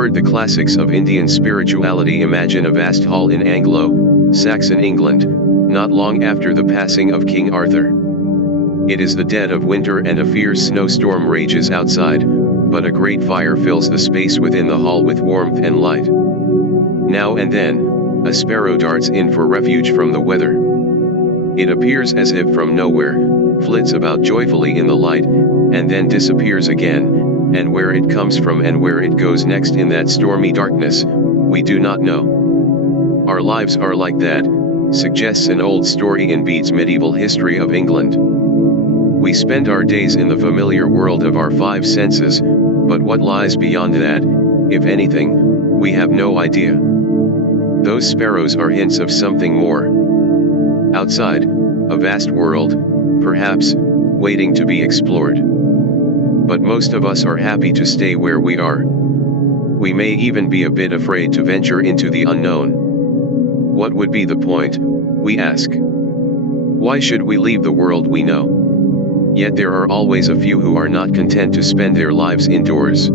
word the classics of Indian spirituality imagine a vast hall in Anglo-Saxon England, not long after the passing of King Arthur. It is the dead of winter and a fierce snowstorm rages outside, but a great fire fills the space within the hall with warmth and light. Now and then, a sparrow darts in for refuge from the weather. It appears as if from nowhere, flits about joyfully in the light, and then disappears again, and where it comes from and where it goes next in that stormy darkness, we do not know. Our lives are like that, suggests an old story in Bede's medieval history of England. We spend our days in the familiar world of our five senses, but what lies beyond that, if anything, we have no idea. Those sparrows are hints of something more. Outside, a vast world, perhaps, waiting to be explored. But most of us are happy to stay where we are. We may even be a bit afraid to venture into the unknown. What would be the point, we ask? Why should we leave the world we know? Yet there are always a few who are not content to spend their lives indoors.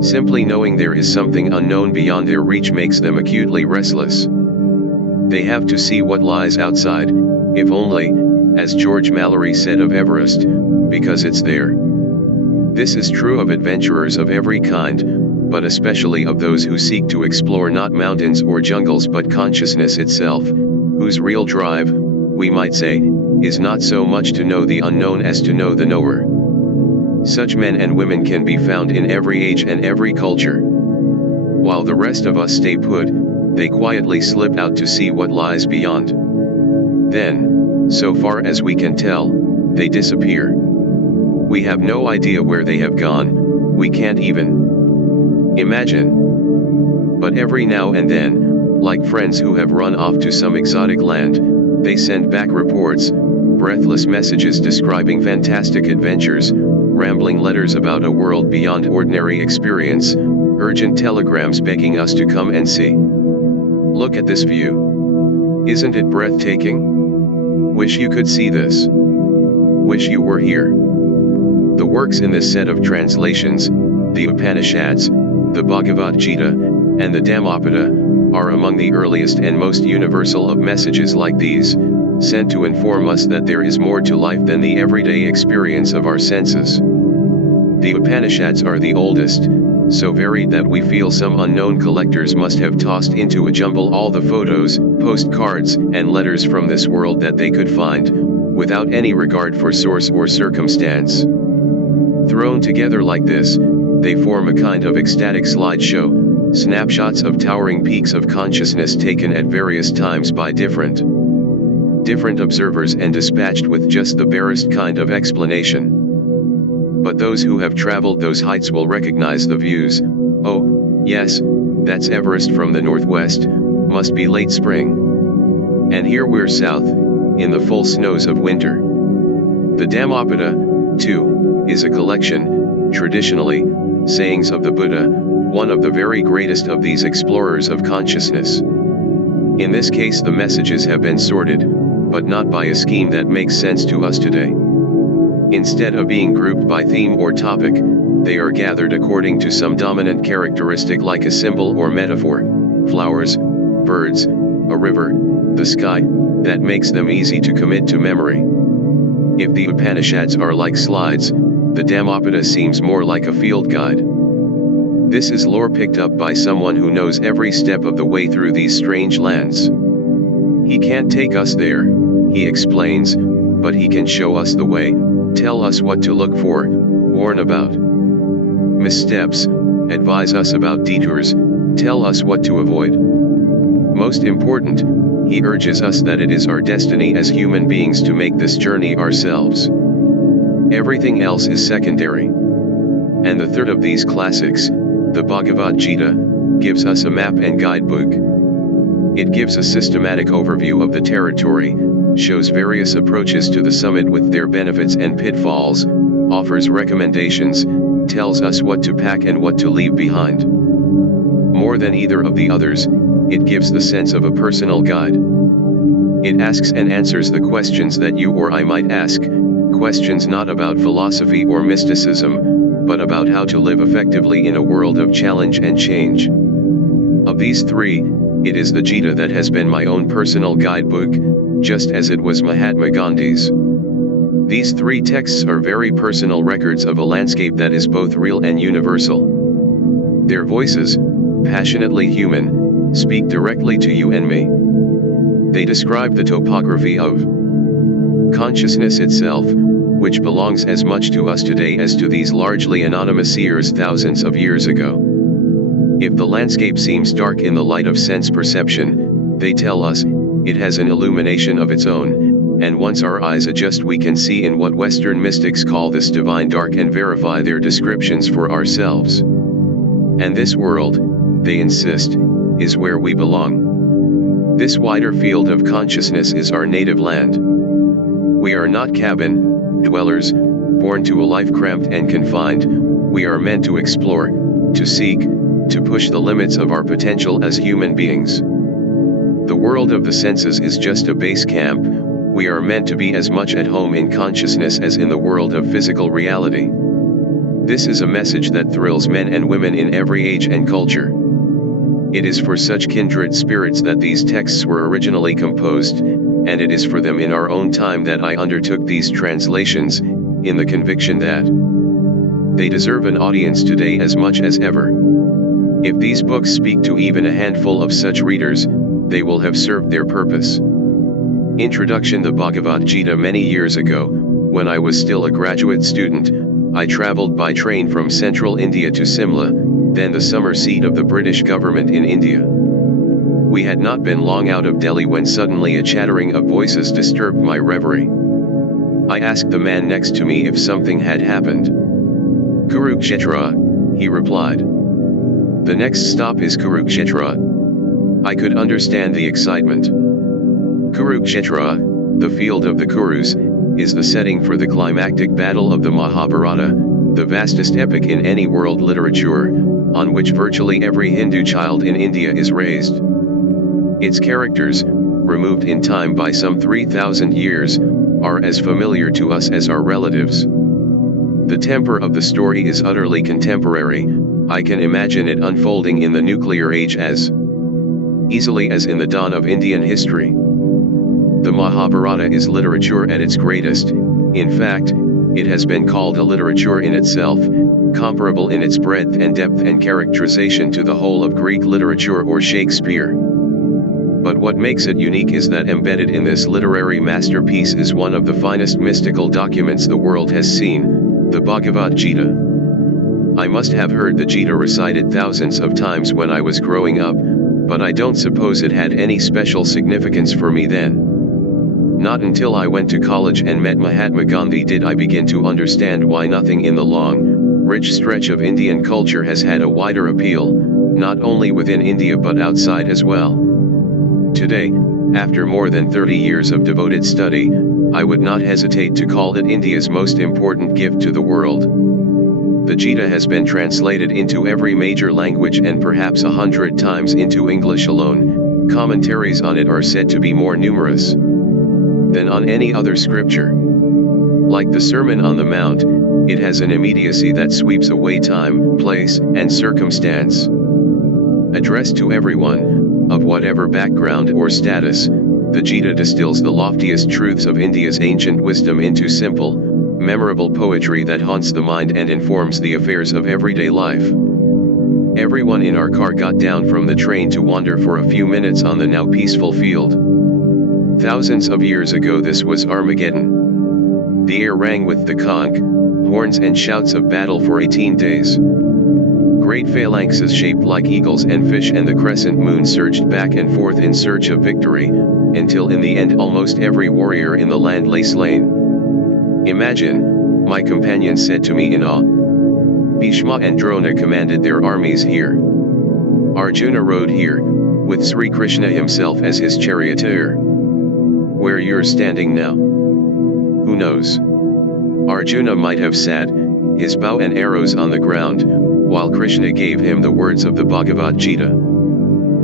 Simply knowing there is something unknown beyond their reach makes them acutely restless. They have to see what lies outside, if only, as George Mallory said of Everest, because it's there. This is true of adventurers of every kind, but especially of those who seek to explore not mountains or jungles but consciousness itself, whose real drive, we might say, is not so much to know the unknown as to know the knower. Such men and women can be found in every age and every culture. While the rest of us stay put, they quietly slip out to see what lies beyond. Then, so far as we can tell, they disappear. We have no idea where they have gone, we can't even imagine. But every now and then, like friends who have run off to some exotic land, they send back reports, breathless messages describing fantastic adventures, rambling letters about a world beyond ordinary experience, urgent telegrams begging us to come and see. Look at this view. Isn't it breathtaking? Wish you could see this. Wish you were here. The works in this set of translations, the Upanishads, the Bhagavad Gita, and the Dhammapada, are among the earliest and most universal of messages like these, sent to inform us that there is more to life than the everyday experience of our senses. The Upanishads are the oldest, so varied that we feel some unknown collectors must have tossed into a jumble all the photos, postcards, and letters from this world that they could find, without any regard for source or circumstance. Thrown together like this, they form a kind of ecstatic slideshow, snapshots of towering peaks of consciousness taken at various times by different observers and dispatched with just the barest kind of explanation. But those who have traveled those heights will recognize the views. Oh, yes, that's Everest from the northwest, must be late spring. And here we're south, in the full snows of winter. The Dhammapada, too, is a collection, traditionally, sayings of the Buddha, one of the very greatest of these explorers of consciousness. In this case the messages have been sorted, but not by a scheme that makes sense to us today. Instead of being grouped by theme or topic, they are gathered according to some dominant characteristic like a symbol or metaphor, flowers, birds, a river, the sky, that makes them easy to commit to memory. If the Upanishads are like slides, the Dhammapada seems more like a field guide. This is lore picked up by someone who knows every step of the way through these strange lands. He can't take us there, he explains, but he can show us the way, tell us what to look for, warn about missteps, advise us about detours, tell us what to avoid. Most important, he urges us that it is our destiny as human beings to make this journey ourselves. Everything else is secondary. And the third of these classics, the Bhagavad Gita, gives us a map and guidebook. It gives a systematic overview of the territory, shows various approaches to the summit with their benefits and pitfalls, offers recommendations, tells us what to pack and what to leave behind. More than either of the others, it gives the sense of a personal guide. It asks and answers the questions that you or I might ask, questions not about philosophy or mysticism, but about how to live effectively in a world of challenge and change. Of these three, it is the Gita that has been my own personal guidebook, just as it was Mahatma Gandhi's. These three texts are very personal records of a landscape that is both real and universal. Their voices, passionately human, speak directly to you and me. They describe the topography of consciousness itself, which belongs as much to us today as to these largely anonymous seers thousands of years ago. If the landscape seems dark in the light of sense perception, they tell us, it has an illumination of its own, and once our eyes adjust we can see in what Western mystics call this divine dark and verify their descriptions for ourselves. And this world, they insist, is where we belong. This wider field of consciousness is our native land. We are not cabin dwellers, born to a life cramped and confined. We are meant to explore, to seek, to push the limits of our potential as human beings. The world of the senses is just a base camp. We are meant to be as much at home in consciousness as in the world of physical reality. This is a message that thrills men and women in every age and culture. It is for such kindred spirits that these texts were originally composed, and it is for them in our own time that I undertook these translations, in the conviction that they deserve an audience today as much as ever. If these books speak to even a handful of such readers, they will have served their purpose. Introduction: The Bhagavad Gita. Many years ago, when I was still a graduate student, I traveled by train from central India to Simla, then the summer seat of the British government in India. We had not been long out of Delhi when suddenly a chattering of voices disturbed my reverie. I asked the man next to me if something had happened. "Kurukshetra," he replied. "The next stop is Kurukshetra." I could understand the excitement. Kurukshetra, the field of the Kurus, is the setting for the climactic battle of the Mahabharata, the vastest epic in any world literature, on which virtually every Hindu child in India is raised. Its characters, removed in time by some 3,000 years, are as familiar to us as our relatives. The temper of the story is utterly contemporary. I can imagine it unfolding in the nuclear age as easily as in the dawn of Indian history. The Mahabharata is literature at its greatest. In fact, it has been called a literature in itself, comparable in its breadth and depth and characterization to the whole of Greek literature or Shakespeare. But what makes it unique is that embedded in this literary masterpiece is one of the finest mystical documents the world has seen, the Bhagavad Gita. I must have heard the Gita recited thousands of times when I was growing up, but I don't suppose it had any special significance for me then. Not until I went to college and met Mahatma Gandhi did I begin to understand why nothing in the long, rich stretch of Indian culture has had a wider appeal, not only within India but outside as well. Today, after more than 30 years of devoted study, I would not hesitate to call it India's most important gift to the world. The Gita has been translated into every major language and perhaps 100 times into English alone. Commentaries on it are said to be more numerous than on any other scripture. Like the Sermon on the Mount, it has an immediacy that sweeps away time, place, and circumstance. Addressed to everyone, of whatever background or status, the Gita distills the loftiest truths of India's ancient wisdom into simple, memorable poetry that haunts the mind and informs the affairs of everyday life. Everyone in our car got down from the train to wander for a few minutes on the now peaceful field. Thousands of years ago this was Armageddon. The air rang with the conch, horns and shouts of battle for 18 days. Great phalanxes shaped like eagles and fish and the crescent moon surged back and forth in search of victory, until in the end almost every warrior in the land lay slain. "Imagine," my companion said to me in awe. "Bhishma and Drona commanded their armies here. Arjuna rode here, with Sri Krishna himself as his charioteer. Where you're standing now? Who knows? Arjuna might have sat, his bow and arrows on the ground, while Krishna gave him the words of the Bhagavad Gita."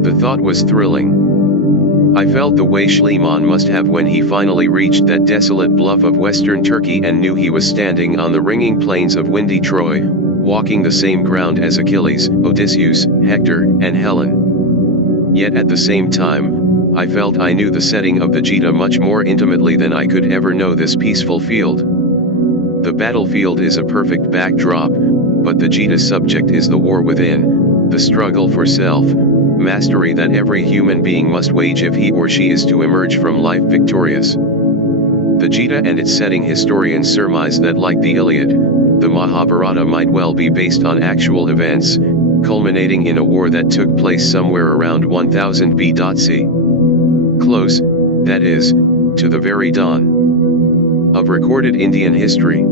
The thought was thrilling. I felt the way Schliemann must have when he finally reached that desolate bluff of western Turkey and knew he was standing on the ringing plains of windy Troy, walking the same ground as Achilles, Odysseus, Hector, and Helen. Yet at the same time, I felt I knew the setting of the Gita much more intimately than I could ever know this peaceful field. The battlefield is a perfect backdrop, but the Gita's subject is the war within, the struggle for self, mastery that every human being must wage if he or she is to emerge from life victorious. The Gita and its setting, historians surmise that like the Iliad, the Mahabharata might well be based on actual events, culminating in a war that took place somewhere around 1000 BC. Close, that is, to the very dawn of recorded Indian history.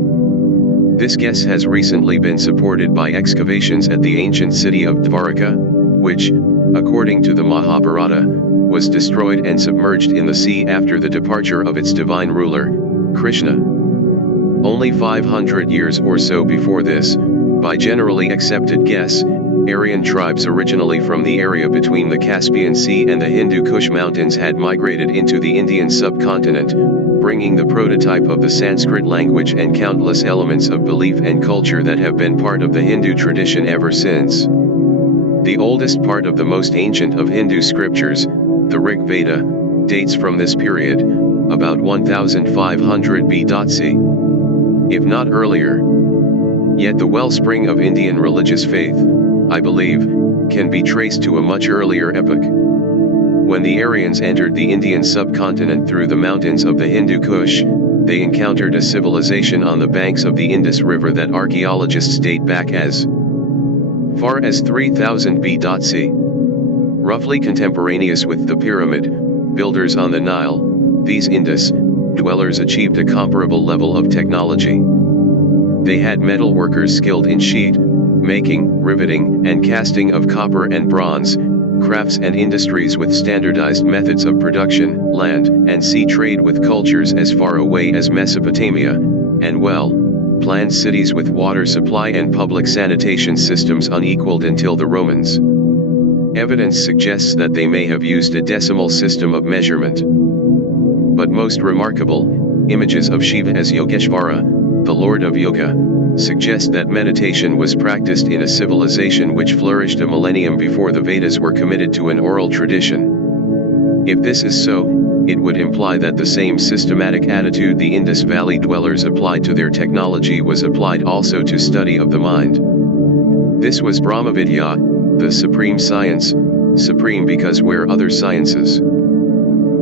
This guess has recently been supported by excavations at the ancient city of Dvaraka, which, according to the Mahabharata, was destroyed and submerged in the sea after the departure of its divine ruler, Krishna. Only 500 years or so before this, by generally accepted guess, Aryan tribes originally from the area between the Caspian Sea and the Hindu Kush Mountains had migrated into the Indian subcontinent, bringing the prototype of the Sanskrit language and countless elements of belief and culture that have been part of the Hindu tradition ever since. The oldest part of the most ancient of Hindu scriptures, the Rig Veda, dates from this period, about 1500 BC. If not earlier. Yet the wellspring of Indian religious faith, I believe, can be traced to a much earlier epoch. When the Aryans entered the Indian subcontinent through the mountains of the Hindu Kush, they encountered a civilization on the banks of the Indus River that archaeologists date back as far as 3000 BC. Roughly contemporaneous with the pyramid builders on the Nile, these Indus dwellers achieved a comparable level of technology. They had metal workers skilled in sheet making, riveting, and casting of copper and bronze, crafts and industries with standardized methods of production, land and sea trade with cultures as far away as Mesopotamia, and planned cities with water supply and public sanitation systems unequaled until the Romans. Evidence suggests that they may have used a decimal system of measurement. But most remarkable, images of Shiva as Yogeshvara, the Lord of Yoga, suggest that meditation was practiced in a civilization which flourished a millennium before the Vedas were committed to an oral tradition. If this is so, it would imply that the same systematic attitude the Indus Valley dwellers applied to their technology was applied also to study of the mind. This was Brahmavidya, the supreme science, supreme because where other sciences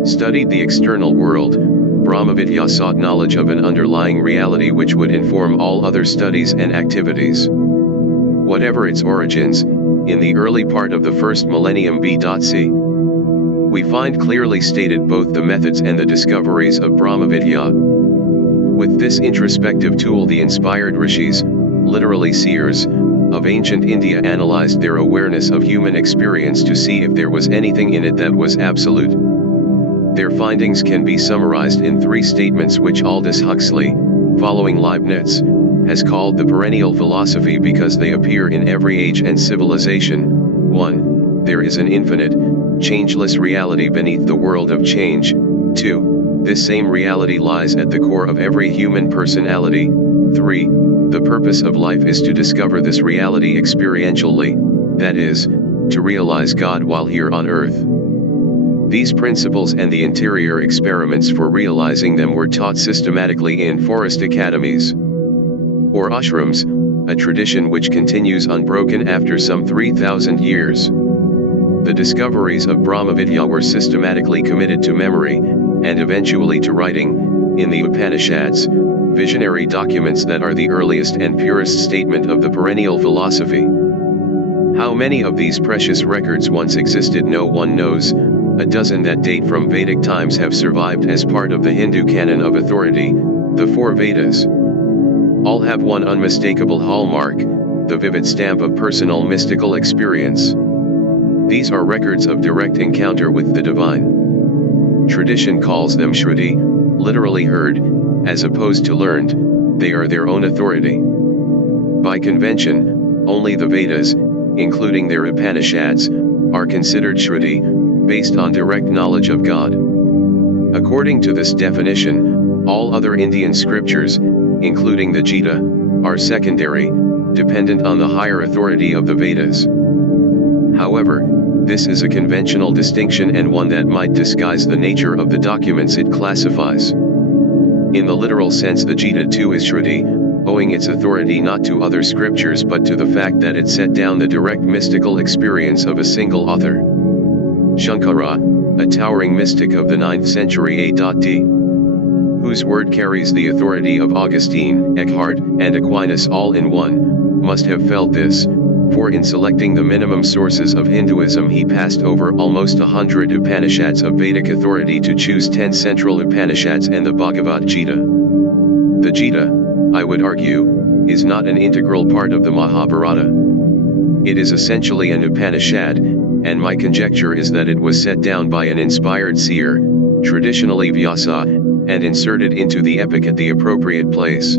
studied the external world, Brahmavidya sought knowledge of an underlying reality which would inform all other studies and activities. Whatever its origins, in the early part of the first millennium BC, we find clearly stated both the methods and the discoveries of Brahmavidya. With this introspective tool the inspired rishis, literally seers, of ancient India analyzed their awareness of human experience to see if there was anything in it that was absolute. Their findings can be summarized in three statements which Aldous Huxley, following Leibniz, has called the perennial philosophy because they appear in every age and civilization. 1. There is an infinite, changeless reality beneath the world of change. 2. This same reality lies at the core of every human personality. 3. The purpose of life is to discover this reality experientially, that is, to realize God while here on earth. These principles and the interior experiments for realizing them were taught systematically in forest academies, or ashrams, a tradition which continues unbroken after some 3,000 years. The discoveries of Brahmavidya were systematically committed to memory, and eventually to writing, in the Upanishads, visionary documents that are the earliest and purest statement of the perennial philosophy. How many of these precious records once existed no one knows. A dozen that date from Vedic times have survived as part of the Hindu canon of authority, the four Vedas. All have one unmistakable hallmark, the vivid stamp of personal mystical experience. These are records of direct encounter with the divine. Tradition calls them Shruti, literally heard, as opposed to learned. They are their own authority. By convention, only the Vedas, including their Upanishads, are considered Shruti, based on direct knowledge of God. According to this definition, all other Indian scriptures, including the Gita, are secondary, dependent on the higher authority of the Vedas. However, this is a conventional distinction and one that might disguise the nature of the documents it classifies. In the literal sense, the Gita too is Shruti, owing its authority not to other scriptures but to the fact that it set down the direct mystical experience of a single author. Shankara, a towering mystic of the 9th century A.D., whose word carries the authority of Augustine, Eckhart, and Aquinas all in one, must have felt this, for in selecting the minimum sources of Hinduism he passed over almost 100 Upanishads of Vedic authority to choose 10 central Upanishads and the Bhagavad Gita. The Gita, I would argue, is not an integral part of the Mahabharata. It is essentially an Upanishad, and my conjecture is that it was set down by an inspired seer, traditionally Vyasa, and inserted into the epic at the appropriate place.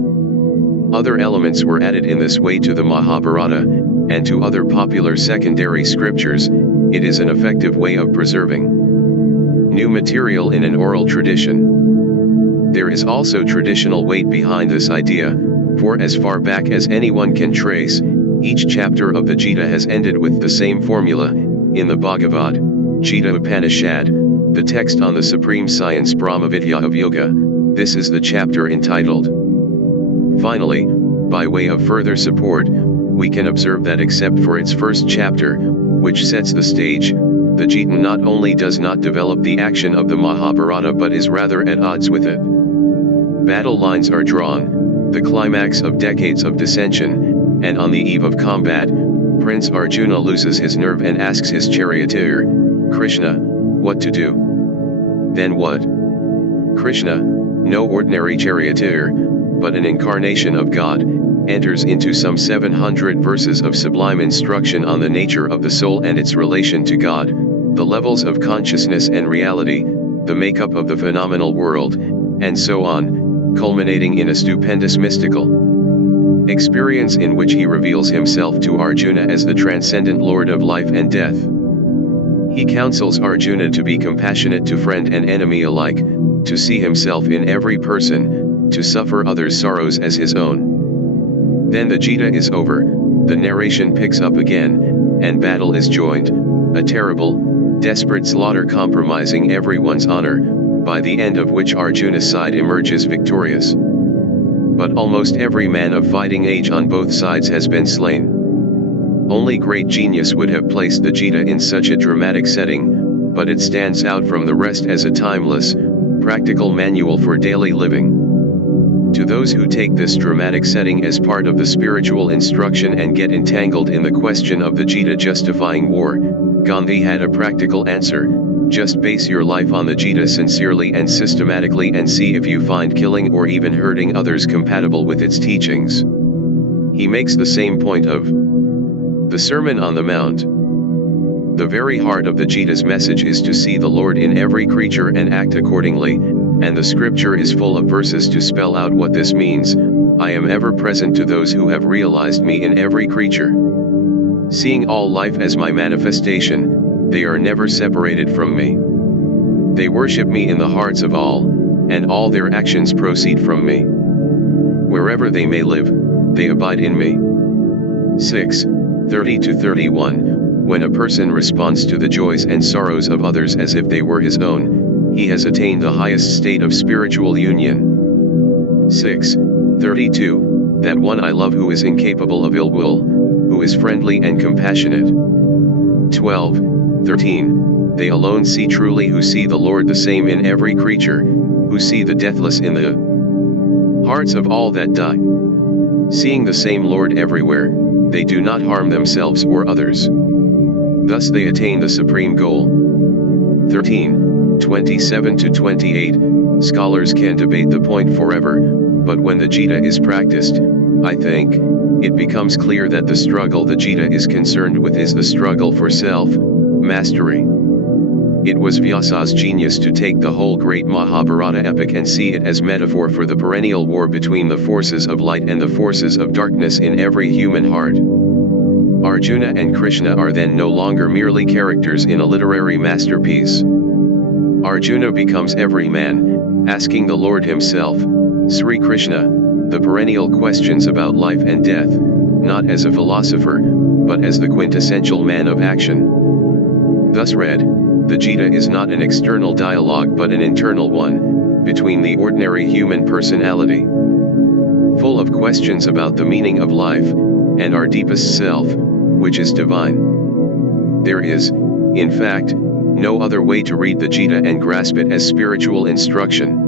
Other elements were added in this way to the Mahabharata, and to other popular secondary scriptures. It is an effective way of preserving new material in an oral tradition. There is also traditional weight behind this idea, for as far back as anyone can trace, each chapter of the Gita has ended with the same formula. In the Bhagavad Gita Upanishad, the text on the supreme science Brahmavidya of Yoga, this is the chapter entitled. Finally, by way of further support, we can observe that except for its first chapter, which sets the stage, the Gita not only does not develop the action of the Mahabharata but is rather at odds with it. Battle lines are drawn, the climax of decades of dissension, and on the eve of combat, Prince Arjuna loses his nerve and asks his charioteer, Krishna, what to do. Then what? Krishna, no ordinary charioteer, but an incarnation of God, enters into some 700 verses of sublime instruction on the nature of the soul and its relation to God, the levels of consciousness and reality, the makeup of the phenomenal world, and so on, culminating in a stupendous mystical experience in which he reveals himself to Arjuna as the transcendent Lord of life and death. He counsels Arjuna to be compassionate to friend and enemy alike, to see himself in every person, to suffer others' sorrows as his own. Then the Gita is over, the narration picks up again, and battle is joined, a terrible, desperate slaughter compromising everyone's honor, by the end of which Arjuna's side emerges victorious. But almost every man of fighting age on both sides has been slain. Only great genius would have placed the Gita in such a dramatic setting, but it stands out from the rest as a timeless, practical manual for daily living. To those who take this dramatic setting as part of the spiritual instruction and get entangled in the question of the Gita justifying war, Gandhi had a practical answer: just base your life on the Gita sincerely and systematically and see if you find killing or even hurting others compatible with its teachings. He makes the same point of the Sermon on the Mount. The very heart of the Gita's message is to see the Lord in every creature and act accordingly, and the scripture is full of verses to spell out what this means. I am ever present to those who have realized me in every creature. Seeing all life as my manifestation, they are never separated from me. They worship me in the hearts of all, and all their actions proceed from me. Wherever they may live, they abide in me. 6:30-31. When a person responds to the joys and sorrows of others as if they were his own, he has attained the highest state of spiritual union. 6:32. That one I love who is incapable of ill will, who is friendly and compassionate. 12:13. They alone see truly who see the Lord the same in every creature, who see the deathless in the hearts of all that die. Seeing the same Lord everywhere, they do not harm themselves or others. Thus they attain the supreme goal. 13:27-28. Scholars can debate the point forever, but when the Gita is practiced, I think, it becomes clear that the struggle the Gita is concerned with is the struggle for self-mastery. It was Vyasa's genius to take the whole great Mahabharata epic and see it as metaphor for the perennial war between the forces of light and the forces of darkness in every human heart. Arjuna and Krishna are then no longer merely characters in a literary masterpiece. Arjuna becomes every man, asking the Lord himself, Sri Krishna, the perennial questions about life and death, not as a philosopher, but as the quintessential man of action. Thus read, the Gita is not an external dialogue but an internal one, between the ordinary human personality. Full of questions about the meaning of life, and our deepest self, which is divine. There is, in fact, no other way to read the Gita and grasp it as spiritual instruction.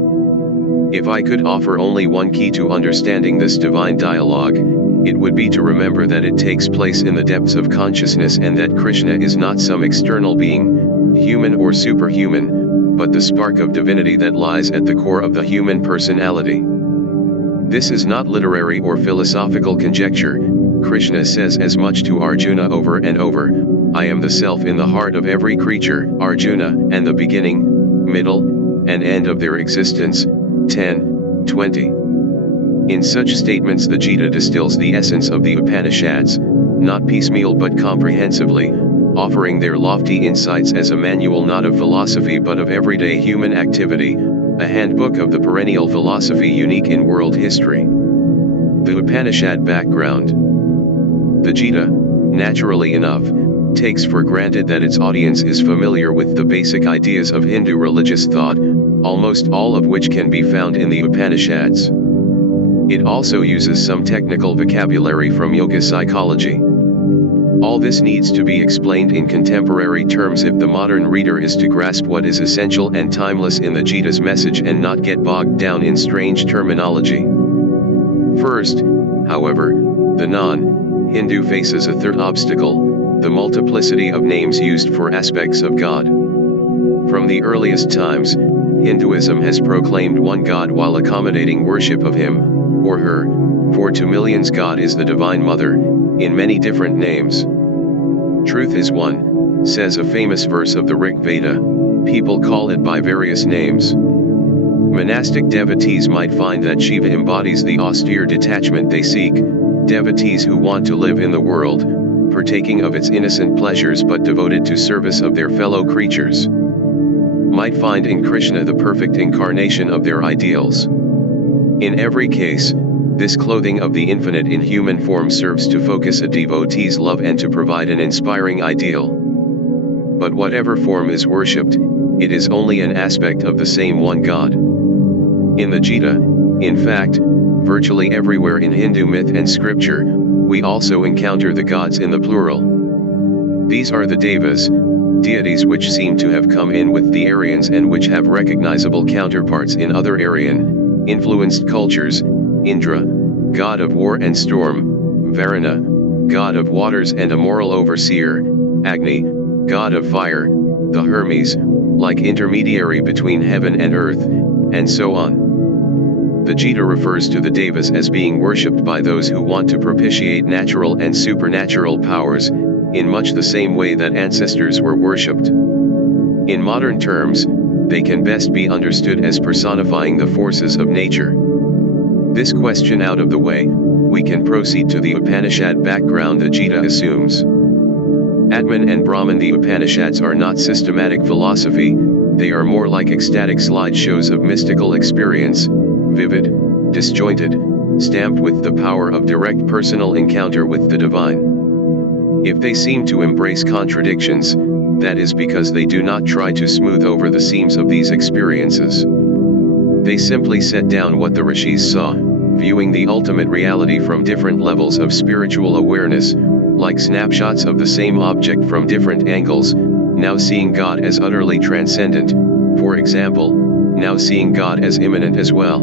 If I could offer only one key to understanding this divine dialogue, it would be to remember that it takes place in the depths of consciousness and that Krishna is not some external being, human or superhuman, but the spark of divinity that lies at the core of the human personality. This is not literary or philosophical conjecture. Krishna says as much to Arjuna over and over, I am the self in the heart of every creature, Arjuna, and the beginning, middle, and end of their existence. 10:20. In such statements the Gita distills the essence of the Upanishads, not piecemeal but comprehensively, offering their lofty insights as a manual not of philosophy but of everyday human activity, a handbook of the perennial philosophy unique in world history. The Upanishad background. The Gita, naturally enough, takes for granted that its audience is familiar with the basic ideas of Hindu religious thought, almost all of which can be found in the Upanishads. It also uses some technical vocabulary from yoga psychology. All this needs to be explained in contemporary terms if the modern reader is to grasp what is essential and timeless in the Gita's message and not get bogged down in strange terminology. First, however, the non-Hindu faces a third obstacle, the multiplicity of names used for aspects of God. From the earliest times, Hinduism has proclaimed one God while accommodating worship of him, or her, for to millions God is the Divine Mother, in many different names. Truth is one, says a famous verse of the Rig Veda, people call it by various names. Monastic devotees might find that Shiva embodies the austere detachment they seek, devotees who want to live in the world, partaking of its innocent pleasures but devoted to service of their fellow creatures, might find in Krishna the perfect incarnation of their ideals. In every case, this clothing of the infinite in human form serves to focus a devotee's love and to provide an inspiring ideal. But whatever form is worshipped, it is only an aspect of the same one God. In the Gita, in fact, virtually everywhere in Hindu myth and scripture, we also encounter the gods in the plural. These are the devas, deities which seem to have come in with the Aryans and which have recognizable counterparts in other Aryan-influenced cultures: Indra, god of war and storm; Varuna, god of waters and a moral overseer; Agni, god of fire; the Hermes, like intermediary between heaven and earth, and so on. The Gita refers to the devas as being worshipped by those who want to propitiate natural and supernatural powers, in much the same way that ancestors were worshipped. In modern terms, they can best be understood as personifying the forces of nature. This question out of the way, we can proceed to the Upanishad background the Gita assumes. Atman and Brahman. The Upanishads are not systematic philosophy, they are more like ecstatic slideshows of mystical experience, vivid, disjointed, stamped with the power of direct personal encounter with the divine. If they seem to embrace contradictions, that is because they do not try to smooth over the seams of these experiences. They simply set down what the rishis saw, viewing the ultimate reality from different levels of spiritual awareness, like snapshots of the same object from different angles, now seeing God as utterly transcendent, for example, now seeing God as immanent as well.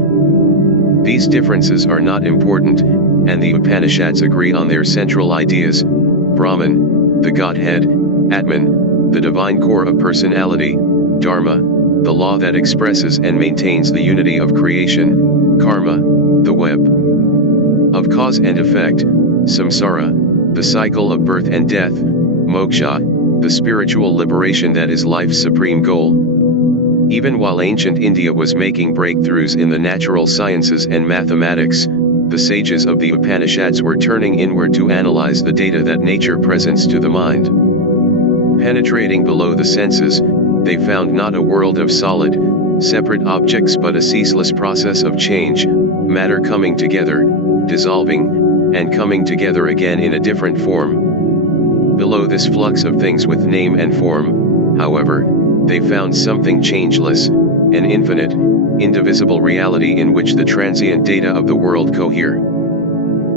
These differences are not important, and the Upanishads agree on their central ideas: Brahman, the Godhead; Atman, the divine core of personality; Dharma, the law that expresses and maintains the unity of creation; Karma, the web of cause and effect; Samsara, the cycle of birth and death; Moksha, the spiritual liberation that is life's supreme goal. Even while ancient India was making breakthroughs in the natural sciences and mathematics, the sages of the Upanishads were turning inward to analyze the data that nature presents to the mind. Penetrating below the senses, they found not a world of solid, separate objects but a ceaseless process of change, matter coming together, dissolving, and coming together again in a different form. Below this flux of things with name and form, however, they found something changeless, an infinite, indivisible reality in which the transient data of the world cohere.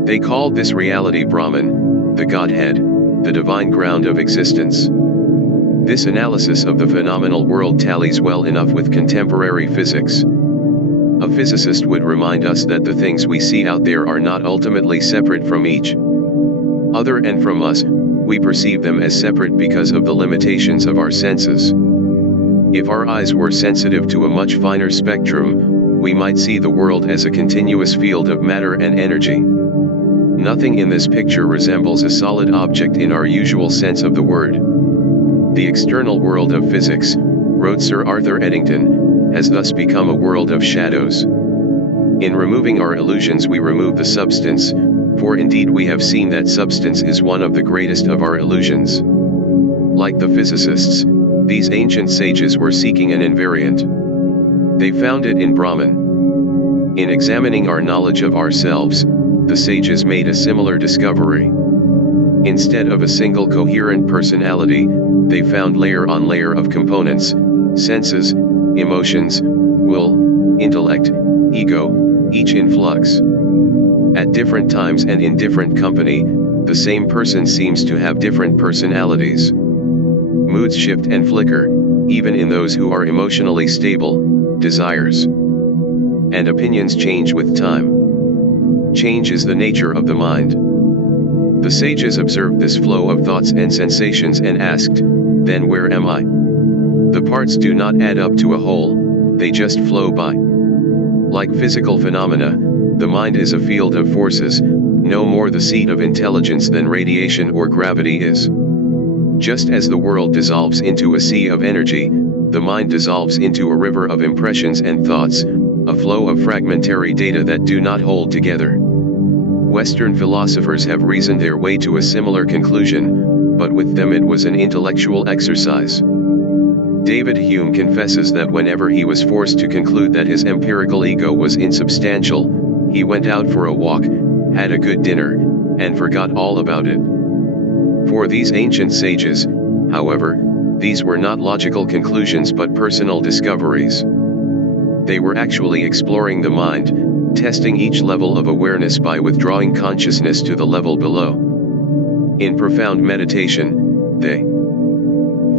They called this reality Brahman, the Godhead, the divine ground of existence. This analysis of the phenomenal world tallies well enough with contemporary physics. A physicist would remind us that the things we see out there are not ultimately separate from each other and from us. We perceive them as separate because of the limitations of our senses. If our eyes were sensitive to a much finer spectrum, we might see the world as a continuous field of matter and energy. Nothing in this picture resembles a solid object in our usual sense of the word. The external world of physics, wrote Sir Arthur Eddington, has thus become a world of shadows. In removing our illusions we remove the substance, for indeed we have seen that substance is one of the greatest of our illusions. Like the physicists, these ancient sages were seeking an invariant. They found it in Brahman. In examining our knowledge of ourselves, the sages made a similar discovery. Instead of a single coherent personality, they found layer on layer of components, senses, emotions, will, intellect, ego, each in flux. At different times and in different company, the same person seems to have different personalities. Moods shift and flicker, even in those who are emotionally stable. Desires and opinions change with time. Change is the nature of the mind. The sages observed this flow of thoughts and sensations and asked, "Then where am I?" The parts do not add up to a whole, they just flow by. Like physical phenomena, the mind is a field of forces, no more the seat of intelligence than radiation or gravity is. Just as the world dissolves into a sea of energy, the mind dissolves into a river of impressions and thoughts, a flow of fragmentary data that do not hold together. Western philosophers have reasoned their way to a similar conclusion, but with them it was an intellectual exercise. David Hume confesses that whenever he was forced to conclude that his empirical ego was insubstantial, he went out for a walk, had a good dinner, and forgot all about it. For these ancient sages, however, these were not logical conclusions but personal discoveries. They were actually exploring the mind, testing each level of awareness by withdrawing consciousness to the level below. In profound meditation, they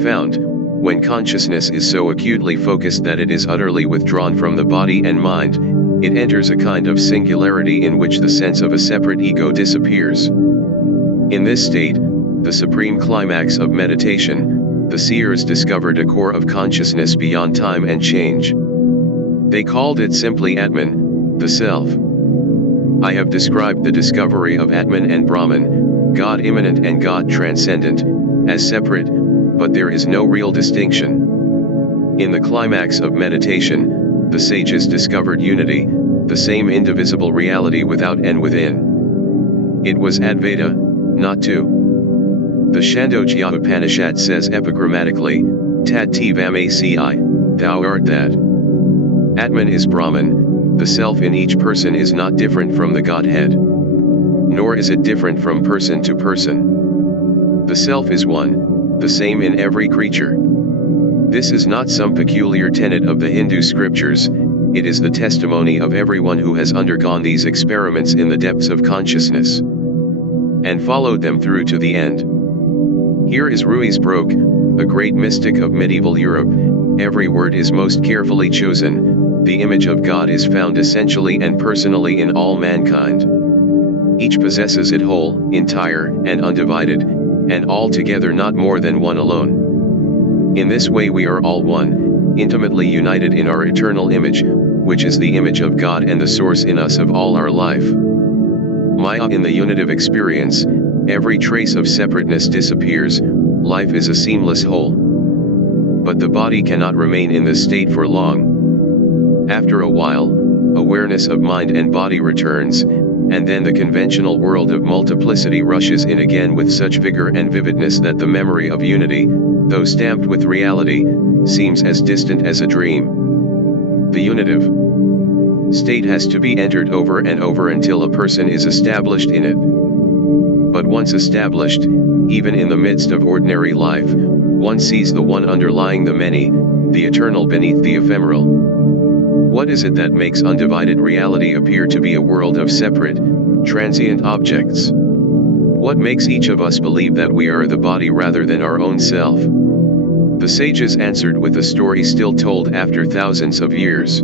found, when consciousness is so acutely focused that it is utterly withdrawn from the body and mind, it enters a kind of singularity in which the sense of a separate ego disappears. In this state, the supreme climax of meditation, the seers discovered a core of consciousness beyond time and change. They called it simply Atman, the Self. I have described the discovery of Atman and Brahman, God immanent and God transcendent, as separate, but there is no real distinction. In the climax of meditation, the sages discovered unity, the same indivisible reality without and within. It was Advaita, not two. The Chandogya Upanishad says epigrammatically, Tat Tvam thou art that. Atman is Brahman, the self in each person is not different from the Godhead. Nor is it different from person to person. The self is one, the same in every creature. This is not some peculiar tenet of the Hindu scriptures, it is the testimony of everyone who has undergone these experiments in the depths of consciousness, and followed them through to the end. Here is Ruysbroek, a great mystic of medieval Europe. Every word is most carefully chosen, the image of God is found essentially and personally in all mankind. Each possesses it whole, entire, and undivided, and altogether not more than one alone. In this way we are all one, intimately united in our eternal image, which is the image of God and the source in us of all our life. Maya in the unitive experience, every trace of separateness disappears, life is a seamless whole. But the body cannot remain in this state for long. After a while, awareness of mind and body returns, and then the conventional world of multiplicity rushes in again with such vigor and vividness that the memory of unity, though stamped with reality, seems as distant as a dream. The unitive state has to be entered over and over until a person is established in it. But once established, even in the midst of ordinary life, one sees the one underlying the many, the eternal beneath the ephemeral. What is it that makes undivided reality appear to be a world of separate, transient objects? What makes each of us believe that we are the body rather than our own self? The sages answered with a story still told after thousands of years.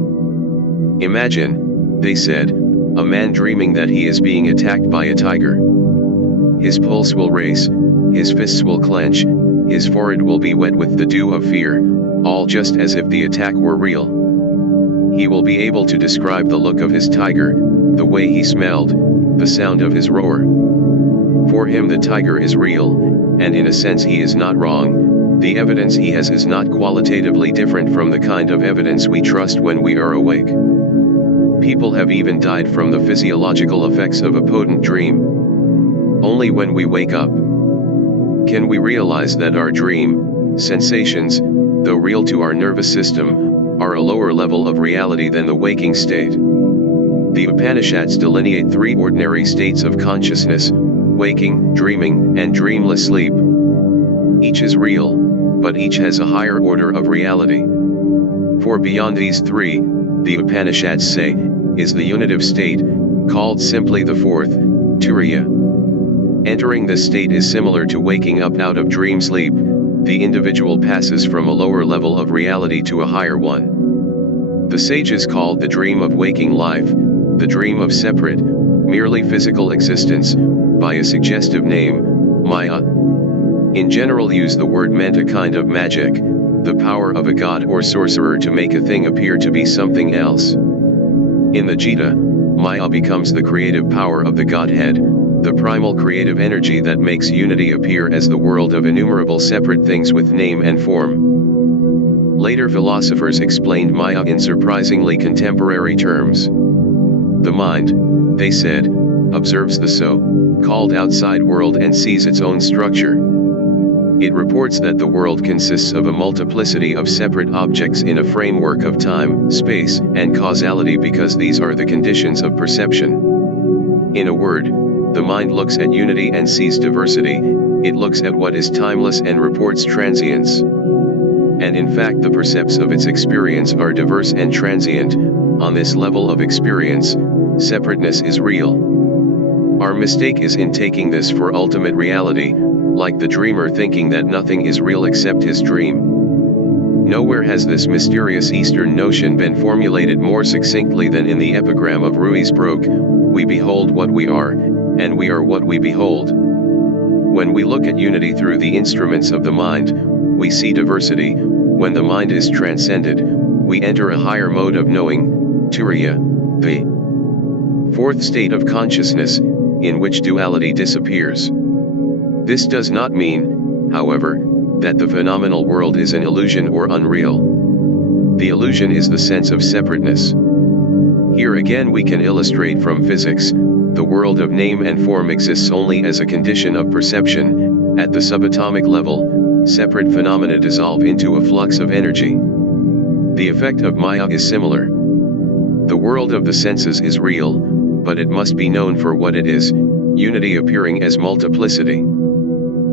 Imagine, they said, a man dreaming that he is being attacked by a tiger. His pulse will race, his fists will clench, his forehead will be wet with the dew of fear, all just as if the attack were real. He will be able to describe the look of his tiger, the way he smelled, the sound of his roar. For him the tiger is real, and in a sense he is not wrong. The evidence he has is not qualitatively different from the kind of evidence we trust when we are awake. People have even died from the physiological effects of a potent dream. Only when we wake up can we realize that our dream sensations, though real to our nervous system, are a lower level of reality than the waking state. The Upanishads delineate three ordinary states of consciousness: waking, dreaming, and dreamless sleep. Each is real, but each has a higher order of reality. For beyond these three, the Upanishads say, is the unitive state, called simply the fourth, Turiya. Entering this state is similar to waking up out of dream sleep. The individual passes from a lower level of reality to a higher one. The sages called the dream of waking life, the dream of separate, merely physical existence, by a suggestive name, Maya. In general use the word meant a kind of magic, the power of a god or sorcerer to make a thing appear to be something else. In the Gita, Maya becomes the creative power of the Godhead, the primal creative energy that makes unity appear as the world of innumerable separate things with name and form. Later philosophers explained Maya in surprisingly contemporary terms. The mind, they said, observes the so-called outside world and sees its own structure. It reports that the world consists of a multiplicity of separate objects in a framework of time, space, and causality because these are the conditions of perception. In a word, the mind looks at unity and sees diversity, it looks at what is timeless and reports transience. And in fact the percepts of its experience are diverse and transient. On this level of experience, separateness is real. Our mistake is in taking this for ultimate reality, like the dreamer thinking that nothing is real except his dream. Nowhere has this mysterious Eastern notion been formulated more succinctly than in the epigram of Ruysbroeck: we behold what we are, and we are what we behold. When we look at unity through the instruments of the mind, we see diversity. When the mind is transcended, we enter a higher mode of knowing, Turiya, the fourth state of consciousness, in which duality disappears. This does not mean, however, that the phenomenal world is an illusion or unreal. The illusion is the sense of separateness. Here again we can illustrate from physics: the world of name and form exists only as a condition of perception. At the subatomic level, separate phenomena dissolve into a flux of energy. The effect of Maya is similar. The world of the senses is real, but it must be known for what it is, unity appearing as multiplicity.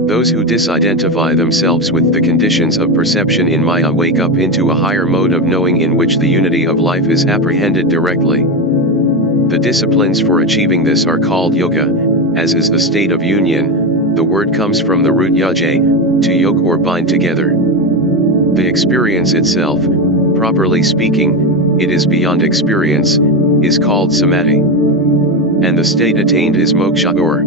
Those who disidentify themselves with the conditions of perception in Maya wake up into a higher mode of knowing in which the unity of life is apprehended directly. The disciplines for achieving this are called yoga, as is the state of union. The word comes from the root yaje, to yoke or bind together. The experience itself, properly speaking, it is beyond experience, is called samadhi. And the state attained is moksha or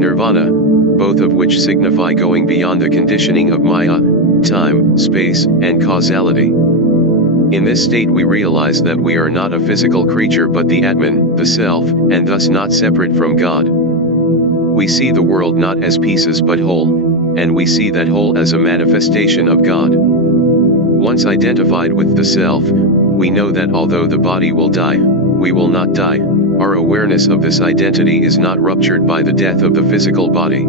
nirvana, both of which signify going beyond the conditioning of Maya, time, space, and causality. In this state we realize that we are not a physical creature but the Atman, the Self, and thus not separate from God. We see the world not as pieces but whole, and we see that whole as a manifestation of God. Once identified with the Self, we know that although the body will die, we will not die. Our awareness of this identity is not ruptured by the death of the physical body.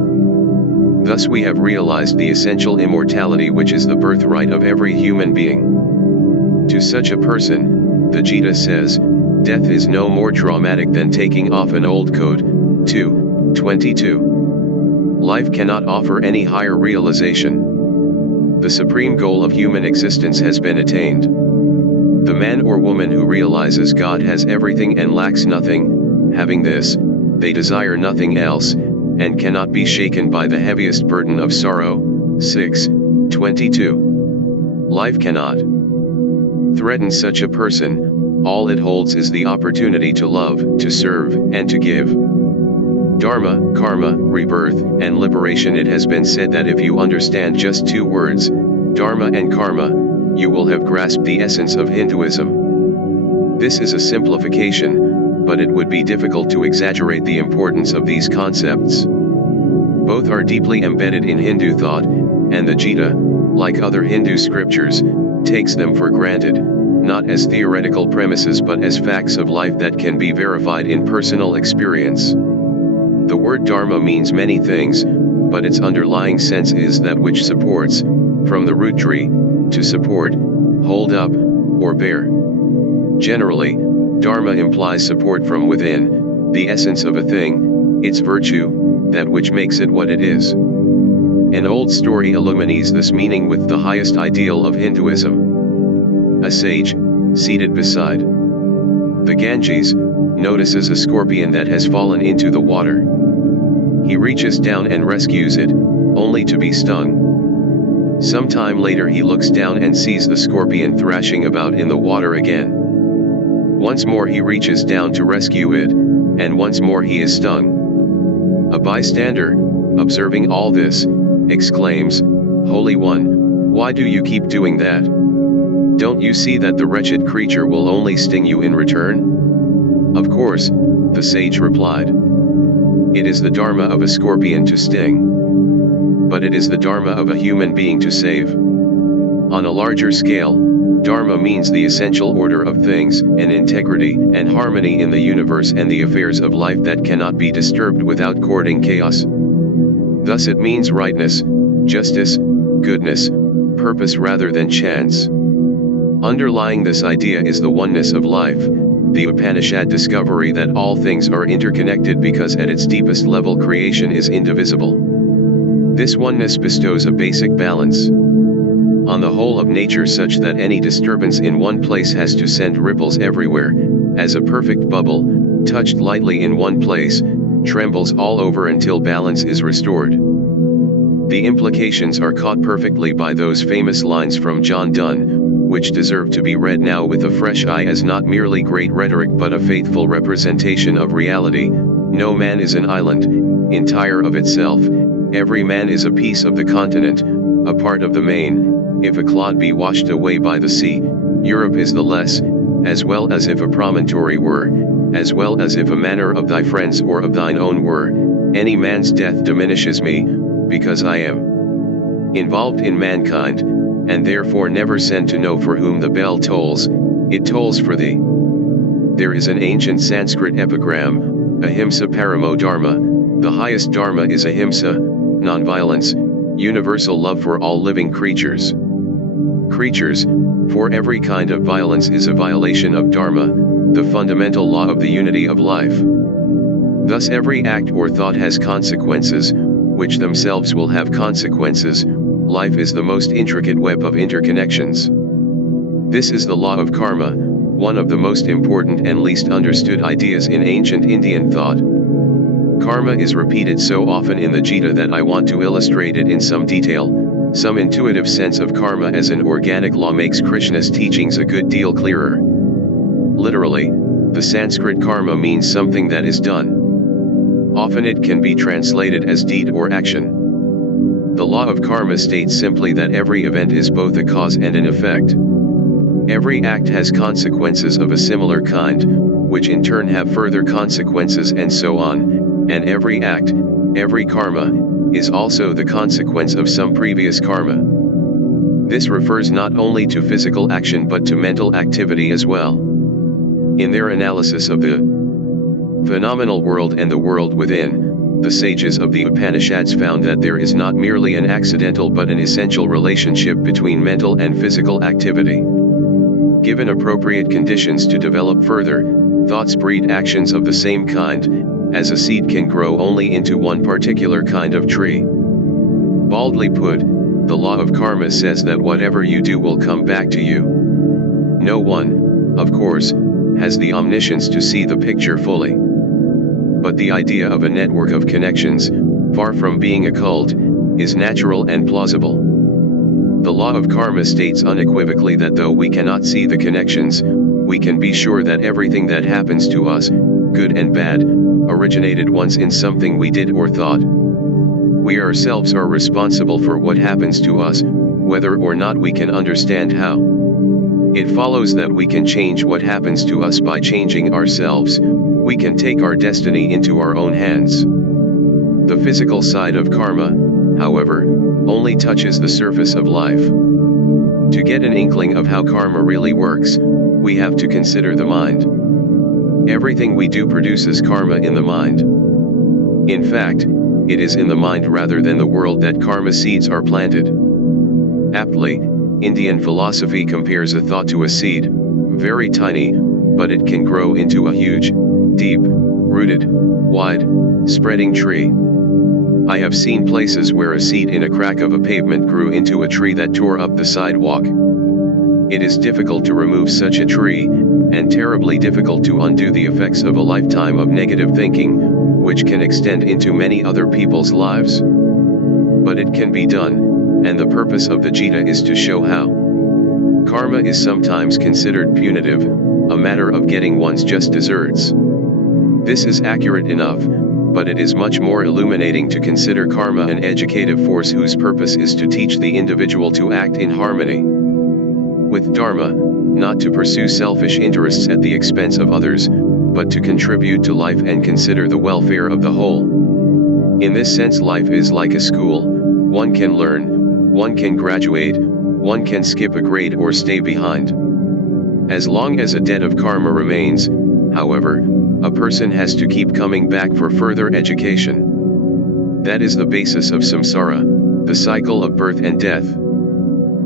Thus we have realized the essential immortality which is the birthright of every human being. To such a person, the Gita says, Death is no more traumatic than taking off an old coat. 2:22. Life cannot offer any higher realization. The supreme goal of human existence has been attained. The man or woman who realizes God has everything and lacks nothing, having this, they desire nothing else, and cannot be shaken by the heaviest burden of sorrow. 6:22. Life cannot threaten such a person. All it holds is the opportunity to love, to serve, and to give. Dharma, karma, rebirth, and liberation. It has been said that if you understand just two words, dharma and karma, you will have grasped the essence of Hinduism. This is a simplification, but it would be difficult to exaggerate the importance of these concepts. Both are deeply embedded in Hindu thought, and the Gita, like other Hindu scriptures, takes them for granted, not as theoretical premises but as facts of life that can be verified in personal experience. The word dharma means many things, but its underlying sense is that which supports, from the root tree, to support, hold up, or bear. Generally, dharma implies support from within, the essence of a thing, its virtue, that which makes it what it is. An old story illumines this meaning with the highest ideal of Hinduism. A sage, seated beside the Ganges, notices a scorpion that has fallen into the water. He reaches down and rescues it, only to be stung. Sometime later he looks down and sees the scorpion thrashing about in the water again. Once more he reaches down to rescue it, and once more he is stung. A bystander, observing all this, exclaims, "Holy One, why do you keep doing that? Don't you see that the wretched creature will only sting you in return?" "Of course," the sage replied. "It is the dharma of a scorpion to sting. But it is the dharma of a human being to save." On a larger scale, dharma means the essential order of things, an integrity and harmony in the universe and the affairs of life that cannot be disturbed without courting chaos. Thus it means rightness, justice, goodness, purpose rather than chance. Underlying this idea is the oneness of life, the Upanishad discovery that all things are interconnected because at its deepest level creation is indivisible. This oneness bestows a basic balance on the whole of nature such that any disturbance in one place has to send ripples everywhere, as a perfect bubble, touched lightly in one place, trembles all over until balance is restored. The implications are caught perfectly by those famous lines from John Donne, which deserve to be read now with a fresh eye as not merely great rhetoric but a faithful representation of reality. "No man is an island, entire of itself, every man is a piece of the continent, a part of the main. If a clod be washed away by the sea, Europe is the less, as well as if a promontory were, as well as if a manor of thy friends or of thine own were, any man's death diminishes me, because I am involved in mankind, and therefore never sent to know for whom the bell tolls, it tolls for thee." There is an ancient Sanskrit epigram, ahimsa paramo dharma, the highest dharma is ahimsa, nonviolence, universal love for all living creatures. For every kind of violence is a violation of dharma, the fundamental law of the unity of life. Thus every act or thought has consequences, which themselves will have consequences. Life is the most intricate web of interconnections. This is the law of karma, one of the most important and least understood ideas in ancient Indian thought. Karma is repeated so often in the Gita that I want to illustrate it in some detail. Some intuitive sense of karma as an organic law makes Krishna's teachings a good deal clearer. Literally, the Sanskrit karma means something that is done. Often it can be translated as deed or action. The law of karma states simply that every event is both a cause and an effect. Every act has consequences of a similar kind, which in turn have further consequences and so on, and every act, every karma, is also the consequence of some previous karma. This refers not only to physical action but to mental activity as well. In their analysis of the phenomenal world and the world within, the sages of the Upanishads found that there is not merely an accidental but an essential relationship between mental and physical activity. Given appropriate conditions to develop further, Thoughts breed actions of the same kind, as a seed can grow only into one particular kind of tree. Baldly put, the law of karma says that whatever you do will come back to you. No one, of course, has the omniscience to see the picture fully. But the idea of a network of connections, far from being occult, is natural and plausible. The law of karma states unequivocally that though we cannot see the connections, we can be sure that everything that happens to us, good and bad, originated once in something we did or thought. We ourselves are responsible for what happens to us, whether or not we can understand how. It follows that we can change what happens to us by changing ourselves. We can take our destiny into our own hands. The physical side of karma, however, only touches the surface of life. To get an inkling of how karma really works, we have to consider the mind. Everything we do produces karma in the mind. In fact, it is in the mind rather than the world that karma seeds are planted. Aptly, Indian philosophy compares a thought to a seed, very tiny, but it can grow into a huge, deep, rooted, wide, spreading tree. I have seen places where a seed in a crack of a pavement grew into a tree that tore up the sidewalk. It is difficult to remove such a tree, and terribly difficult to undo the effects of a lifetime of negative thinking, which can extend into many other people's lives. But it can be done, and the purpose of the Gita is to show how. Karma is sometimes considered punitive, a matter of getting one's just desserts. This is accurate enough, but it is much more illuminating to consider karma an educative force whose purpose is to teach the individual to act in harmony with Dharma, not to pursue selfish interests at the expense of others, but to contribute to life and consider the welfare of the whole. In this sense, life is like a school. One can learn, one can graduate, one can skip a grade or stay behind. As long as a debt of karma remains, however, a person has to keep coming back for further education. That is the basis of samsara, the cycle of birth and death.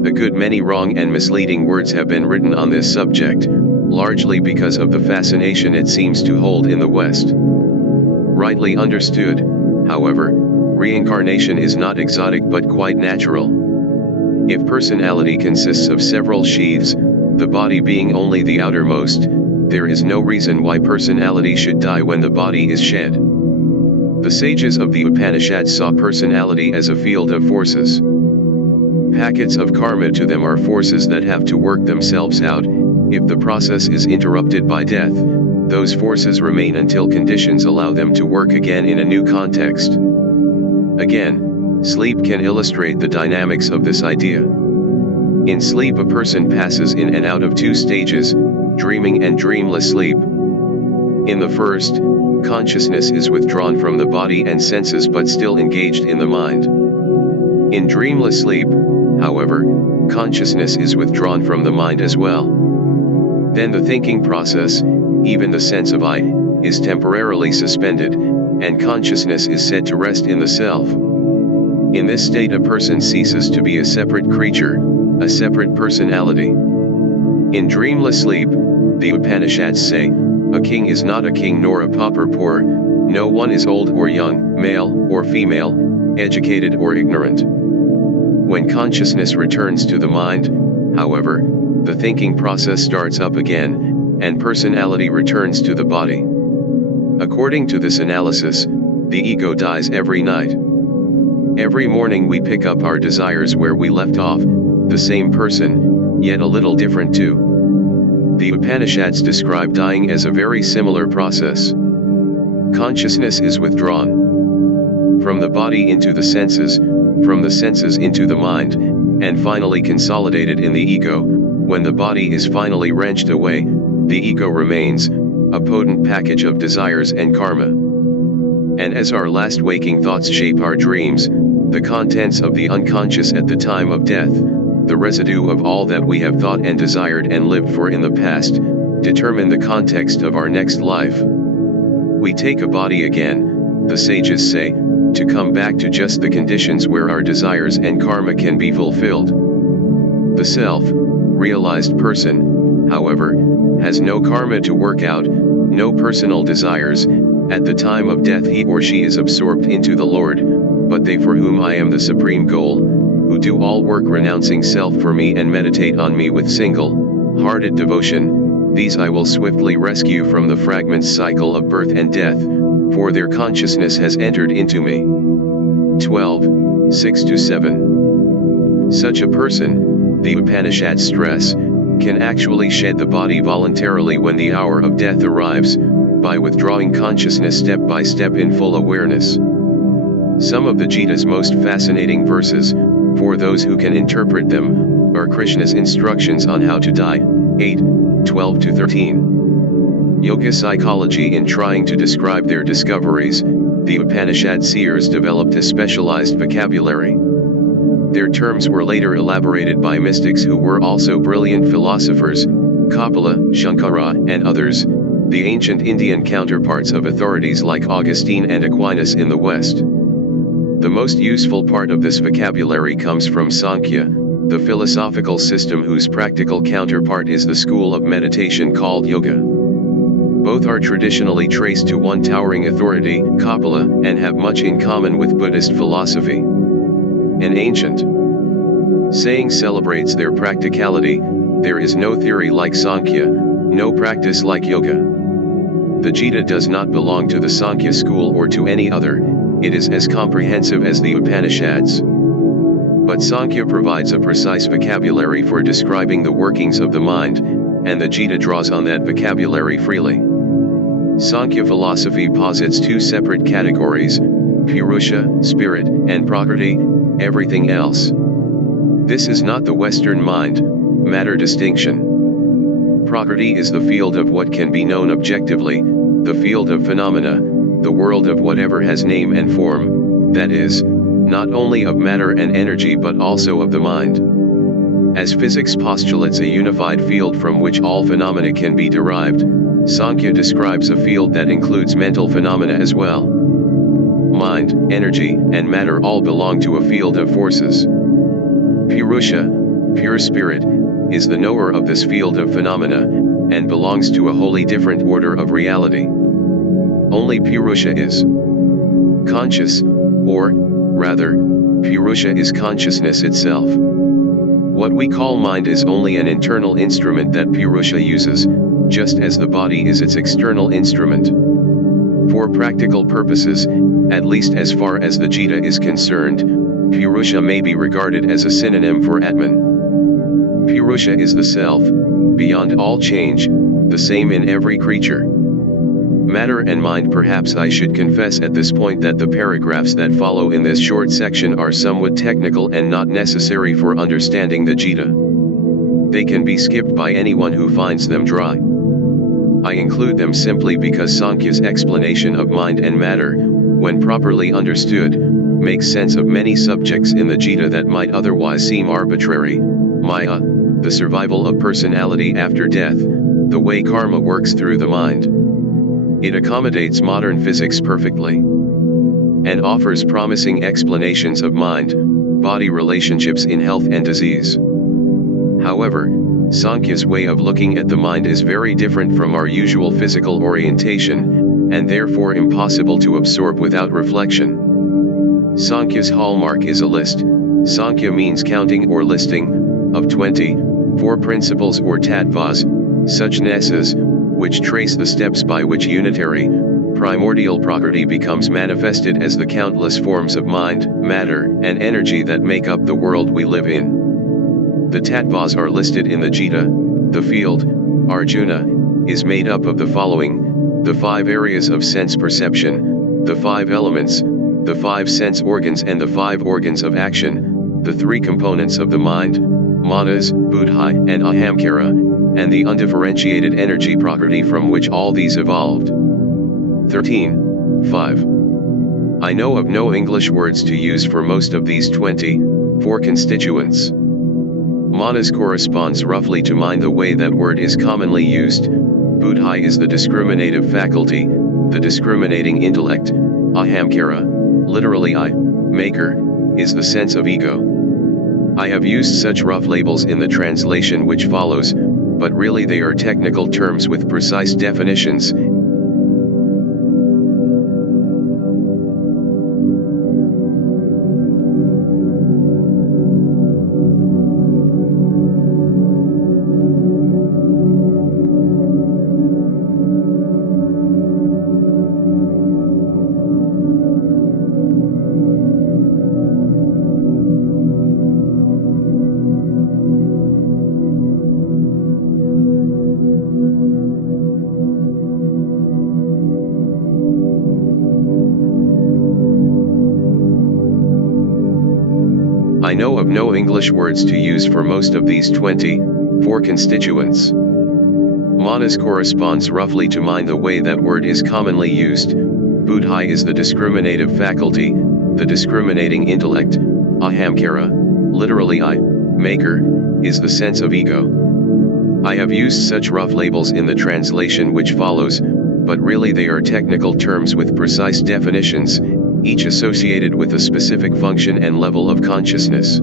A good many wrong and misleading words have been written on this subject, largely because of the fascination it seems to hold in the West. Rightly understood, however, reincarnation is not exotic but quite natural. If personality consists of several sheaths, the body being only the outermost, there is no reason why personality should die when the body is shed. The sages of the Upanishads saw personality as a field of forces. Packets of karma to them are forces that have to work themselves out. If the process is interrupted by death, those forces remain until conditions allow them to work again in a new context. Again, sleep can illustrate the dynamics of this idea. In sleep, a person passes in and out of two stages, dreaming and dreamless sleep. In the first, consciousness is withdrawn from the body and senses but still engaged in the mind. In dreamless sleep, however, consciousness is withdrawn from the mind as well. Then the thinking process, even the sense of I, is temporarily suspended, and consciousness is said to rest in the self. In this state, a person ceases to be a separate creature, a separate personality. In dreamless sleep, the Upanishads say, a king is not a king nor a pauper poor, no one is old or young, male or female, educated or ignorant. When consciousness returns to the mind, however, the thinking process starts up again, and personality returns to the body. According to this analysis, the ego dies every night. Every morning we pick up our desires where we left off, the same person, yet a little different too. The Upanishads describe dying as a very similar process. Consciousness is withdrawn from the body into the senses, from the senses into the mind, and finally consolidated in the ego. When the body is finally wrenched away, the ego remains, a potent package of desires and karma. And as our last waking thoughts shape our dreams, the contents of the unconscious at the time of death, the residue of all that we have thought and desired and lived for in the past, determine the context of our next life. We take a body again, the sages say, to come back to just the conditions where our desires and karma can be fulfilled. The self-realized person, however, has no karma to work out, no personal desires, at the time of death he or she is absorbed into the Lord, but they for whom I am the supreme goal, who do all work renouncing self for me and meditate on me with single-hearted devotion, these I will swiftly rescue from the fragments cycle of birth and death, for their consciousness has entered into me. 12, 6-7. Such a person, the Upanishads stress, can actually shed the body voluntarily when the hour of death arrives, by withdrawing consciousness step by step in full awareness. Some of the Gita's most fascinating verses, for those who can interpret them, are Krishna's instructions on how to die, 8, 12-13. Yoga psychology. In trying to describe their discoveries, the Upanishad seers developed a specialized vocabulary. Their terms were later elaborated by mystics who were also brilliant philosophers, Kapila, Shankara, and others, the ancient Indian counterparts of authorities like Augustine and Aquinas in the West. The most useful part of this vocabulary comes from Sankhya, the philosophical system whose practical counterpart is the school of meditation called yoga. Both are traditionally traced to one towering authority, Kapila, and have much in common with Buddhist philosophy. An ancient saying celebrates their practicality: there is no theory like Sankhya, no practice like yoga. The Gita does not belong to the Sankhya school or to any other, it is as comprehensive as the Upanishads. But Sankhya provides a precise vocabulary for describing the workings of the mind, and the Gita draws on that vocabulary freely. Sankhya philosophy posits two separate categories: Purusha, spirit, and Prakriti, everything else. This is not the Western mind-matter distinction. Prakriti is the field of what can be known objectively, the field of phenomena, the world of whatever has name and form, that is, not only of matter and energy but also of the mind. As physics postulates a unified field from which all phenomena can be derived, Sankhya describes a field that includes mental phenomena as well. Mind, energy, and matter all belong to a field of forces. Purusha, pure spirit, is the knower of this field of phenomena, and belongs to a wholly different order of reality. Only Purusha is conscious, or, rather, Purusha is consciousness itself. What we call mind is only an internal instrument that Purusha uses, just as the body is its external instrument. For practical purposes, at least as far as the Gita is concerned, Purusha may be regarded as a synonym for Atman. Purusha is the self, beyond all change, the same in every creature. Matter and mind. Perhaps I should confess at this point that the paragraphs that follow in this short section are somewhat technical and not necessary for understanding the Gita. They can be skipped by anyone who finds them dry. I include them simply because Sankhya's explanation of mind and matter, when properly understood, makes sense of many subjects in the Gita that might otherwise seem arbitrary: Maya, the survival of personality after death, the way karma works through the mind. It accommodates modern physics perfectly, and offers promising explanations of mind-body relationships in health and disease. However, Sankhya's way of looking at the mind is very different from our usual physical orientation, and therefore impossible to absorb without reflection. Sankhya's hallmark is a list. Sankhya means counting or listing, of 24 principles or tattvas, such nesas, which trace the steps by which unitary, primordial Prakriti becomes manifested as the countless forms of mind, matter, and energy that make up the world we live in. The tattvas are listed in the Gita. The field, Arjuna, is made up of the following: the 5 areas of sense perception, the 5 elements, the 5 sense organs and the 5 organs of action, the 3 components of the mind, manas, buddhi, and ahamkara, and the undifferentiated energy prakriti from which all these evolved. 13.5. I know of no English words to use for most of these 24 constituents. Manas corresponds roughly to mind, the way that word is commonly used. Buddhi is the discriminative faculty, the discriminating intellect. Ahamkara, literally I, maker, is the sense of ego. I have used such rough labels in the translation which follows, but really they are technical terms with precise definitions, I know of no English words to use for most of these 24 constituents. Manas corresponds roughly to mind, the way that word is commonly used. Buddhi is the discriminative faculty, the discriminating intellect. Ahamkara, literally I, maker, is the sense of ego. I have used such rough labels in the translation which follows, but really they are technical terms with precise definitions, each associated with a specific function and level of consciousness.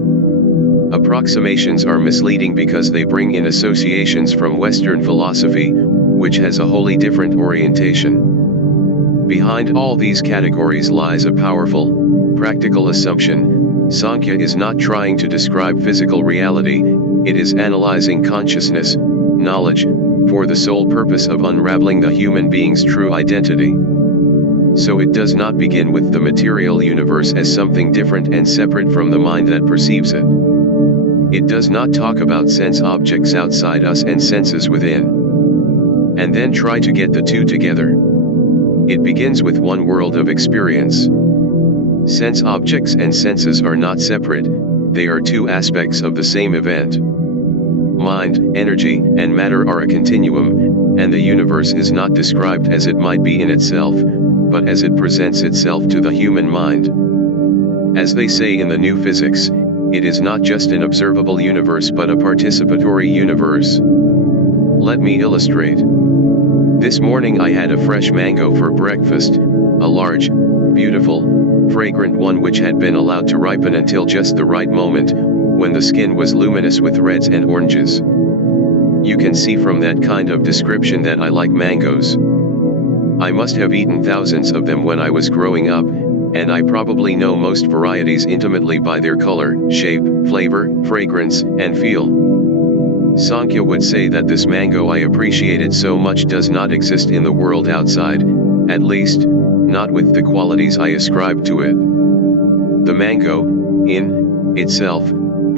Approximations are misleading because they bring in associations from Western philosophy, which has a wholly different orientation. Behind all these categories lies a powerful, practical assumption. Sankhya is not trying to describe physical reality, it is analyzing consciousness, knowledge, for the sole purpose of unraveling the human being's true identity. So it does not begin with the material universe as something different and separate from the mind that perceives it. It does not talk about sense objects outside us and senses within, and then try to get the two together. It begins with one world of experience. Sense objects and senses are not separate, they are two aspects of the same event. Mind, energy, and matter are a continuum, and the universe is not described as it might be in itself, but as it presents itself to the human mind. As they say in the new physics, it is not just an observable universe but a participatory universe. Let me illustrate. This morning I had a fresh mango for breakfast, a large, beautiful, fragrant one which had been allowed to ripen until just the right moment, when the skin was luminous with reds and oranges. You can see from that kind of description that I like mangoes. I must have eaten thousands of them when I was growing up, and I probably know most varieties intimately by their color, shape, flavor, fragrance, and feel. Sankhya would say that this mango I appreciated so much does not exist in the world outside, at least, not with the qualities I ascribe to it. The mango, in itself,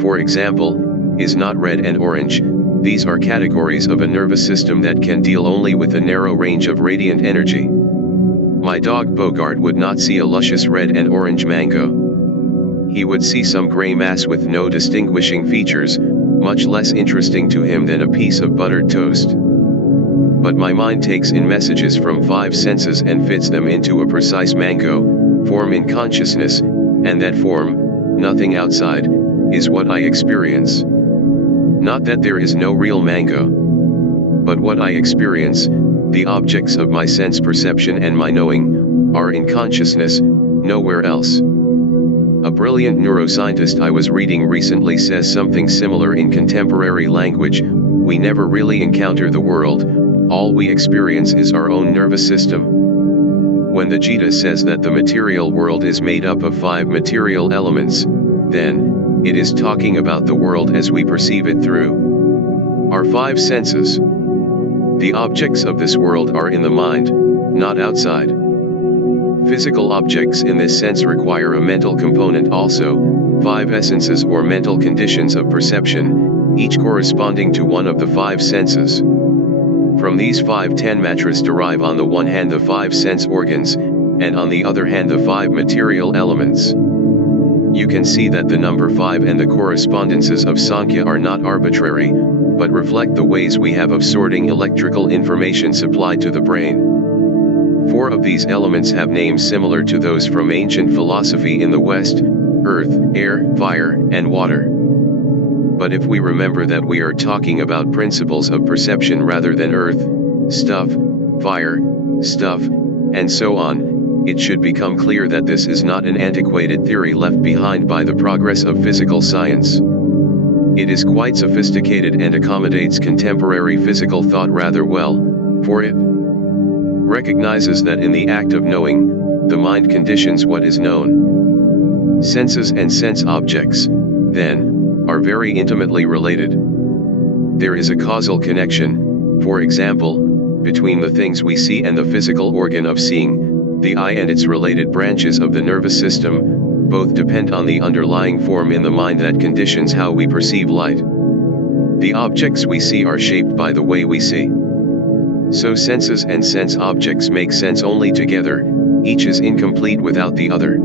for example, is not red and orange. These are categories of a nervous system that can deal only with a narrow range of radiant energy. My dog Bogart would not see a luscious red and orange mango. He would see some gray mass with no distinguishing features, much less interesting to him than a piece of buttered toast. But my mind takes in messages from 5 senses and fits them into a precise mango, form in consciousness, and that form, nothing outside, is what I experience. Not that there is no real mango, but what I experience, the objects of my sense perception and my knowing, are in consciousness, nowhere else. A brilliant neuroscientist I was reading recently says something similar in contemporary language. We never really encounter the world, all we experience is our own nervous system. When the Gita says that the material world is made up of 5 material elements, then, it is talking about the world as we perceive it through our 5 senses. The objects of this world are in the mind, not outside. Physical objects in this sense require a mental component also, 5 essences or mental conditions of perception, each corresponding to one of the 5 senses. From these 5 tanmatras derive on the one hand the 5 sense organs, and on the other hand the 5 material elements. You can see that the number 5 and the correspondences of Sankhya are not arbitrary, but reflect the ways we have of sorting electrical information supplied to the brain. 4 of these elements have names similar to those from ancient philosophy in the West: earth, air, fire, and water. But if we remember that we are talking about principles of perception rather than earth, stuff, fire, stuff, and so on, it should become clear that this is not an antiquated theory left behind by the progress of physical science. It is quite sophisticated and accommodates contemporary physical thought rather well, for it recognizes that in the act of knowing, the mind conditions what is known. Senses and sense objects, then, are very intimately related. There is a causal connection, for example, between the things we see and the physical organ of seeing, the eye and its related branches of the nervous system, both depend on the underlying form in the mind that conditions how we perceive light. The objects we see are shaped by the way we see. So senses and sense objects make sense only together, each is incomplete without the other.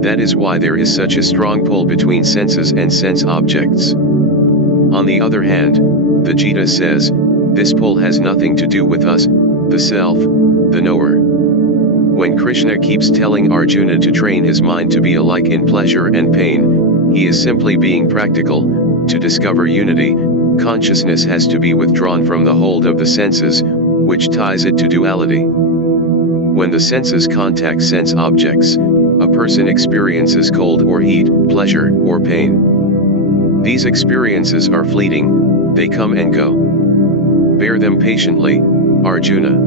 That is why there is such a strong pull between senses and sense objects. On the other hand, the Gita says, this pull has nothing to do with us, the self, the knower. When Krishna keeps telling Arjuna to train his mind to be alike in pleasure and pain, he is simply being practical. To discover unity, consciousness has to be withdrawn from the hold of the senses, which ties it to duality. When the senses contact sense objects, a person experiences cold or heat, pleasure or pain. These experiences are fleeting, they come and go. Bear them patiently, Arjuna.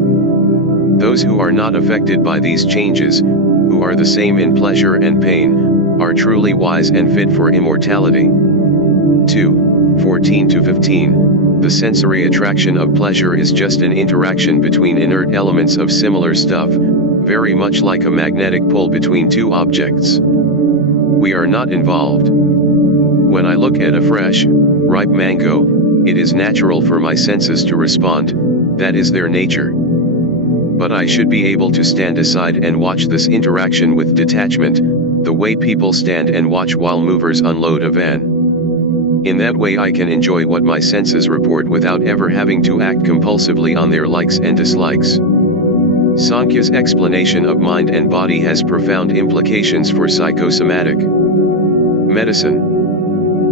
Those who are not affected by these changes, who are the same in pleasure and pain, are truly wise and fit for immortality. 2:14-15, the sensory attraction of pleasure is just an interaction between inert elements of similar stuff, very much like a magnetic pull between two objects. We are not involved. When I look at a fresh, ripe mango, it is natural for my senses to respond, that is their nature. But I should be able to stand aside and watch this interaction with detachment, the way people stand and watch while movers unload a van. In that way I can enjoy what my senses report without ever having to act compulsively on their likes and dislikes. Sankhya's explanation of mind and body has profound implications for psychosomatic medicine.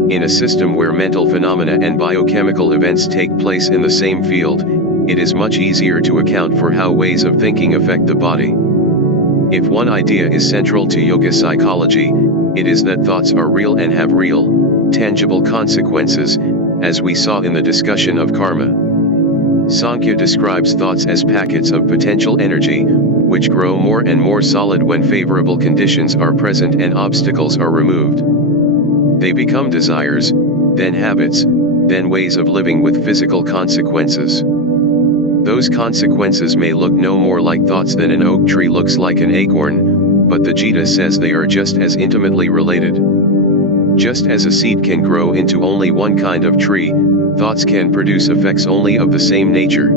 In a system where mental phenomena and biochemical events take place in the same field, it is much easier to account for how ways of thinking affect the body. If one idea is central to yoga psychology, it is that thoughts are real and have real, tangible consequences, as we saw in the discussion of karma. Sankhya describes thoughts as packets of potential energy, which grow more and more solid when favorable conditions are present and obstacles are removed. They become desires, then habits, then ways of living with physical consequences. Those consequences may look no more like thoughts than an oak tree looks like an acorn, but the Gita says they are just as intimately related. Just as a seed can grow into only one kind of tree, thoughts can produce effects only of the same nature.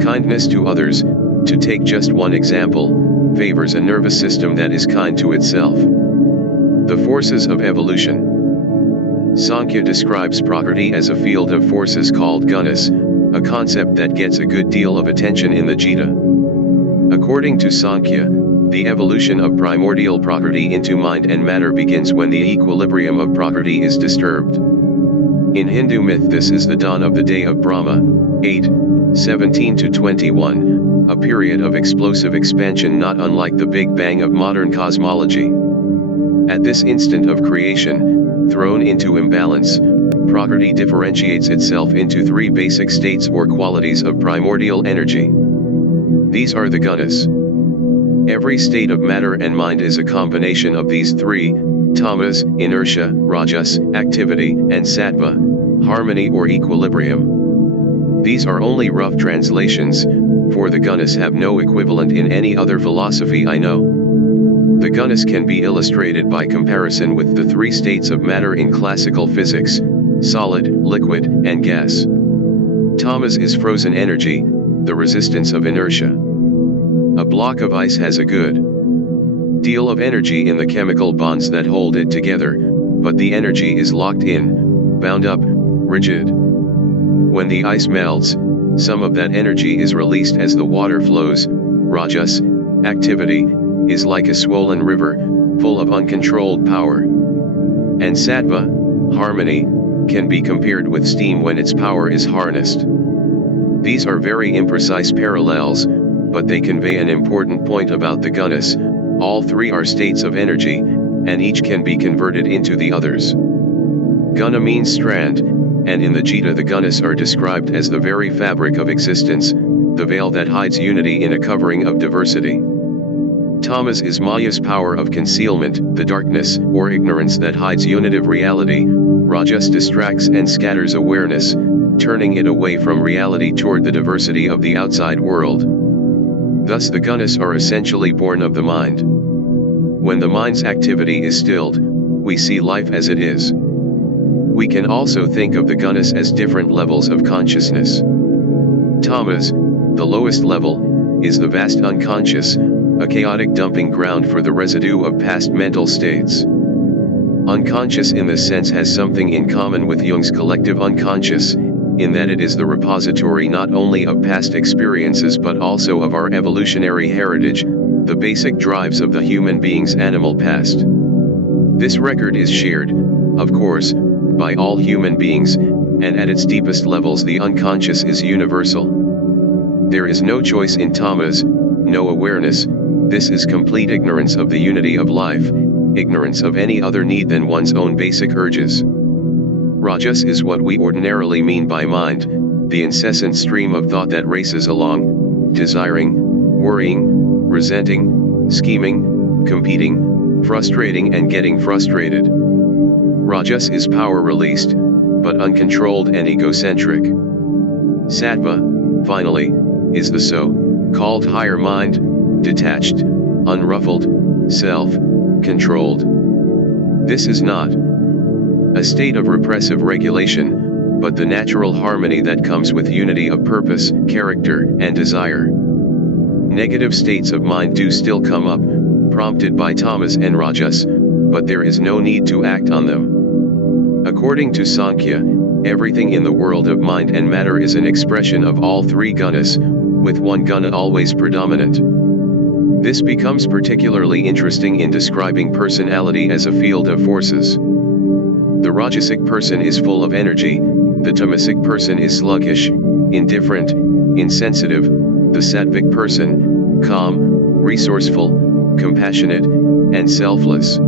Kindness to others, to take just one example, favors a nervous system that is kind to itself. The forces of evolution. Sankhya describes Prakriti as a field of forces called gunas, a concept that gets a good deal of attention in the Gita. According to Sankhya, the evolution of primordial Prakriti into mind and matter begins when the equilibrium of Prakriti is disturbed. In Hindu myth this is the dawn of the day of Brahma, 8:17-21, a period of explosive expansion not unlike the Big Bang of modern cosmology. At this instant of creation, thrown into imbalance, Prakriti differentiates itself into three basic states or qualities of primordial energy. These are the gunas. Every state of matter and mind is a combination of these three: tamas, inertia; rajas, activity; and sattva, harmony or equilibrium. These are only rough translations, for the gunas have no equivalent in any other philosophy I know. The gunas can be illustrated by comparison with the three states of matter in classical physics: solid, liquid, and gas. Tamas is frozen energy, the resistance of inertia. A block of ice has a good deal of energy in the chemical bonds that hold it together, but the energy is locked in, bound up, rigid. When the ice melts, some of that energy is released as the water flows. Rajas, activity, is like a swollen river, full of uncontrolled power. And sattva, harmony, can be compared with steam when its power is harnessed. These are very imprecise parallels, but they convey an important point about the gunas. All three are states of energy, and each can be converted into the others. Guna means strand, and in the Gita the gunas are described as the very fabric of existence, the veil that hides unity in a covering of diversity. Tamas is Maya's power of concealment, the darkness or ignorance that hides unitive reality. Rajas distracts and scatters awareness, turning it away from reality toward the diversity of the outside world. Thus the gunas are essentially born of the mind. When the mind's activity is stilled, we see life as it is. We can also think of the gunas as different levels of consciousness. Tamas, the lowest level, is the vast unconscious, a chaotic dumping ground for the residue of past mental states. Unconscious in this sense has something in common with Jung's collective unconscious, in that it is the repository not only of past experiences but also of our evolutionary heritage, the basic drives of the human being's animal past. This record is shared, of course, by all human beings, and at its deepest levels the unconscious is universal. There is no choice in tamas, no awareness. This is complete ignorance of the unity of life, ignorance of any other need than one's own basic urges. Rajas is what we ordinarily mean by mind, the incessant stream of thought that races along, desiring, worrying, resenting, scheming, competing, frustrating and getting frustrated. Rajas is power released, but uncontrolled and egocentric. Sattva, finally, is the so-called higher mind, detached, unruffled, self-controlled. This is not a state of repressive regulation, but the natural harmony that comes with unity of purpose, character, and desire. Negative states of mind do still come up, prompted by tamas and rajas, but there is no need to act on them. According to Sankhya, everything in the world of mind and matter is an expression of all three gunas, with one guna always predominant. This becomes particularly interesting in describing personality as a field of forces. The rajasic person is full of energy, the tamasic person is sluggish, indifferent, insensitive, the sattvic person, calm, resourceful, compassionate, and selfless.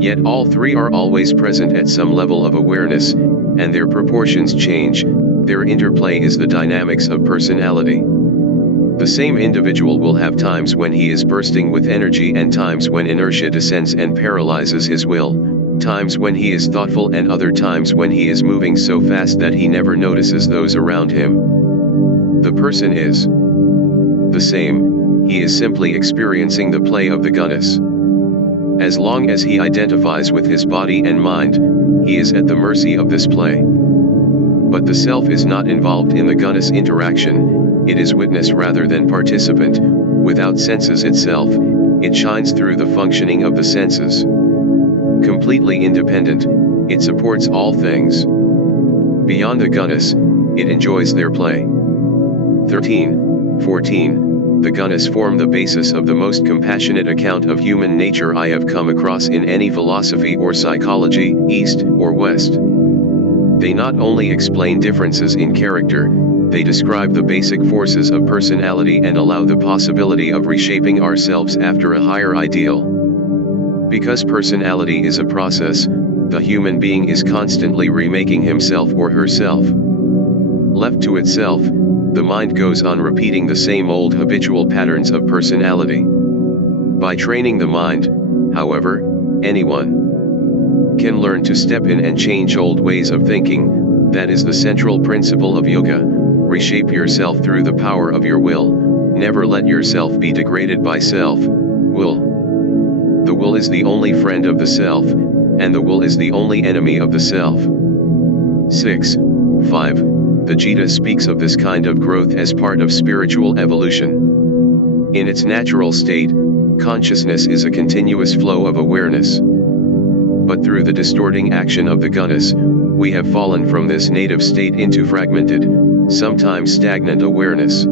Yet all three are always present at some level of awareness, and their proportions change. Their interplay is the dynamics of personality. The same individual will have times when he is bursting with energy and times when inertia descends and paralyzes his will, times when he is thoughtful and other times when he is moving so fast that he never notices those around him. The person is the same, he is simply experiencing the play of the gunas. As long as he identifies with his body and mind, he is at the mercy of this play. But the self is not involved in the gunas interaction, it is witness rather than participant. Without senses itself, it shines through the functioning of the senses. Completely independent, it supports all things. Beyond the gunas, it enjoys their play. 14. The gunas form the basis of the most compassionate account of human nature I have come across in any philosophy or psychology, East or West. They not only explain differences in character, they describe the basic forces of personality and allow the possibility of reshaping ourselves after a higher ideal. Because personality is a process, the human being is constantly remaking himself or herself. Left to itself, the mind goes on repeating the same old habitual patterns of personality. By training the mind, however, anyone can learn to step in and change old ways of thinking. That is the central principle of yoga. Reshape yourself through the power of your will. Never let yourself be degraded by self-will. The will is the only friend of the self, and the will is the only enemy of the self. 5. The Gita speaks of this kind of growth as part of spiritual evolution. In its natural state, consciousness is a continuous flow of awareness. But through the distorting action of the gunas, we have fallen from this native state into fragmented, sometimes stagnant awareness.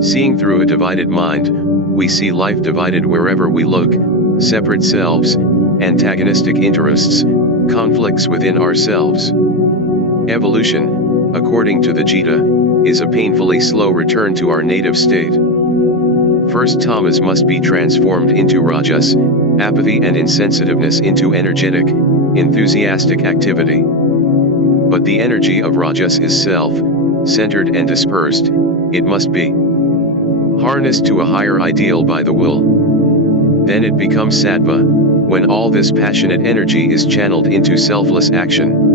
Seeing through a divided mind, we see life divided wherever we look, separate selves, antagonistic interests, conflicts within ourselves. Evolution, according to the Gita, is a painfully slow return to our native state. First, tamas must be transformed into rajas, apathy and insensitiveness into energetic, enthusiastic activity. But the energy of rajas is self-centered and dispersed. It must be harnessed to a higher ideal by the will. Then it becomes sattva, when all this passionate energy is channeled into selfless action.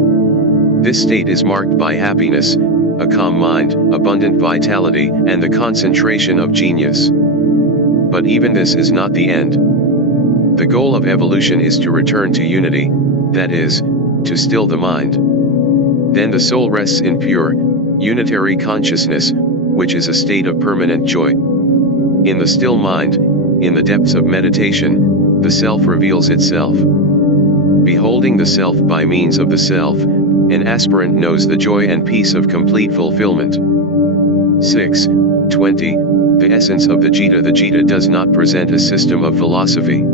This state is marked by happiness, a calm mind, abundant vitality, and the concentration of genius. But even this is not the end. The goal of evolution is to return to unity, that is, to still the mind. Then the soul rests in pure, unitary consciousness, which is a state of permanent joy. In the still mind, in the depths of meditation, the self reveals itself. Beholding the self by means of the self, an aspirant knows the joy and peace of complete fulfillment. 6.20. The essence of the Gita. The Gita does not present a system of philosophy.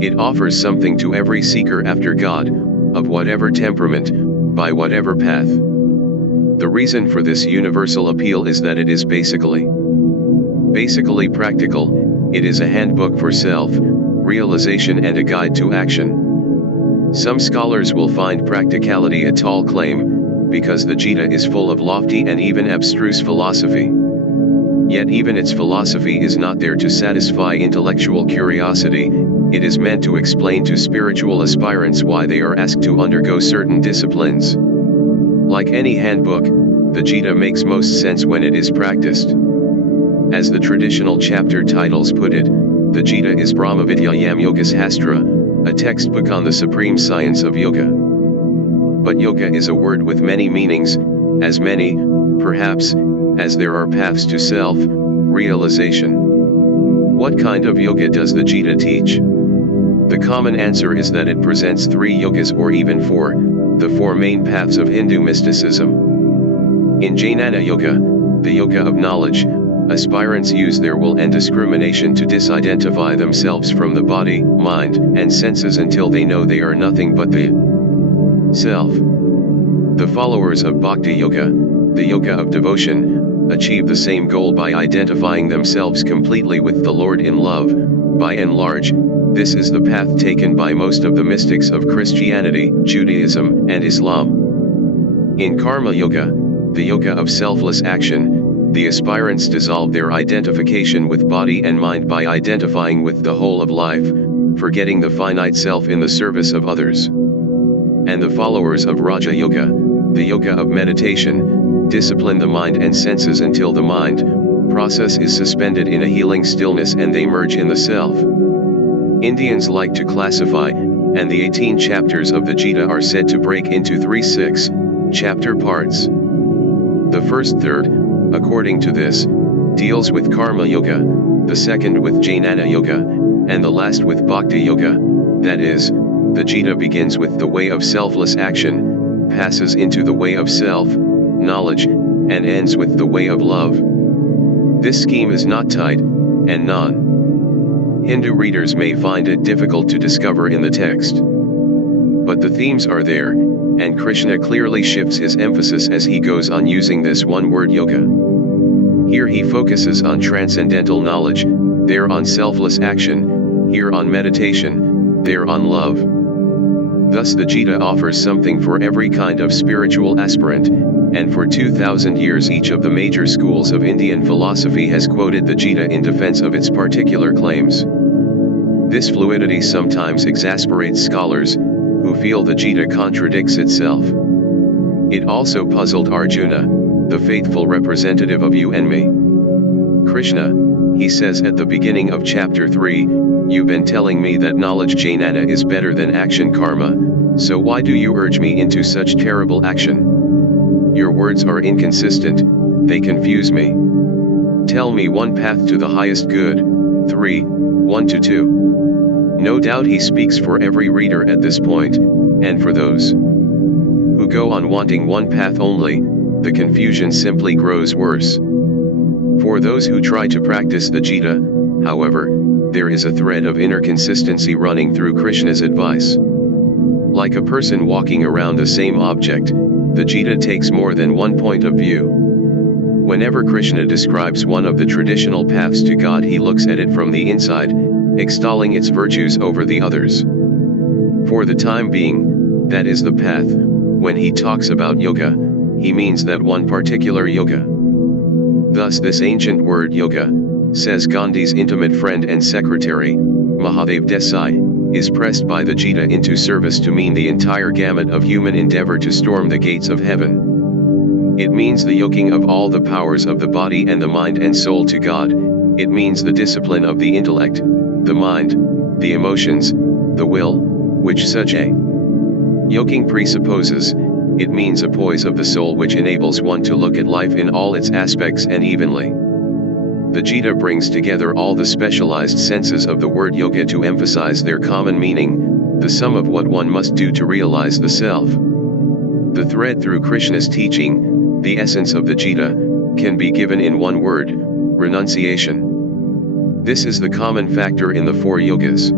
It offers something to every seeker after God, of whatever temperament, by whatever path. The reason for this universal appeal is that it is basically practical. It is a handbook for self-realization and a guide to action. Some scholars will find practicality a tall claim, because the Gita is full of lofty and even abstruse philosophy. Yet even its philosophy is not there to satisfy intellectual curiosity, it is meant to explain to spiritual aspirants why they are asked to undergo certain disciplines. Like any handbook, the Gita makes most sense when it is practiced. As the traditional chapter titles put it, the Gita is Brahmavidyayam Yogasastra, a textbook on the supreme science of yoga. But yoga is a word with many meanings, as many, perhaps, as there are paths to self-realization. What kind of yoga does the Gita teach? The common answer is that it presents 3 yogas or even 4, the 4 main paths of Hindu mysticism. In Jnana Yoga, the yoga of knowledge, aspirants use their will and discrimination to disidentify themselves from the body, mind, and senses until they know they are nothing but the self. The followers of Bhakti Yoga, the yoga of devotion, achieve the same goal by identifying themselves completely with the Lord in love. By and large, this is the path taken by most of the mystics of Christianity, Judaism, and Islam. In Karma Yoga, the yoga of selfless action, the aspirants dissolve their identification with body and mind by identifying with the whole of life, forgetting the finite self in the service of others. And the followers of Raja Yoga, the yoga of meditation, discipline the mind and senses until the mind process is suspended in a healing stillness and they merge in the self. Indians like to classify, and the 18 chapters of the Gita are said to break into 3 6-chapter parts. The first third, according to this, deals with Karma Yoga, the second with Jnana Yoga, and the last with Bhakti Yoga, that is, the Gita begins with the way of selfless action, passes into the way of self-knowledge, and ends with the way of love. This scheme is not tight, and non-Hindu readers may find it difficult to discover in the text. But the themes are there, and Krishna clearly shifts his emphasis as he goes on using this one word yoga. Here he focuses on transcendental knowledge, there on selfless action, here on meditation, there on love. Thus the Gita offers something for every kind of spiritual aspirant, and for 2000 years each of the major schools of Indian philosophy has quoted the Gita in defense of its particular claims. This fluidity sometimes exasperates scholars, who feel the Gita contradicts itself. It also puzzled Arjuna, the faithful representative of you and me. Krishna, he says at the beginning of chapter 3, you've been telling me that knowledge jnana is better than action karma, so why do you urge me into such terrible action? Your words are inconsistent, they confuse me. Tell me one path to the highest good. 3, 1-2. No doubt he speaks for every reader at this point, and for those who go on wanting one path only, the confusion simply grows worse. For those who try to practice the Gita, however, there is a thread of inner consistency running through Krishna's advice. Like a person walking around the same object, the Gita takes more than one point of view. Whenever Krishna describes one of the traditional paths to God, he looks at it from the inside, extolling its virtues over the others. For the time being, that is the path. When he talks about yoga, he means that one particular yoga. Thus this ancient word yoga, says Gandhi's intimate friend and secretary, Mahadev Desai, is pressed by the Gita into service to mean the entire gamut of human endeavor to storm the gates of heaven. It means the yoking of all the powers of the body and the mind and soul to God. It means the discipline of the intellect, the mind, the emotions, the will, which such a yoking presupposes. It means a poise of the soul which enables one to look at life in all its aspects and evenly. The Gita brings together all the specialized senses of the word yoga to emphasize their common meaning, the sum of what one must do to realize the self. The thread through Krishna's teaching, the essence of the Gita, can be given in one word: renunciation. This is the common factor in the four yogas.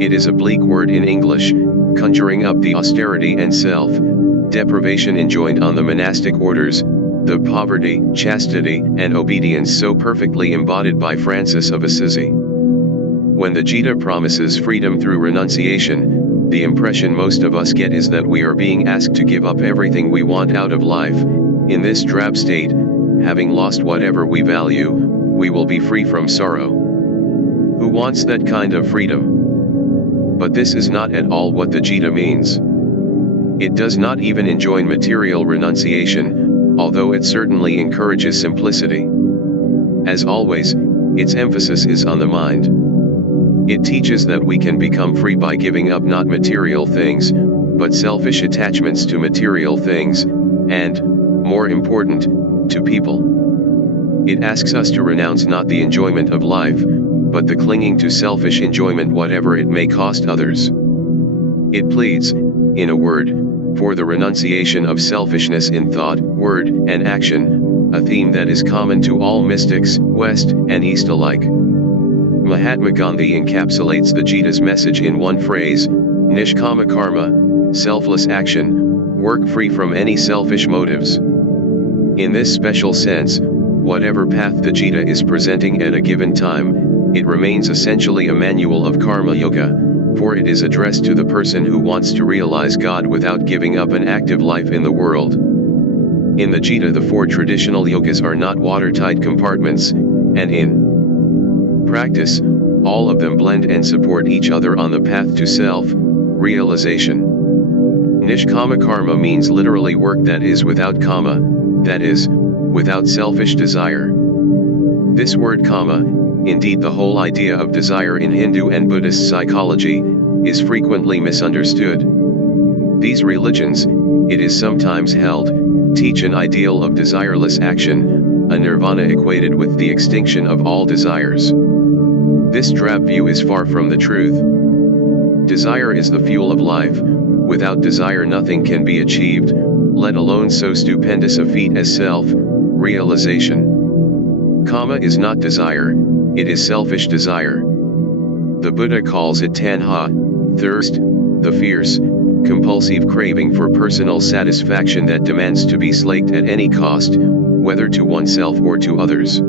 It is a bleak word in English, conjuring up the austerity and self-deprivation enjoined on the monastic orders, the poverty, chastity, and obedience so perfectly embodied by Francis of Assisi. When the Gita promises freedom through renunciation, the impression most of us get is that we are being asked to give up everything we want out of life. In this drab state, having lost whatever we value, we will be free from sorrow. Who wants that kind of freedom? But this is not at all what the Gita means. It does not even enjoin material renunciation, although it certainly encourages simplicity. As always, its emphasis is on the mind. It teaches that we can become free by giving up not material things, but selfish attachments to material things, and, more important, to people. It asks us to renounce not the enjoyment of life, but the clinging to selfish enjoyment whatever it may cost others. It pleads, in a word, for the renunciation of selfishness in thought, word, and action, a theme that is common to all mystics, West and East alike. Mahatma Gandhi encapsulates the Gita's message in one phrase: Nishkama karma, selfless action, work free from any selfish motives. In this special sense, whatever path the Gita is presenting at a given time, it remains essentially a manual of karma yoga, for it is addressed to the person who wants to realize God without giving up an active life in the world. In the Gita, the four traditional yogas are not watertight compartments, and in practice, all of them blend and support each other on the path to self-realization. Nishkama karma means literally work that is without kama, that is, without selfish desire. This word kama, indeed the whole idea of desire in Hindu and Buddhist psychology, is frequently misunderstood. These religions, it is sometimes held, teach an ideal of desireless action, a nirvana equated with the extinction of all desires. This drab view is far from the truth. Desire is the fuel of life. Without desire nothing can be achieved, let alone so stupendous a feat as self-realization. Kama is not desire, it is selfish desire. The Buddha calls it tanha, thirst, the fierce, compulsive craving for personal satisfaction that demands to be slaked at any cost, whether to oneself or to others.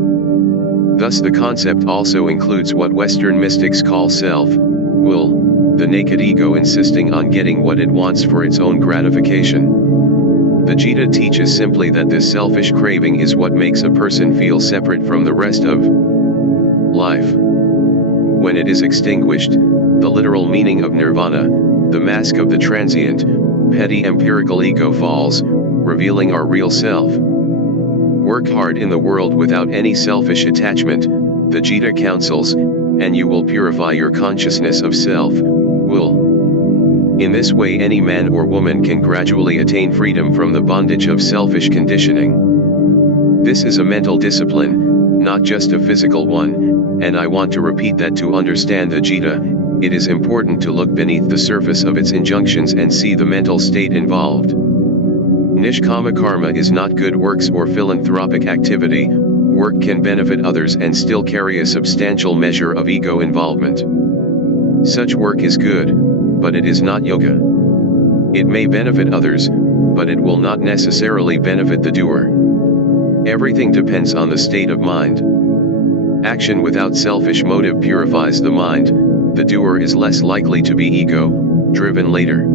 Thus the concept also includes what Western mystics call self-will, the naked ego insisting on getting what it wants for its own gratification. The Gita teaches simply that this selfish craving is what makes a person feel separate from the rest of life. When it is extinguished, the literal meaning of nirvana, the mask of the transient, petty empirical ego falls, revealing our real self. Work hard in the world without any selfish attachment, the Gita counsels, and you will purify your consciousness of self-will. In this way any man or woman can gradually attain freedom from the bondage of selfish conditioning. This is a mental discipline, not just a physical one, and I want to repeat that to understand the Gita, it is important to look beneath the surface of its injunctions and see the mental state involved. Nishkama karma is not good works or philanthropic activity. Work can benefit others and still carry a substantial measure of ego involvement. Such work is good, but it is not yoga. It may benefit others, but it will not necessarily benefit the doer. Everything depends on the state of mind. Action without selfish motive purifies the mind, the doer is less likely to be ego-driven later.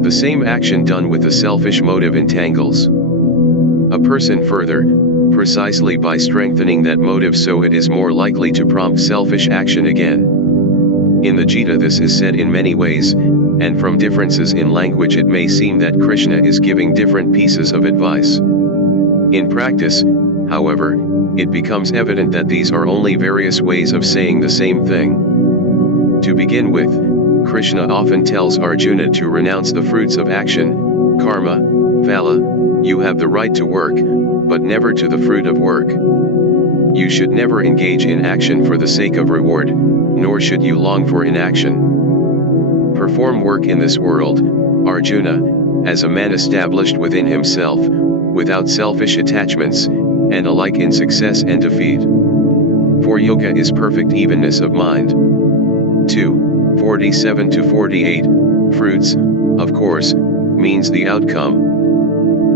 The same action done with a selfish motive entangles a person further, precisely by strengthening that motive so it is more likely to prompt selfish action again. In the Gita this is said in many ways, and from differences in language it may seem that Krishna is giving different pieces of advice. In practice, however, it becomes evident that these are only various ways of saying the same thing. To begin with, Krishna often tells Arjuna to renounce the fruits of action, karma, phala. You have the right to work, but never to the fruit of work. You should never engage in action for the sake of reward, nor should you long for inaction. Perform work in this world, Arjuna, as a man established within himself, without selfish attachments, and alike in success and defeat. For yoga is perfect evenness of mind. 2:47-48, fruits, of course, means the outcome.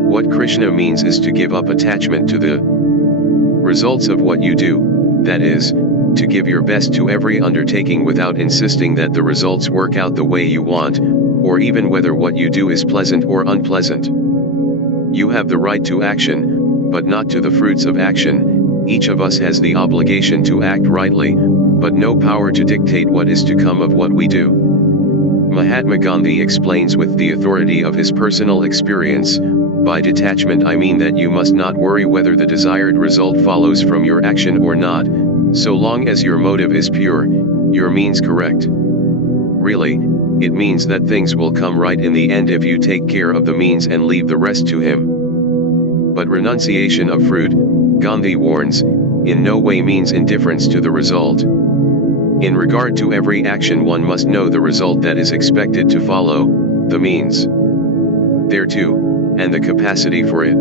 What Krishna means is to give up attachment to the results of what you do, that is, to give your best to every undertaking without insisting that the results work out the way you want, or even whether what you do is pleasant or unpleasant. You have the right to action, but not to the fruits of action. Each of us has the obligation to act rightly, but no power to dictate what is to come of what we do. Mahatma Gandhi explains with the authority of his personal experience, by detachment I mean that you must not worry whether the desired result follows from your action or not, so long as your motive is pure, your means correct. Really, it means that things will come right in the end if you take care of the means and leave the rest to him. But renunciation of fruit, Gandhi warns, in no way means indifference to the result. In regard to every action one must know the result that is expected to follow, the means thereto, and the capacity for it.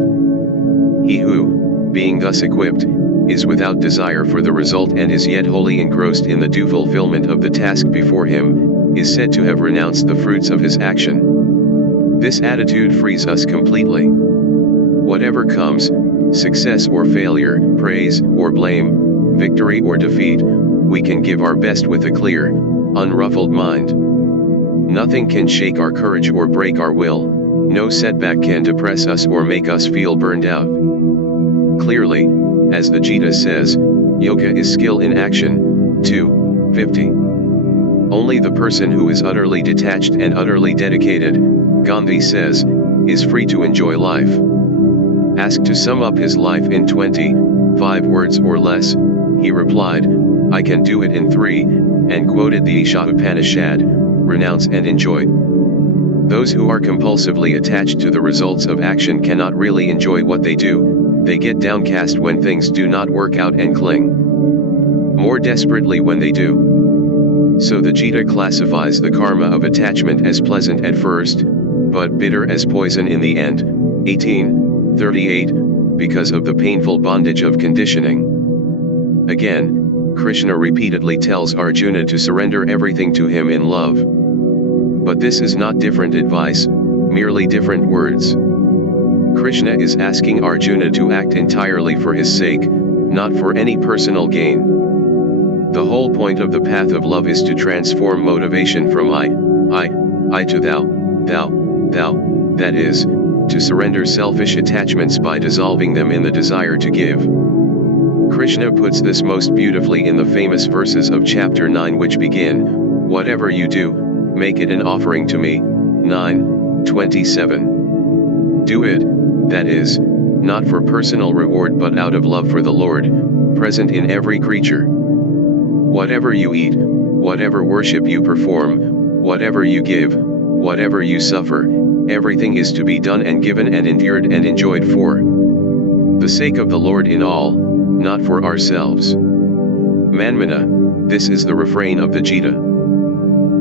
He who, being thus equipped, is without desire for the result and is yet wholly engrossed in the due fulfillment of the task before him, is said to have renounced the fruits of his action. This attitude frees us completely. Whatever comes, success or failure, praise or blame, victory or defeat, we can give our best with a clear, unruffled mind. Nothing can shake our courage or break our will, no setback can depress us or make us feel burned out. Clearly, as the Gita says, yoga is skill in action. 2:50. Only the person who is utterly detached and utterly dedicated, Gandhi says, is free to enjoy life. Asked to sum up his life in 25 words or less, he replied, I can do it in 3, and quoted the Isha Upanishad, renounce and enjoy. Those who are compulsively attached to the results of action cannot really enjoy what they do, they get downcast when things do not work out and cling more desperately when they do. So the Gita classifies the karma of attachment as pleasant at first, but bitter as poison in the end. 18:38, because of the painful bondage of conditioning. Again, Krishna repeatedly tells Arjuna to surrender everything to him in love. But this is not different advice, merely different words. Krishna is asking Arjuna to act entirely for his sake, not for any personal gain. The whole point of the path of love is to transform motivation from I to thou, that is, to surrender selfish attachments by dissolving them in the desire to give. Krishna puts this most beautifully in the famous verses of chapter 9 which begin, whatever you do, make it an offering to me. 9:27. Do it, that is, not for personal reward but out of love for the Lord, present in every creature. Whatever you eat, whatever worship you perform, whatever you give, whatever you suffer, everything is to be done and given and endured and enjoyed for the sake of the Lord in all, not for ourselves. Manmana, this is the refrain of the Gita.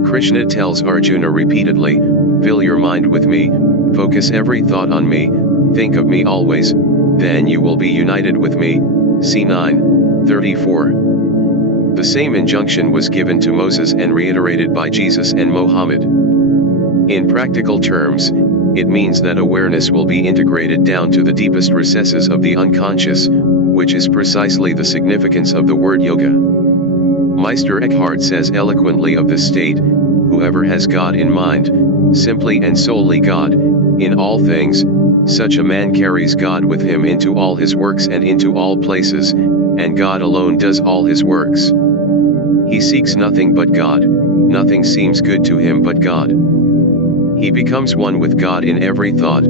Krishna tells Arjuna repeatedly, fill your mind with me, focus every thought on me, think of me always, then you will be united with me. C 9:34. The same injunction was given to Moses and reiterated by Jesus and Mohammed. In practical terms, it means that awareness will be integrated down to the deepest recesses of the unconscious, which is precisely the significance of the word yoga. Meister Eckhart says eloquently of this state, whoever has God in mind, simply and solely God, in all things, such a man carries God with him into all his works and into all places, and God alone does all his works. He seeks nothing but God, nothing seems good to him but God. He becomes one with God in every thought.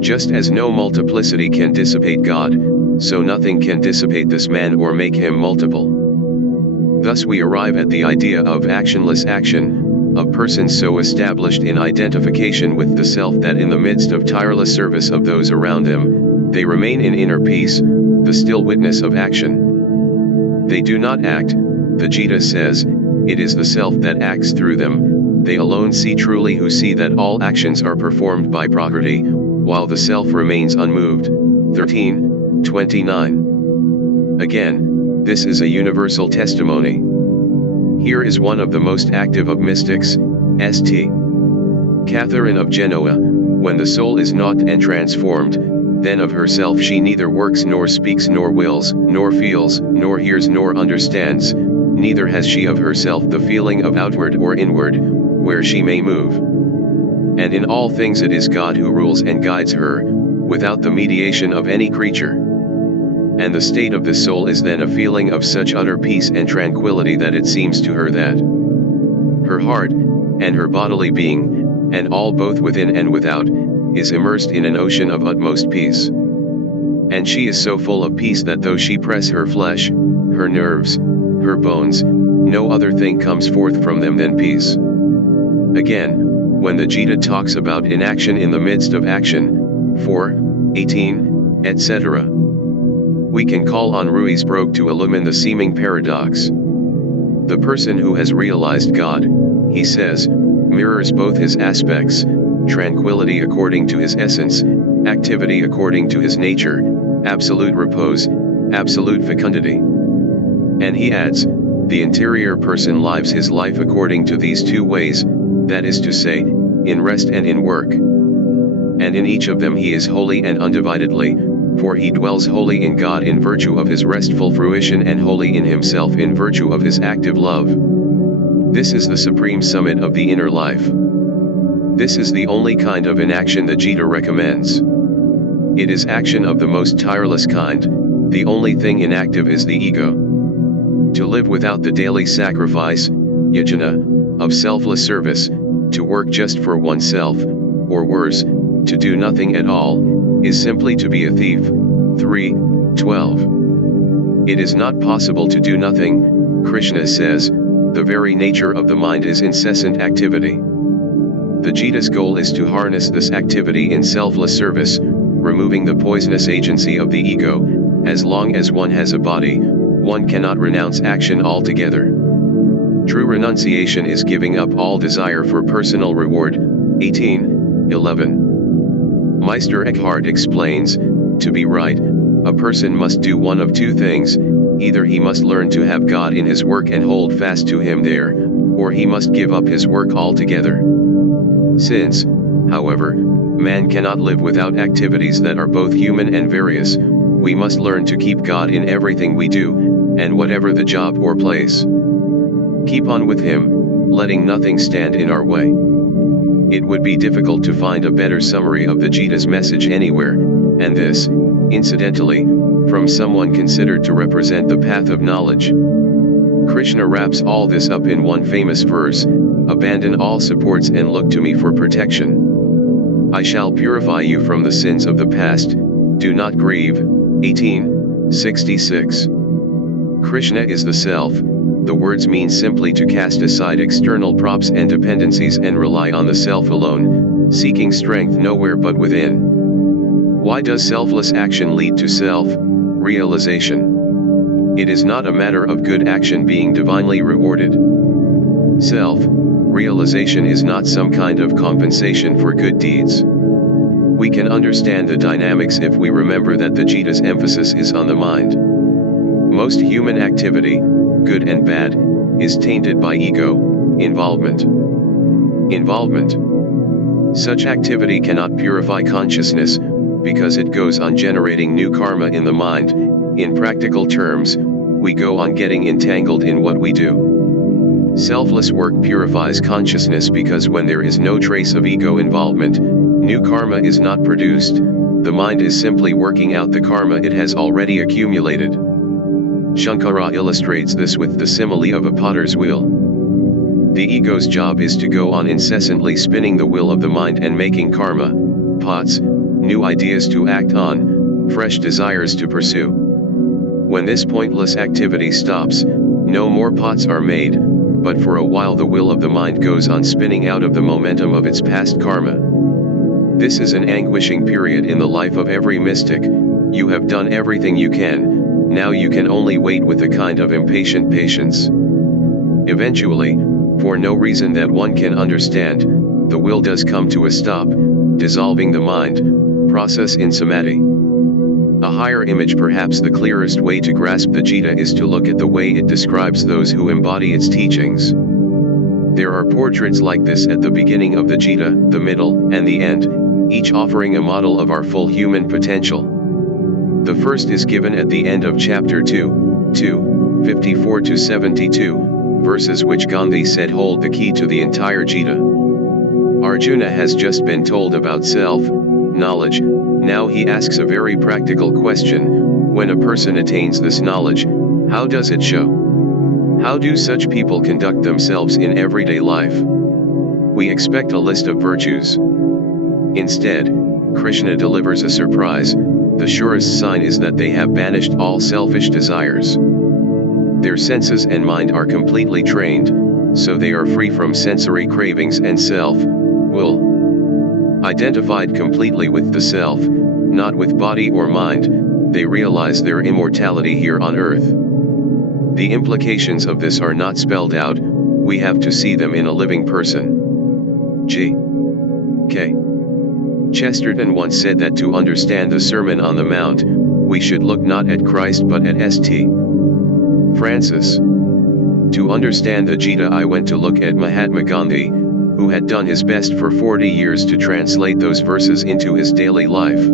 Just as no multiplicity can dissipate God, so nothing can dissipate this man or make him multiple. Thus we arrive at the idea of actionless action, of persons so established in identification with the self that in the midst of tireless service of those around them, they remain in inner peace, the still witness of action. They do not act, the Gita says, it is the self that acts through them. They alone see truly who see that all actions are performed by Prakriti, while the self remains unmoved. 13:29. Again, this is a universal testimony. Here is one of the most active of mystics, St. Catherine of Genoa, when the soul is not and transformed, then of herself she neither works nor speaks nor wills, nor feels, nor hears nor understands, neither has she of herself the feeling of outward or inward, where she may move. And in all things it is God who rules and guides her, without the mediation of any creature. And the state of the soul is then a feeling of such utter peace and tranquility that it seems to her that her heart, and her bodily being, and all both within and without, is immersed in an ocean of utmost peace. And she is so full of peace that though she press her flesh, her nerves, her bones, no other thing comes forth from them than peace. Again, when the Gita talks about inaction in the midst of action, 4:18, etc., we can call on Ruysbroek to illumine the seeming paradox. The person who has realized God, he says, mirrors both his aspects, tranquility according to his essence, activity according to his nature, absolute repose, absolute fecundity. And he adds, the interior person lives his life according to these two ways, that is to say, in rest and in work. And in each of them he is wholly and undividedly, for he dwells wholly in God in virtue of his restful fruition and wholly in himself in virtue of his active love. This is the supreme summit of the inner life. This is the only kind of inaction the Gita recommends. It is action of the most tireless kind. The only thing inactive is the ego. To live without the daily sacrifice, yajna, of selfless service, to work just for oneself, or worse, to do nothing at all, is simply to be a thief. 3:12. It is not possible to do nothing, Krishna says, the very nature of the mind is incessant activity. The Gita's goal is to harness this activity in selfless service, removing the poisonous agency of the ego. As long as one has a body, one cannot renounce action altogether. True renunciation is giving up all desire for personal reward. 18:11. Meister Eckhart explains, to be right, a person must do one of two things, either he must learn to have God in his work and hold fast to him there, or he must give up his work altogether. Since, however, man cannot live without activities that are both human and various, we must learn to keep God in everything we do, and whatever the job or place. Keep on with him, letting nothing stand in our way. It would be difficult to find a better summary of the Gita's message anywhere, and this, incidentally, from someone considered to represent the path of knowledge. Krishna wraps all this up in one famous verse, abandon all supports and look to me for protection. I shall purify you from the sins of the past, do not grieve. 18:66. Krishna is the self. The words mean simply to cast aside external props and dependencies and rely on the self alone, seeking strength nowhere but within. Why does selfless action lead to self-realization? It is not a matter of good action being divinely rewarded. Self-realization is not some kind of compensation for good deeds. We can understand the dynamics if we remember that the Gita's emphasis is on the mind. Most human activity, good and bad, is tainted by ego, involvement. Such activity cannot purify consciousness, because it goes on generating new karma in the mind. In practical terms, we go on getting entangled in what we do. Selfless work purifies consciousness because when there is no trace of ego involvement, new karma is not produced, the mind is simply working out the karma it has already accumulated. Shankara illustrates this with the simile of a potter's wheel. The ego's job is to go on incessantly spinning the wheel of the mind and making karma, pots, new ideas to act on, fresh desires to pursue. When this pointless activity stops, no more pots are made, but for a while the wheel of the mind goes on spinning out of the momentum of its past karma. This is an anguishing period in the life of every mystic. You have done everything you can, now you can only wait with a kind of impatient patience. Eventually, for no reason that one can understand, the will does come to a stop, dissolving the mind process in samadhi. A higher image, perhaps the clearest way to grasp the Gita, is to look at the way it describes those who embody its teachings. There are portraits like this at the beginning of the Gita, the middle, and the end, each offering a model of our full human potential. The first is given at the end of chapter 2, 54-72, verses which Gandhi said hold the key to the entire Gita. Arjuna has just been told about self-knowledge, now he asks a very practical question: when a person attains this knowledge, how does it show? How do such people conduct themselves in everyday life? We expect a list of virtues. Instead, Krishna delivers a surprise. The surest sign is that they have banished all selfish desires. Their senses and mind are completely trained, so they are free from sensory cravings and self-will. Identified completely with the self, not with body or mind, they realize their immortality here on earth. The implications of this are not spelled out, we have to see them in a living person. G.K. Chesterton once said that to understand the Sermon on the Mount, we should look not at Christ but at St. Francis. To understand the Gita, I went to look at Mahatma Gandhi, who had done his best for 40 years to translate those verses into his daily life.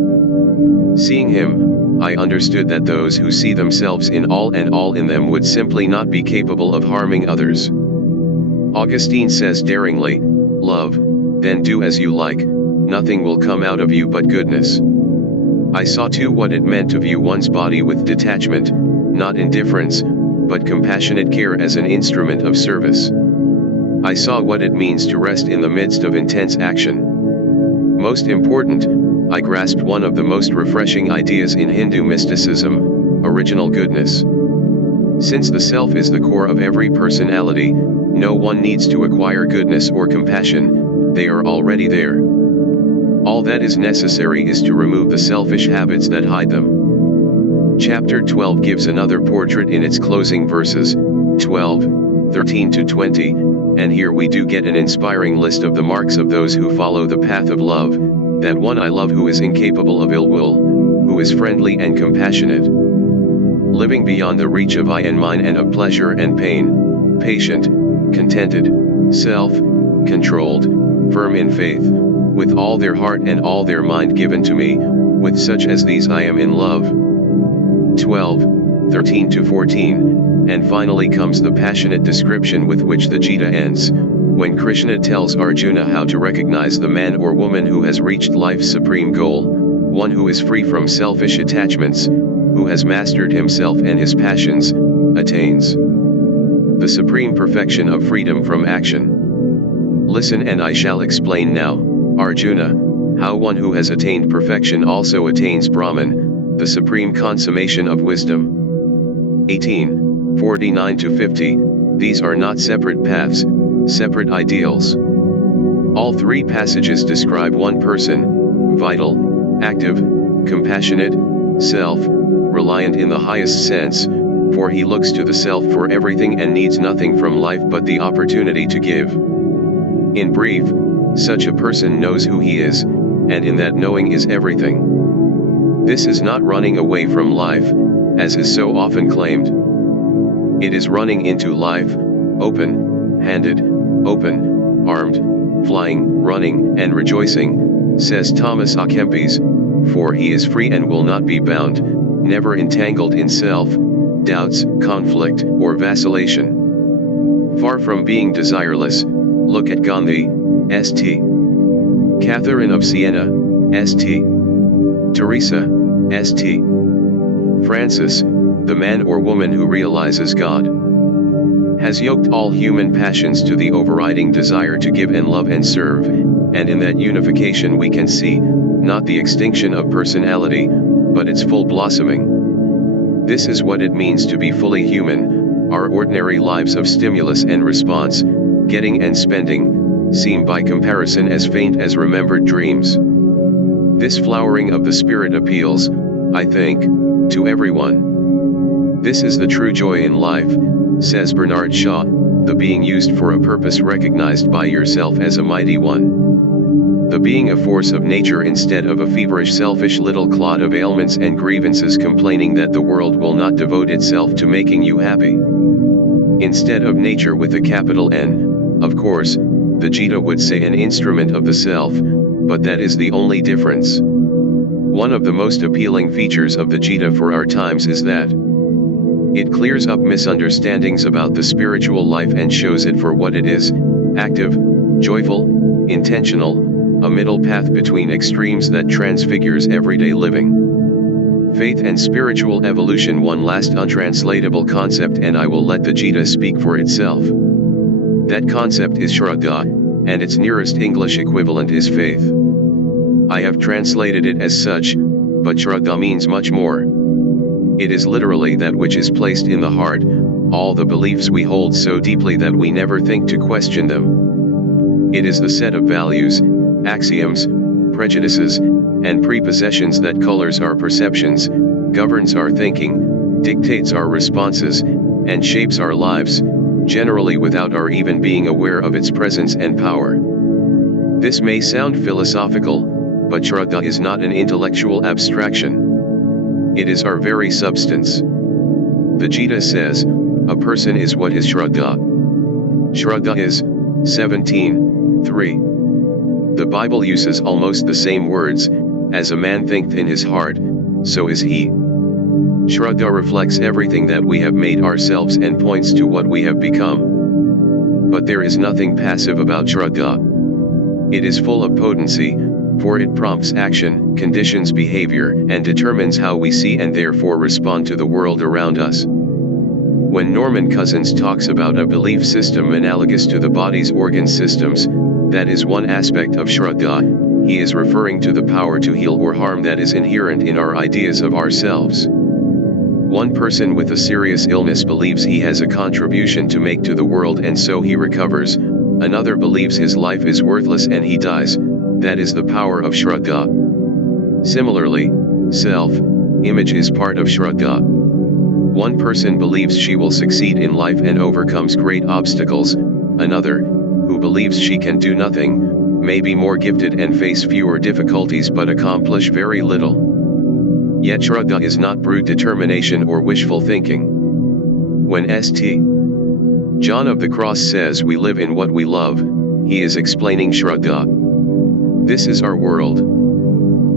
Seeing him, I understood that those who see themselves in all and all in them would simply not be capable of harming others. Augustine says daringly, "Love, then do as you like, nothing will come out of you but goodness." I saw too what it meant to view one's body with detachment, not indifference, but compassionate care as an instrument of service. I saw what it means to rest in the midst of intense action. Most important, I grasped one of the most refreshing ideas in Hindu mysticism: original goodness. Since the self is the core of every personality, no one needs to acquire goodness or compassion, they are already there. All that is necessary is to remove the selfish habits that hide them. Chapter 12 gives another portrait in its closing verses, 12:13-20, and here we do get an inspiring list of the marks of those who follow the path of love. That one I love who is incapable of ill will, who is friendly and compassionate, living beyond the reach of I and mine and of pleasure and pain, patient, contented, self-controlled, firm in faith, with all their heart and all their mind given to me, with such as these I am in love. 12:13-14, and finally comes the passionate description with which the Gita ends, when Krishna tells Arjuna how to recognize the man or woman who has reached life's supreme goal, one who is free from selfish attachments, who has mastered himself and his passions, attains the supreme perfection of freedom from action. Listen and I shall explain now, Arjuna, how one who has attained perfection also attains Brahman, the supreme consummation of wisdom. 18:49-50, these are not separate paths, separate ideals. All three passages describe one person, vital, active, compassionate, self-reliant in the highest sense, for he looks to the self for everything and needs nothing from life but the opportunity to give. In brief, such a person knows who he is, and in that knowing is everything. This is not running away from life, as is so often claimed. It is running into life, open-handed, open-armed, flying, running, and rejoicing, says Thomas à Kempis, for he is free and will not be bound, never entangled in self, doubts, conflict, or vacillation. Far from being desireless, look at Gandhi, St. Catherine of Siena, St. Teresa, St. Francis, the man or woman who realizes God has yoked all human passions to the overriding desire to give and love and serve, and in that unification we can see, not the extinction of personality, but its full blossoming. This is what it means to be fully human. Our ordinary lives of stimulus and response, getting and spending, seem by comparison as faint as remembered dreams. This flowering of the spirit appeals, I think, to everyone. This is the true joy in life, says Bernard Shaw, the being used for a purpose recognized by yourself as a mighty one. The being a force of nature instead of a feverish selfish little clod of ailments and grievances complaining that the world will not devote itself to making you happy. Instead of nature with a capital N, of course, the Gita would say an instrument of the self, but that is the only difference. One of the most appealing features of the Gita for our times is that it clears up misunderstandings about the spiritual life and shows it for what it is, active, joyful, intentional, a middle path between extremes that transfigures everyday living. Faith and spiritual evolution, one last untranslatable concept, and I will let the Gita speak for itself. That concept is Shraddha, and its nearest English equivalent is faith. I have translated it as such, but Shraddha means much more. It is literally that which is placed in the heart, all the beliefs we hold so deeply that we never think to question them. It is the set of values, axioms, prejudices, and prepossessions that colors our perceptions, governs our thinking, dictates our responses, and shapes our lives, generally without our even being aware of its presence and power. This may sound philosophical, but Shraddha is not an intellectual abstraction. It is our very substance. The Gita says, a person is what his Shraddha. Shraddha is 17:3. The Bible uses almost the same words, as a man thinketh in his heart, so is he. Shraddha reflects everything that we have made ourselves and points to what we have become. But there is nothing passive about Shraddha. It is full of potency, for it prompts action, conditions behavior, and determines how we see and therefore respond to the world around us. When Norman Cousins talks about a belief system analogous to the body's organ systems, that is one aspect of Shraddha, he is referring to the power to heal or harm that is inherent in our ideas of ourselves. One person with a serious illness believes he has a contribution to make to the world and so he recovers, another believes his life is worthless and he dies. That is the power of Shraddha. Similarly, self-image is part of Shraddha. One person believes she will succeed in life and overcomes great obstacles, another, who believes she can do nothing, may be more gifted and face fewer difficulties but accomplish very little. Yet Shraddha is not brute determination or wishful thinking. When St. John of the Cross says we live in what we love, he is explaining Shraddha. This is our world.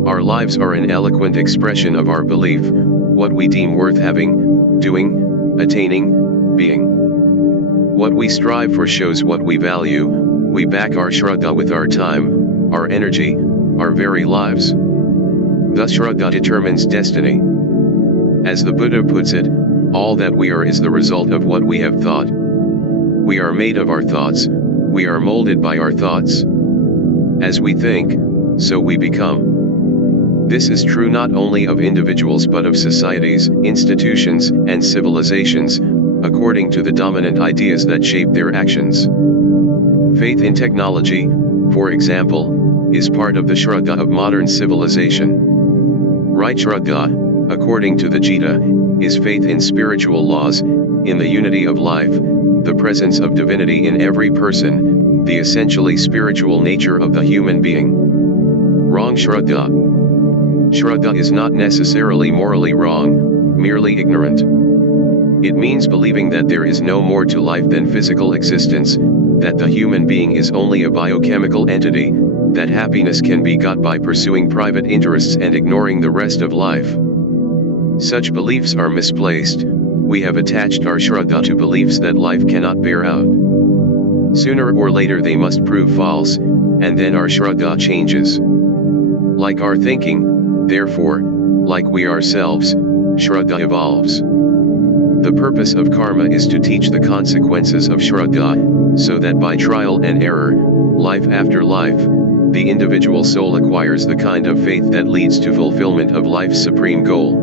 Our lives are an eloquent expression of our belief, what we deem worth having, doing, attaining, being. What we strive for shows what we value, we back our Shraddha with our time, our energy, our very lives. Thus Shraddha determines destiny. As the Buddha puts it, all that we are is the result of what we have thought. We are made of our thoughts, we are molded by our thoughts. As we think, so we become. This is true not only of individuals but of societies, institutions, and civilizations, according to the dominant ideas that shape their actions. Faith in technology, for example, is part of the Shraddha of modern civilization. Right Shraddha, according to the Gita, is faith in spiritual laws, in the unity of life, the presence of divinity in every person, the essentially spiritual nature of the human being. Wrong Shraddha. Shraddha is not necessarily morally wrong, merely ignorant. It means believing that there is no more to life than physical existence, that the human being is only a biochemical entity, that happiness can be got by pursuing private interests and ignoring the rest of life. Such beliefs are misplaced. We have attached our Shraddha to beliefs that life cannot bear out. Sooner or later they must prove false, and then our Shraddha changes. Like our thinking, therefore, like we ourselves, Shraddha evolves. The purpose of karma is to teach the consequences of shraddha, so that by trial and error, life after life, the individual soul acquires the kind of faith that leads to fulfillment of life's supreme goal.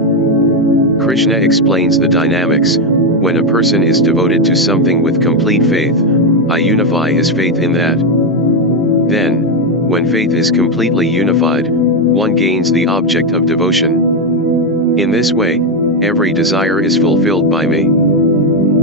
Krishna explains the dynamics. When a person is devoted to something with complete faith, I unify his faith in that. Then, when faith is completely unified, one gains the object of devotion. In this way, every desire is fulfilled by me.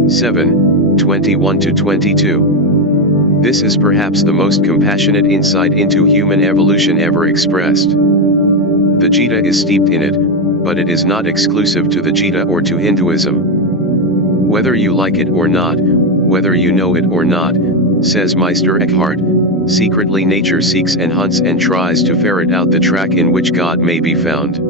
7:21-22. This is perhaps the most compassionate insight into human evolution ever expressed. The Gita is steeped in it, but it is not exclusive to the Gita or to Hinduism. Whether you like it or not, whether you know it or not, says Meister Eckhart, secretly nature seeks and hunts and tries to ferret out the track in which God may be found.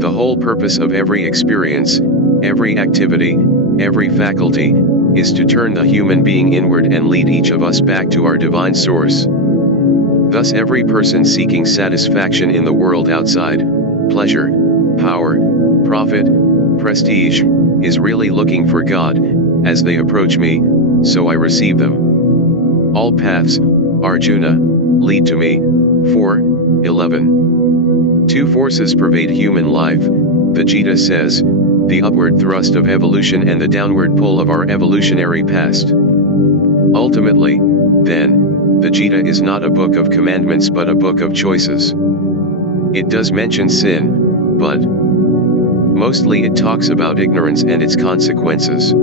The whole purpose of every experience, every activity, every faculty, is to turn the human being inward and lead each of us back to our divine source. Thus every person seeking satisfaction in the world outside, pleasure, power, profit, prestige, is really looking for God. As they approach me, so I receive them. All paths, Arjuna, lead to me. 4:11. Two forces pervade human life, the Gita says, the upward thrust of evolution and the downward pull of our evolutionary past. Ultimately, then, the Gita is not a book of commandments but a book of choices. It does mention sin, but mostly it talks about ignorance and its consequences.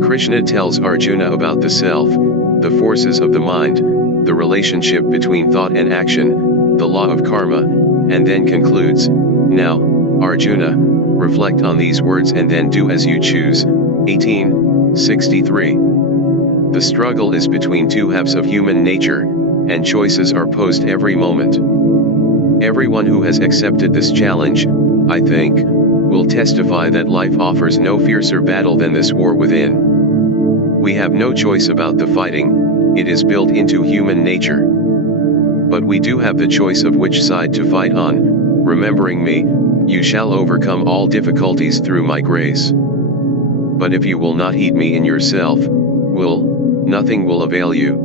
Krishna tells Arjuna about the self, the forces of the mind, the relationship between thought and action, the law of karma, and then concludes, "Now, Arjuna, reflect on these words and then do as you choose." 18:63. The struggle is between two halves of human nature, and choices are posed every moment. Everyone who has accepted this challenge, I think, will testify that life offers no fiercer battle than this war within. We have no choice about the fighting, it is built into human nature. But we do have the choice of which side to fight on, remembering me, you shall overcome all difficulties through my grace. But if you will not heed me in yourself, nothing will avail you.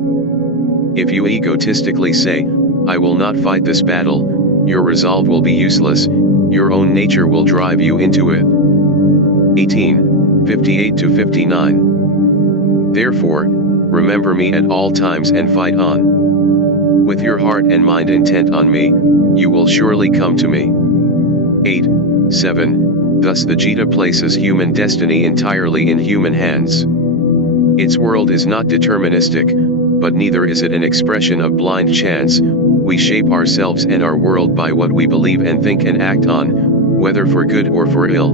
If you egotistically say, I will not fight this battle, your resolve will be useless, your own nature will drive you into it. 18:58-59. Therefore, remember me at all times and fight on. With your heart and mind intent on me, you will surely come to me. 8:7. Thus the Gita places human destiny entirely in human hands. Its world is not deterministic, but neither is it an expression of blind chance. We shape ourselves and our world by what we believe and think and act on, whether for good or for ill.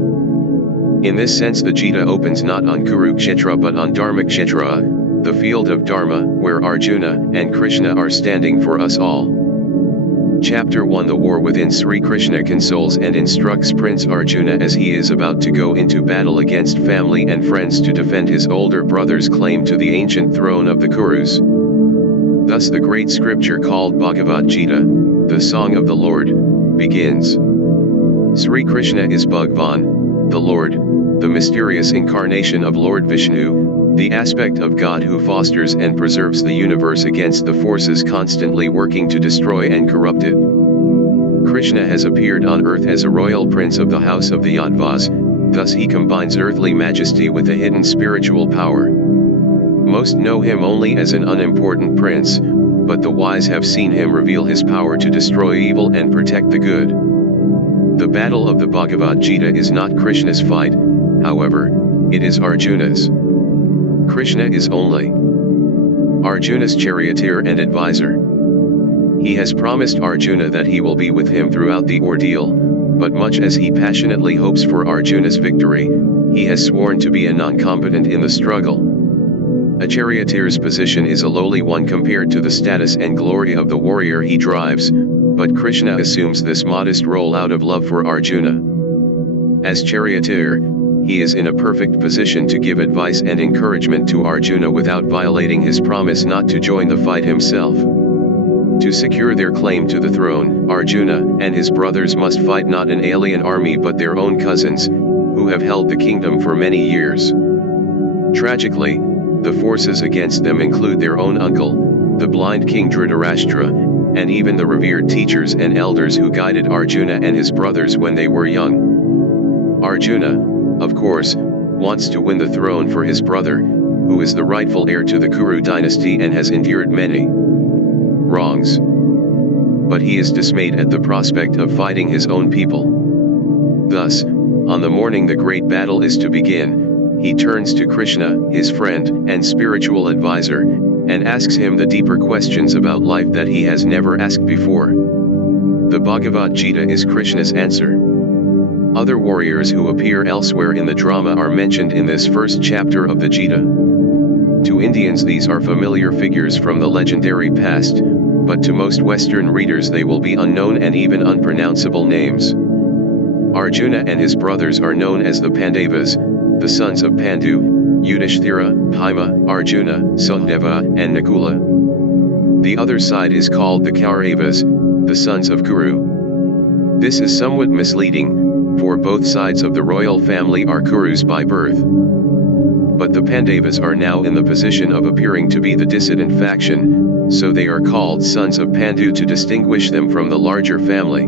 In this sense the Gita opens not on Kurukshetra but on Dharmakshetra, the field of Dharma, where Arjuna and Krishna are standing for us all. Chapter 1. The war within. Sri Krishna consoles and instructs Prince Arjuna as he is about to go into battle against family and friends to defend his older brother's claim to the ancient throne of the Kurus. Thus the great scripture called Bhagavad Gita, the Song of the Lord, begins. Sri Krishna is Bhagwan, the Lord, the mysterious incarnation of Lord Vishnu, the aspect of God who fosters and preserves the universe against the forces constantly working to destroy and corrupt it. Krishna has appeared on earth as a royal prince of the house of the Yadavas, thus he combines earthly majesty with a hidden spiritual power. Most know him only as an unimportant prince, but the wise have seen him reveal his power to destroy evil and protect the good. The battle of the Bhagavad Gita is not Krishna's fight, however, it is Arjuna's. Krishna is only Arjuna's charioteer and advisor. He has promised Arjuna that he will be with him throughout the ordeal, but much as he passionately hopes for Arjuna's victory, he has sworn to be a non-combatant in the struggle. A charioteer's position is a lowly one compared to the status and glory of the warrior he drives, but Krishna assumes this modest role out of love for Arjuna. As charioteer, he is in a perfect position to give advice and encouragement to Arjuna without violating his promise not to join the fight himself. To secure their claim to the throne, Arjuna and his brothers must fight not an alien army but their own cousins, who have held the kingdom for many years. Tragically, the forces against them include their own uncle, the blind king Dhritarashtra, and even the revered teachers and elders who guided Arjuna and his brothers when they were young. Arjuna, of course, wants to win the throne for his brother, who is the rightful heir to the Kuru dynasty and has endured many wrongs. But he is dismayed at the prospect of fighting his own people. Thus, on the morning the great battle is to begin, he turns to Krishna, his friend and spiritual advisor, and asks him the deeper questions about life that he has never asked before. The Bhagavad Gita is Krishna's answer. Other warriors who appear elsewhere in the drama are mentioned in this first chapter of the Gita. To Indians these are familiar figures from the legendary past, but to most Western readers they will be unknown and even unpronounceable names. Arjuna and his brothers are known as the Pandavas, the sons of Pandu, Yudhishthira, Bhima, Arjuna, Sahadeva, and Nakula. The other side is called the Kauravas, the sons of Kuru. This is somewhat misleading, for both sides of the royal family are Kurus by birth. But the Pandavas are now in the position of appearing to be the dissident faction, so they are called sons of Pandu to distinguish them from the larger family.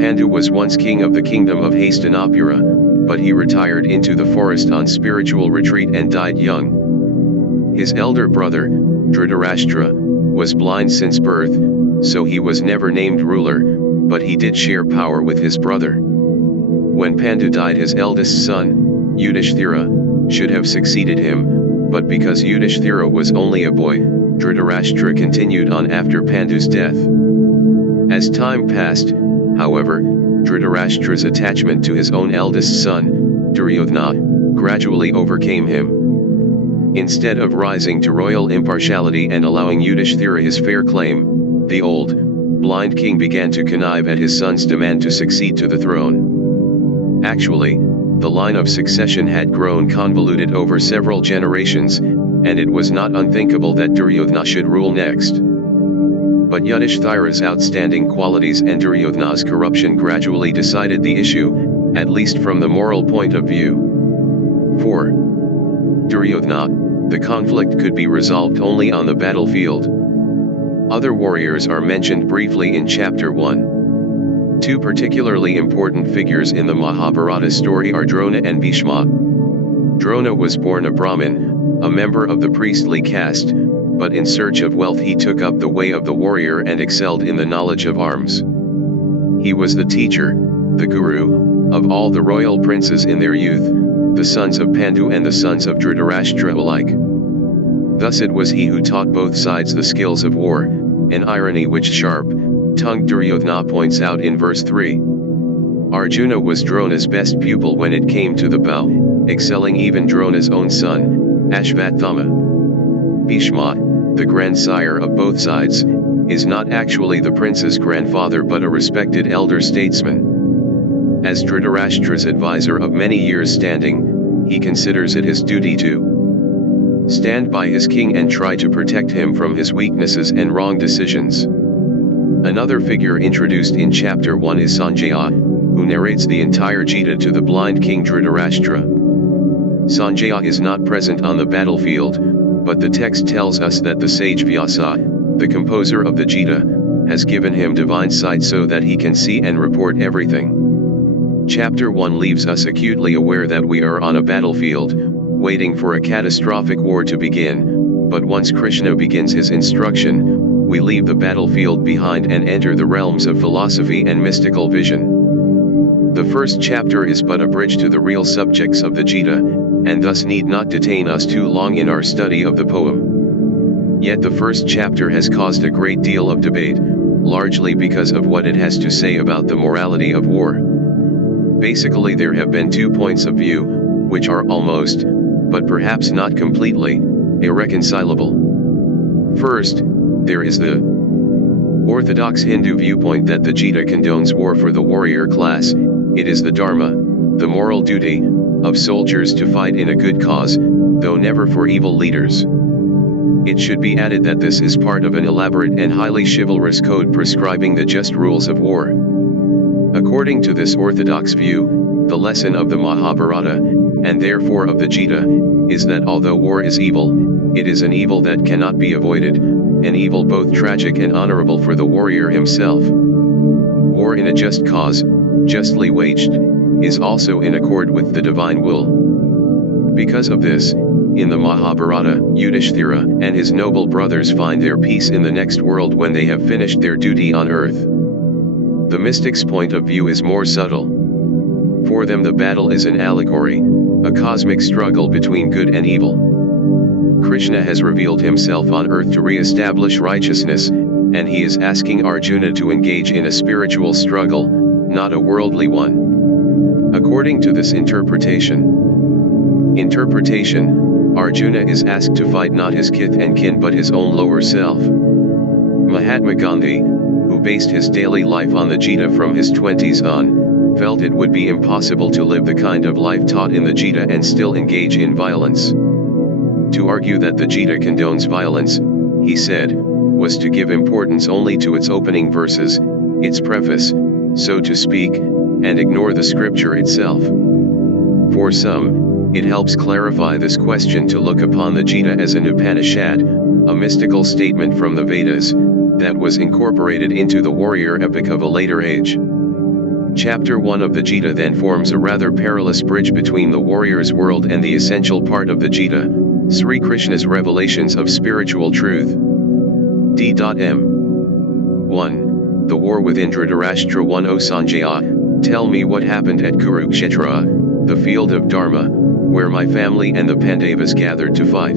Pandu was once king of the kingdom of Hastinapura, but he retired into the forest on spiritual retreat and died young. His elder brother, Dhritarashtra, was blind since birth, so he was never named ruler, but he did share power with his brother. When Pandu died, his eldest son, Yudhishthira, should have succeeded him, but because Yudhishthira was only a boy, Dhritarashtra continued on after Pandu's death. As time passed, however, Dhritarashtra's attachment to his own eldest son, Duryodhana, gradually overcame him. Instead of rising to royal impartiality and allowing Yudhishthira his fair claim, the old, blind king began to connive at his son's demand to succeed to the throne. Actually, the line of succession had grown convoluted over several generations, and it was not unthinkable that Duryodhana should rule next. But Yudhishthira's outstanding qualities and Duryodhana's corruption gradually decided the issue, at least from the moral point of view. For Duryodhana, the conflict could be resolved only on the battlefield. Other warriors are mentioned briefly in chapter 1. Two particularly important figures in the Mahabharata story are Drona and Bhishma. Drona was born a Brahmin, a member of the priestly caste, but in search of wealth he took up the way of the warrior and excelled in the knowledge of arms. He was the teacher, the guru, of all the royal princes in their youth, the sons of Pandu and the sons of Dhritarashtra alike. Thus it was he who taught both sides the skills of war, an irony which sharp-tongued Duryodhana points out in verse 3. Arjuna was Drona's best pupil when it came to the bow, excelling even Drona's own son, Ashvathama. Bhishma, the grandsire of both sides, is not actually the prince's grandfather but a respected elder statesman. As Dhritarashtra's advisor of many years' standing, he considers it his duty to stand by his king and try to protect him from his weaknesses and wrong decisions. Another figure introduced in chapter 1 is Sanjaya, who narrates the entire Gita to the blind king Dhritarashtra. Sanjaya is not present on the battlefield, but the text tells us that the sage Vyasa, the composer of the Gita, has given him divine sight so that he can see and report everything. Chapter 1 leaves us acutely aware that we are on a battlefield, waiting for a catastrophic war to begin, but once Krishna begins his instruction, we leave the battlefield behind and enter the realms of philosophy and mystical vision. The first chapter is but a bridge to the real subjects of the Gita, and thus need not detain us too long in our study of the poem. Yet the first chapter has caused a great deal of debate, largely because of what it has to say about the morality of war. Basically there have been 2 points of view, which are almost, but perhaps not completely, irreconcilable. First, there is the orthodox Hindu viewpoint that the Gita condones war for the warrior class. It is the dharma, the moral duty, of soldiers to fight in a good cause, though never for evil leaders. It should be added that this is part of an elaborate and highly chivalrous code prescribing the just rules of war. According to this orthodox view, The lesson of the Mahabharata, and therefore of the Gita, is that although war is evil, it is an evil that cannot be avoided, an evil both tragic and honorable for the warrior himself. War in a just cause, justly waged, is also in accord with the divine will. Because of this, in the Mahabharata, Yudhishthira and his noble brothers find their peace in the next world when they have finished their duty on earth. The mystic's point of view is more subtle. For them the battle is an allegory, a cosmic struggle between good and evil. Krishna has revealed himself on earth to re-establish righteousness, and he is asking Arjuna to engage in a spiritual struggle, not a worldly one. According to this interpretation, Arjuna is asked to fight not his kith and kin but his own lower self. Mahatma Gandhi, who based his daily life on the Gita from his 20s on, felt it would be impossible to live the kind of life taught in the Gita and still engage in violence. To argue that the Gita condones violence, he said, was to give importance only to its opening verses, its preface, so to speak, and ignore the scripture itself. For some, it helps clarify this question to look upon the Gita as an Upanishad, a mystical statement from the Vedas, that was incorporated into the warrior epic of a later age. Chapter 1 of the Gita then forms a rather perilous bridge between the warrior's world and the essential part of the Gita, Sri Krishna's revelations of spiritual truth. D.M. 1. The war with Dhritarashtra 1. O Sanjaya, tell me what happened at Kurukshetra, the field of Dharma, where my family and the Pandavas gathered to fight.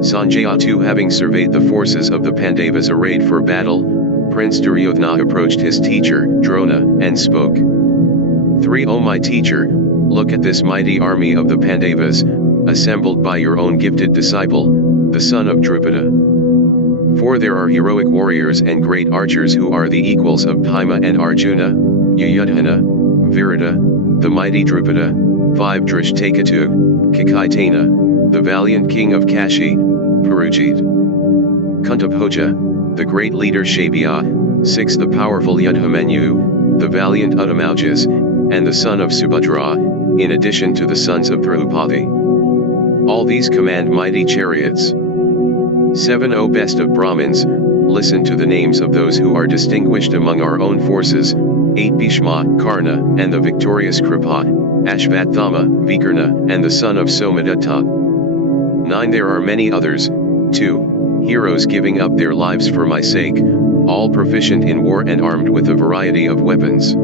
Sanjaya 2. Having surveyed the forces of the Pandavas arrayed for battle, Prince Duryodhana approached his teacher, Drona, and spoke. 3. O my teacher, look at this mighty army of the Pandavas, assembled by your own gifted disciple, the son of Drupada. 4. There are heroic warriors and great archers who are the equals of Bhima and Arjuna, Yuyudhana, Virata, the mighty Drupada, 5. Drishtakatu, Kakaitana, the valiant king of Kashi, Purujit, Kuntabhoja, the great leader Shabya, 6. The powerful Yudhamanyu, the valiant Uttamajas, and the son of Subhadra, in addition to the sons of Draupadi. All these command mighty chariots. 7. O best of Brahmins, listen to the names of those who are distinguished among our own forces, 8. Bhishma, Karna, and the victorious Kripa, Ashvathama, Vikarna, and the son of Somadatta. 9. There are many others, 2. Heroes giving up their lives for my sake, all proficient in war and armed with a variety of weapons.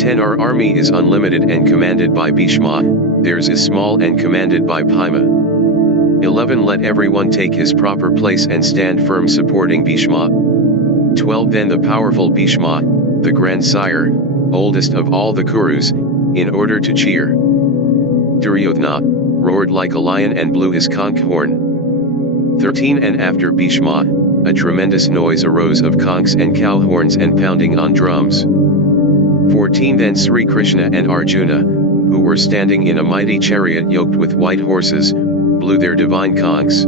10. Our army is unlimited and commanded by Bhishma, theirs is small and commanded by Bhima. 11. Let everyone take his proper place and stand firm supporting Bhishma. 12. Then the powerful Bhishma, the grandsire, oldest of all the Kurus, in order to cheer Duryodhana, roared like a lion and blew his conch horn. 13. And after Bhishma, a tremendous noise arose of conchs and cow horns and pounding on drums. 14. Then Sri Krishna and Arjuna, who were standing in a mighty chariot yoked with white horses, blew their divine conchs.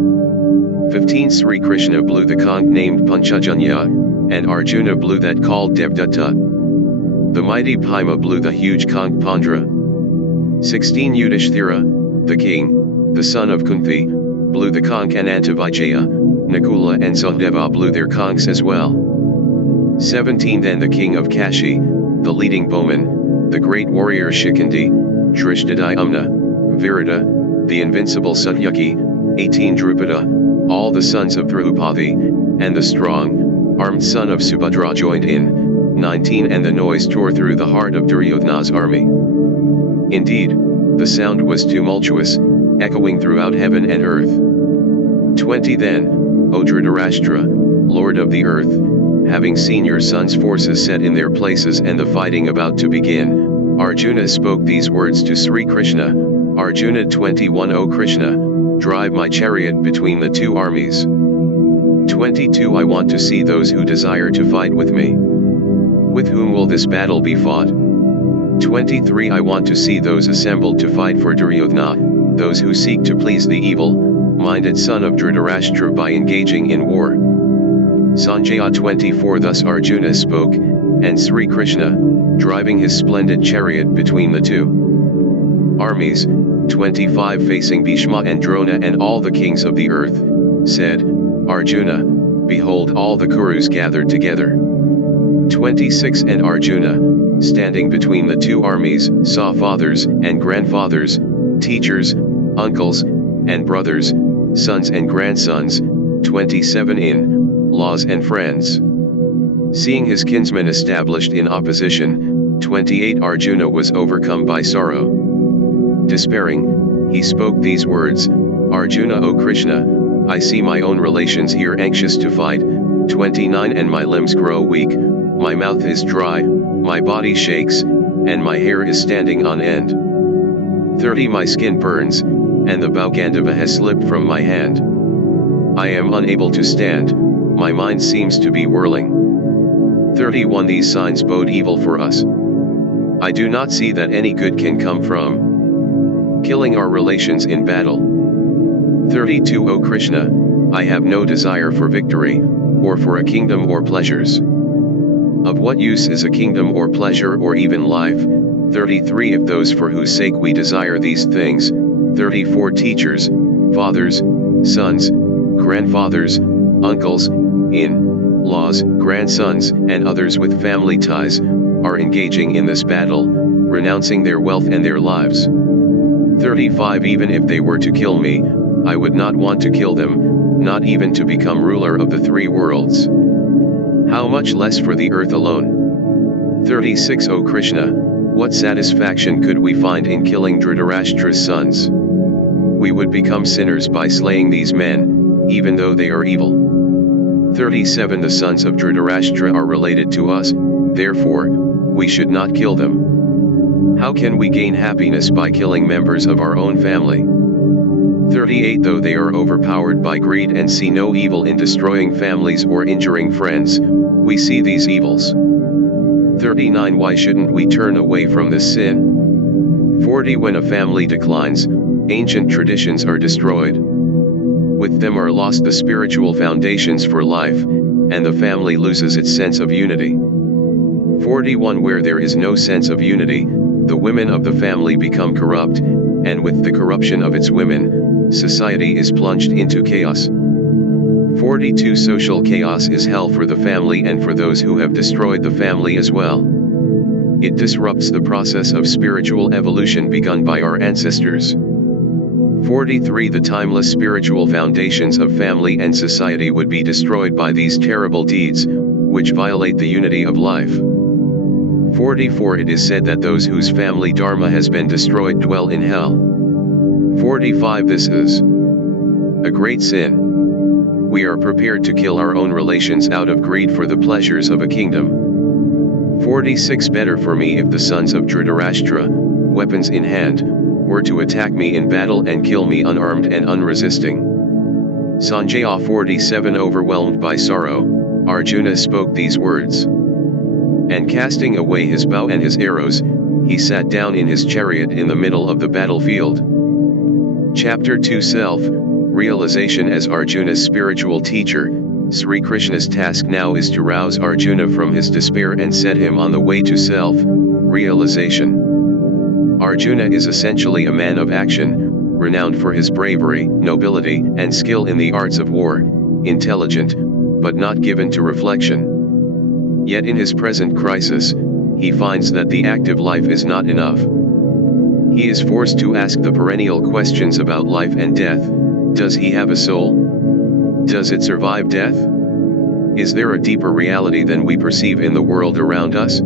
15. Sri Krishna blew the conch named Panchajanya, and Arjuna blew that called Devdatta. The mighty Bhima blew the huge conch Pandra. 16. Yudhishthira, the king, the son of Kunti, blew the conch Anantavijaya, Nakula and Sahadeva blew their conchs as well. 17. Then the king of Kashi, the leading bowman, the great warrior Shikandi, Drishtadhyumna, Virata, the invincible Satyaki, 18. Drupada, all the sons of Draupadi, and the strong, armed son of Subhadra joined in, 19. And the noise tore through the heart of Duryodhana's army. Indeed, the sound was tumultuous, echoing throughout heaven and earth. 20. Then, O Dhritarashtra, lord of the earth, having seen your son's forces set in their places and the fighting about to begin, Arjuna spoke these words to Sri Krishna. Arjuna 21. O Krishna, drive my chariot between the two armies. 22. I want to see those who desire to fight with me. With whom will this battle be fought? 23. I want to see those assembled to fight for Duryodhana, those who seek to please the evil-minded son of Dhritarashtra by engaging in war. Sanjaya 24. Thus Arjuna spoke, and Sri Krishna, driving his splendid chariot between the two armies, 25 facing Bhishma and Drona and all the kings of the earth, said, Arjuna, behold all the Kurus gathered together. 26 And Arjuna, standing between the two armies, saw fathers and grandfathers, teachers, uncles, and brothers, sons and grandsons, 27 In laws and friends. Seeing his kinsmen established in opposition, 28 Arjuna was overcome by sorrow. Despairing, he spoke these words, Arjuna, O Krishna, I see my own relations here anxious to fight. 29 And my limbs grow weak, my mouth is dry, my body shakes, and my hair is standing on end. 30 My skin burns, and the Bhagavad has slipped from my hand. I am unable to stand, my mind seems to be whirling. 31 These signs bode evil for us. I do not see that any good can come from killing our relations in battle. 32 O Krishna, I have no desire for victory, or for a kingdom or pleasures. Of what use is a kingdom or pleasure or even life? 33 If those for whose sake we desire these things, 34 Teachers, fathers, sons, grandfathers, uncles, in-laws, grandsons, and others with family ties, are engaging in this battle, renouncing their wealth and their lives. 35 Even if they were to kill me, I would not want to kill them, not even to become ruler of the three worlds. How much less for the earth alone? 36 O Krishna, what satisfaction could we find in killing Dhritarashtra's sons? We would become sinners by slaying these men, even though they are evil. 37 The sons of Dhritarashtra are related to us, therefore, we should not kill them. How can we gain happiness by killing members of our own family? 38 Though they are overpowered by greed and see no evil in destroying families or injuring friends, we see these evils. 39 Why shouldn't we turn away from this sin? 40 When a family declines, ancient traditions are destroyed. With them are lost the spiritual foundations for life, and the family loses its sense of unity. 41 Where there is no sense of unity, the women of the family become corrupt, and with the corruption of its women, society is plunged into chaos. 42 Social chaos is hell for the family and for those who have destroyed the family as well. It disrupts the process of spiritual evolution begun by our ancestors. 43 The timeless spiritual foundations of family and society would be destroyed by these terrible deeds, which violate the unity of life. 44 It is said that those whose family dharma has been destroyed dwell in hell. 45 This is a great sin. We are prepared to kill our own relations out of greed for the pleasures of a kingdom. 46 Better for me if the sons of Dhritarashtra, weapons in hand, were to attack me in battle and kill me unarmed and unresisting. Sanjaya 47 Overwhelmed by sorrow, Arjuna spoke these words. And casting away his bow and his arrows, he sat down in his chariot in the middle of the battlefield. Chapter 2 Self-realization As Arjuna's spiritual teacher, Sri Krishna's task now is to rouse Arjuna from his despair and set him on the way to self-realization. Arjuna is essentially a man of action, renowned for his bravery, nobility, and skill in the arts of war, intelligent, but not given to reflection. Yet in his present crisis, he finds that the active life is not enough. He is forced to ask the perennial questions about life and death. Does he have a soul? Does it survive death? Is there a deeper reality than we perceive in the world around us?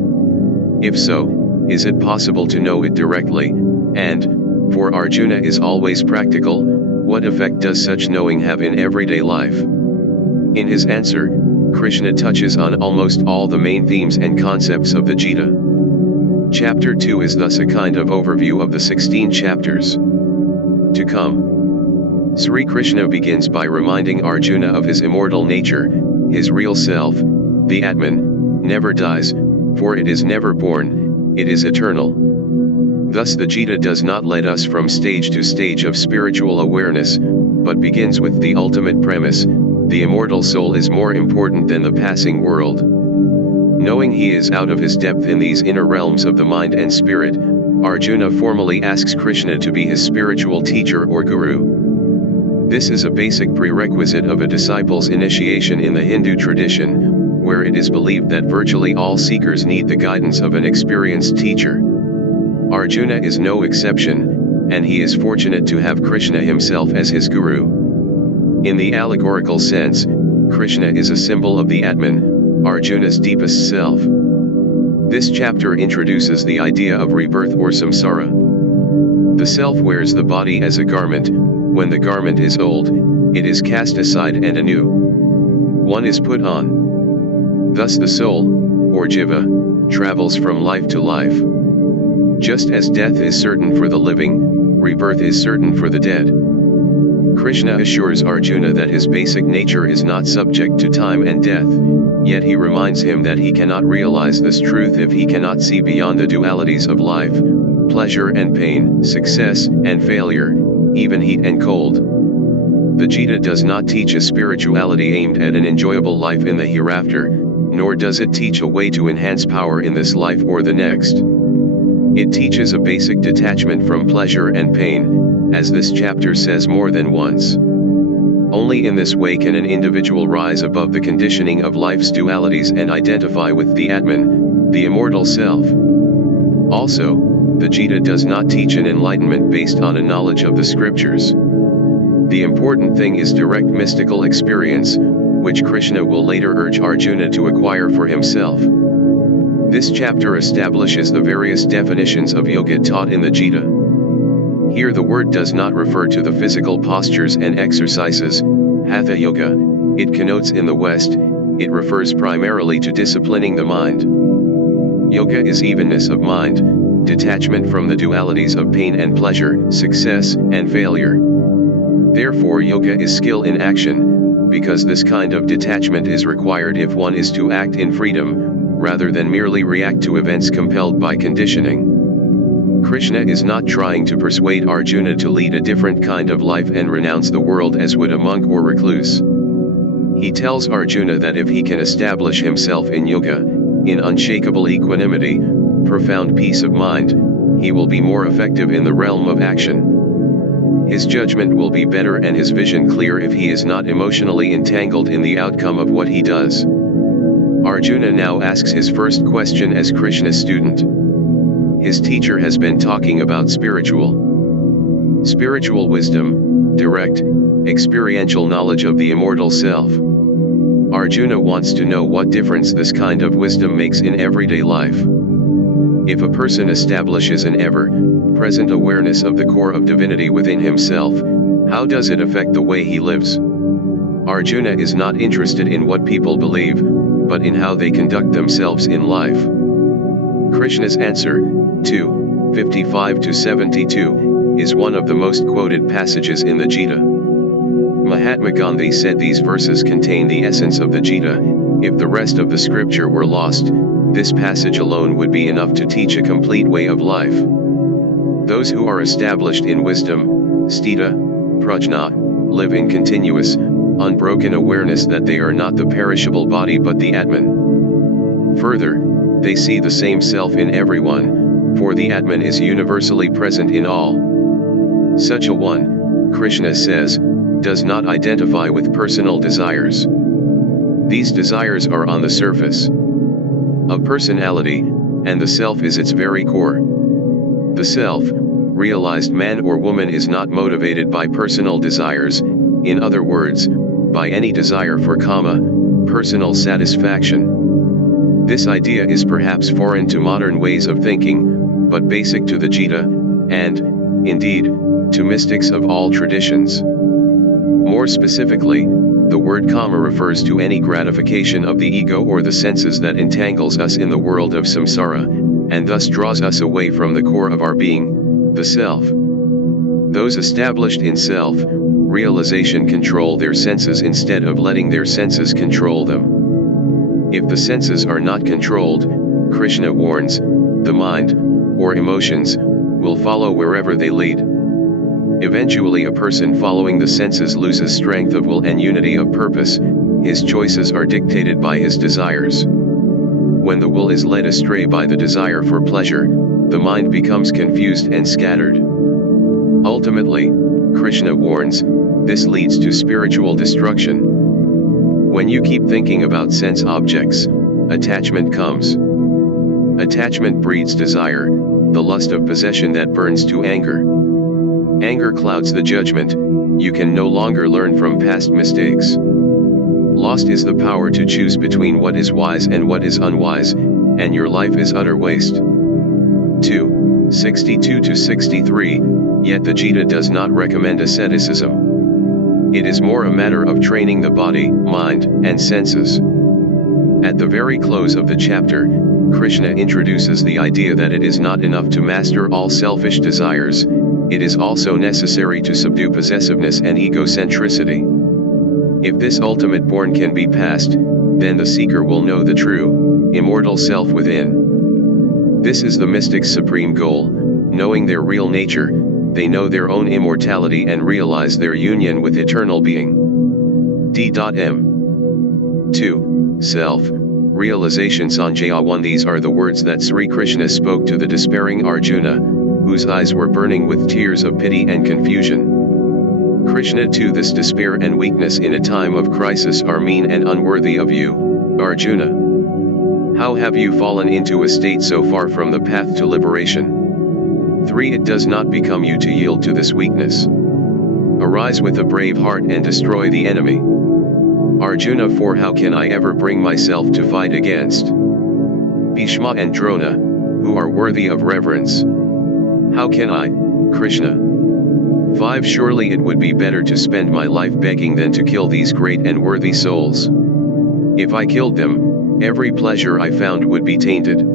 If so, is it possible to know it directly? And, for Arjuna is always practical, what effect does such knowing have in everyday life? In his answer, Krishna touches on almost all the main themes and concepts of the Gita. Chapter 2 is thus a kind of overview of the 16 chapters to come. Sri Krishna begins by reminding Arjuna of his immortal nature, his real self, the Atman, never dies, for it is never born, it is eternal. Thus the Gita does not lead us from stage to stage of spiritual awareness, but begins with the ultimate premise: the immortal soul is more important than the passing world. Knowing he is out of his depth in these inner realms of the mind and spirit, Arjuna formally asks Krishna to be his spiritual teacher or guru. This is a basic prerequisite of a disciple's initiation in the Hindu tradition, where it is believed that virtually all seekers need the guidance of an experienced teacher. Arjuna is no exception, and he is fortunate to have Krishna himself as his guru. In the allegorical sense, Krishna is a symbol of the Atman, Arjuna's deepest self. This chapter introduces the idea of rebirth or samsara. The self wears the body as a garment. When the garment is old, it is cast aside and a new one is put on. Thus the soul, or jiva, travels from life to life. Just as death is certain for the living, rebirth is certain for the dead. Krishna assures Arjuna that his basic nature is not subject to time and death, yet he reminds him that he cannot realize this truth if he cannot see beyond the dualities of life, pleasure and pain, success and failure, even heat and cold. The Gita does not teach a spirituality aimed at an enjoyable life in the hereafter, nor does it teach a way to enhance power in this life or the next. It teaches a basic detachment from pleasure and pain, as this chapter says more than once. Only in this way can an individual rise above the conditioning of life's dualities and identify with the Atman, the immortal self. Also, the Gita does not teach an enlightenment based on a knowledge of the scriptures. The important thing is direct mystical experience, which Krishna will later urge Arjuna to acquire for himself. This chapter establishes the various definitions of yoga taught in the Gita. Here the word does not refer to the physical postures and exercises, hatha yoga, it connotes in the West, it refers primarily to disciplining the mind. Yoga is evenness of mind, detachment from the dualities of pain and pleasure, success and failure. Therefore yoga is skill in action, because this kind of detachment is required if one is to act in freedom, rather than merely react to events compelled by conditioning. Krishna is not trying to persuade Arjuna to lead a different kind of life and renounce the world as would a monk or recluse. He tells Arjuna that if he can establish himself in yoga, in unshakable equanimity, profound peace of mind, he will be more effective in the realm of action. His judgment will be better and his vision clear if he is not emotionally entangled in the outcome of what he does. Arjuna now asks his first question as Krishna's student. His teacher has been talking about spiritual wisdom, direct, experiential knowledge of the immortal self. Arjuna wants to know what difference this kind of wisdom makes in everyday life. If a person establishes an ever-present awareness of the core of divinity within himself, how does it affect the way he lives? Arjuna is not interested in what people believe, but in how they conduct themselves in life. Krishna's answer, 2:55-72, is one of the most quoted passages in the Gita. Mahatma Gandhi said these verses contain the essence of the Gita. If the rest of the scripture were lost, this passage alone would be enough to teach a complete way of life. Those who are established in wisdom, sthita, prajna, live in continuous, unbroken awareness that they are not the perishable body but the Atman. Further, they see the same self in everyone, for the Atman is universally present in all. Such a one, Krishna says, does not identify with personal desires. These desires are on the surface of personality, and the self is its very core. The self, realized man or woman, is not motivated by personal desires, in other words, by any desire for personal satisfaction. This idea is perhaps foreign to modern ways of thinking, but basic to the Gita, and, indeed, to mystics of all traditions. More specifically, the word kama refers to any gratification of the ego or the senses that entangles us in the world of samsara, and thus draws us away from the core of our being, the self. Those established in self-realization control their senses instead of letting their senses control them. If the senses are not controlled, Krishna warns, the mind, or emotions, will follow wherever they lead. Eventually a person following the senses loses strength of will and unity of purpose. His choices are dictated by his desires. When the will is led astray by the desire for pleasure, the mind becomes confused and scattered. Ultimately, Krishna warns, this leads to spiritual destruction. When you keep thinking about sense objects, attachment comes. Attachment breeds desire, the lust of possession that burns to anger. Anger clouds the judgment, you can no longer learn from past mistakes. Lost is the power to choose between what is wise and what is unwise, and your life is utter waste. 2. 62-63, yet the Gita does not recommend asceticism. It is more a matter of training the body, mind, and senses. At the very close of the chapter, Krishna introduces the idea that it is not enough to master all selfish desires, it is also necessary to subdue possessiveness and egocentricity. If this ultimate bourne can be passed, then the seeker will know the true, immortal self within. This is the mystic's supreme goal, knowing their real nature, they know their own immortality and realize their union with eternal being. D.M. 2. Self-realization Sanjaya 1. These are the words that Sri Krishna spoke to the despairing Arjuna, whose eyes were burning with tears of pity and confusion. Krishna 2. This despair and weakness in a time of crisis are mean and unworthy of you, Arjuna. How have you fallen into a state so far from the path to liberation? 3. It does not become you to yield to this weakness. Arise with a brave heart and destroy the enemy. Arjuna 4. How can I ever bring myself to fight against Bhishma and Drona, who are worthy of reverence? How can I, Krishna? 5. Surely it would be better to spend my life begging than to kill these great and worthy souls. If I killed them, every pleasure I found would be tainted.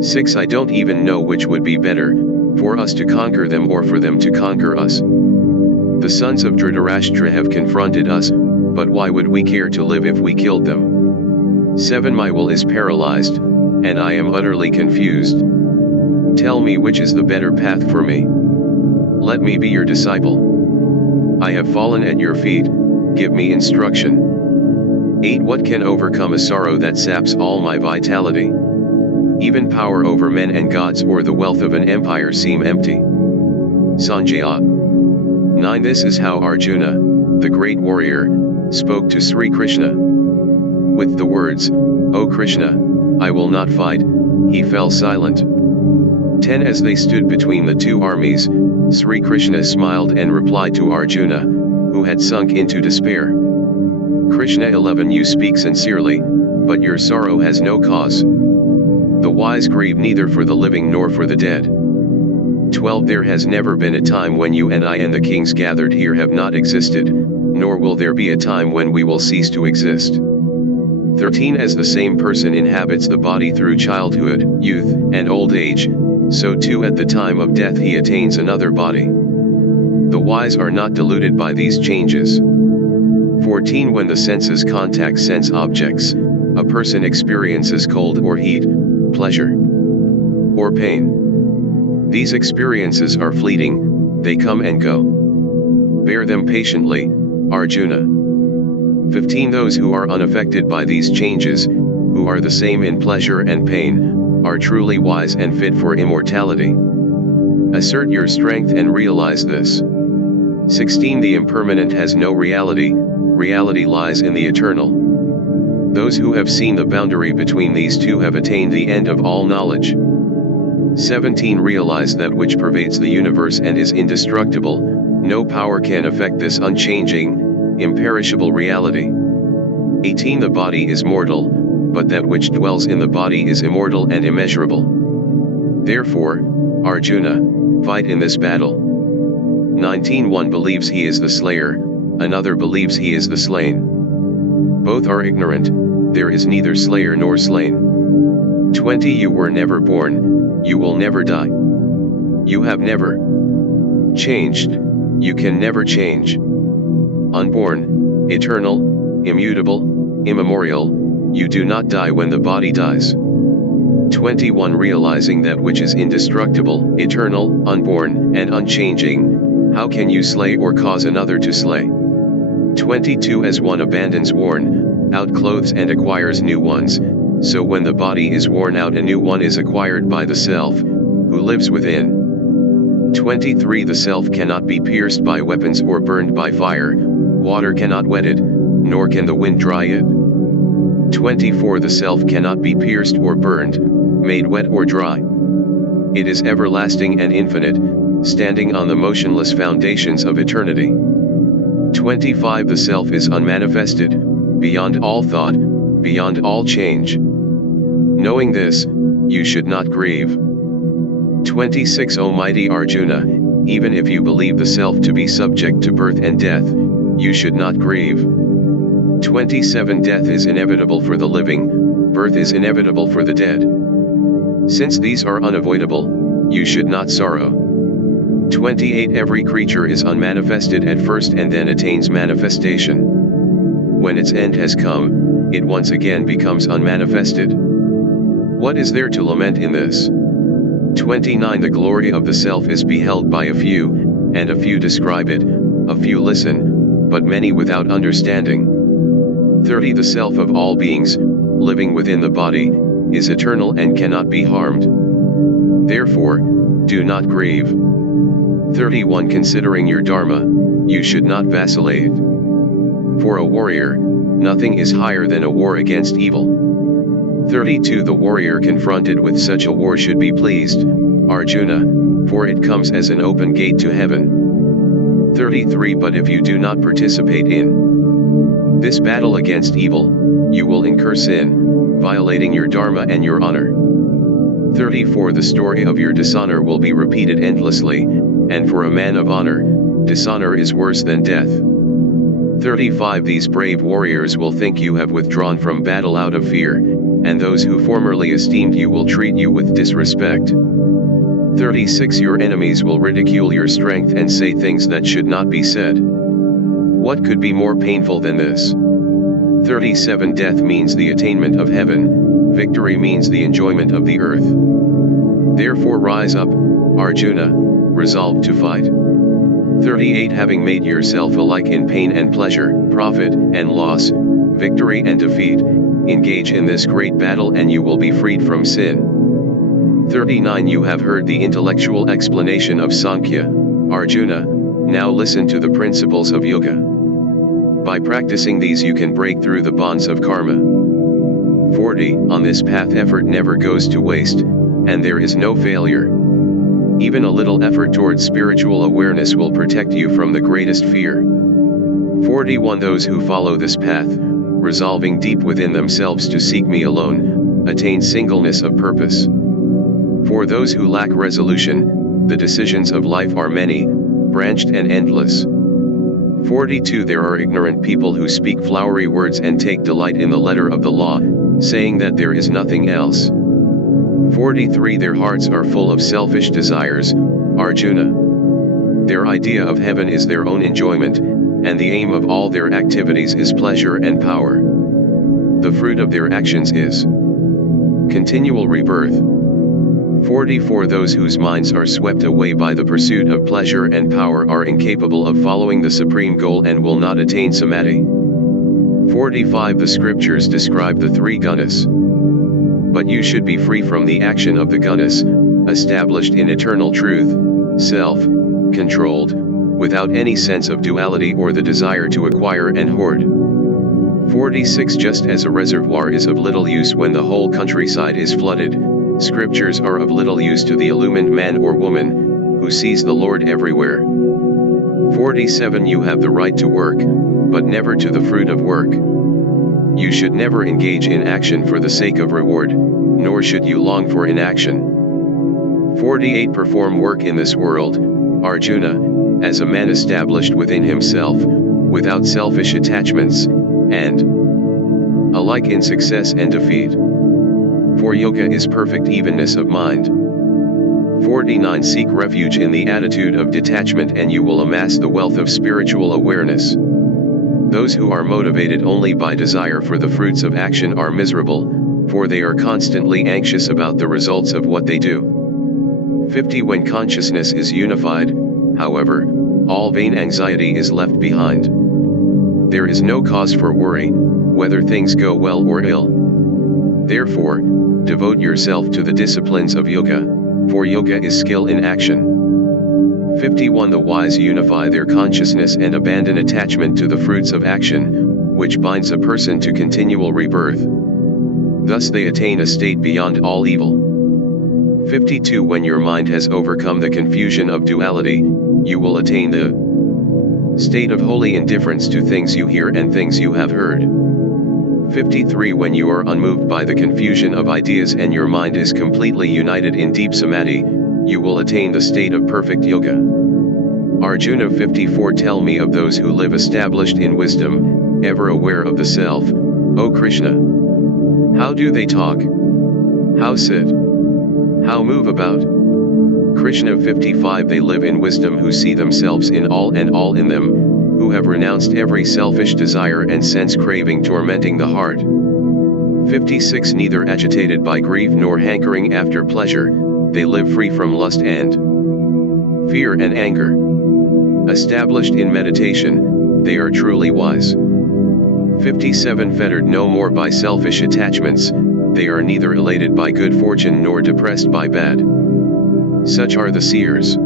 6. I don't even know which would be better, for us to conquer them or for them to conquer us. The sons of Dhritarashtra have confronted us, but why would we care to live if we killed them? 7. My will is paralyzed, and I am utterly confused. Tell me which is the better path for me. Let me be your disciple. I have fallen at your feet, give me instruction. 8. What can overcome a sorrow that saps all my vitality? Even power over men and gods or the wealth of an empire seem empty. Sanjaya 9. This is how Arjuna, the great warrior, spoke to Sri Krishna. With the words, O Krishna, I will not fight, he fell silent. 10. As they stood between the two armies, Sri Krishna smiled and replied to Arjuna, who had sunk into despair. Krishna 11. You speak sincerely, but your sorrow has no cause. The wise grieve neither for the living nor for the dead. 12. There has never been a time when you and I and the kings gathered here have not existed, nor will there be a time when we will cease to exist. 13. As the same person inhabits the body through childhood, youth, and old age, so too at the time of death he attains another body. The wise are not deluded by these changes. 14. When the senses contact sense objects, a person experiences cold or heat, pleasure or pain. These experiences are fleeting, they come and go. Bear them patiently, Arjuna. 15. Those who are unaffected by these changes, who are the same in pleasure and pain, are truly wise and fit for immortality. Assert your strength and realize this. 16. The impermanent has no reality, reality lies in the eternal. Those who have seen the boundary between these two have attained the end of all knowledge. 17. Realize that which pervades the universe and is indestructible, no power can affect this unchanging, imperishable reality. 18. The body is mortal, but that which dwells in the body is immortal and immeasurable. Therefore, Arjuna, fight in this battle. 19. One believes he is the slayer, another believes he is the slain. Both are ignorant, there is neither slayer nor slain. 20. You were never born, you will never die. You have never changed, you can never change. Unborn, eternal, immutable, immemorial, you do not die when the body dies. 21. Realizing that which is indestructible, eternal, unborn, and unchanging, how can you slay or cause another to slay? 22. As one abandons worn out clothes and acquires new ones, So when the body is worn out, a new one is acquired by the self, who lives within. 23 The self cannot be pierced by weapons or burned by fire, water cannot wet it, nor can the wind dry it. 24 The self cannot be pierced or burned, made wet or dry. It is everlasting and infinite, standing on the motionless foundations of eternity. 25 The self is unmanifested, beyond all thought, beyond all change. Knowing this, you should not grieve. 26 O mighty Arjuna, even if you believe the self to be subject to birth and death, you should not grieve. 27 Death is inevitable for the living, birth is inevitable for the dead. Since these are unavoidable, you should not sorrow. 28 Every creature is unmanifested at first and then attains manifestation. When its end has come, it once again becomes unmanifested. What is there to lament in this? 29 The glory of the self is beheld by a few, and a few describe it, a few listen, but many without understanding. 30 The self of all beings, living within the body, is eternal and cannot be harmed. Therefore, do not grieve. 31 Considering your dharma, you should not vacillate. For a warrior, nothing is higher than a war against evil. 32 The warrior confronted with such a war should be pleased, Arjuna, for it comes as an open gate to heaven. 33 But if you do not participate in this battle against evil, you will incur sin, violating your dharma and your honor. 34 The story of your dishonor will be repeated endlessly, and for a man of honor, dishonor is worse than death. 35 These brave warriors will think you have withdrawn from battle out of fear, and those who formerly esteemed you will treat you with disrespect. 36 Your enemies will ridicule your strength and say things that should not be said. What could be more painful than this? 37 Death means the attainment of heaven, victory means the enjoyment of the earth. Therefore rise up, Arjuna, resolved to fight. 38 Having made yourself alike in pain and pleasure, profit and loss, victory and defeat, engage in this great battle and you will be freed from sin. 39 You have heard the intellectual explanation of Sankhya, Arjuna, now listen to the principles of yoga. By practicing these you can break through the bonds of karma. 40 On this path effort never goes to waste, and there is no failure. Even a little effort towards spiritual awareness will protect you from the greatest fear. 41 Those who follow this path, resolving deep within themselves to seek me alone, attain singleness of purpose. For those who lack resolution, the decisions of life are many, branched and endless. 42 There are ignorant people who speak flowery words and take delight in the letter of the law, saying that there is nothing else. 43 Their hearts are full of selfish desires, Arjuna. Their idea of heaven is their own enjoyment, and the aim of all their activities is pleasure and power. The fruit of their actions is continual rebirth. 44 Those whose minds are swept away by the pursuit of pleasure and power are incapable of following the supreme goal and will not attain samadhi. 45 The scriptures describe the three gunas. But you should be free from the action of the gunas, established in eternal truth, self-controlled, without any sense of duality or the desire to acquire and hoard. 46 Just as a reservoir is of little use when the whole countryside is flooded, scriptures are of little use to the illumined man or woman, who sees the Lord everywhere. 47 You have the right to work, but never to the fruit of work. You should never engage in action for the sake of reward, nor should you long for inaction. 48 Perform work in this world, Arjuna, as a man established within himself, without selfish attachments, and alike in success and defeat. For yoga is perfect evenness of mind. 49 Seek refuge in the attitude of detachment and you will amass the wealth of spiritual awareness. Those who are motivated only by desire for the fruits of action are miserable, for they are constantly anxious about the results of what they do. 50 When consciousness is unified, however, all vain anxiety is left behind. There is no cause for worry, whether things go well or ill. Therefore, devote yourself to the disciplines of yoga, for yoga is skill in action. 51 The wise unify their consciousness and abandon attachment to the fruits of action, which binds a person to continual rebirth. Thus they attain a state beyond all evil. 52 When your mind has overcome the confusion of duality, you will attain the state of holy indifference to things you hear and things you have heard. 53 When you are unmoved by the confusion of ideas and your mind is completely united in deep samadhi, you will attain the state of perfect yoga. Arjuna 54 Tell me of those who live established in wisdom, ever aware of the self, O Krishna. How do they talk? How sit? How move about? Krishna 55 They live in wisdom who see themselves in all and all in them, who have renounced every selfish desire and sense craving tormenting the heart. 56 Neither agitated by grief nor hankering after pleasure, they live free from lust and fear and anger. Established in meditation, they are truly wise. 57 Fettered no more by selfish attachments, they are neither elated by good fortune nor depressed by bad. Such are the seers.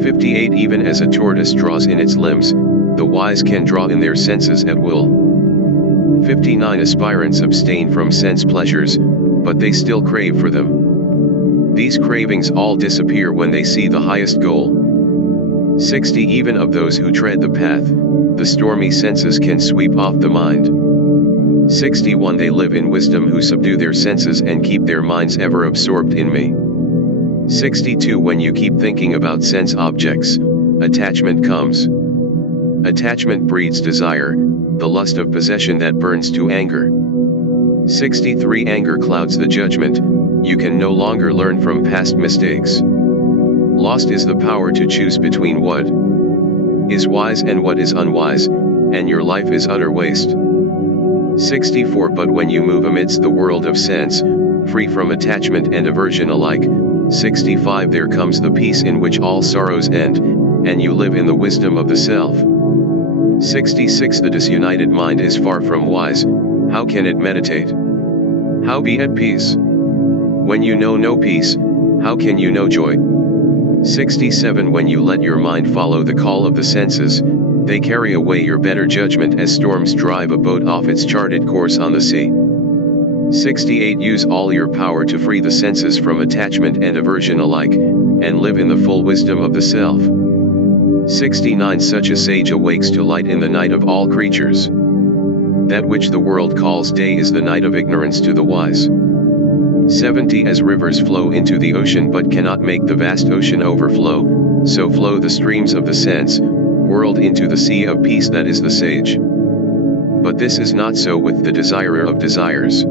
58 Even as a tortoise draws in its limbs, the wise can draw in their senses at will. 59 Aspirants abstain from sense pleasures, but they still crave for them. These cravings all disappear when they see the highest goal. 60 Even of those who tread the path, the stormy senses can sweep off the mind. 61 They live in wisdom who subdue their senses and keep their minds ever absorbed in me. 62 When you keep thinking about sense objects, attachment comes. Attachment breeds desire, the lust of possession that burns to anger. 63 Anger clouds the judgment, you can no longer learn from past mistakes. Lost is the power to choose between what is wise and what is unwise, and your life is utter waste. 64 But when you move amidst the world of sense, free from attachment and aversion alike, 65 There comes the peace in which all sorrows end, and you live in the wisdom of the self. 66 The disunited mind is far from wise, how can it meditate? How be at peace? When you know no peace, how can you know joy? 67 When you let your mind follow the call of the senses, they carry away your better judgment as storms drive a boat off its charted course on the sea. 68 Use all your power to free the senses from attachment and aversion alike, and live in the full wisdom of the self. 69 Such a sage awakes to light in the night of all creatures. That which the world calls day is the night of ignorance to the wise. 70 As rivers flow into the ocean but cannot make the vast ocean overflow, so flow the streams of the sense world into the sea of peace that is the sage. But this is not so with the desirer of desires.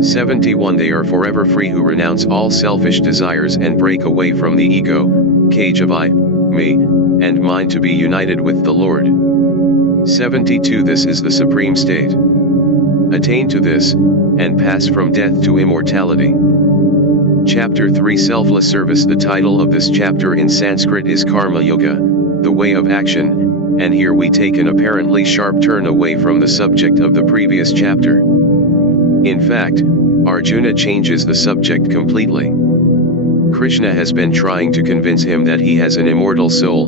71 They are forever free who renounce all selfish desires and break away from the ego, cage of I, me, and mine to be united with the Lord. 72 This is the supreme state. Attain to this, and pass from death to immortality. Chapter 3 Selfless Service The title of this chapter in Sanskrit is Karma Yoga, the way of action, and here we take an apparently sharp turn away from the subject of the previous chapter. In fact, Arjuna changes the subject completely. Krishna has been trying to convince him that he has an immortal soul,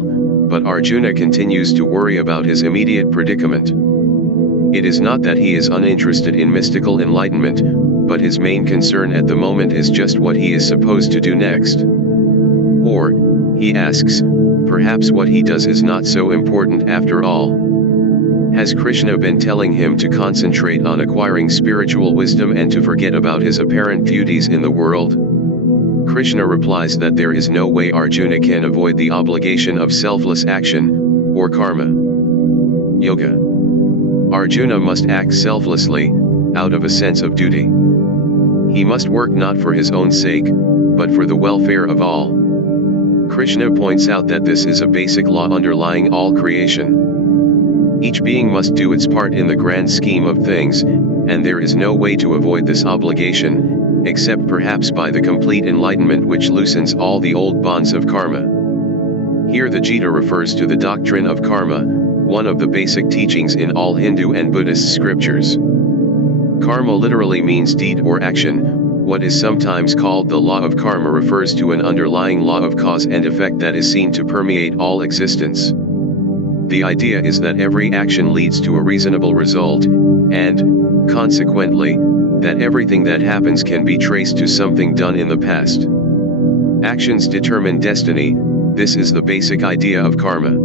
but Arjuna continues to worry about his immediate predicament. It is not that he is uninterested in mystical enlightenment, but his main concern at the moment is just what he is supposed to do next. Or, he asks, perhaps what he does is not so important after all. Has Krishna been telling him to concentrate on acquiring spiritual wisdom and to forget about his apparent duties in the world? Krishna replies that there is no way Arjuna can avoid the obligation of selfless action, or karma yoga. Arjuna must act selflessly, out of a sense of duty. He must work not for his own sake, but for the welfare of all. Krishna points out that this is a basic law underlying all creation. Each being must do its part in the grand scheme of things, and there is no way to avoid this obligation, except perhaps by the complete enlightenment which loosens all the old bonds of karma. Here the Gita refers to the doctrine of karma, one of the basic teachings in all Hindu and Buddhist scriptures. Karma literally means deed or action. What is sometimes called the law of karma refers to an underlying law of cause and effect that is seen to permeate all existence. The idea is that every action leads to a reasonable result, and, consequently, that everything that happens can be traced to something done in the past. Actions determine destiny. This is the basic idea of karma.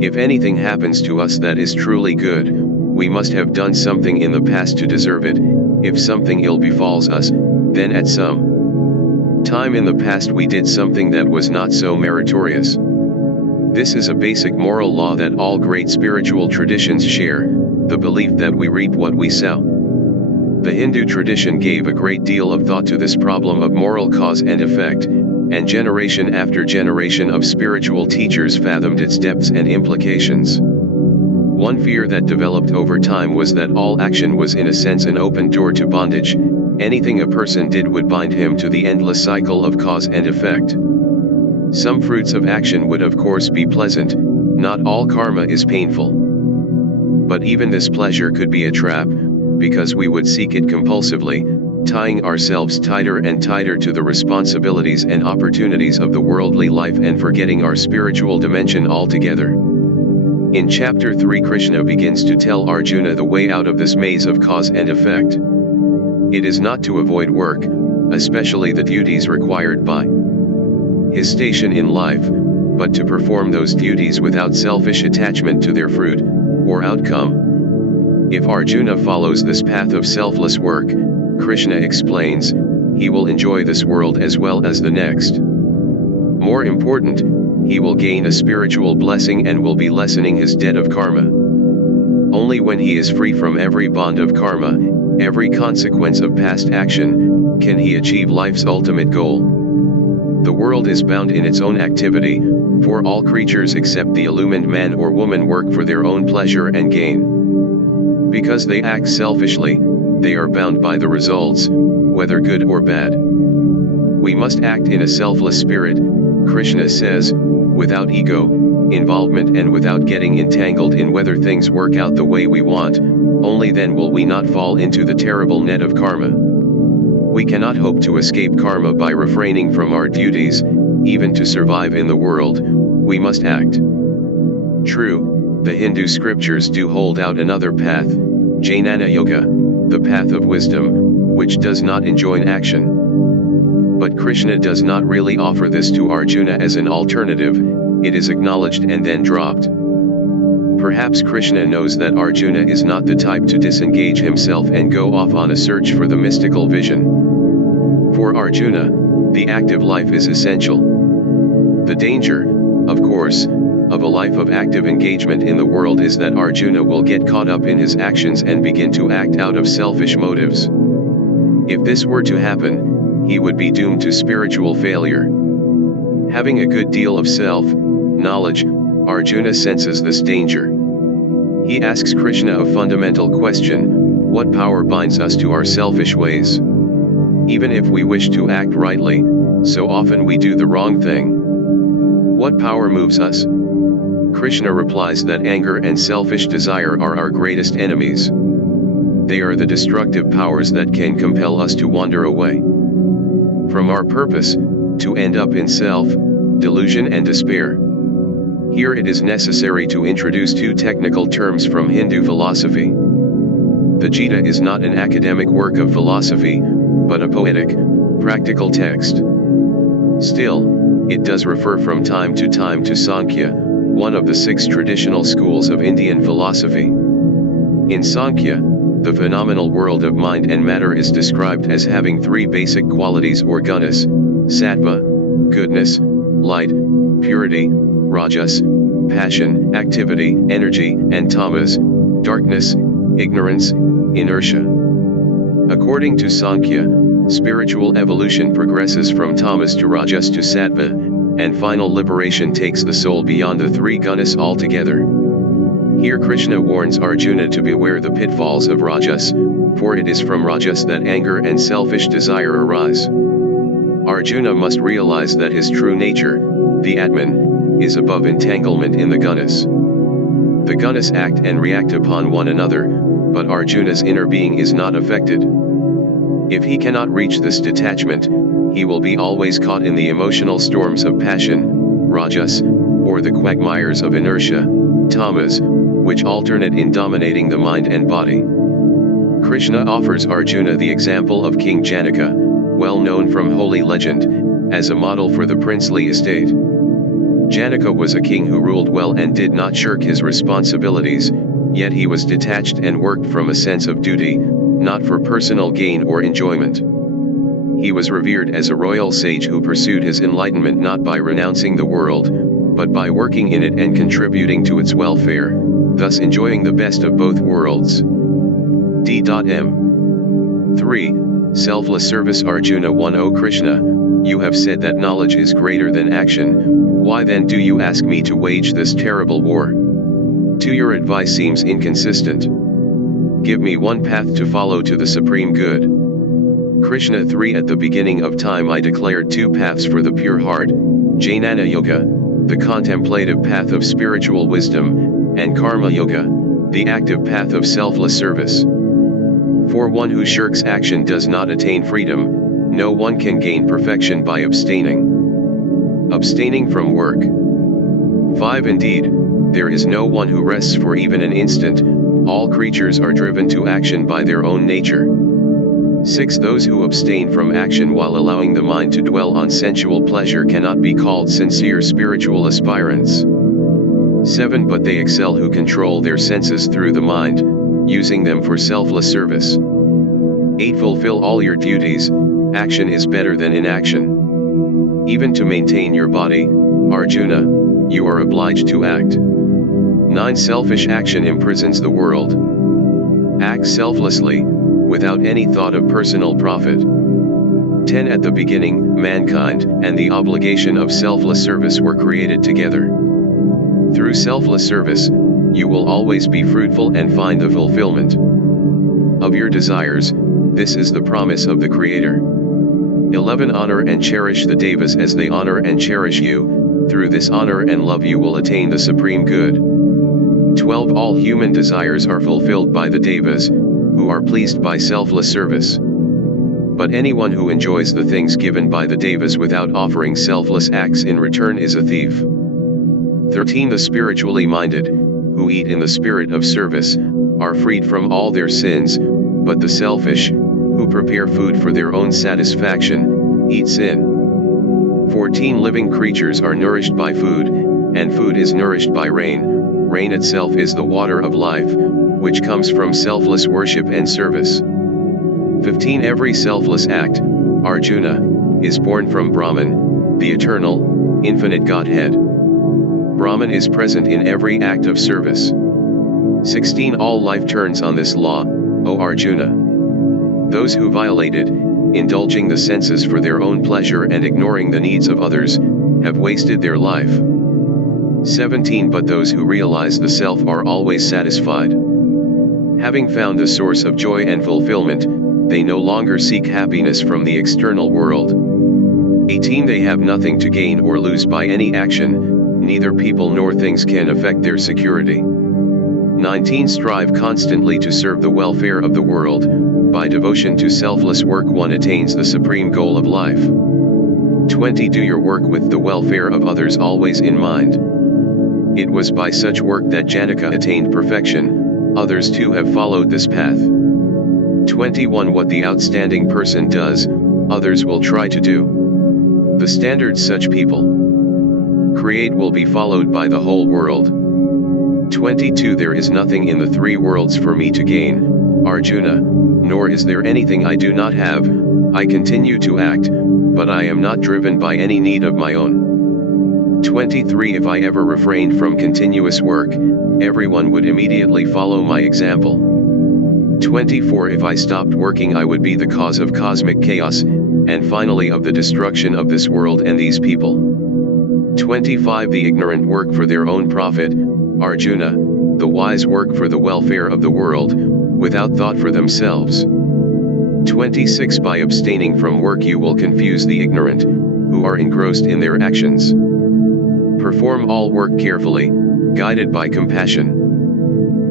If anything happens to us that is truly good, we must have done something in the past to deserve it. If something ill befalls us, then at some time in the past we did something that was not so meritorious. This is a basic moral law that all great spiritual traditions share, the belief that we reap what we sow. The Hindu tradition gave a great deal of thought to this problem of moral cause and effect, and generation after generation of spiritual teachers fathomed its depths and implications. One fear that developed over time was that all action was in a sense an open door to bondage. Anything a person did would bind him to the endless cycle of cause and effect. Some fruits of action would of course be pleasant, not all karma is painful. But even this pleasure could be a trap, because we would seek it compulsively, tying ourselves tighter and tighter to the responsibilities and opportunities of the worldly life and forgetting our spiritual dimension altogether. In chapter 3, Krishna begins to tell Arjuna the way out of this maze of cause and effect. It is not to avoid work, especially the duties required by his station in life, but to perform those duties without selfish attachment to their fruit, or outcome. If Arjuna follows this path of selfless work, Krishna explains, he will enjoy this world as well as the next. More important, he will gain a spiritual blessing and will be lessening his debt of karma. Only when he is free from every bond of karma, every consequence of past action, can he achieve life's ultimate goal. The world is bound in its own activity, for all creatures except the illumined man or woman work for their own pleasure and gain. Because they act selfishly, they are bound by the results, whether good or bad. We must act in a selfless spirit, Krishna says, without ego, involvement and without getting entangled in whether things work out the way we want. Only then will we not fall into the terrible net of karma. We cannot hope to escape karma by refraining from our duties. Even to survive in the world, we must act. True, the Hindu scriptures do hold out another path, Jnana Yoga, the path of wisdom, which does not enjoin action. But Krishna does not really offer this to Arjuna as an alternative. It is acknowledged and then dropped. Perhaps Krishna knows that Arjuna is not the type to disengage himself and go off on a search for the mystical vision. For Arjuna, the active life is essential. The danger, of course, of a life of active engagement in the world is that Arjuna will get caught up in his actions and begin to act out of selfish motives. If this were to happen, he would be doomed to spiritual failure. Having a good deal of self-knowledge, Arjuna senses this danger. He asks Krishna a fundamental question: what power binds us to our selfish ways? Even if we wish to act rightly, so often we do the wrong thing. What power moves us? Krishna replies that anger and selfish desire are our greatest enemies. They are the destructive powers that can compel us to wander away from our purpose, to end up in self, delusion and despair. Here it is necessary to introduce two technical terms from Hindu philosophy. The Gita is not an academic work of philosophy, but a poetic, practical text. Still, it does refer from time to time to Sankhya, one of the 6 traditional schools of Indian philosophy. In Sankhya, the phenomenal world of mind and matter is described as having 3 basic qualities or gunas: sattva, goodness, light, purity, rajas, passion, activity, energy, and tamas, darkness, ignorance, inertia. According to Sankhya, spiritual evolution progresses from tamas to rajas to sattva, and final liberation takes the soul beyond the 3 gunas altogether. Here Krishna warns Arjuna to beware the pitfalls of rajas, for it is from rajas that anger and selfish desire arise. Arjuna must realize that his true nature, the Atman, is above entanglement in the gunas. The gunas act and react upon one another, but Arjuna's inner being is not affected. If he cannot reach this detachment, he will be always caught in the emotional storms of passion, rajas, or the quagmires of inertia, tamas, which alternate in dominating the mind and body. Krishna offers Arjuna the example of King Janaka, well known from holy legend, as a model for the princely estate. Janaka was a king who ruled well and did not shirk his responsibilities, yet he was detached and worked from a sense of duty, not for personal gain or enjoyment. He was revered as a royal sage who pursued his enlightenment not by renouncing the world, but by working in it and contributing to its welfare, thus enjoying the best of both worlds. D.M. 3. Selfless service. Arjuna 1. O Krishna, you have said that knowledge is greater than action, why then do you ask me to wage this terrible war? 2. Your advice seems inconsistent. Give me one path to follow to the supreme good. Krishna 3. At the beginning of time I declared two paths for the pure heart, Jnana Yoga, the contemplative path of spiritual wisdom, and Karma Yoga, the active path of selfless service. For one who shirks action does not attain freedom, no one can gain perfection by abstaining. Abstaining from work. 5. Indeed, there is no one who rests for even an instant, all creatures are driven to action by their own nature. 6. Those who abstain from action while allowing the mind to dwell on sensual pleasure cannot be called sincere spiritual aspirants. 7. But they excel who control their senses through the mind, using them for selfless service. 8. Fulfill all your duties, action is better than inaction. Even to maintain your body, Arjuna, you are obliged to act. 9. Selfish action imprisons the world. Act selflessly, without any thought of personal profit. 10. At the beginning, mankind and the obligation of selfless service were created together. Through selfless service, you will always be fruitful and find the fulfillment of your desires. This is the promise of the Creator. 11. Honor and cherish the Devas as they honor and cherish you. Through this honor and love you will attain the supreme good. 12. All human desires are fulfilled by the Devas, who are pleased by selfless service. But anyone who enjoys the things given by the Devas without offering selfless acts in return is a thief. 13. The spiritually minded, who eat in the spirit of service, are freed from all their sins, but the selfish, who prepare food for their own satisfaction, eat sin. 14. Living creatures are nourished by food, and food is nourished by rain. Rain itself is the water of life, which comes from selfless worship and service. 15. Every selfless act, Arjuna, is born from Brahman, the eternal, infinite Godhead. Brahman is present in every act of service. 16. All life turns on this law, O Arjuna. Those who violate it, indulging the senses for their own pleasure and ignoring the needs of others, have wasted their life. 17. But those who realize the self are always satisfied. Having found the source of joy and fulfillment, they no longer seek happiness from the external world. 18. They have nothing to gain or lose by any action, neither people nor things can affect their security. 19. Strive constantly to serve the welfare of the world. By devotion to selfless work one attains the supreme goal of life. 20. Do your work with the welfare of others always in mind. It was by such work that Janaka attained perfection, others too have followed this path. 21. What the outstanding person does, others will try to do. The standards such people create will be followed by the whole world. 22. There is nothing in the three worlds for me to gain, Arjuna, nor is there anything I do not have. I continue to act, but I am not driven by any need of my own. 23. If I ever refrained from continuous work, everyone would immediately follow my example. 24. If I stopped working I would be the cause of cosmic chaos, and finally of the destruction of this world and these people. 25. The ignorant work for their own profit, Arjuna, the wise work for the welfare of the world, without thought for themselves. 26. By abstaining from work you will confuse the ignorant, who are engrossed in their actions. Perform all work carefully, guided by compassion.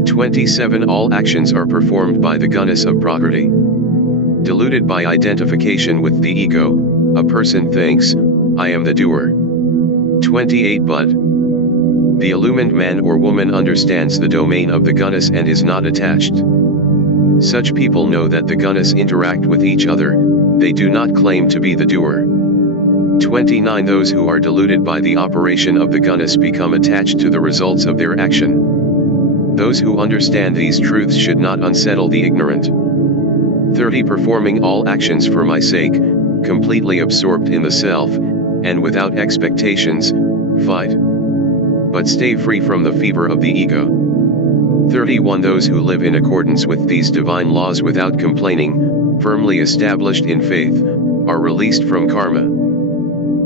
27 All actions are performed by the gunas of Prakriti. Deluded by identification with the ego, a person thinks, I am the doer. 28 But the illumined man or woman understands the domain of the gunas and is not attached. Such people know that the gunas interact with each other, they do not claim to be the doer. 29 Those who are deluded by the operation of the gunas become attached to the results of their action. Those who understand these truths should not unsettle the ignorant. 30 Performing all actions for my sake, completely absorbed in the self, and without expectations, fight. But stay free from the fever of the ego. 31 Those who live in accordance with these divine laws without complaining, firmly established in faith, are released from karma.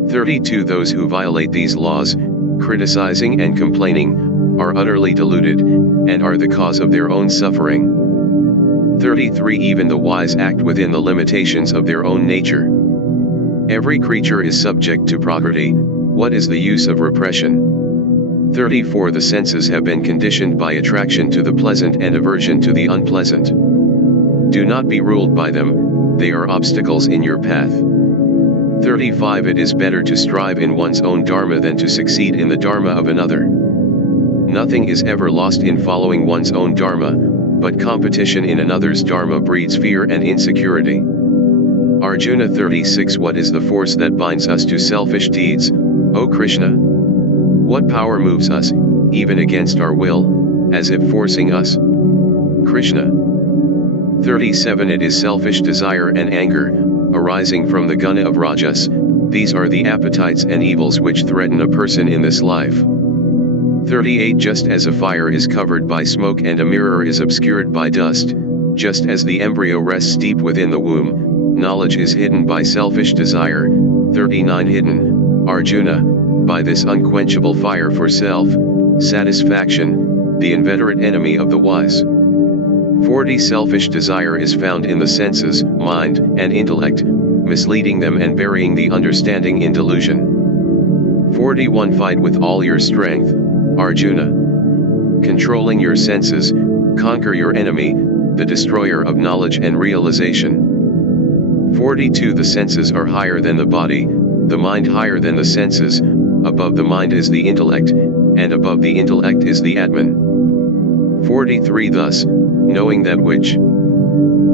32 Those who violate these laws, criticizing and complaining, are utterly deluded, and are the cause of their own suffering. 33 Even the wise act within the limitations of their own nature. Every creature is subject to Prakriti, what is the use of repression? 34 The senses have been conditioned by attraction to the pleasant and aversion to the unpleasant. Do not be ruled by them, they are obstacles in your path. 35 It is better to strive in one's own dharma than to succeed in the dharma of another. Nothing is ever lost in following one's own dharma, but competition in another's dharma breeds fear and insecurity. Arjuna 36 What is the force that binds us to selfish deeds, O Krishna? What power moves us, even against our will, as if forcing us? Krishna. 37 It is selfish desire and anger, arising from the guna of rajas, these are the appetites and evils which threaten a person in this life. 38 Just as a fire is covered by smoke and a mirror is obscured by dust, just as the embryo rests deep within the womb, knowledge is hidden by selfish desire. 39 Hidden, Arjuna, by this unquenchable fire for self-satisfaction, the inveterate enemy of the wise. 40 Selfish desire is found in the senses, mind, and intellect, misleading them and burying the understanding in delusion. 41 Fight with all your strength, Arjuna. Controlling your senses, conquer your enemy, the destroyer of knowledge and realization. 42 The senses are higher than the body, the mind higher than the senses, above the mind is the intellect, and above the intellect is the Atman. 43 Thus, knowing that which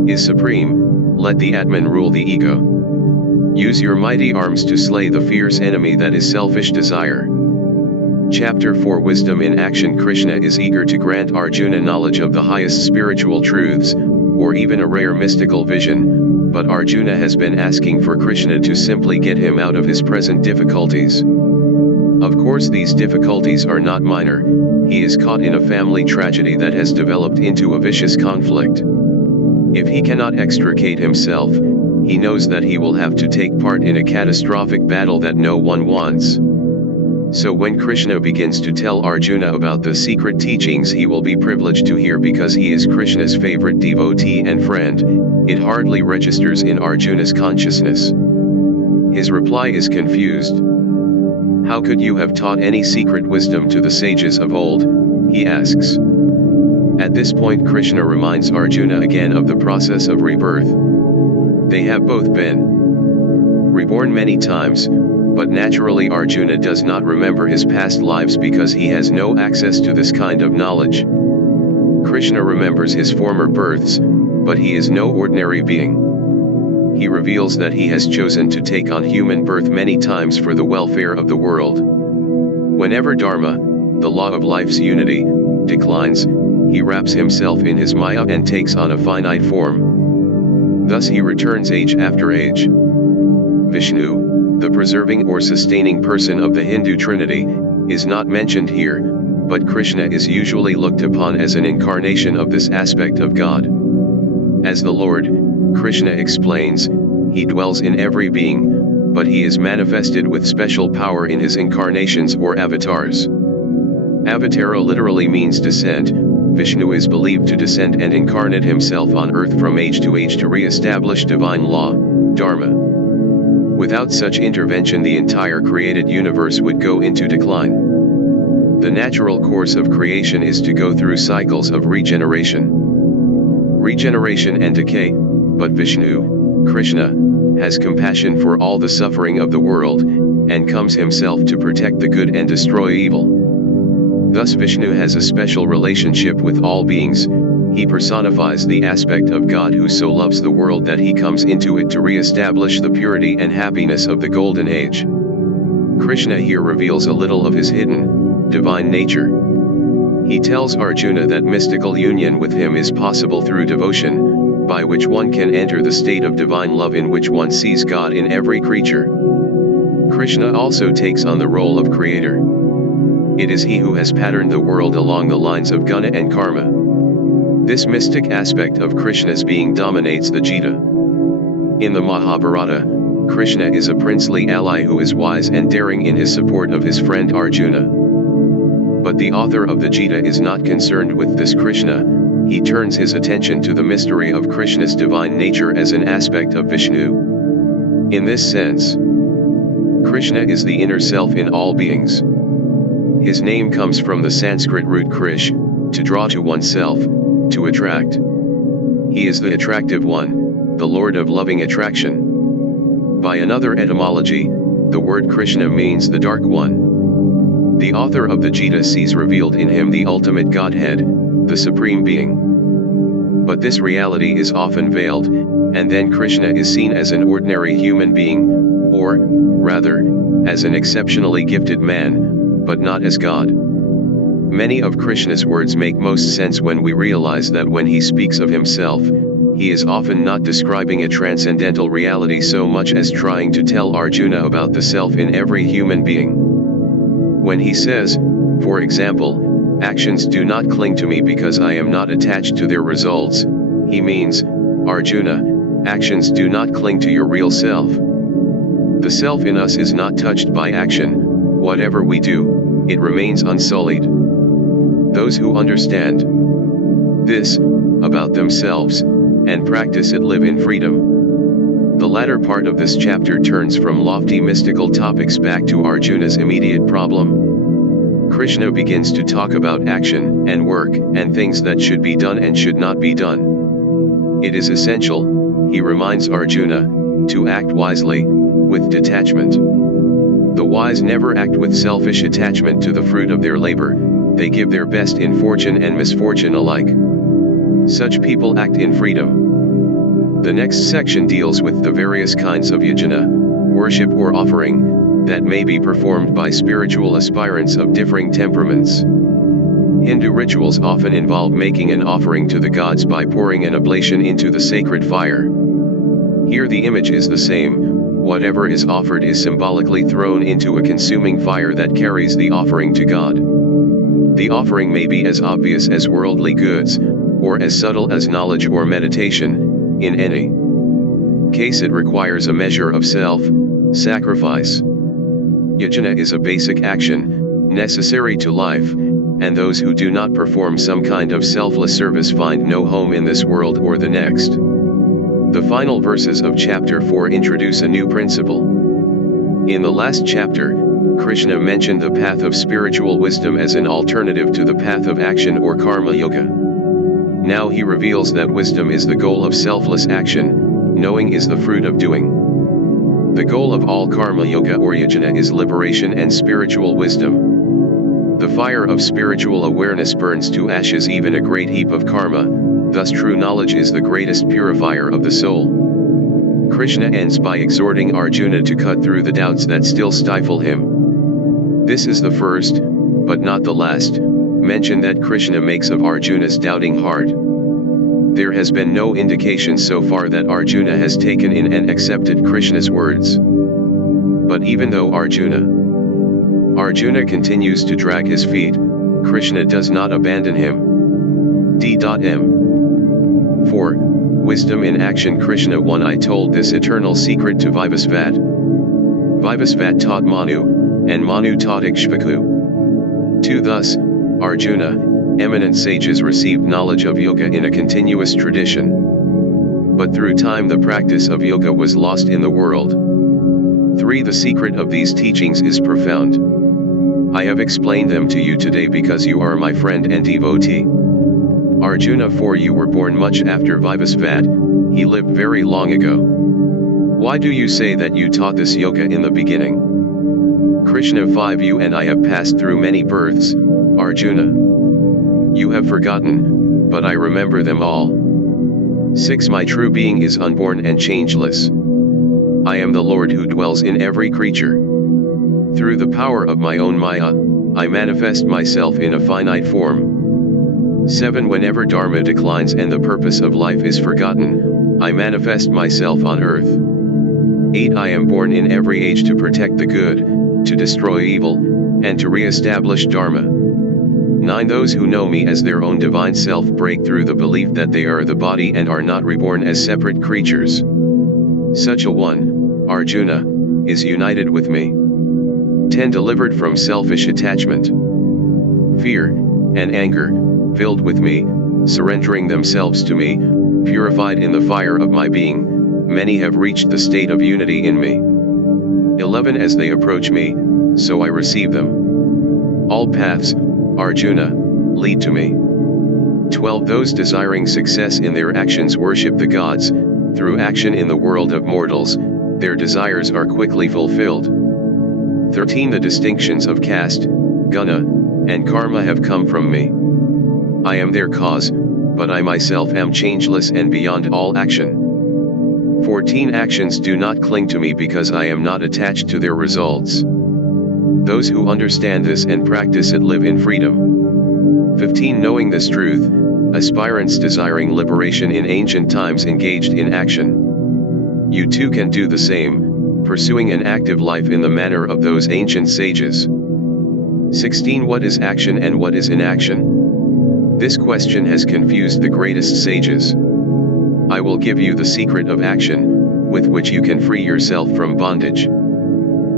is supreme, let the Atman rule the ego. Use your mighty arms to slay the fierce enemy that is selfish desire. Chapter 4 Wisdom in Action Krishna is eager to grant Arjuna knowledge of the highest spiritual truths, or even a rare mystical vision, but Arjuna has been asking for Krishna to simply get him out of his present difficulties. Of course these difficulties are not minor, he is caught in a family tragedy that has developed into a vicious conflict. If he cannot extricate himself, he knows that he will have to take part in a catastrophic battle that no one wants. So when Krishna begins to tell Arjuna about the secret teachings he will be privileged to hear because he is Krishna's favorite devotee and friend, it hardly registers in Arjuna's consciousness. His reply is confused. How could you have taught any secret wisdom to the sages of old? He asks. At this point Krishna reminds Arjuna again of the process of rebirth. They have both been reborn many times, but naturally Arjuna does not remember his past lives because he has no access to this kind of knowledge. Krishna remembers his former births, but he is no ordinary being. He reveals that he has chosen to take on human birth many times for the welfare of the world. Whenever Dharma, the law of life's unity, declines, he wraps himself in his Maya and takes on a finite form. Thus he returns age after age. Vishnu, the preserving or sustaining person of the Hindu Trinity, is not mentioned here, but Krishna is usually looked upon as an incarnation of this aspect of God. As the Lord, Krishna explains, he dwells in every being, but he is manifested with special power in his incarnations or avatars. Avatara literally means descent. Vishnu is believed to descend and incarnate himself on earth from age to age to re-establish divine law, Dharma. Without such intervention the entire created universe would go into decline. The natural course of creation is to go through cycles of regeneration, and decay, but Vishnu, Krishna, has compassion for all the suffering of the world, and comes himself to protect the good and destroy evil. Thus Vishnu has a special relationship with all beings. He personifies the aspect of God who so loves the world that he comes into it to re-establish the purity and happiness of the Golden Age. Krishna here reveals a little of his hidden, divine nature. He tells Arjuna that mystical union with him is possible through devotion, by which one can enter the state of divine love in which one sees God in every creature. Krishna also takes on the role of creator. It is he who has patterned the world along the lines of guna and karma. This mystic aspect of Krishna's being dominates the Gita. In the Mahabharata, Krishna is a princely ally who is wise and daring in his support of his friend Arjuna. But the author of the Gita is not concerned with this Krishna. He turns his attention to the mystery of Krishna's divine nature as an aspect of Vishnu. In this sense, Krishna is the inner self in all beings. His name comes from the Sanskrit root krish, to draw to oneself, to attract. He is the attractive one, the Lord of loving attraction. By another etymology, the word Krishna means the dark one. The author of the Gita sees revealed in him the ultimate Godhead, the Supreme Being. But this reality is often veiled, and then Krishna is seen as an ordinary human being, or, rather, as an exceptionally gifted man, but not as God. Many of Krishna's words make most sense when we realize that when he speaks of himself, he is often not describing a transcendental reality so much as trying to tell Arjuna about the self in every human being. When he says, for example, actions do not cling to me because I am not attached to their results, he means, Arjuna, actions do not cling to your real self. The self in us is not touched by action. Whatever we do, it remains unsullied. Those who understand this about themselves and practice it live in freedom. The latter part of this chapter turns from lofty mystical topics back to Arjuna's immediate problem. Krishna begins to talk about action and work and things that should be done and should not be done. It is essential, he reminds Arjuna, to act wisely, with detachment. The wise never act with selfish attachment to the fruit of their labor. They give their best in fortune and misfortune alike. Such people act in freedom. The next section deals with the various kinds of yajna, worship or offering, that may be performed by spiritual aspirants of differing temperaments. Hindu rituals often involve making an offering to the gods by pouring an oblation into the sacred fire. Here the image is the same. Whatever is offered is symbolically thrown into a consuming fire that carries the offering to God. The offering may be as obvious as worldly goods, or as subtle as knowledge or meditation. In any case it requires a measure of self-sacrifice. Yajna is a basic action, necessary to life, and those who do not perform some kind of selfless service find no home in this world or the next. The final verses of chapter 4 introduce a new principle. In the last chapter, Krishna mentioned the path of spiritual wisdom as an alternative to the path of action or karma yoga. Now he reveals that wisdom is the goal of selfless action, knowing is the fruit of doing. The goal of all karma yoga or yajna is liberation and spiritual wisdom. The fire of spiritual awareness burns to ashes even a great heap of karma, thus true knowledge is the greatest purifier of the soul. Krishna ends by exhorting Arjuna to cut through the doubts that still stifle him. This is the first, but not the last, mention that Krishna makes of Arjuna's doubting heart. There has been no indication so far that Arjuna has taken in and accepted Krishna's words. But even though Arjuna continues to drag his feet, Krishna does not abandon him. D.M. 4. Wisdom in action. Krishna 1. I told this eternal secret to Vivasvat. Vivasvat taught Manu, and Manu taught Ikshvaku. 2. Thus, Arjuna, eminent sages received knowledge of yoga in a continuous tradition. But through time the practice of yoga was lost in the world. 3. The secret of these teachings is profound. I have explained them to you today because you are my friend and devotee. Arjuna, for you were born much after Vivasvat, he lived very long ago. Why do you say that you taught this yoga in the beginning? Krishna, 5 You and I have passed through many births, Arjuna. You have forgotten, but I remember them all. 6 My true being is unborn and changeless. I am the Lord who dwells in every creature. Through the power of my own Maya, I manifest myself in a finite form. 7 Whenever Dharma declines and the purpose of life is forgotten, I manifest myself on earth. 8 I am born in every age to protect the good, to destroy evil, and to re-establish Dharma. 9 Those who know me as their own divine self break through the belief that they are the body and are not reborn as separate creatures. Such a one, Arjuna, is united with me. 10 Delivered from selfish attachment, fear, and anger, filled with me, surrendering themselves to me, purified in the fire of my being, many have reached the state of unity in me. 11 As they approach me, so I receive them. All paths, Arjuna, lead to me. 12 Those desiring success in their actions worship the gods. Through action in the world of mortals, their desires are quickly fulfilled. 13 The distinctions of caste, guna, and karma have come from me. I am their cause, but I myself am changeless and beyond all action. 14 Actions do not cling to me because I am not attached to their results. Those who understand this and practice it live in freedom. 15 Knowing this truth, aspirants desiring liberation in ancient times engaged in action. You too can do the same, pursuing an active life in the manner of those ancient sages. 16 What is action and what is inaction? This question has confused the greatest sages. I will give you the secret of action, with which you can free yourself from bondage.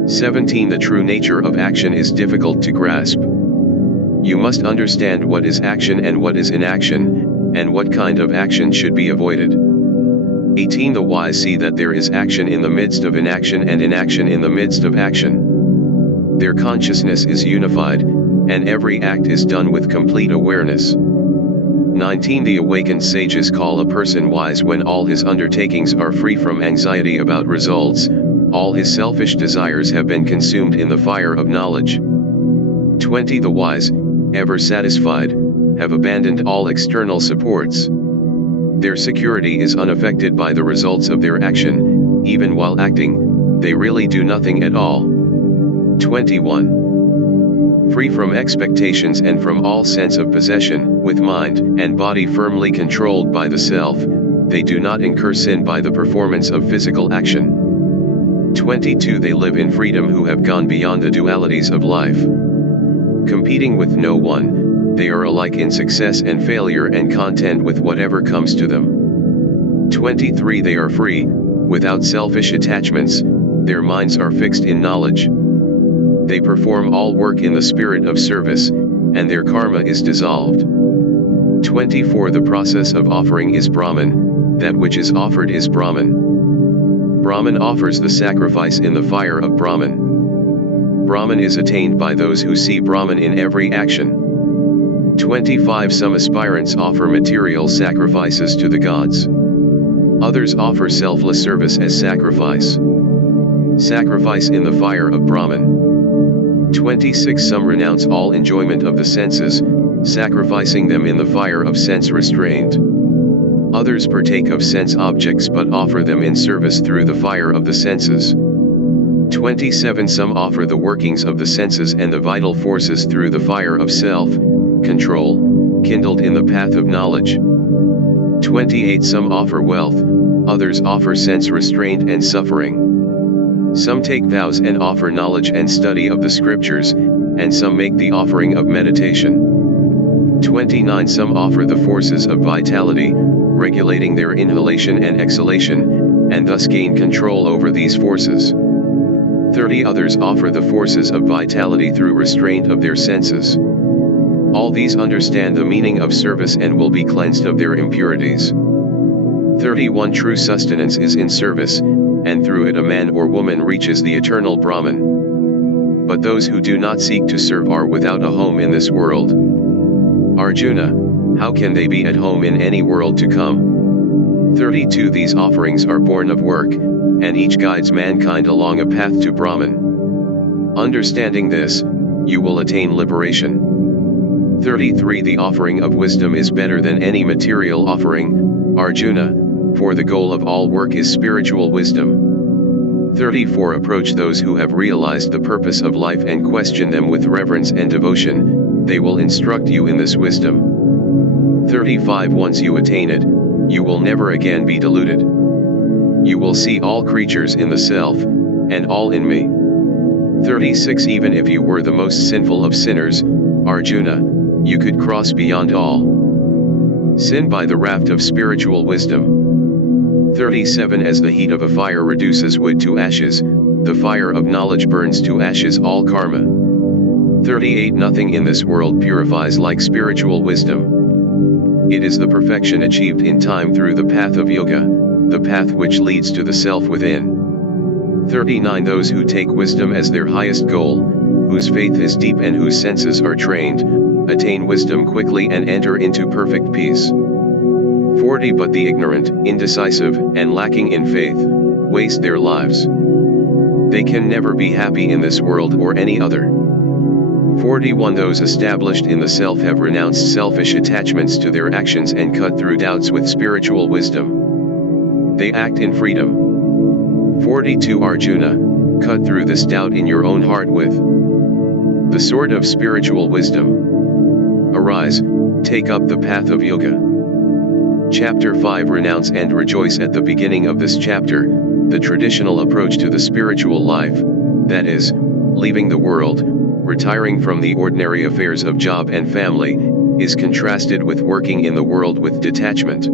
17 The true nature of action is difficult to grasp. You must understand what is action and what is inaction, and what kind of action should be avoided. 18 The wise see that there is action in the midst of inaction and inaction in the midst of action. Their consciousness is unified, and every act is done with complete awareness. 19 The awakened sages call a person wise when all his undertakings are free from anxiety about results, all his selfish desires have been consumed in the fire of knowledge. 20 The wise, ever satisfied, have abandoned all external supports. Their security is unaffected by the results of their action, even while acting, they really do nothing at all. 21 Free from expectations and from all sense of possession, with mind and body firmly controlled by the self, they do not incur sin by the performance of physical action. 22 They live in freedom who have gone beyond the dualities of life. Competing with no one, they are alike in success and failure and content with whatever comes to them. 23 They are free, without selfish attachments, their minds are fixed in knowledge. They perform all work in the spirit of service, and their karma is dissolved. 24 The process of offering is Brahman, that which is offered is Brahman. Brahman offers the sacrifice in the fire of Brahman. Brahman is attained by those who see Brahman in every action. 25 Some aspirants offer material sacrifices to the gods. Others offer selfless service as sacrifice. Sacrifice in the fire of Brahman. 26 Some renounce all enjoyment of the senses, sacrificing them in the fire of sense restraint. Others partake of sense objects but offer them in service through the fire of the senses. 27 Some offer the workings of the senses and the vital forces through the fire of self-control, kindled in the path of knowledge. 28 Some offer wealth, others offer sense restraint and suffering. Some take vows and offer knowledge and study of the scriptures, and some make the offering of meditation. 29 Some offer the forces of vitality, regulating their inhalation and exhalation, and thus gain control over these forces. 30 Others offer the forces of vitality through restraint of their senses. All these understand the meaning of service and will be cleansed of their impurities. 31 True sustenance is in service, and through it a man or woman reaches the eternal Brahman. but those who do not seek to serve are without a home in this world. Arjuna, how can they be at home in any world to come? 32 These offerings are born of work, and each guides mankind along a path to Brahman. Understanding this, you will attain liberation. 33 The offering of wisdom is better than any material offering, Arjuna, for the goal of all work is spiritual wisdom. 34 Approach those who have realized the purpose of life and question them with reverence and devotion, they will instruct you in this wisdom. 35 Once you attain it, you will never again be deluded. You will see all creatures in the self, and all in me. 36 Even if you were the most sinful of sinners, Arjuna, you could cross beyond all sin by the raft of spiritual wisdom. 37 As the heat of a fire reduces wood to ashes, the fire of knowledge burns to ashes all karma. 38 Nothing in this world purifies like spiritual wisdom. It is the perfection achieved in time through the path of yoga, the path which leads to the self within. 39 Those who take wisdom as their highest goal, whose faith is deep and whose senses are trained, attain wisdom quickly and enter into perfect peace. 40 But the ignorant, indecisive, and lacking in faith, waste their lives. They can never be happy in this world or any other. 41 Those established in the self have renounced selfish attachments to their actions and cut through doubts with spiritual wisdom. They act in freedom. 42 Arjuna, cut through this doubt in your own heart with the sword of spiritual wisdom. Arise, take up the path of yoga. Chapter 5 Renounce and rejoice. At the beginning of this chapter, the traditional approach to the spiritual life, that is, leaving the world, retiring from the ordinary affairs of job and family, is contrasted with working in the world with detachment.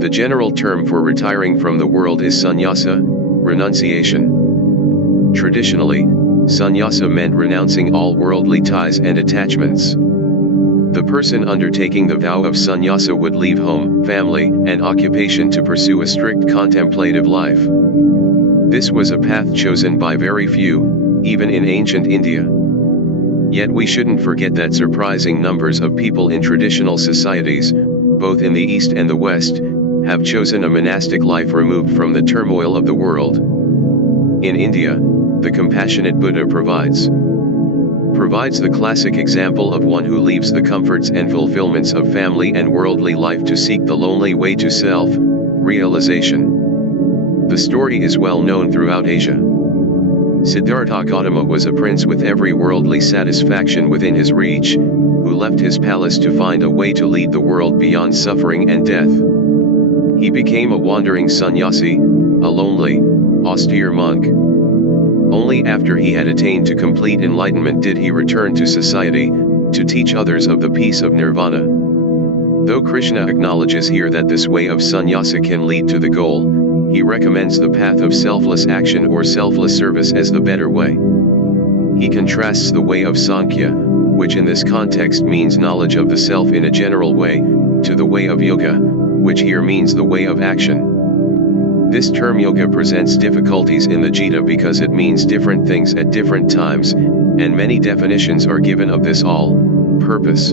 The general term for retiring from the world is sannyasa, renunciation. Traditionally, sannyasa meant renouncing all worldly ties and attachments. The person undertaking the vow of sannyasa would leave home, family, and occupation to pursue a strict contemplative life. This was a path chosen by very few, even in ancient India. Yet we shouldn't forget that surprising numbers of people in traditional societies, both in the East and the West, have chosen a monastic life removed from the turmoil of the world. In India, the compassionate Buddha provides the classic example of one who leaves the comforts and fulfillments of family and worldly life to seek the lonely way to self-realization. The story is well known throughout Asia. Siddhartha Gautama was a prince with every worldly satisfaction within his reach, who left his palace to find a way to lead the world beyond suffering and death. He became a wandering sannyasi, a lonely, austere monk. Only after he had attained to complete enlightenment did he return to society, to teach others of the peace of nirvana. Though Krishna acknowledges here that this way of sannyasa can lead to the goal, he recommends the path of selfless action or selfless service as the better way. He contrasts the way of Sankhya, which in this context means knowledge of the self in a general way, to the way of yoga, which here means the way of action. This term yoga presents difficulties in the Gita because it means different things at different times, and many definitions are given of this all-purpose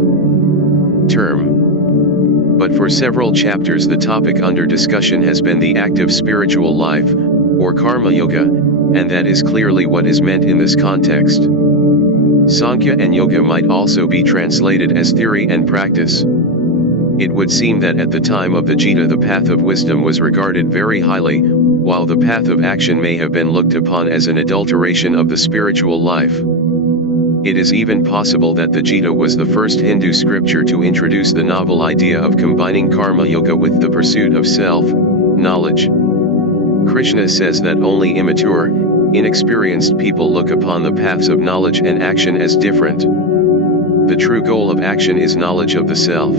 term. But for several chapters the topic under discussion has been the active spiritual life, or karma yoga, and that is clearly what is meant in this context. Sankhya and yoga might also be translated as theory and practice. It would seem that at the time of the Gita the path of wisdom was regarded very highly, while the path of action may have been looked upon as an adulteration of the spiritual life. It is even possible that the Gita was the first Hindu scripture to introduce the novel idea of combining karma yoga with the pursuit of self-knowledge. Krishna says that only immature, inexperienced people look upon the paths of knowledge and action as different. The true goal of action is knowledge of the self.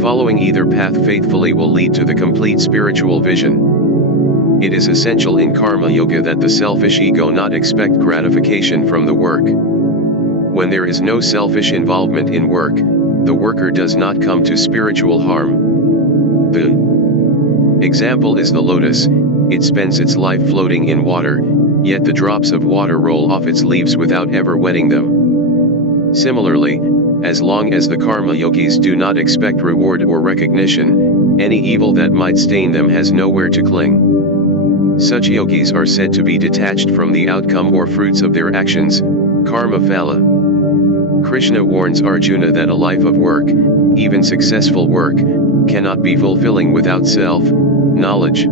Following either path faithfully will lead to the complete spiritual vision. It is essential in karma yoga that the selfish ego not expect gratification from the work. When there is no selfish involvement in work, the worker does not come to spiritual harm. The example is the lotus. It spends its life floating in water, yet the drops of water roll off its leaves without ever wetting them. Similarly, as long as the karma yogis do not expect reward or recognition, any evil that might stain them has nowhere to cling. Such yogis are said to be detached from the outcome or fruits of their actions, karma phala. Krishna warns Arjuna that a life of work, even successful work, cannot be fulfilling without self-knowledge.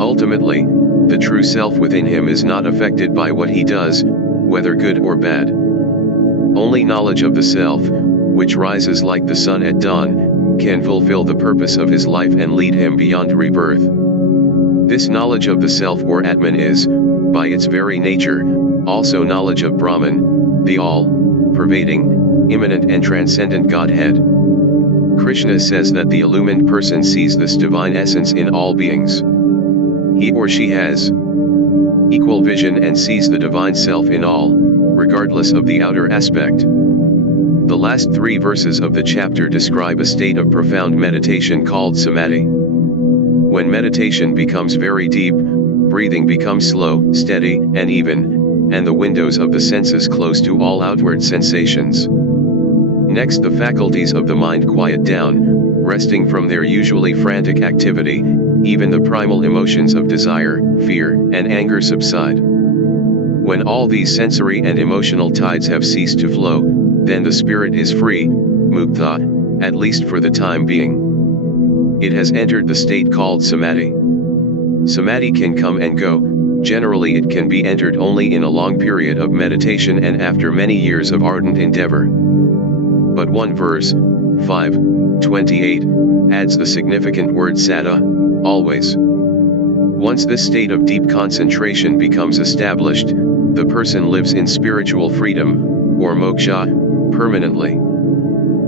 Ultimately, the true self within him is not affected by what he does, whether good or bad. Only knowledge of the self, which rises like the sun at dawn, can fulfill the purpose of his life and lead him beyond rebirth. This knowledge of the self or Atman is, by its very nature, also knowledge of Brahman, the all-pervading, immanent and transcendent Godhead. Krishna says that the illumined person sees this divine essence in all beings. He or she has equal vision and sees the divine self in all, regardless of the outer aspect. The last 3 verses of the chapter describe a state of profound meditation called samadhi. When meditation becomes very deep, breathing becomes slow, steady, and even, and the windows of the senses close to all outward sensations. Next, the faculties of the mind quiet down, resting from their usually frantic activity. Even the primal emotions of desire, fear, and anger subside. When all these sensory and emotional tides have ceased to flow, then the spirit is free, mukta, at least for the time being. It has entered the state called samadhi. Samadhi can come and go. Generally it can be entered only in a long period of meditation and after many years of ardent endeavor. But one verse, 5:28, adds the significant word sada, always. Once this state of deep concentration becomes established, the person lives in spiritual freedom, or moksha, permanently.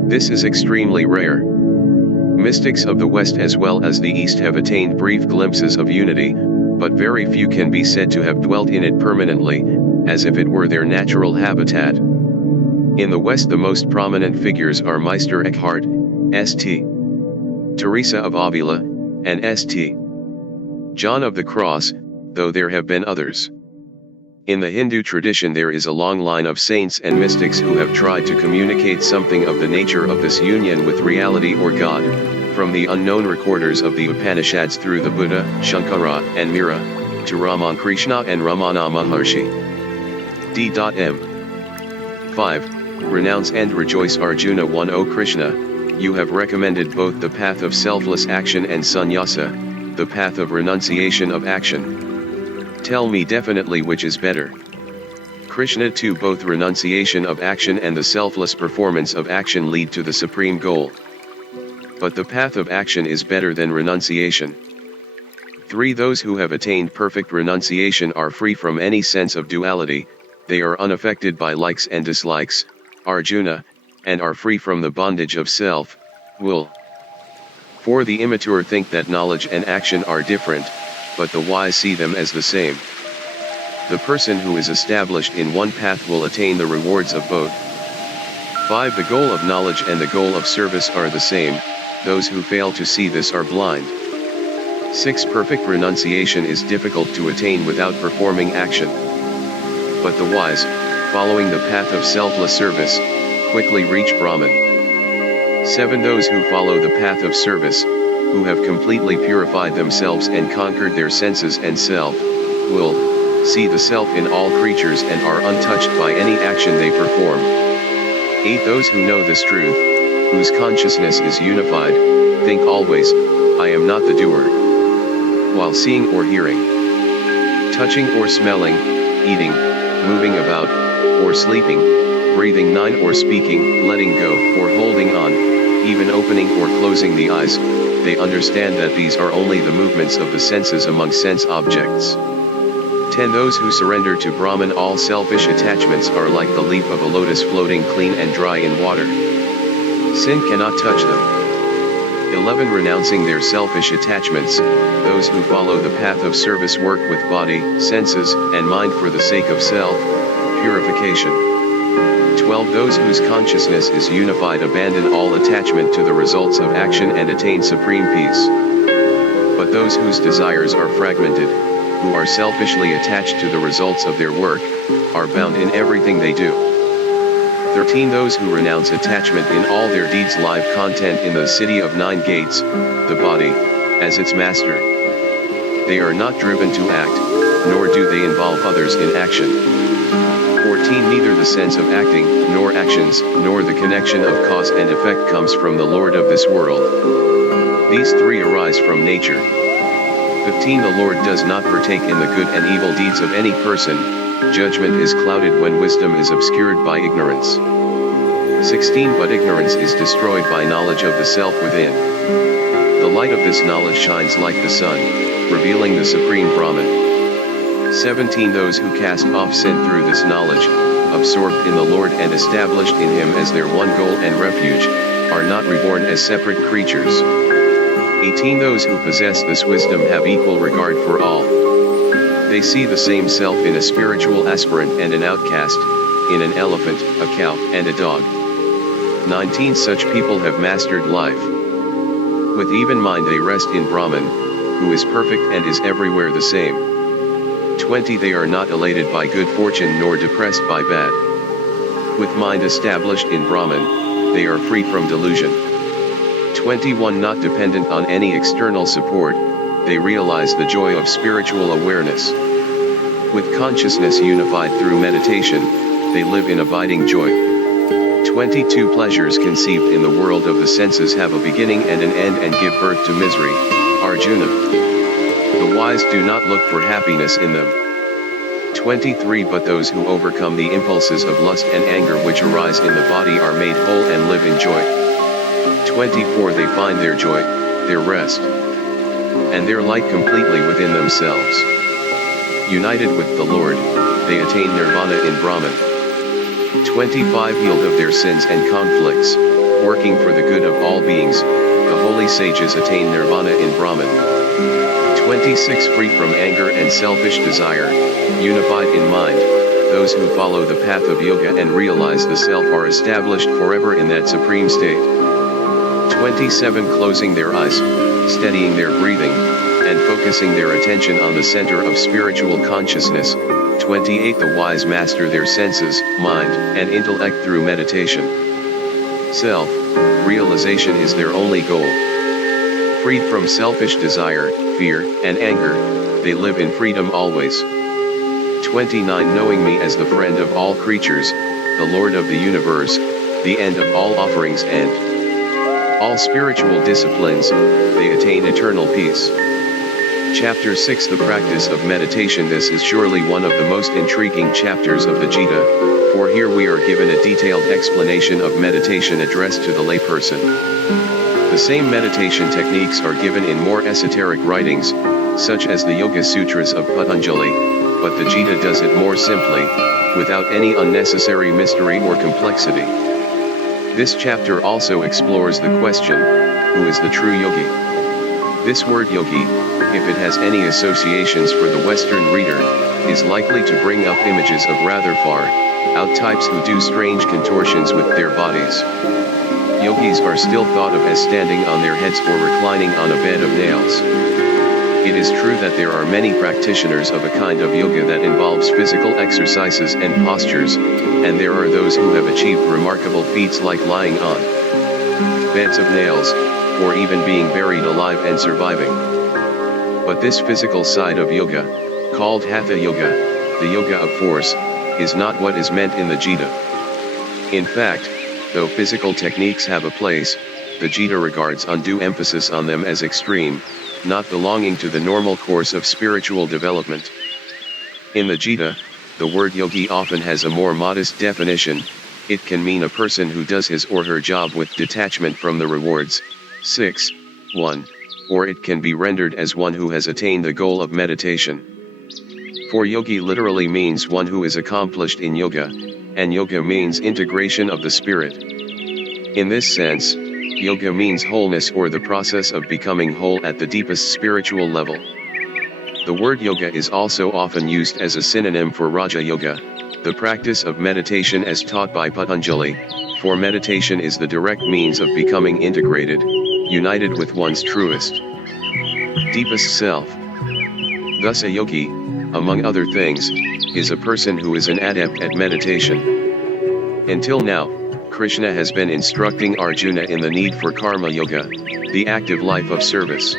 This is extremely rare. Mystics of the West as well as the East have attained brief glimpses of unity, but very few can be said to have dwelt in it permanently, as if it were their natural habitat. In the West the most prominent figures are Meister Eckhart, St. Teresa of Avila, and St. John of the Cross, though there have been others. In the Hindu tradition there is a long line of saints and mystics who have tried to communicate something of the nature of this union with reality or God, from the unknown recorders of the Upanishads through the Buddha, Shankara, and Mira, to Raman Krishna and Ramana Maharshi. D.M. 5. Renounce and rejoice Arjuna 1. O Krishna, you have recommended both the path of selfless action and sannyasa, the path of renunciation of action. Tell me definitely which is better. Krishna 2. Both renunciation of action and the selfless performance of action lead to the supreme goal. But the path of action is better than renunciation. 3. Those who have attained perfect renunciation are free from any sense of duality, they are unaffected by likes and dislikes, Arjuna, and are free from the bondage of self, will. 4. The immature think that knowledge and action are different, but the wise see them as the same. The person who is established in one path will attain the rewards of both. 5. The goal of knowledge and the goal of service are the same, those who fail to see this are blind. 6. Perfect renunciation is difficult to attain without performing action. But the wise, following the path of selfless service, quickly reach Brahman. 7. Those who follow the path of service, who have completely purified themselves and conquered their senses and self, will see the self in all creatures and are untouched by any action they perform. 8. Those who know this truth, whose consciousness is unified, think always, I am not the doer. While seeing or hearing, touching or smelling, eating, moving about, or sleeping, breathing 9 or speaking, letting go, or holding on, even opening or closing the eyes, they understand that these are only the movements of the senses among sense objects. 10. Those who surrender to Brahman all selfish attachments are like the leaf of a lotus floating clean and dry in water. Sin cannot touch them. 11. Renouncing their selfish attachments, those who follow the path of service work with body, senses, and mind for the sake of self-purification. 12. Those whose consciousness is unified abandon all attachment to the results of action and attain supreme peace. But those whose desires are fragmented, who are selfishly attached to the results of their work, are bound in everything they do. 13 Those who renounce attachment in all their deeds. Live content in the city of nine gates, the body, as its master. They are not driven to act, nor do they involve others in action. 14 Neither the sense of acting, nor actions, nor the connection of cause and effect comes from the Lord of this world. These three arise from nature. 15 The Lord does not partake in the good and evil deeds of any person. Judgment is clouded when wisdom is obscured by ignorance. 16 But ignorance is destroyed by knowledge of the self within. The light of this knowledge shines like the sun, revealing the supreme Brahman. 17 Those who cast off sin through this knowledge, absorbed in the Lord and established in Him as their one goal and refuge, are not reborn as separate creatures. 18 Those who possess this wisdom have equal regard for all. They see the same self in a spiritual aspirant and an outcast, in an elephant, a cow, and a dog. 19 Such people have mastered life. With even mind they rest in Brahman, who is perfect and is everywhere the same. 20 They are not elated by good fortune nor depressed by bad. With mind established in Brahman, they are free from delusion. 21 Not dependent on any external support, they realize the joy of spiritual awareness. With consciousness unified through meditation, they live in abiding joy. 22 Pleasures conceived in the world of the senses have a beginning and an end and give birth to misery, Arjuna. The wise do not look for happiness in them. 23 But those who overcome the impulses of lust and anger which arise in the body are made whole and live in joy. 24 They find their joy, their rest, and their light completely within themselves. United with the Lord, they attain nirvana in Brahman. 25 Healed of their sins and conflicts, working for the good of all beings, the holy sages attain nirvana in Brahman. 26 Free from anger and selfish desire, unified in mind, those who follow the path of yoga and realize the self are established forever in that supreme state. 27 Closing their eyes, steadying their breathing, and focusing their attention on the center of spiritual consciousness. 28 The wise master their senses, mind, and intellect through meditation. Self-realization is their only goal. Freed from selfish desire, fear, and anger, they live in freedom always. 29 Knowing me as the friend of all creatures, the Lord of the universe, the end of all offerings and all spiritual disciplines, they attain eternal peace. Chapter 6 The practice of meditation. This is surely one of the most intriguing chapters of the Gita, for here we are given a detailed explanation of meditation addressed to the layperson. The same meditation techniques are given in more esoteric writings, such as the Yoga Sutras of Patanjali, but the Gita does it more simply, without any unnecessary mystery or complexity. This chapter also explores the question, who is the true yogi? This word yogi, if it has any associations for the Western reader, is likely to bring up images of rather far-out types who do strange contortions with their bodies. Yogis are still thought of as standing on their heads or reclining on a bed of nails. It is true that there are many practitioners of a kind of yoga that involves physical exercises and postures, and there are those who have achieved remarkable feats like lying on beds of nails, or even being buried alive and surviving. But this physical side of yoga, called Hatha Yoga, the yoga of force, is not what is meant in the Gita. In fact, though physical techniques have a place, the Gita regards undue emphasis on them as extreme, not belonging to the normal course of spiritual development. In the Gita, the word yogi often has a more modest definition. It can mean a person who does his or her job with detachment from the rewards. 1. Or it can be rendered as one who has attained the goal of meditation. For yogi literally means one who is accomplished in yoga, and yoga means integration of the spirit. In this sense, yoga means wholeness or the process of becoming whole at the deepest spiritual level. The word yoga is also often used as a synonym for Raja Yoga, the practice of meditation as taught by Patanjali, for meditation is the direct means of becoming integrated, united with one's truest, deepest self. Thus a yogi, among other things, is a person who is an adept at meditation. Until now, Krishna has been instructing Arjuna in the need for karma yoga, the active life of service.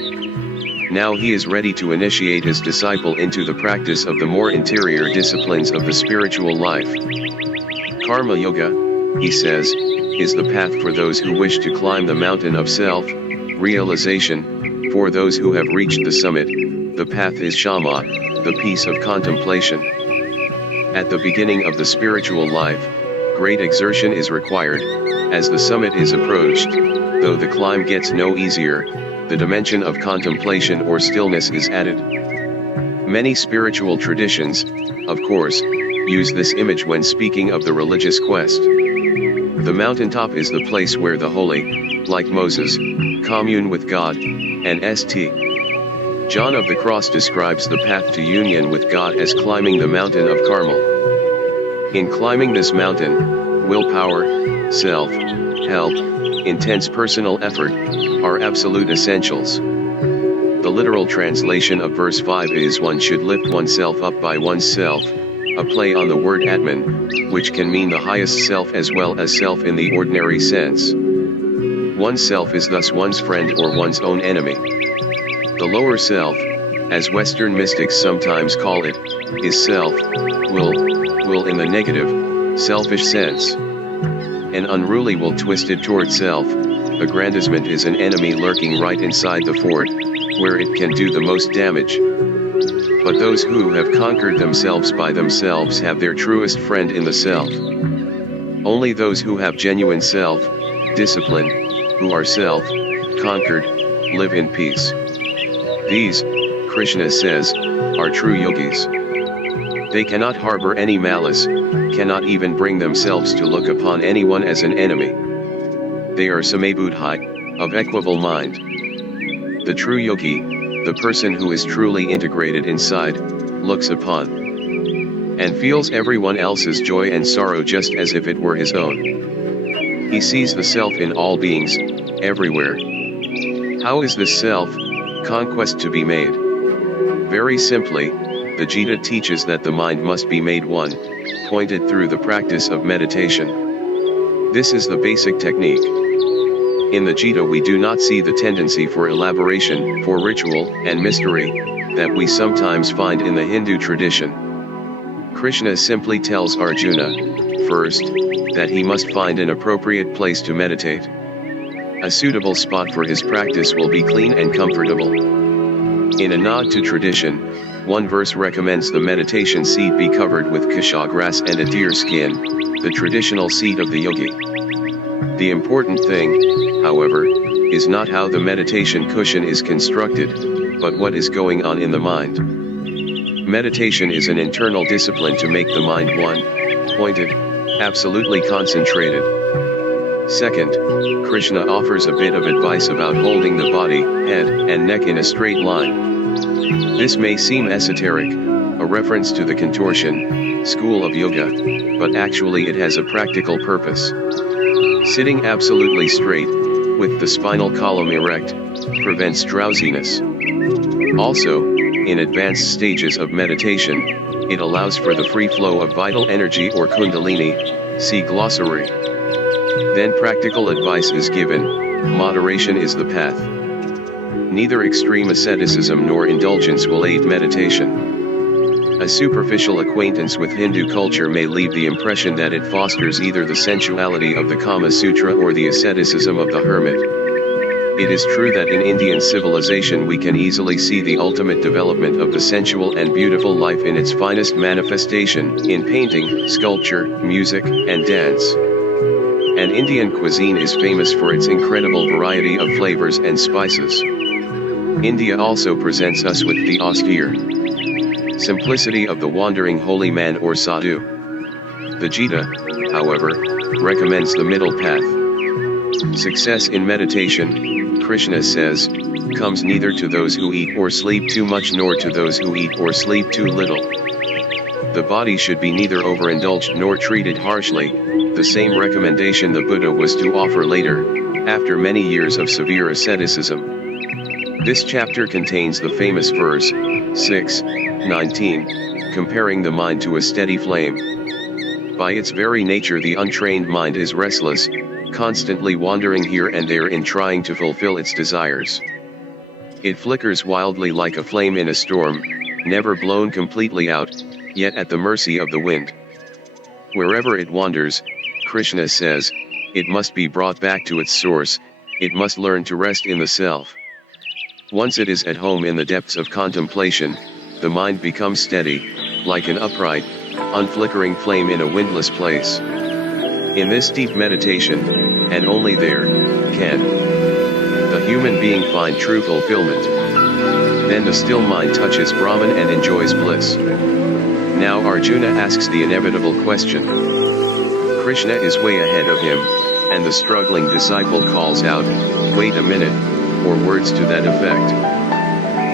Now he is ready to initiate his disciple into the practice of the more interior disciplines of the spiritual life. Karma yoga, he says, is the path for those who wish to climb the mountain of self-realization. For those who have reached the summit, the path is shama, the peace of contemplation. At the beginning of the spiritual life, great exertion is required. As the summit is approached, though the climb gets no easier, the dimension of contemplation or stillness is added. Many spiritual traditions, of course, use this image when speaking of the religious quest. The mountaintop is the place where the holy, like Moses, commune with God, and St. John of the Cross describes the path to union with God as climbing the mountain of Carmel. In climbing this mountain, willpower, self-help, intense personal effort, are absolute essentials. The literal translation of verse 5 is one should lift oneself up by oneself, a play on the word Atman, which can mean the highest self as well as self in the ordinary sense. Oneself is thus one's friend or one's own enemy. The lower self, as Western mystics sometimes call it, is self, will in the negative, selfish sense. An unruly will twisted toward self, aggrandizement is an enemy lurking right inside the fort, where it can do the most damage. But those who have conquered themselves by themselves have their truest friend in the self. Only those who have genuine self-discipline, who are self-conquered, live in peace. These, Krishna says, are true yogis. They cannot harbor any malice, cannot even bring themselves to look upon anyone as an enemy. They are samabuddhi, of equable mind. The true yogi, the person who is truly integrated inside, looks upon and feels everyone else's joy and sorrow just as if it were his own. He sees the self in all beings, everywhere. How is this self-conquest to be made? Very simply, the Gita teaches that the mind must be made one, pointed through the practice of meditation. This is the basic technique. In the Gita we do not see the tendency for elaboration, for ritual, and mystery, that we sometimes find in the Hindu tradition. Krishna simply tells Arjuna, first, that he must find an appropriate place to meditate. A suitable spot for his practice will be clean and comfortable. In a nod to tradition, one verse recommends the meditation seat be covered with kasha grass and a deer skin, the traditional seat of the yogi. The important thing, however, is not how the meditation cushion is constructed, but what is going on in the mind. Meditation is an internal discipline to make the mind one, pointed, absolutely concentrated. Second, Krishna offers a bit of advice about holding the body, head, and neck in a straight line. This may seem esoteric, a reference to the contortion school of yoga, but actually it has a practical purpose. Sitting absolutely straight, with the spinal column erect, prevents drowsiness. Also, in advanced stages of meditation, it allows for the free flow of vital energy or kundalini, see glossary. Then practical advice is given, moderation is the path. Neither extreme asceticism nor indulgence will aid meditation. A superficial acquaintance with Hindu culture may leave the impression that it fosters either the sensuality of the Kama Sutra or the asceticism of the hermit. It is true that in Indian civilization we can easily see the ultimate development of the sensual and beautiful life in its finest manifestation, in painting, sculpture, music, and dance. And Indian cuisine is famous for its incredible variety of flavors and spices. India also presents us with the austere simplicity of the wandering holy man or sadhu. The Gita, however, recommends the middle path. Success in meditation, Krishna says, comes neither to those who eat or sleep too much nor to those who eat or sleep too little. The body should be neither overindulged nor treated harshly, the same recommendation the Buddha was to offer later, after many years of severe asceticism. This chapter contains the famous verse, 6:19, comparing the mind to a steady flame. By its very nature the untrained mind is restless, constantly wandering here and there in trying to fulfill its desires. It flickers wildly like a flame in a storm, never blown completely out, yet at the mercy of the wind. Wherever it wanders, Krishna says, it must be brought back to its source, it must learn to rest in the self. Once it is at home in the depths of contemplation, the mind becomes steady, like an upright, unflickering flame in a windless place. In this deep meditation, and only there, can the human being find true fulfillment. Then the still mind touches Brahman and enjoys bliss. Now Arjuna asks the inevitable question. Krishna is way ahead of him, and the struggling disciple calls out, "Wait a minute," or words to that effect.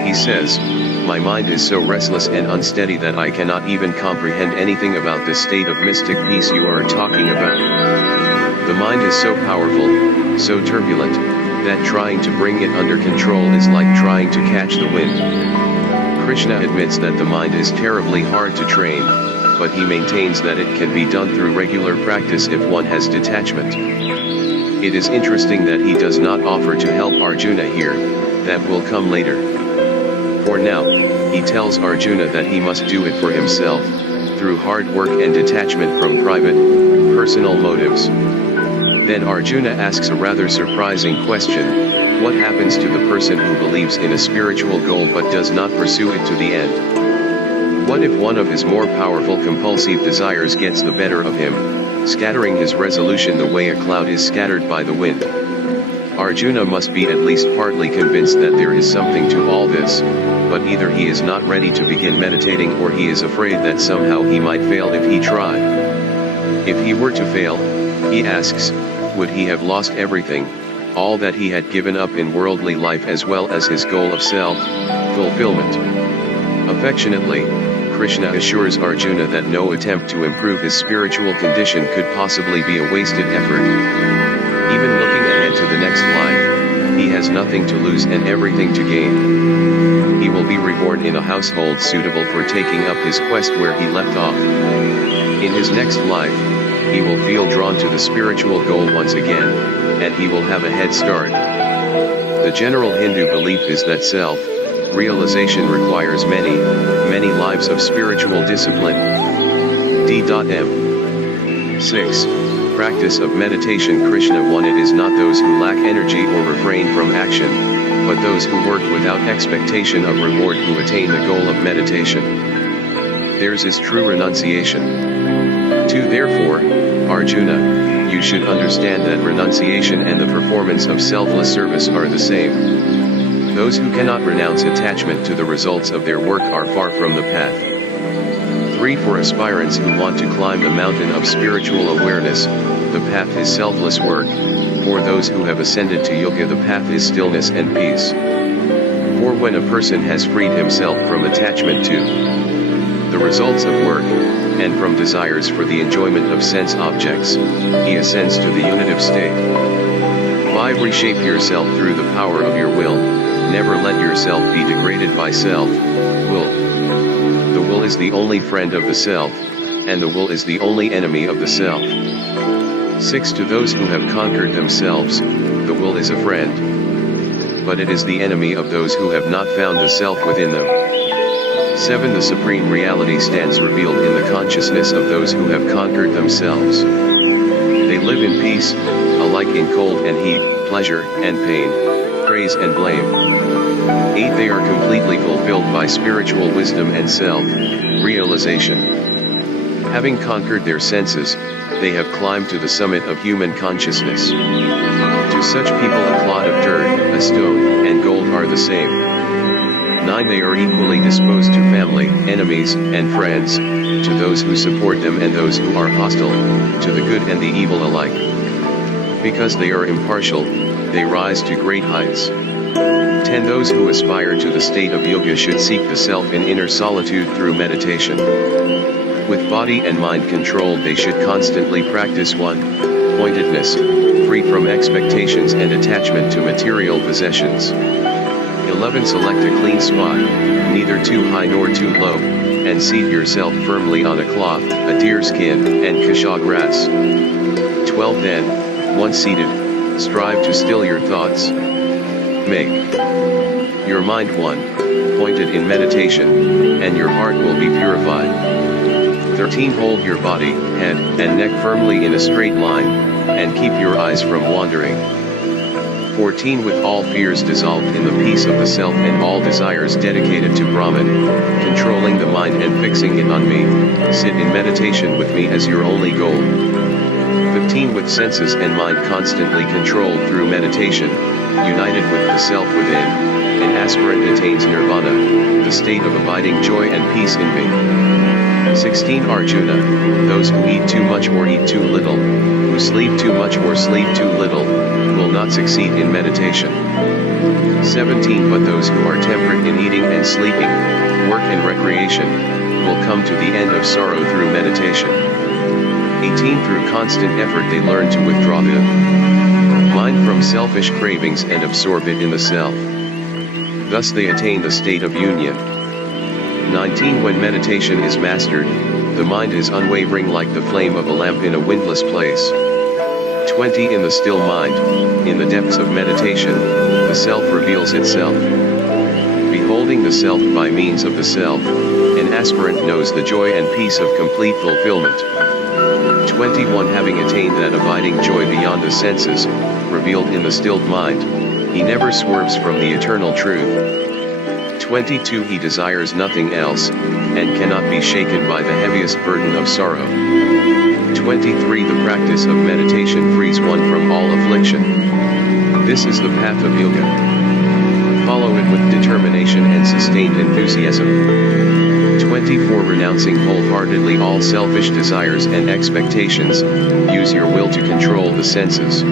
He says, "My mind is so restless and unsteady that I cannot even comprehend anything about this state of mystic peace you are talking about. The mind is so powerful, so turbulent, that trying to bring it under control is like trying to catch the wind." Krishna admits that the mind is terribly hard to train, but he maintains that it can be done through regular practice if one has detachment. It is interesting that he does not offer to help Arjuna here, that will come later. For now, he tells Arjuna that he must do it for himself, through hard work and detachment from private, personal motives. Then Arjuna asks a rather surprising question: what happens to the person who believes in a spiritual goal but does not pursue it to the end? What if one of his more powerful compulsive desires gets the better of him, scattering his resolution the way a cloud is scattered by the wind? Arjuna must be at least partly convinced that there is something to all this, but either he is not ready to begin meditating or he is afraid that somehow he might fail if he tried. If he were to fail, he asks, would he have lost everything, all that he had given up in worldly life as well as his goal of self-fulfillment? Affectionately, Krishna assures Arjuna that no attempt to improve his spiritual condition could possibly be a wasted effort. Even looking ahead to the next life, he has nothing to lose and everything to gain. He will be reborn in a household suitable for taking up his quest where he left off. In his next life, he will feel drawn to the spiritual goal once again, and he will have a head start. The general Hindu belief is that self-realization requires many, many lives of spiritual discipline. D.M. 6. Practice of meditation. Krishna wanted is not those who lack energy or refrain from action, but those who work without expectation of reward who attain the goal of meditation. Theirs is true renunciation. 2. Therefore, Arjuna, you should understand that renunciation and the performance of selfless service are the same. Those who cannot renounce attachment to the results of their work are far from the path. 3. For aspirants who want to climb the mountain of spiritual awareness, the path is selfless work. For those who have ascended to yoga, the path is stillness and peace. For when a person has freed himself from attachment to the results of work, and from desires for the enjoyment of sense objects, he ascends to the unitive state. 5. Reshape yourself through the power of your will. Never let yourself be degraded by self-will. The will is the only friend of the self, and the will is the only enemy of the self. 6. To those who have conquered themselves, the will is a friend, but it is the enemy of those who have not found the self within them. 7. The supreme reality stands revealed in the consciousness of those who have conquered themselves. They live in peace, alike in cold and heat, pleasure and pain, praise and blame. 8. They are completely fulfilled by spiritual wisdom and self-realization. Having conquered their senses, they have climbed to the summit of human consciousness. To such people a clod of dirt, a stone, and gold are the same. 9. They are equally disposed to family, enemies, and friends, to those who support them and those who are hostile, to the good and the evil alike. Because they are impartial, they rise to great heights. 10. Those who aspire to the state of yoga should seek the self in inner solitude through meditation. With body and mind controlled, they should constantly practice one-pointedness, free from expectations and attachment to material possessions. 11. Select a clean spot, neither too high nor too low, and seat yourself firmly on a cloth, a deer skin, and kasha grass. 12. Then, once seated, strive to still your thoughts. Make your mind one, pointed in meditation, and your heart will be purified. 13. Hold your body, head, and neck firmly in a straight line, and keep your eyes from wandering. 14. With all fears dissolved in the peace of the self and all desires dedicated to Brahman, controlling the mind and fixing it on me, sit in meditation with me as your only goal. 15. With senses and mind constantly controlled through meditation, united with the self within, an aspirant attains nirvana, the state of abiding joy and peace in me. 16. Arjuna, those who eat too much or eat too little, who sleep too much or sleep too little, will not succeed in meditation. 17. But those who are temperate in eating and sleeping, work and recreation, will come to the end of sorrow through meditation. 18. Through constant effort they learn to withdraw the mind from selfish cravings and absorb it in the self. Thus they attain the state of union. 19. When meditation is mastered, the mind is unwavering like the flame of a lamp in a windless place. 20. In the still mind, in the depths of meditation, the self reveals itself. Beholding the self by means of the self, an aspirant knows the joy and peace of complete fulfillment. 21. Having attained that abiding joy beyond the senses, revealed in the stilled mind, he never swerves from the eternal truth. 22. He desires nothing else, and cannot be shaken by the heaviest burden of sorrow. 23. The practice of meditation frees one from all affliction. This is the path of yoga. Follow it with determination and sustained enthusiasm. 24. Renouncing wholeheartedly all selfish desires and expectations, use your will to control the senses.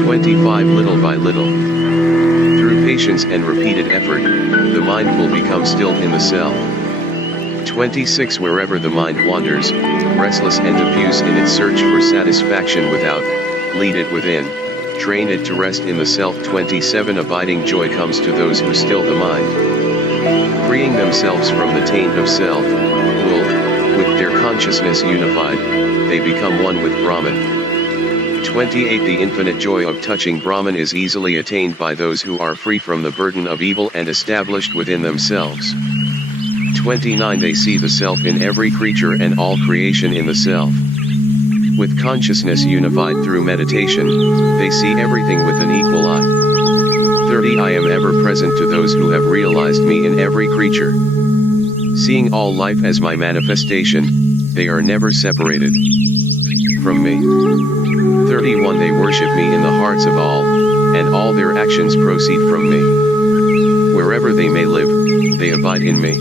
25. Little by little, through patience and repeated effort, the mind will become stilled in the self. 26. Wherever the mind wanders, restless and diffuse in its search for satisfaction without, lead it within, train it to rest in the self. 27. Abiding joy comes to those who still the mind. Freeing themselves from the taint of self, will, with their consciousness unified, they become one with Brahman. 28. The infinite joy of touching Brahman is easily attained by those who are free from the burden of evil and established within themselves. 29. They see the self in every creature and all creation in the self. With consciousness unified through meditation, they see everything with an equal eye. 30. I am ever present to those who have realized me in every creature. Seeing all life as my manifestation, they are never separated from me. 31. They worship me in the hearts of all, and all their actions proceed from me. Wherever they may live, they abide in me.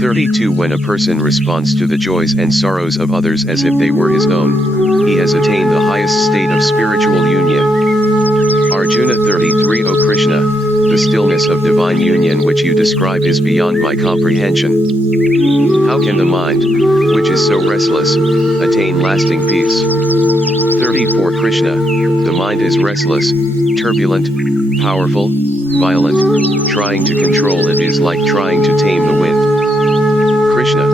32. When a person responds to the joys and sorrows of others as if they were his own, he has attained the highest state of spiritual union. Arjuna. 33. O Krishna, the stillness of divine union which you describe is beyond my comprehension. How can the mind, which is so restless, attain lasting peace? 34. Krishna, the mind is restless, turbulent, powerful, violent. Trying to control it is like trying to tame the wind. Krishna.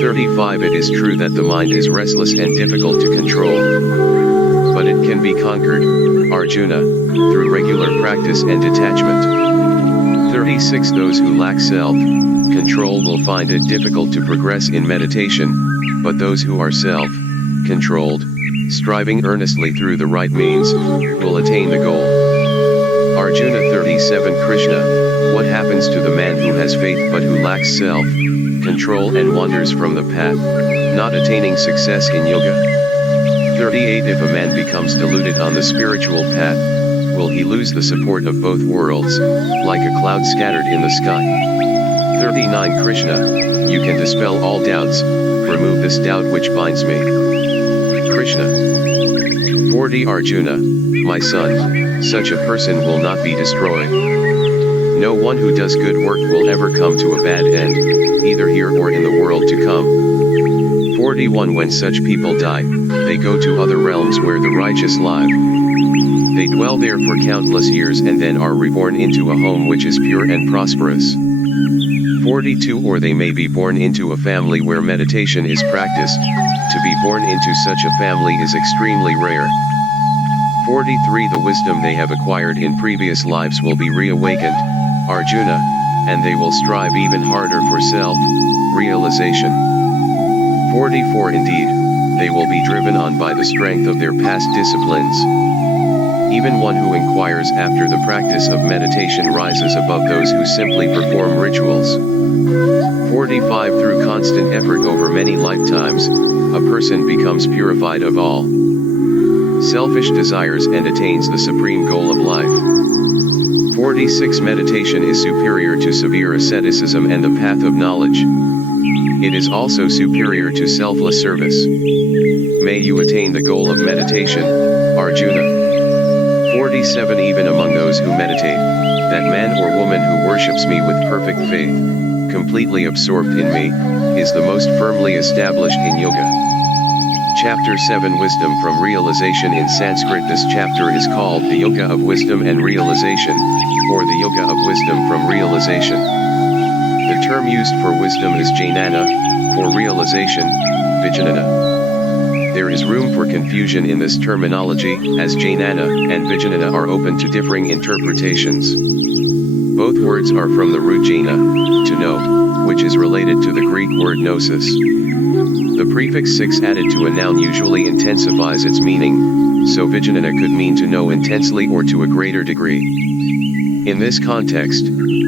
35. It is true that the mind is restless and difficult to control. But it can be conquered, Arjuna, through regular practice and detachment. 36. Those who lack self-control will find it difficult to progress in meditation, but those who are self-controlled, striving earnestly through the right means, will attain the goal. Arjuna. 37. Krishna, what happens to the man who has faith but who lacks self-control and wanders from the path, not attaining success in yoga? 38. If a man becomes deluded on the spiritual path, will he lose the support of both worlds, like a cloud scattered in the sky? 39. Krishna, you can dispel all doubts, remove this doubt which binds me. Krishna. 40. Arjuna, my son, such a person will not be destroyed. No one who does good work will ever come to a bad end, either here or in the world to come. 41. When such people die, they go to other realms where the righteous live. They dwell there for countless years and then are reborn into a home which is pure and prosperous. 42 Or they may be born into a family where meditation is practiced. To be born into such a family is extremely rare. 43 The wisdom they have acquired in previous lives will be reawakened, Arjuna, and they will strive even harder for self-realization. 44 Indeed, they will be driven on by the strength of their past disciplines. Even one who inquires after the practice of meditation rises above those who simply perform rituals. 45 Through constant effort over many lifetimes, a person becomes purified of all selfish desires and attains the supreme goal of life. 46 Meditation is superior to severe asceticism and the path of knowledge. It is also superior to selfless service. May you attain the goal of meditation, Arjuna. 47 Even among those who meditate, that man or woman who worships me with perfect faith, completely absorbed in me, is the most firmly established in yoga. Chapter 7 Wisdom from Realization In Sanskrit this chapter is called the Yoga of Wisdom and Realization, or the Yoga of Wisdom from Realization. The term used for wisdom is jnana, for realization, vijnana. There is room for confusion in this terminology, as jnana and vijnana are open to differing interpretations. Both words are from the root jna, to know, which is related to the Greek word gnosis. The prefix 6 added to a noun usually intensifies its meaning, so vijnana could mean to know intensely or to a greater degree. In this context,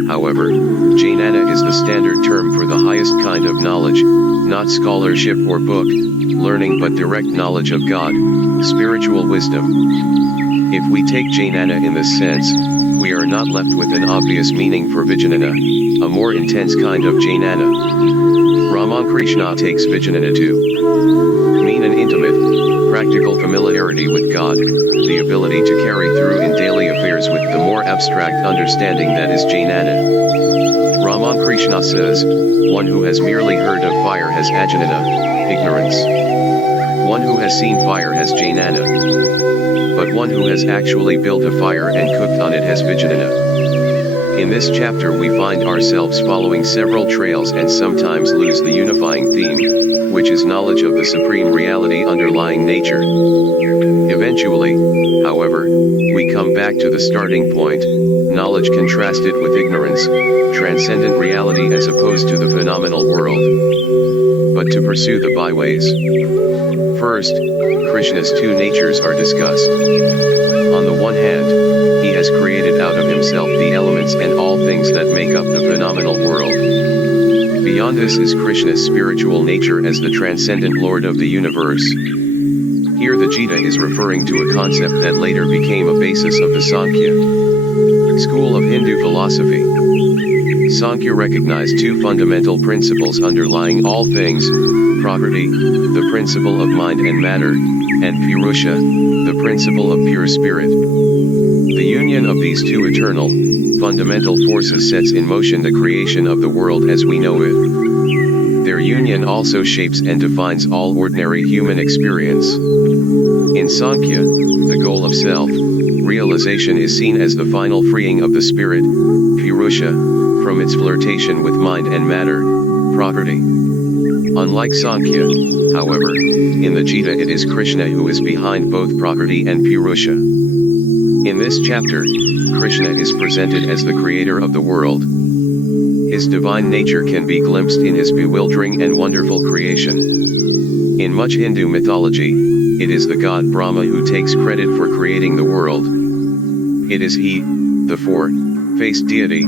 however, jnana is the standard term for the highest kind of knowledge, not scholarship or book learning but direct knowledge of God, spiritual wisdom. If we take jnana in this sense, we are not left with an obvious meaning for vijnana, a more intense kind of jnana. Ramakrishna takes vijnana to mean an intimate, practical familiarity with God, the ability to carry through in daily affairs with the more abstract understanding that is jnana. Ramakrishna says, one who has merely heard of fire has ajnana, ignorance. One who has seen fire has jnana. But one who has actually built a fire and cooked on it has vijnana. In this chapter we find ourselves following several trails and sometimes lose the unifying theme, which is knowledge of the supreme reality underlying nature. Eventually, however, we come back to the starting point, knowledge contrasted with ignorance, transcendent reality as opposed to the phenomenal world. But to pursue the byways. First, Krishna's two natures are discussed. On the one hand, he has created out of himself the elements and all things that make up the phenomenal world. Beyond this is Krishna's spiritual nature as the transcendent Lord of the universe. Here the Gita is referring to a concept that later became a basis of the Sankhya school of Hindu philosophy. Sankhya recognized two fundamental principles underlying all things, Prakriti, the principle of mind and matter, and Purusha, the principle of pure spirit. The union of these two eternal, fundamental forces sets in motion the creation of the world as we know it. Their union also shapes and defines all ordinary human experience. In Sankhya, the goal of self-realization is seen as the final freeing of the spirit, Purusha, from its flirtation with mind and matter, Prakriti. Unlike Sankhya, however, in the Gita it is Krishna who is behind both Prakriti and Purusha. In this chapter, Krishna is presented as the creator of the world. His divine nature can be glimpsed in his bewildering and wonderful creation. In much Hindu mythology, it is the god Brahma who takes credit for creating the world. It is he, the four-faced deity,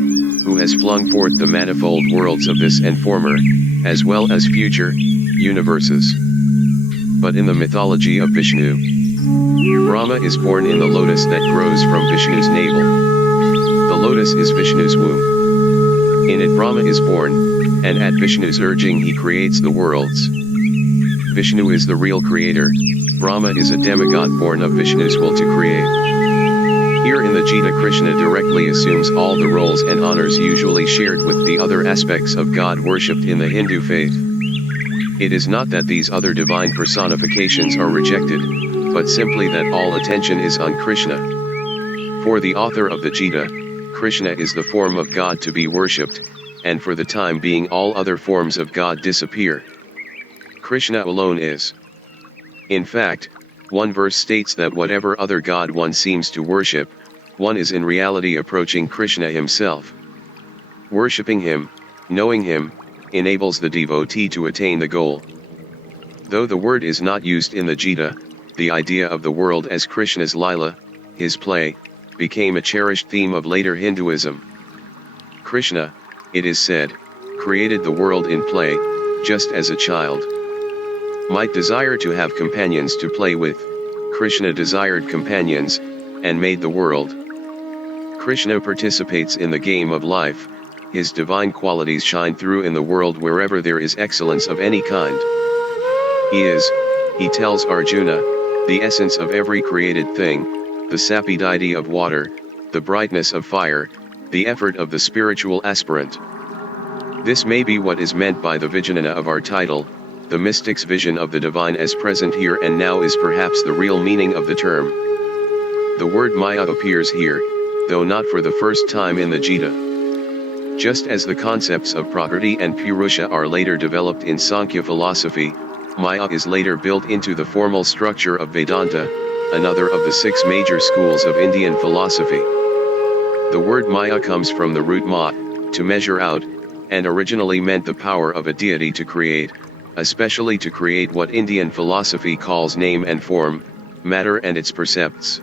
who has flung forth the manifold worlds of this and former, as well as future, universes. But in the mythology of Vishnu, Brahma is born in the lotus that grows from Vishnu's navel. The lotus is Vishnu's womb. In it Brahma is born, and at Vishnu's urging he creates the worlds. Vishnu is the real creator, Brahma is a demigod born of Vishnu's will to create. Here in the Gita Krishna directly assumes all the roles and honors usually shared with the other aspects of God worshipped in the Hindu faith. It is not that these other divine personifications are rejected, but simply that all attention is on Krishna. For the author of the Gita, Krishna is the form of God to be worshipped, and for the time being all other forms of God disappear. Krishna alone is. In fact, one verse states that whatever other god one seems to worship, one is in reality approaching Krishna himself. Worshipping him, knowing him, enables the devotee to attain the goal. Though the word is not used in the Gita, the idea of the world as Krishna's Lila, his play, became a cherished theme of later Hinduism. Krishna, it is said, created the world in play, just as a child might desire to have companions to play with. Krishna desired companions, and made the world. Krishna participates in the game of life, his divine qualities shine through in the world wherever there is excellence of any kind. He tells Arjuna, the essence of every created thing, the sappy deity of water, the brightness of fire, the effort of the spiritual aspirant. This may be what is meant by the Vijnana of our title. The mystic's vision of the divine as present here and now is perhaps the real meaning of the term. The word Maya appears here, though not for the first time in the Gita. Just as the concepts of Prakriti and Purusha are later developed in Sankhya philosophy, Maya is later built into the formal structure of Vedanta, another of the 6 major schools of Indian philosophy. The word Maya comes from the root ma, to measure out, and originally meant the power of a deity to create, especially to create what Indian philosophy calls name and form, matter and its percepts.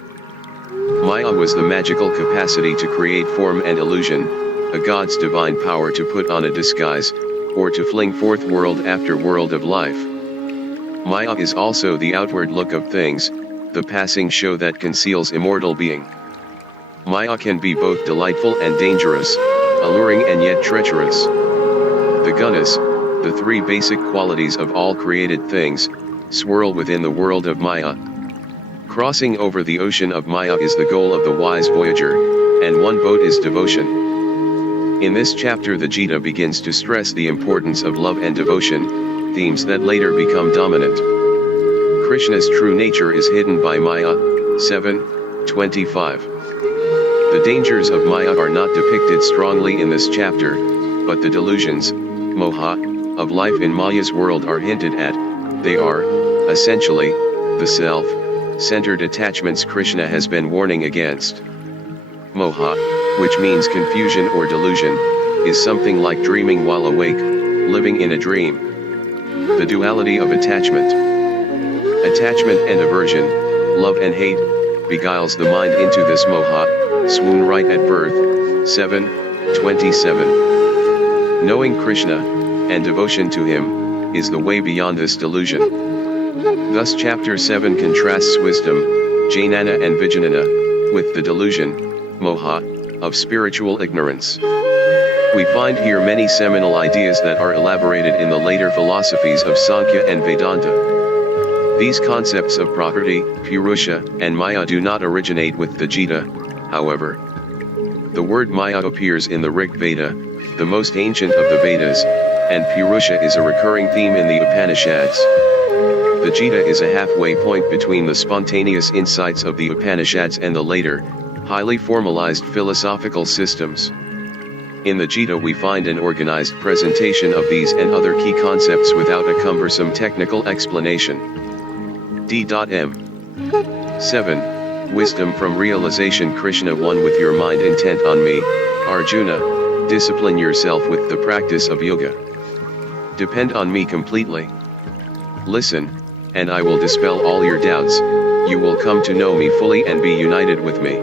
Maya was the magical capacity to create form and illusion, a god's divine power to put on a disguise, or to fling forth world after world of life. Maya is also the outward look of things, the passing show that conceals immortal being. Maya can be both delightful and dangerous, alluring and yet treacherous. The gunas, the 3 basic qualities of all created things, swirl within the world of Maya. Crossing over the ocean of Maya is the goal of the wise voyager, and one boat is devotion. In this chapter the Gita begins to stress the importance of love and devotion, themes that later become dominant. Krishna's true nature is hidden by Maya, 7:25. The dangers of Maya are not depicted strongly in this chapter, but the delusions, moha, of life in Maya's world are hinted at. They are, essentially, the self-centered attachments Krishna has been warning against. Moha, which means confusion or delusion, is something like dreaming while awake, living in a dream. The duality of attachment. Attachment and aversion, love and hate, beguiles the mind into this moha, swoon right at birth, 7:27. Knowing Krishna, and devotion to him, is the way beyond this delusion. Thus chapter 7 contrasts wisdom, jnana and vijnana, with the delusion, moha, of spiritual ignorance. We find here many seminal ideas that are elaborated in the later philosophies of Sankhya and Vedanta. These concepts of Prakriti, Purusha, and Maya do not originate with the Gita, however. The word Maya appears in the Rig Veda, the most ancient of the Vedas, and Purusha is a recurring theme in the Upanishads. The Gita is a halfway point between the spontaneous insights of the Upanishads and the later, highly formalized philosophical systems. In the Gita we find an organized presentation of these and other key concepts without a cumbersome technical explanation. D.M. 7. Wisdom from realization. Krishna 1. With your mind intent on me, Arjuna, discipline yourself with the practice of yoga. Depend on me completely. Listen, and I will dispel all your doubts. You will come to know me fully and be united with me.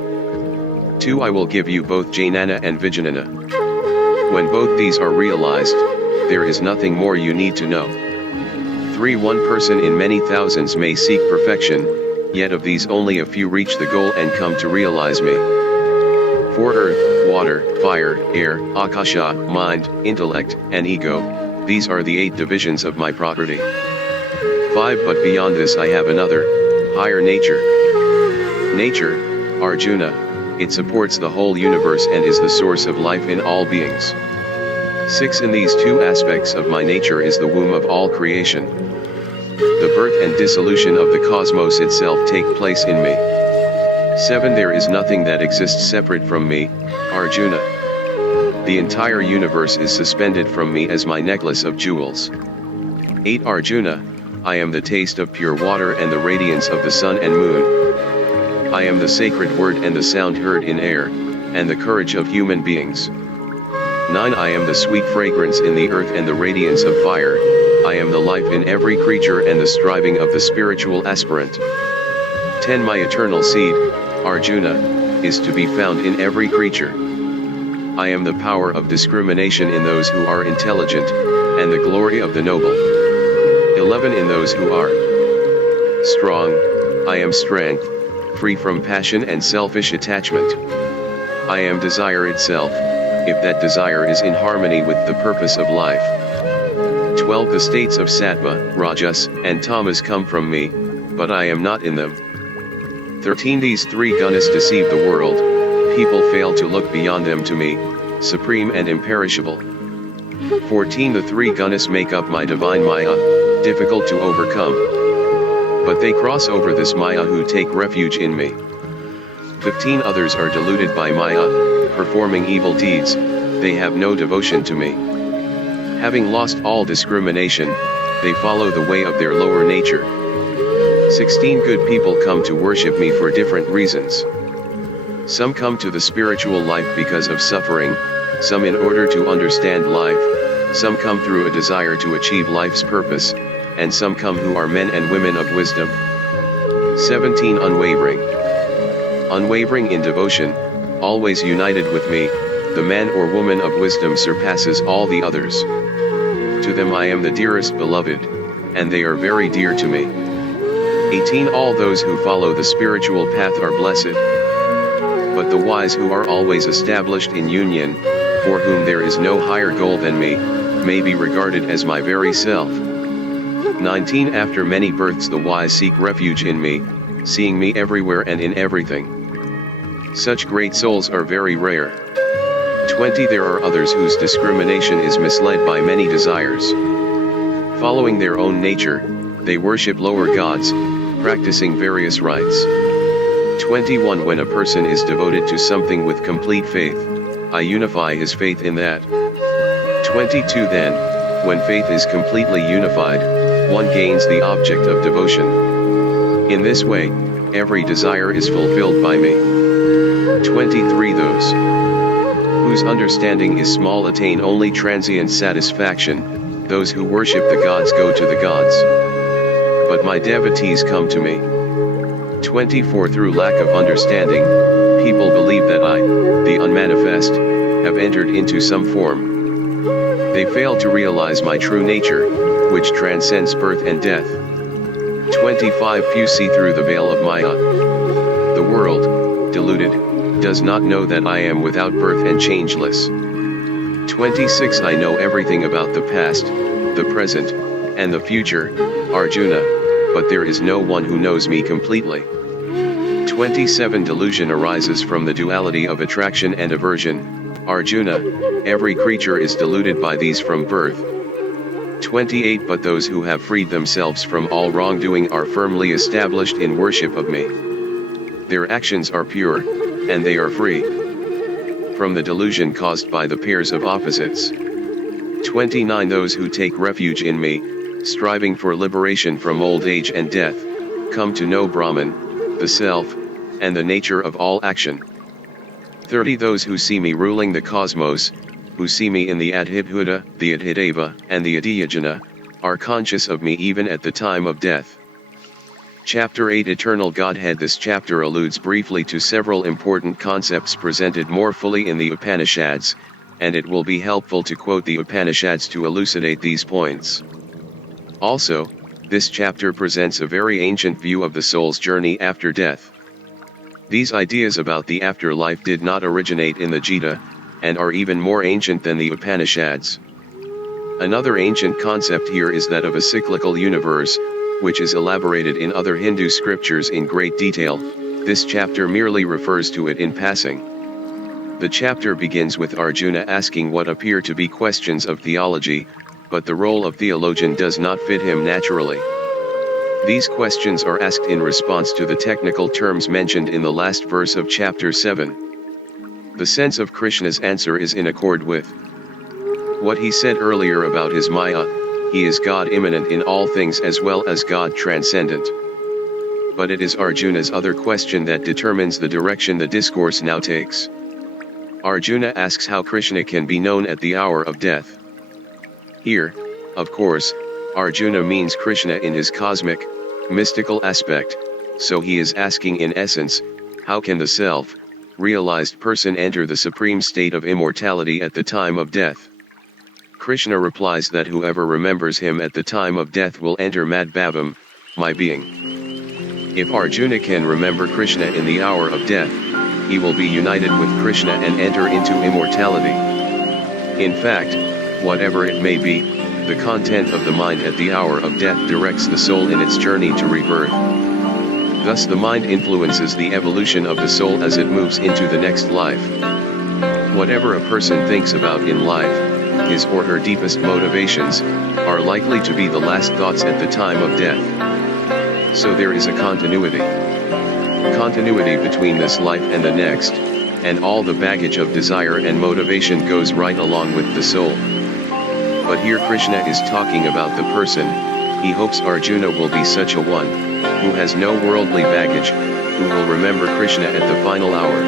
2. I will give you both jnana and vijnana. When both these are realized, there is nothing more you need to know. 3. One person in many thousands may seek perfection, yet of these only a few reach the goal and come to realize me. 4. Earth, water, fire, air, akasha, mind, intellect, and ego, these are the 8 divisions of my Prakriti. 5. But beyond this I have another, higher nature. Nature, Arjuna, it supports the whole universe and is the source of life in all beings. 6. In these 2 aspects of my nature is the womb of all creation. The birth and dissolution of the cosmos itself take place in me. 7. There is nothing that exists separate from me, Arjuna. The entire universe is suspended from me as my necklace of jewels. 8. Arjuna, I am the taste of pure water and the radiance of the sun and moon. I am the sacred word and the sound heard in air, and the courage of human beings. 9. I am the sweet fragrance in the earth and the radiance of fire. I am the life in every creature and the striving of the spiritual aspirant. 10. My eternal seed, Arjuna, is to be found in every creature. I am the power of discrimination in those who are intelligent, and the glory of the noble. 11. In those who are strong, I am strength, free from passion and selfish attachment. I am desire itself, if that desire is in harmony with the purpose of life. 12. The states of Sattva, Rajas, and Tamas come from me, but I am not in them. 13. These three gunas deceive the world, people fail to look beyond them to me, supreme and imperishable. 14. The three gunas make up my divine Maya, difficult to overcome. But they cross over this Maya who take refuge in me. 15. Others are deluded by Maya, performing evil deeds, they have no devotion to me. Having lost all discrimination, they follow the way of their lower nature. 16. Good people come to worship me for different reasons. Some come to the spiritual life because of suffering, some in order to understand life, some come through a desire to achieve life's purpose, and some come who are men and women of wisdom. 17. Unwavering. Unwavering in devotion, always united with me, the man or woman of wisdom surpasses all the others. To them I am the dearest beloved, and they are very dear to me. 18. All those who follow the spiritual path are blessed. But the wise who are always established in union, for whom there is no higher goal than me, may be regarded as my very self. 19. After many births the wise seek refuge in me, seeing me everywhere and in everything. Such great souls are very rare. 20. There are others whose discrimination is misled by many desires. Following their own nature, they worship lower gods, practicing various rites. 21. When a person is devoted to something with complete faith, I unify his faith in that. 22. Then, when faith is completely unified, one gains the object of devotion. In this way, every desire is fulfilled by me. 23. Those whose understanding is small attain only transient satisfaction, those who worship the gods go to the gods. But my devotees come to me. 24. Through lack of understanding, people believe that I, the unmanifest, have entered into some form. They fail to realize my true nature, which transcends birth and death. 25. Few see through the veil of Maya. The world, deluded, does not know that I am without birth and changeless. 26. I know everything about the past, the present, and the future, Arjuna, but there is no one who knows me completely. 27. Delusion arises from the duality of attraction and aversion, Arjuna, every creature is deluded by these from birth. 28. But those who have freed themselves from all wrongdoing are firmly established in worship of me. Their actions are pure, and they are free from the delusion caused by the pairs of opposites. 29. Those who take refuge in me, striving for liberation from old age and death, come to know Brahman, the self, and the nature of all action. 30. Those who see me ruling the cosmos, who see me in the Adhibhuta, the Adhideva, and the Adhyajana, are conscious of me even at the time of death. Chapter 8 Eternal Godhead. This chapter alludes briefly to several important concepts presented more fully in the Upanishads, and it will be helpful to quote the Upanishads to elucidate these points. Also, this chapter presents a very ancient view of the soul's journey after death. These ideas about the afterlife did not originate in the Gita, and are even more ancient than the Upanishads. Another ancient concept here is that of a cyclical universe, which is elaborated in other Hindu scriptures in great detail. This chapter merely refers to it in passing. The chapter begins with Arjuna asking what appear to be questions of theology, but the role of theologian does not fit him naturally. These questions are asked in response to the technical terms mentioned in the last verse of chapter 7. The sense of Krishna's answer is in accord with what he said earlier about his Maya. He is God immanent in all things as well as God transcendent. But it is Arjuna's other question that determines the direction the discourse now takes. Arjuna asks how Krishna can be known at the hour of death. Here, of course, Arjuna means Krishna in his cosmic, mystical aspect, so he is asking in essence, how can the self-realized person enter the supreme state of immortality at the time of death? Krishna replies that whoever remembers him at the time of death will enter Madbhavam, my being. If Arjuna can remember Krishna in the hour of death, he will be united with Krishna and enter into immortality. In fact, whatever it may be, the content of the mind at the hour of death directs the soul in its journey to rebirth. Thus the mind influences the evolution of the soul as it moves into the next life. Whatever a person thinks about in life, his or her deepest motivations, are likely to be the last thoughts at the time of death. So there is a continuity between this life and the next, and all the baggage of desire and motivation goes right along with the soul. But here Krishna is talking about the person. He hopes Arjuna will be such a one, who has no worldly baggage, who will remember Krishna at the final hour.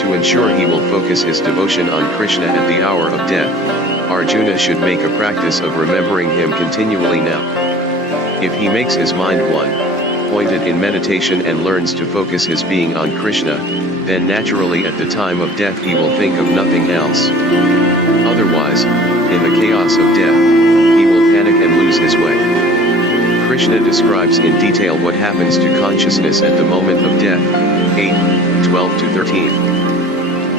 To ensure he will focus his devotion on Krishna at the hour of death, Arjuna should make a practice of remembering him continually now. If he makes his mind one-pointed in meditation and learns to focus his being on Krishna, then naturally at the time of death he will think of nothing else. Otherwise, in the chaos of death, he will panic and lose his way. Krishna describes in detail what happens to consciousness at the moment of death, 8:12-13.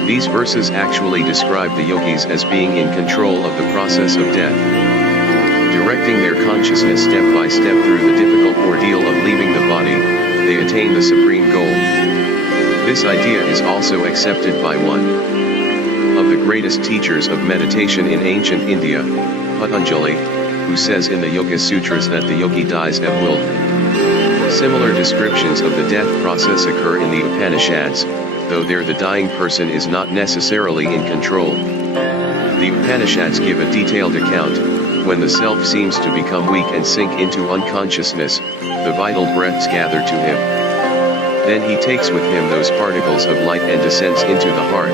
These verses actually describe the yogis as being in control of the process of death, directing their consciousness step by step through the difficult ordeal of leaving the body. They attain the supreme goal. This idea is also accepted by one of the greatest teachers of meditation in ancient India, Patanjali, who says in the Yoga Sutras that the yogi dies at will. Similar descriptions of the death process occur in the Upanishads, though there the dying person is not necessarily in control. The Upanishads give a detailed account. When the self seems to become weak and sink into unconsciousness, the vital breaths gather to him. Then he takes with him those particles of light and descends into the heart.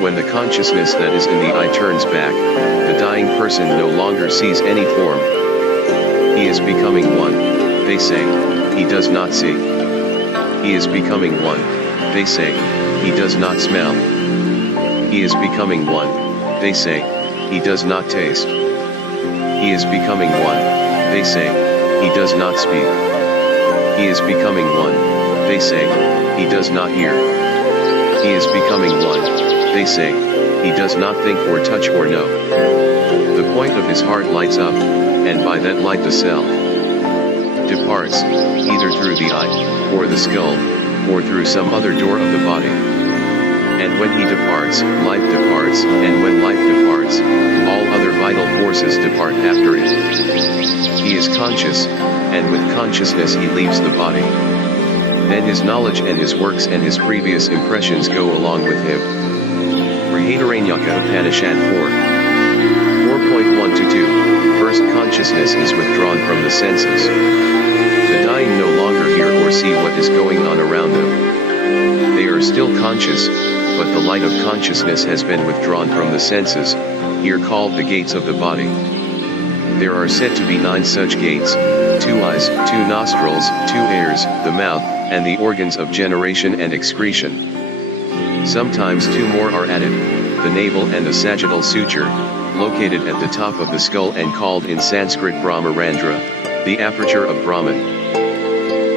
When the consciousness that is in the eye turns back, the dying person no longer sees any form. He is becoming one, they say, he does not see. He is becoming one, they say, he does not smell. He is becoming one, they say, he does not taste. He is becoming one, they say, he does not speak. He is becoming one, they say, he does not hear. He is becoming one, they say, he does not think or touch or know. The point of his heart lights up, and by that light the self departs, either through the eye, or the skull, or through some other door of the body. And when he departs, life departs, and when life departs, all other vital forces depart after it. He is conscious, and with consciousness he leaves the body. Then his knowledge and his works and his previous impressions go along with him. Brihadaranyaka Upanishad 4.1-2. First, consciousness is withdrawn from the senses. The dying no longer hear or see what is going on around them. They are still conscious, but the light of consciousness has been withdrawn from the senses, here called the gates of the body. There are said to be 9 such gates: 2 eyes, 2 nostrils, 2 ears, the mouth, and the organs of generation and excretion. Sometimes 2 more are added, the navel and the sagittal suture, located at the top of the skull and called in Sanskrit Brahmarandra, the aperture of Brahman.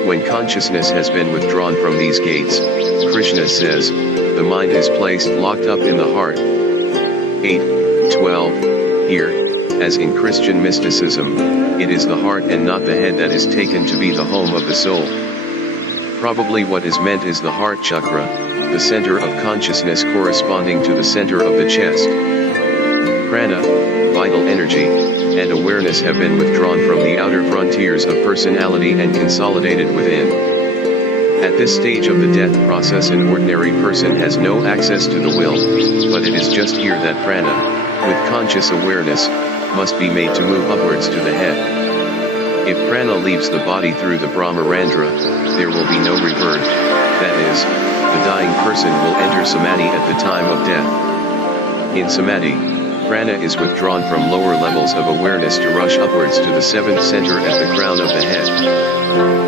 When consciousness has been withdrawn from these gates, Krishna says, the mind is placed locked up in the heart. 8:12. Here, as in Christian mysticism, it is the heart and not the head that is taken to be the home of the soul. Probably what is meant is the heart chakra, the center of consciousness corresponding to the center of the chest. Prana, vital energy, and awareness have been withdrawn from the outer frontiers of personality and consolidated within. At this stage of the death process, an ordinary person has no access to the will, but it is just here that prana, with conscious awareness, must be made to move upwards to the head. If prana leaves the body through the Brahmarandra, there will be no rebirth, that is, the dying person will enter samadhi at the time of death. In samadhi, prana is withdrawn from lower levels of awareness to rush upwards to the seventh center at the crown of the head.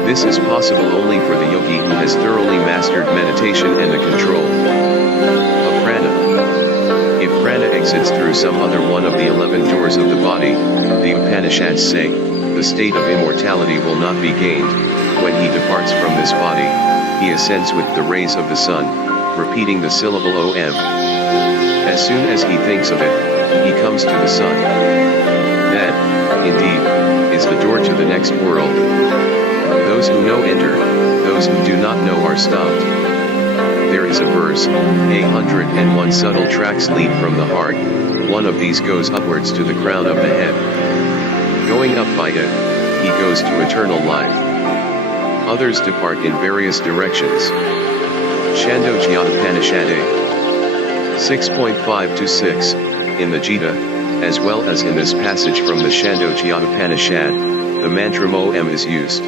This is possible only for the yogi who has thoroughly mastered meditation and the control of prana. If prana exits through some other one of the 11 doors of the body, the Upanishads say, the state of immortality will not be gained. When he departs from this body, he ascends with the rays of the sun, repeating the syllable Om. As soon as he thinks of it, he comes to the sun. That, indeed, is the door to the next world. Those who know enter, those who do not know are stopped. There is a verse, 101 subtle tracks lead from the heart, one of these goes upwards to the crown of the head. Going up by it, he goes to eternal life. Others depart in various directions. Chandogya 6.5-6, in the Gita, as well as in this passage from the Chandogya the mantra Om is used.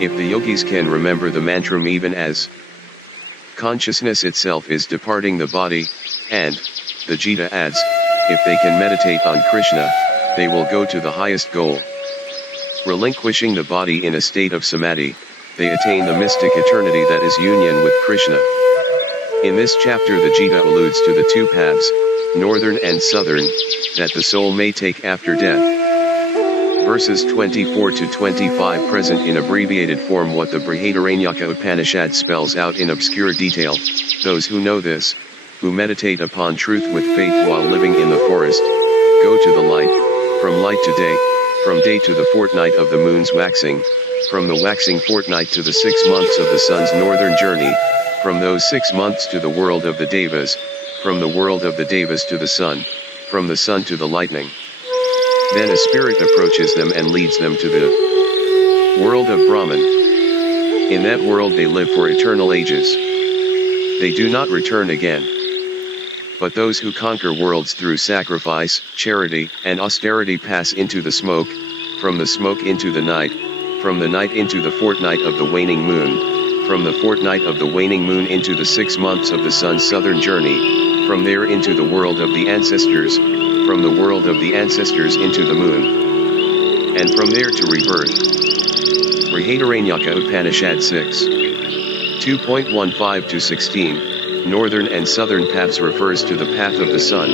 If the yogis can remember the mantra even as consciousness itself is departing the body, and, the Gita adds, if they can meditate on Krishna, they will go to the highest goal. Relinquishing the body in a state of samadhi, they attain the mystic eternity that is union with Krishna. In this chapter the Gita alludes to the two paths, northern and southern, that the soul may take after death. Verses 24-25 present in abbreviated form what the Brihadaranyaka Upanishad spells out in obscure detail. Those who know this, who meditate upon truth with faith while living in the forest, go to the light, from light to day, from day to the fortnight of the moon's waxing, from the waxing fortnight to the 6 months of the sun's northern journey, from those 6 months to the world of the Devas, from the world of the Devas to the sun, from the sun to the lightning. Then a spirit approaches them and leads them to the world of Brahman. In that world they live for eternal ages. They do not return again. But those who conquer worlds through sacrifice, charity, and austerity pass into the smoke, from the smoke into the night, from the night into the fortnight of the waning moon, from the fortnight of the waning moon into the 6 months of the sun's southern journey, from there into the world of the ancestors, from the world of the ancestors into the moon, and from there to rebirth. Brihadaranyaka Upanishad 6. 2.15-16, Northern and Southern Paths refers to the path of the sun,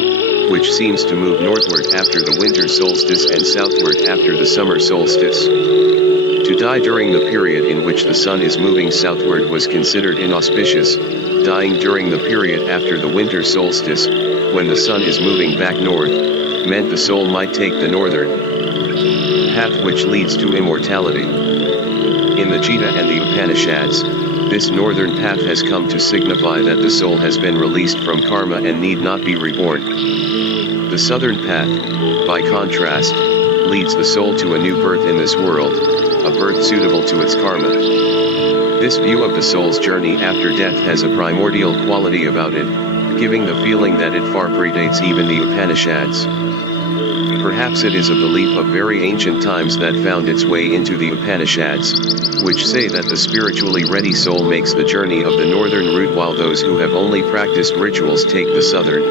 which seems to move northward after the winter solstice and southward after the summer solstice. To die during the period in which the sun is moving southward was considered inauspicious. Dying during the period after the winter solstice, when the sun is moving back north, meant the soul might take the northern path which leads to immortality. In the Gita and the Upanishads, this northern path has come to signify that the soul has been released from karma and need not be reborn. The southern path, by contrast, leads the soul to a new birth in this world, a birth suitable to its karma. This view of the soul's journey after death has a primordial quality about it, giving the feeling that it far predates even the Upanishads. Perhaps it is a belief of very ancient times that found its way into the Upanishads, which say that the spiritually ready soul makes the journey of the northern route while those who have only practiced rituals take the southern.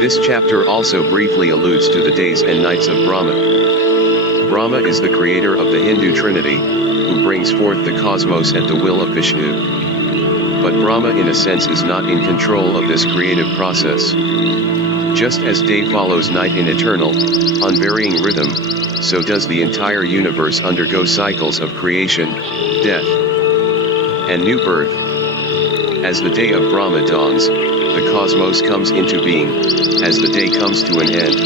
This chapter also briefly alludes to the days and nights of Brahma. Brahma is the creator of the Hindu Trinity, who brings forth the cosmos at the will of Vishnu. But Brahma in a sense is not in control of this creative process. Just as day follows night in eternal, unvarying rhythm, so does the entire universe undergo cycles of creation, death, and new birth. As the day of Brahma dawns, the cosmos comes into being. As the day comes to an end,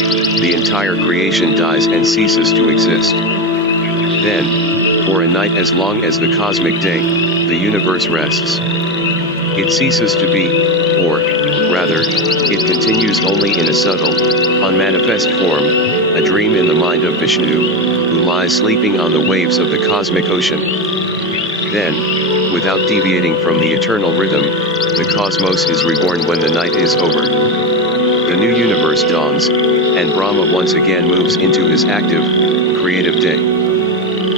the entire creation dies and ceases to exist. Then, for a night as long as the cosmic day, the universe rests. It ceases to be, or, Rather, it continues only in a subtle, unmanifest form, a dream in the mind of Vishnu, who lies sleeping on the waves of the cosmic ocean. Then, without deviating from the eternal rhythm, the cosmos is reborn when the night is over. The new universe dawns, and Brahma once again moves into his active, creative day.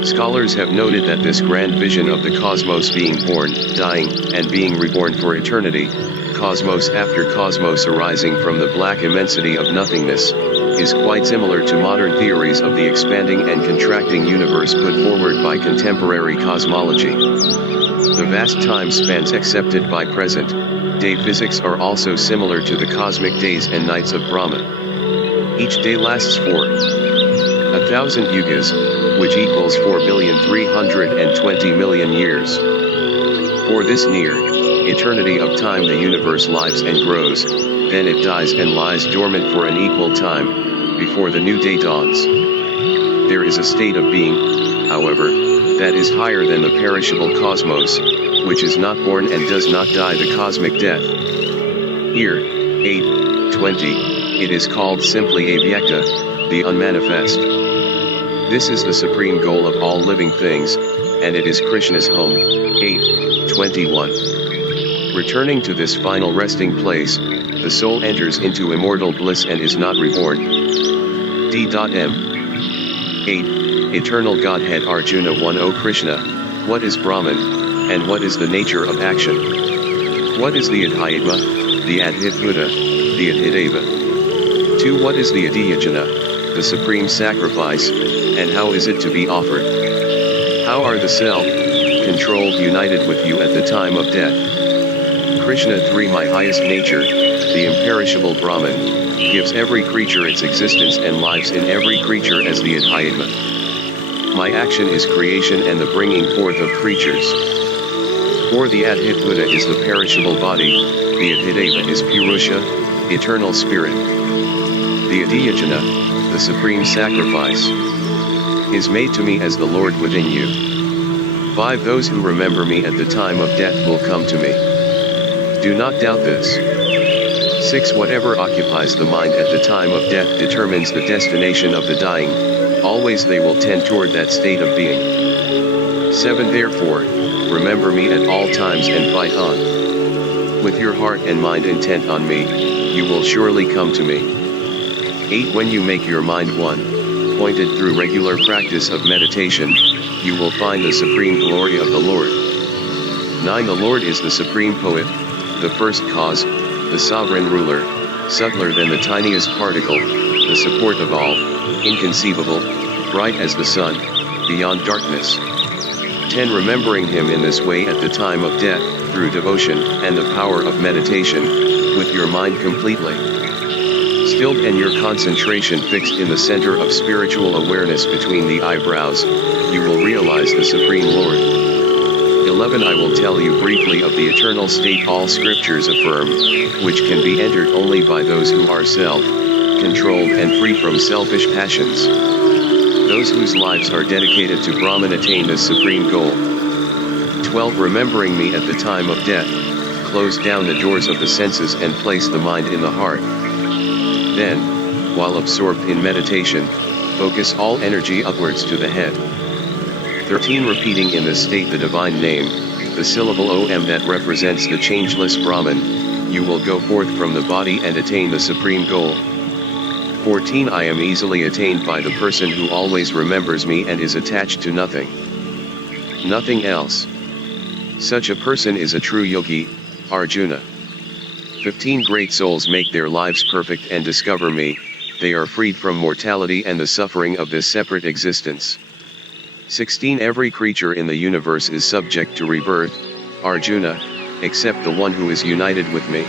Scholars have noted that this grand vision of the cosmos being born, dying, and being reborn for eternity, cosmos after cosmos arising from the black immensity of nothingness, is quite similar to modern theories of the expanding and contracting universe put forward by contemporary cosmology. The vast time spans accepted by present-day physics are also similar to the cosmic days and nights of Brahma. Each day lasts for 1,000 yugas, which equals 4,320,000,000 years. For this near eternity of time the universe lives and grows, then it dies and lies dormant for an equal time, before the new day dawns. There is a state of being, however, that is higher than the perishable cosmos, which is not born and does not die the cosmic death. Here, 8:20, it is called simply Avyakta, the unmanifest. This is the supreme goal of all living things, and it is Krishna's home. 8:21. Returning to this final resting place, the soul enters into immortal bliss and is not reborn. D.M. 8. Eternal Godhead Arjuna 1. O Krishna, what is Brahman, and what is the nature of action? What is the Adhyatma, the Adhitbhuta, the Adhideva? 2. What is the Adhyajana, the supreme sacrifice, and how is it to be offered? How are the self-controlled united with you at the time of death? Krishna 3. My highest nature, the imperishable Brahman, gives every creature its existence and lives in every creature as the Adhyatma. My action is creation and the bringing forth of creatures. 4. The Adhitbhuta is the perishable body, the Adhideva is Purusha, eternal spirit. The Adhyajana, the supreme sacrifice, is made to me as the Lord within you. 5. Those who remember me at the time of death will come to me. Do not doubt this. 6. Whatever occupies the mind at the time of death determines the destination of the dying, always they will tend toward that state of being. 7. Therefore, remember me at all times and fight on. With your heart and mind intent on me, you will surely come to me. 8. When you make your mind one, pointed through regular practice of meditation, you will find the supreme glory of the Lord. 9. The Lord is the supreme poet, the first cause, the sovereign ruler, subtler than the tiniest particle, the support of all, inconceivable, bright as the sun, beyond darkness. 10. Remembering him in this way at the time of death, through devotion and the power of meditation, with your mind completely stilled and your concentration fixed in the center of spiritual awareness between the eyebrows, you will realize the Supreme Lord. 11. I will tell you briefly of the eternal state all scriptures affirm, which can be entered only by those who are self-controlled and free from selfish passions. Those whose lives are dedicated to Brahman attain this supreme goal. 12. Remembering me at the time of death, close down the doors of the senses and place the mind in the heart. Then, while absorbed in meditation, focus all energy upwards to the head. 13. Repeating in this state the divine name, the syllable Om that represents the changeless Brahman, you will go forth from the body and attain the supreme goal. 14. I am easily attained by the person who always remembers me and is attached to nothing else. Such a person is a true yogi, Arjuna. 15. Great souls make their lives perfect and discover me, they are freed from mortality and the suffering of this separate existence. 16. Every creature in the universe is subject to rebirth, Arjuna, except the one who is united with me.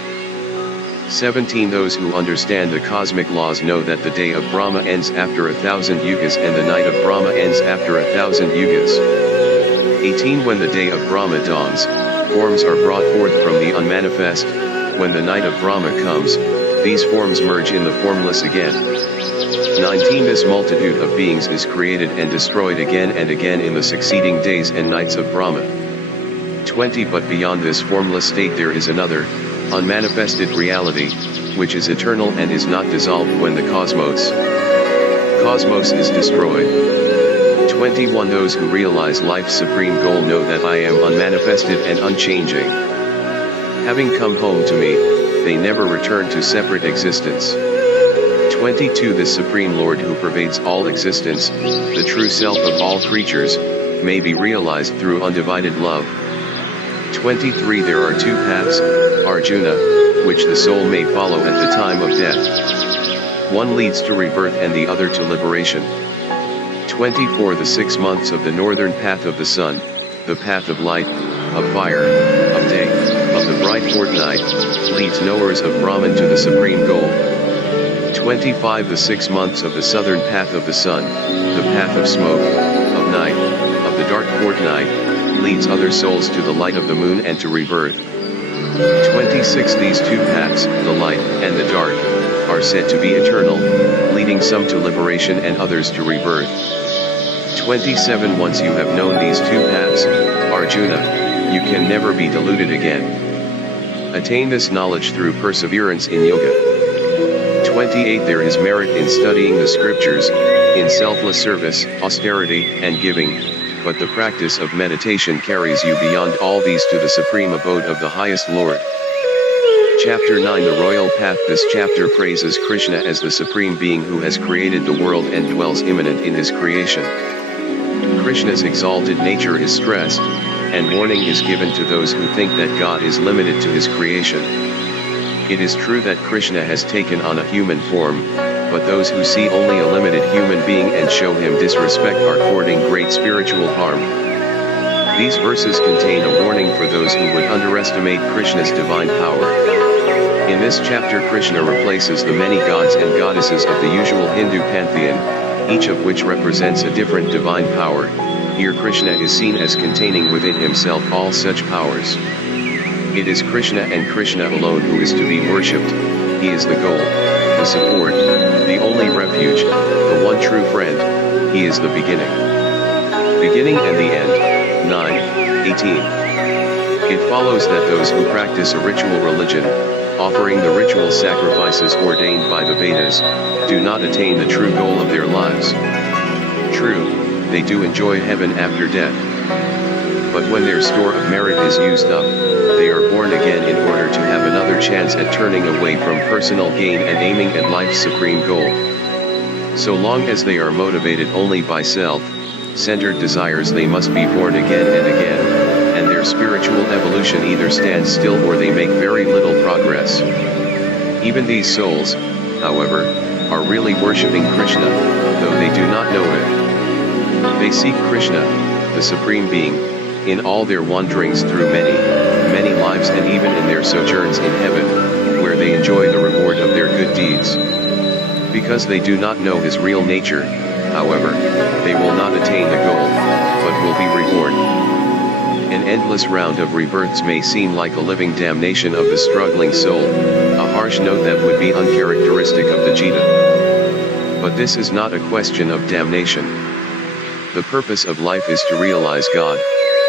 17. Those who understand the cosmic laws know that the day of Brahma ends after 1,000 yugas and the night of Brahma ends after 1,000 yugas. 18. When the day of Brahma dawns, forms are brought forth from the unmanifest. When the night of Brahma comes, these forms merge in the formless again. 19. This multitude of beings is created and destroyed again and again in the succeeding days and nights of Brahma. 20. But beyond this formless state there is another, unmanifested reality, which is eternal and is not dissolved when the cosmos is destroyed. 21 Those who realize life's supreme goal know that I am unmanifested and unchanging. Having come home to me, they never return to separate existence. 22 The Supreme Lord who pervades all existence, the true self of all creatures, may be realized through undivided love. 23 There are two paths, Arjuna, which the soul may follow at the time of death. One leads to rebirth and the other to liberation. 24 The 6 months of the northern path of the sun, the path of light, of fire, of day, of the bright fortnight, leads knowers of Brahman to the supreme goal. 25 The 6 months of the southern path of the sun, the path of smoke, of night, of the dark fortnight, leads other souls to the light of the moon and to rebirth. 26 These two paths, the light and the dark, are said to be eternal, leading some to liberation and others to rebirth. 27 Once you have known these two paths, Arjuna, you can never be deluded again. Attain this knowledge through perseverance in yoga. 28 There is merit in studying the scriptures, in selfless service, austerity, and giving, but the practice of meditation carries you beyond all these to the supreme abode of the highest Lord. Chapter 9 The Royal Path This chapter praises Krishna as the supreme being who has created the world and dwells immanent in his creation. Krishna's exalted nature is stressed, and warning is given to those who think that God is limited to his creation. It is true that Krishna has taken on a human form, but those who see only a limited human being and show him disrespect are courting great spiritual harm. These verses contain a warning for those who would underestimate Krishna's divine power. In this chapter Krishna replaces the many gods and goddesses of the usual Hindu pantheon, each of which represents a different divine power. Here Krishna is seen as containing within himself all such powers. It is Krishna and Krishna alone who is to be worshipped. He is the goal, the support, the only refuge, the one true friend. He is the beginning and the end. 9:18. It follows that those who practice a ritual religion, offering the ritual sacrifices ordained by the Vedas, do not attain the true goal of their lives. True, they do enjoy heaven after death. But when their store of merit is used up, they are born again in order to have another chance at turning away from personal gain and aiming at life's supreme goal. So long as they are motivated only by self-centered desires, they must be born again and again, and their spiritual evolution either stands still or they make very little progress. Even these souls, however, are really worshipping Krishna, though they do not know it. They seek Krishna, the Supreme Being, in all their wanderings through many lives and even in their sojourns in heaven, where they enjoy the reward of their good deeds. Because they do not know his real nature, however, they will not attain the goal, but will be reborn. An endless round of rebirths may seem like a living damnation of the struggling soul, a harsh note that would be uncharacteristic of the Gita. But this is not a question of damnation. The purpose of life is to realize God,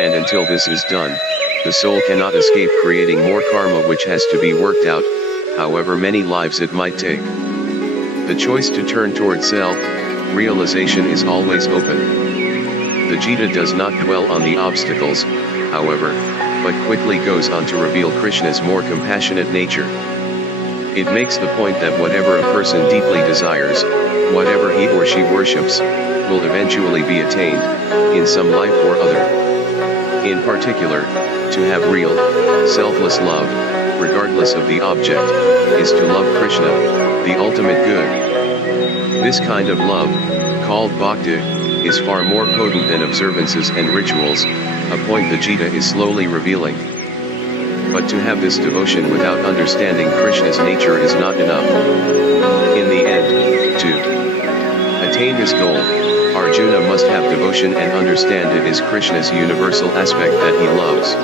and until this is done, the soul cannot escape creating more karma which has to be worked out, however many lives it might take. The choice to turn toward self-realization is always open. The Gita does not dwell on the obstacles, however, but quickly goes on to reveal Krishna's more compassionate nature. It makes the point that whatever a person deeply desires, whatever he or she worships, will eventually be attained, in some life or other. In particular, to have real, selfless love, regardless of the object, is to love Krishna, the ultimate good. This kind of love, called bhakti, is far more potent than observances and rituals, a point the Gita is slowly revealing. But to have this devotion without understanding Krishna's nature is not enough. In the end, to attain this goal, Arjuna must have devotion and understand it is Krishna's universal aspect that he loves.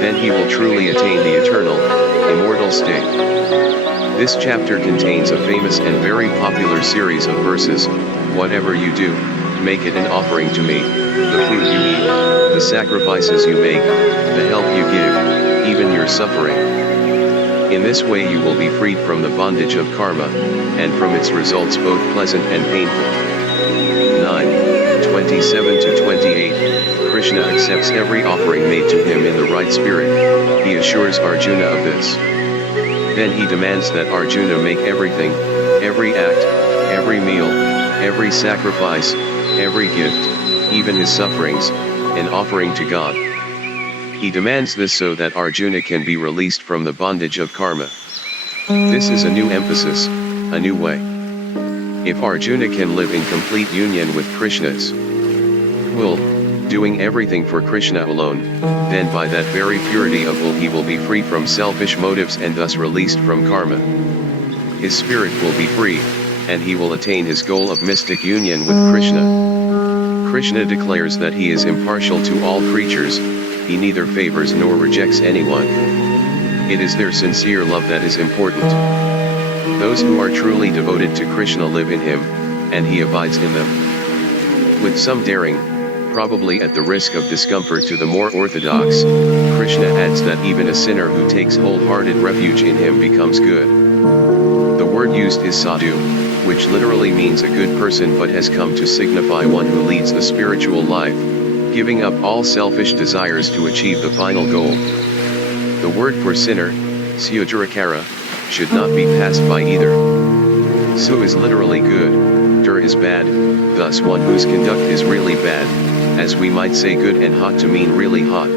Then he will truly attain the eternal, immortal state. This chapter contains a famous and very popular series of verses. Whatever you do, make it an offering to me, the food you eat, the sacrifices you make, the help you give, even your suffering. In this way you will be freed from the bondage of karma, and from its results both pleasant and painful. 9:27 to 28, Krishna accepts every offering made to him in the right spirit. He assures Arjuna of this. Then he demands that Arjuna make everything, every act, every meal, every sacrifice, every gift, even his sufferings, an offering to God. He demands this so that Arjuna can be released from the bondage of karma. This is a new emphasis, a new way. If Arjuna can live in complete union with Krishna's will, doing everything for Krishna alone, then by that very purity of will he will be free from selfish motives and thus released from karma. His spirit will be free, and he will attain his goal of mystic union with Krishna. Krishna declares that he is impartial to all creatures, he neither favors nor rejects anyone. It is their sincere love that is important. Those who are truly devoted to Krishna live in him, and he abides in them. With some daring, probably at the risk of discomfort to the more orthodox, Krishna adds that even a sinner who takes wholehearted refuge in him becomes good. The word used is sadhu, which literally means a good person but has come to signify one who leads the spiritual life, giving up all selfish desires to achieve the final goal. The word for sinner, syujarakara, should not be passed by either. Su is literally good, dur is bad, thus one whose conduct is really bad, as we might say good and hot to mean really hot.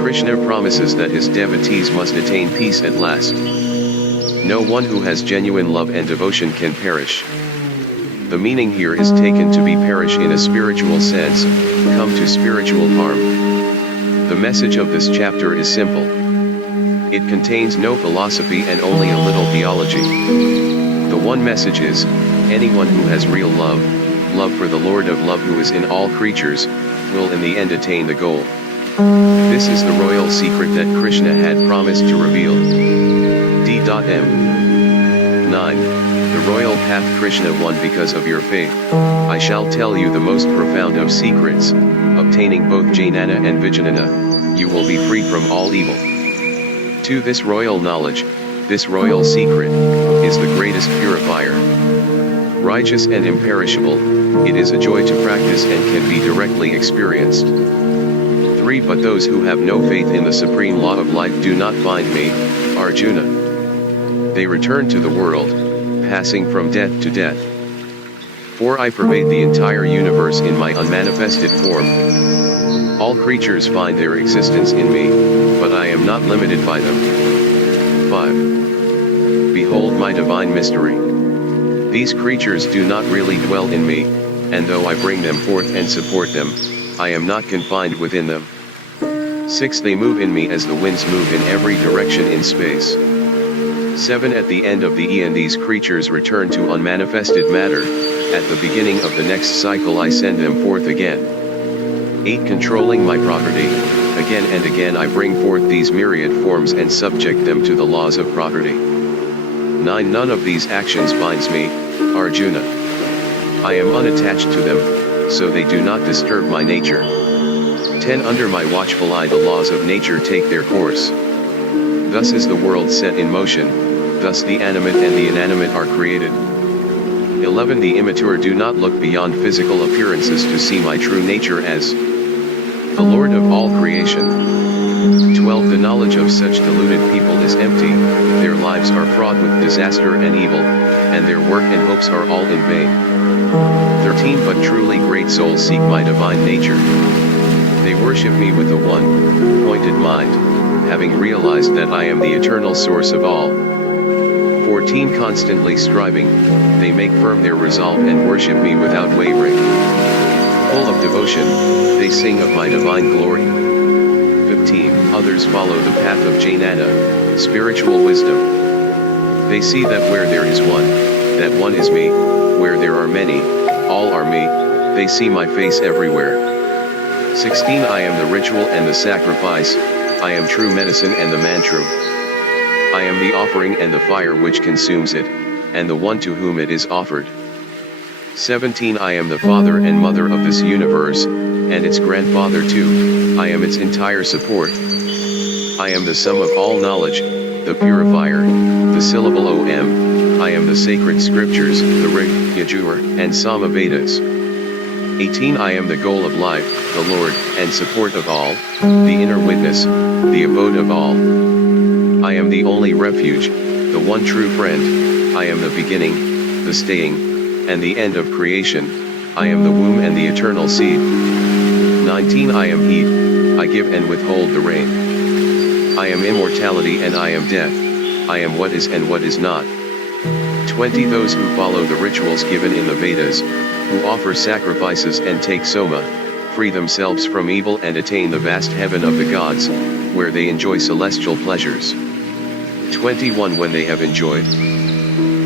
Krishna promises that his devotees must attain peace at last. No one who has genuine love and devotion can perish. The meaning here is taken to be perish in a spiritual sense, come to spiritual harm. The message of this chapter is simple. It contains no philosophy and only a little theology. The one message is, anyone who has real love, love for the Lord of love who is in all creatures, will in the end attain the goal. This is the royal secret that Krishna had promised to reveal. D.M. 9. The royal path Krishna won because of your faith. I shall tell you the most profound of secrets, obtaining both Jnana and Vijnana, you will be free from all evil. To this royal knowledge, this royal secret, is the greatest purifier. Righteous and imperishable, it is a joy to practice and can be directly experienced. 3. But those who have no faith in the supreme law of life do not find me, Arjuna. They return to the world, passing from death to death. 4. I pervade the entire universe in my unmanifested form. All creatures find their existence in me, but I am not limited by them. 5. Behold my divine mystery. These creatures do not really dwell in me, and though I bring them forth and support them, I am not confined within them. 6. They move in me as the winds move in every direction in space. 7. At the end of the eon these creatures return to unmanifested matter, at the beginning of the next cycle I send them forth again. 8. Controlling my property, again and again I bring forth these myriad forms and subject them to the laws of property. 9. None of these actions binds me, Arjuna. I am unattached to them, so they do not disturb my nature. 10. Under my watchful eye the laws of nature take their course. Thus is the world set in motion, thus the animate and the inanimate are created. 11. The immature do not look beyond physical appearances to see my true nature as the Lord of all creation. 12. The knowledge of such deluded people is empty, their lives are fraught with disaster and evil, and their work and hopes are all in vain. 13. But truly great souls seek my divine nature. They worship me with a one-pointed mind, having realized that I am the eternal source of all. 14. Constantly striving, they make firm their resolve and worship me without wavering. Full of devotion, they sing of my divine glory. 15. Others follow the path of Jnana, spiritual wisdom. They see that where there is one, that one is me, where there are many, all are me, they see my face everywhere. 16. I am the ritual and the sacrifice, I am true medicine and the mantra. I am the offering and the fire which consumes it, and the one to whom it is offered. 17. I am the father and mother of this universe, and its grandfather too, I am its entire support. I am the sum of all knowledge, the purifier, the syllable Om, I am the sacred scriptures, the Rig, Yajur, and Sama Vedas. 18 I am the goal of life, the Lord, and support of all, the inner witness, the abode of all. I am the only refuge, the one true friend, I am the beginning, the staying, and the end of creation, I am the womb and the eternal seed. 19 I am heat, I give and withhold the rain. I am immortality and I am death, I am what is and what is not. 20 Those who follow the rituals given in the Vedas, who offer sacrifices and take soma, free themselves from evil and attain the vast heaven of the gods, where they enjoy celestial pleasures. 21 When they have enjoyed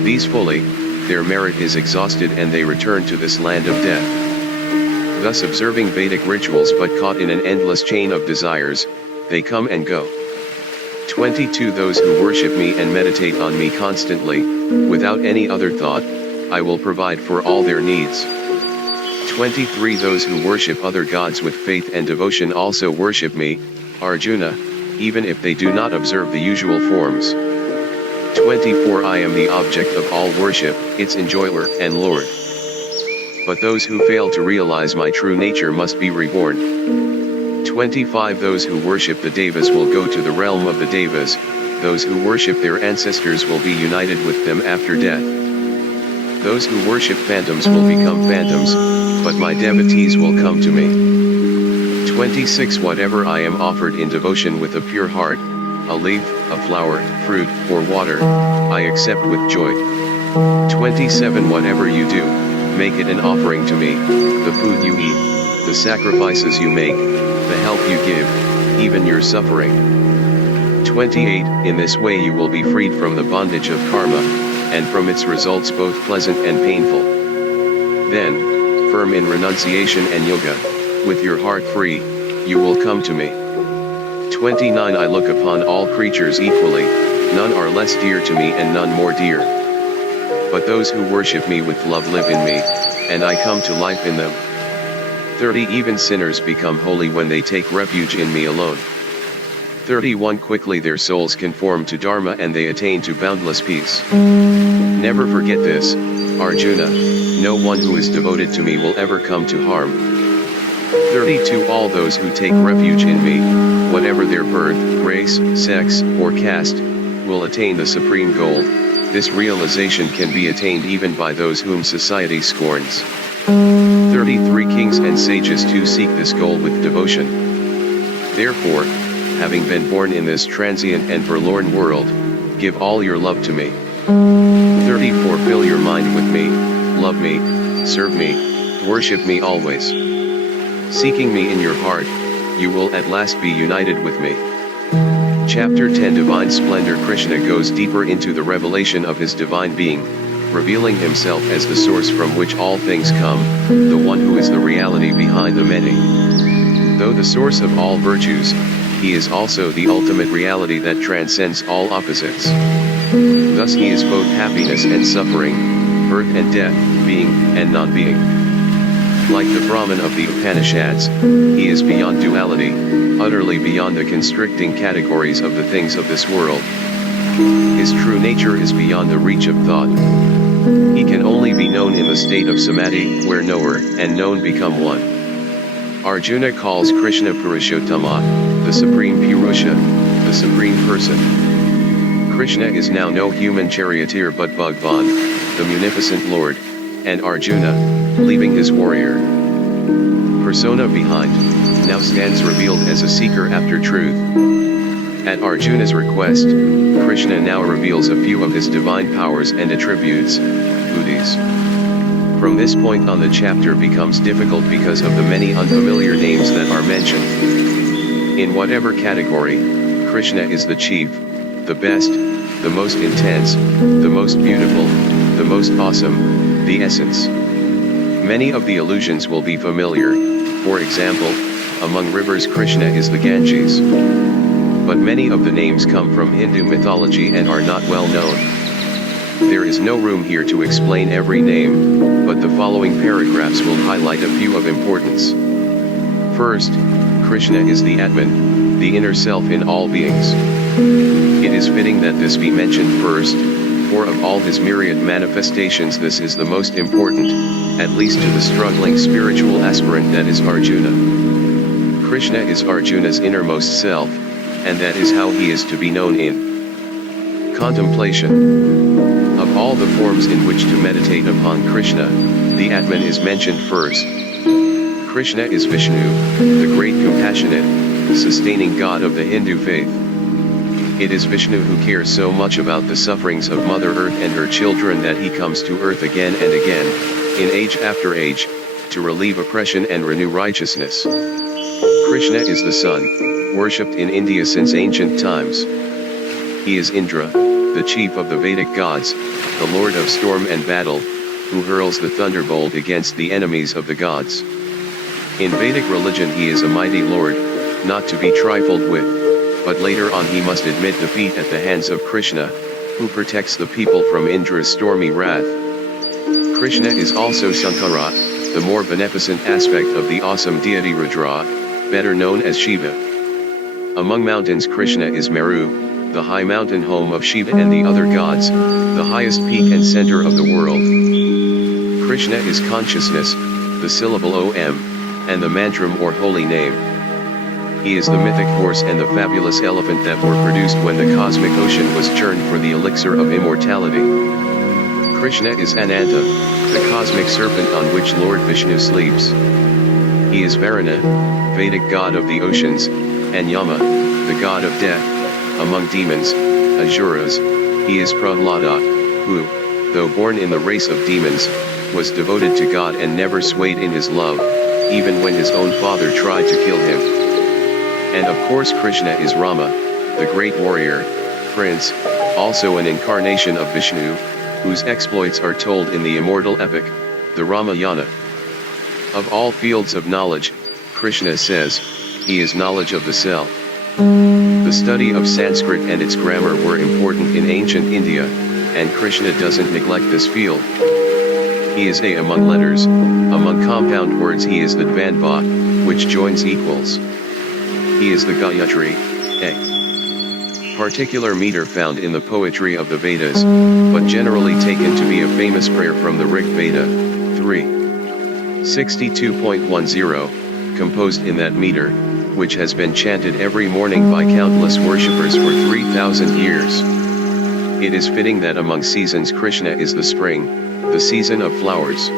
these fully, their merit is exhausted and they return to this land of death. Thus observing Vedic rituals but caught in an endless chain of desires, they come and go. 22 Those who worship me and meditate on me constantly, without any other thought, I will provide for all their needs. 23 Those who worship other gods with faith and devotion also worship me, Arjuna, even if they do not observe the usual forms. 24 I am the object of all worship, its enjoyer and Lord. But those who fail to realize my true nature must be reborn. 25 Those who worship the Devas will go to the realm of the Devas, those who worship their ancestors will be united with them after death. Those who worship phantoms will become phantoms, but my devotees will come to me. 26 Whatever I am offered in devotion with a pure heart, a leaf, a flower, fruit, or water, I accept with joy. 27 Whatever you do, make it an offering to me, the food you eat, the sacrifices you make, the help you give, even your suffering. 28 In this way you will be freed from the bondage of karma, and from its results both pleasant and painful. Then, firm in renunciation and yoga, with your heart free, you will come to me. 29 I look upon all creatures equally, none are less dear to me and none more dear. But those who worship me with love live in me, and I come to life in them. 30 Even sinners become holy when they take refuge in me alone. 31 Quickly their souls conform to Dharma and they attain to boundless peace. Never forget this, Arjuna, no one who is devoted to me will ever come to harm. 32 All those who take refuge in me, whatever their birth, race, sex, or caste, will attain the supreme goal. This realization can be attained even by those whom society scorns. 33 Kings and sages too seek this goal with devotion. Therefore, having been born in this transient and forlorn world, give all your love to me. 34 Fill your mind with me, love me, serve me, worship me always. Seeking me in your heart, you will at last be united with me. Chapter 10 Divine Splendor Krishna goes deeper into the revelation of his divine being, revealing himself as the source from which all things come, the one who is the reality behind the many. Though the source of all virtues, he is also the ultimate reality that transcends all opposites. Thus he is both happiness and suffering, birth and death, being and non-being. Like the Brahman of the Upanishads, he is beyond duality, utterly beyond the constricting categories of the things of this world. His true nature is beyond the reach of thought. He can only be known in the state of samadhi, where knower and known become one. Arjuna calls Krishna Purushottama, the Supreme Purusha, the Supreme Person. Krishna is now no human charioteer but Bhagwan, the munificent Lord, and Arjuna, leaving his warrior persona behind, now stands revealed as a seeker after truth. At Arjuna's request, Krishna now reveals a few of his divine powers and attributes, buddhis. From this point on the chapter becomes difficult because of the many unfamiliar names that are mentioned. In whatever category, Krishna is the chief, the best, the most intense, the most beautiful, the most awesome, the essence. Many of the allusions will be familiar, for example, among rivers Krishna is the Ganges. But many of the names come from Hindu mythology and are not well known. There is no room here to explain every name, but the following paragraphs will highlight a few of importance. First, Krishna is the Atman, the inner self in all beings. It is fitting that this be mentioned first, for of all his myriad manifestations this is the most important, at least to the struggling spiritual aspirant that is Arjuna. Krishna is Arjuna's innermost self, and that is how he is to be known in contemplation. Of all the forms in which to meditate upon Krishna, the Atman is mentioned first. Krishna is Vishnu, the great compassionate, sustaining God of the Hindu faith. It is Vishnu who cares so much about the sufferings of Mother Earth and her children that he comes to earth again and again, in age after age, to relieve oppression and renew righteousness. Krishna is the sun, worshipped in India since ancient times. He is Indra, the chief of the Vedic gods, the lord of storm and battle, who hurls the thunderbolt against the enemies of the gods. In Vedic religion he is a mighty lord, not to be trifled with, but later on he must admit defeat at the hands of Krishna, who protects the people from Indra's stormy wrath. Krishna is also Sankara, the more beneficent aspect of the awesome deity Rudra, better known as Shiva. Among mountains Krishna is Meru, the high mountain home of Shiva and the other gods, the highest peak and center of the world. Krishna is consciousness, the syllable Om, and the mantram or holy name. He is the mythic horse and the fabulous elephant that were produced when the cosmic ocean was churned for the elixir of immortality. Krishna is Ananta, the cosmic serpent on which Lord Vishnu sleeps. He is Varuna, Vedic god of the oceans, and Yama, the god of death. Among demons, Asuras, he is Prahlada, who, though born in the race of demons, was devoted to God and never swayed in his love, even when his own father tried to kill him. And of course Krishna is Rama, the great warrior, prince, also an incarnation of Vishnu, whose exploits are told in the immortal epic, the Ramayana. Of all fields of knowledge, Krishna says, he is knowledge of the self. The study of Sanskrit and its grammar were important in ancient India, and Krishna doesn't neglect this field. He is A among letters, among compound words he is the Dvandva, which joins equals. He is the Gayatri, a particular meter found in the poetry of the Vedas, but generally taken to be a famous prayer from the Rig Veda, 3:62.10, composed in that meter, which has been chanted every morning by countless worshippers for 3,000 years. It is fitting that among seasons Krishna is the spring, the season of flowers.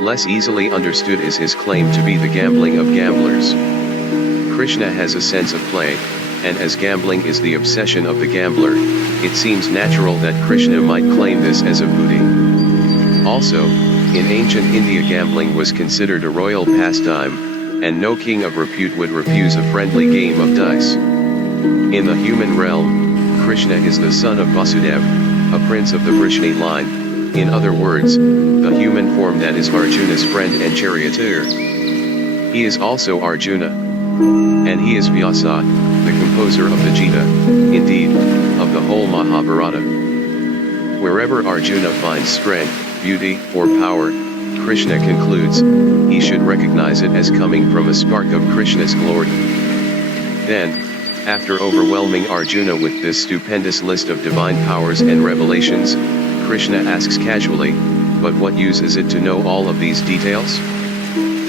Less easily understood is his claim to be the gambling of gamblers. Krishna has a sense of play, and as gambling is the obsession of the gambler, it seems natural that Krishna might claim this as a booty. Also, in ancient India gambling was considered a royal pastime, and no king of repute would refuse a friendly game of dice. In the human realm, Krishna is the son of Vasudeva, a prince of the Vrishni line, in other words, the human form that is Arjuna's friend and charioteer. He is also Arjuna. And he is Vyasa, the composer of the Gita, indeed, of the whole Mahabharata. Wherever Arjuna finds strength, beauty, or power, Krishna concludes, he should recognize it as coming from a spark of Krishna's glory. Then, after overwhelming Arjuna with this stupendous list of divine powers and revelations, Krishna asks casually, but what use is it to know all of these details?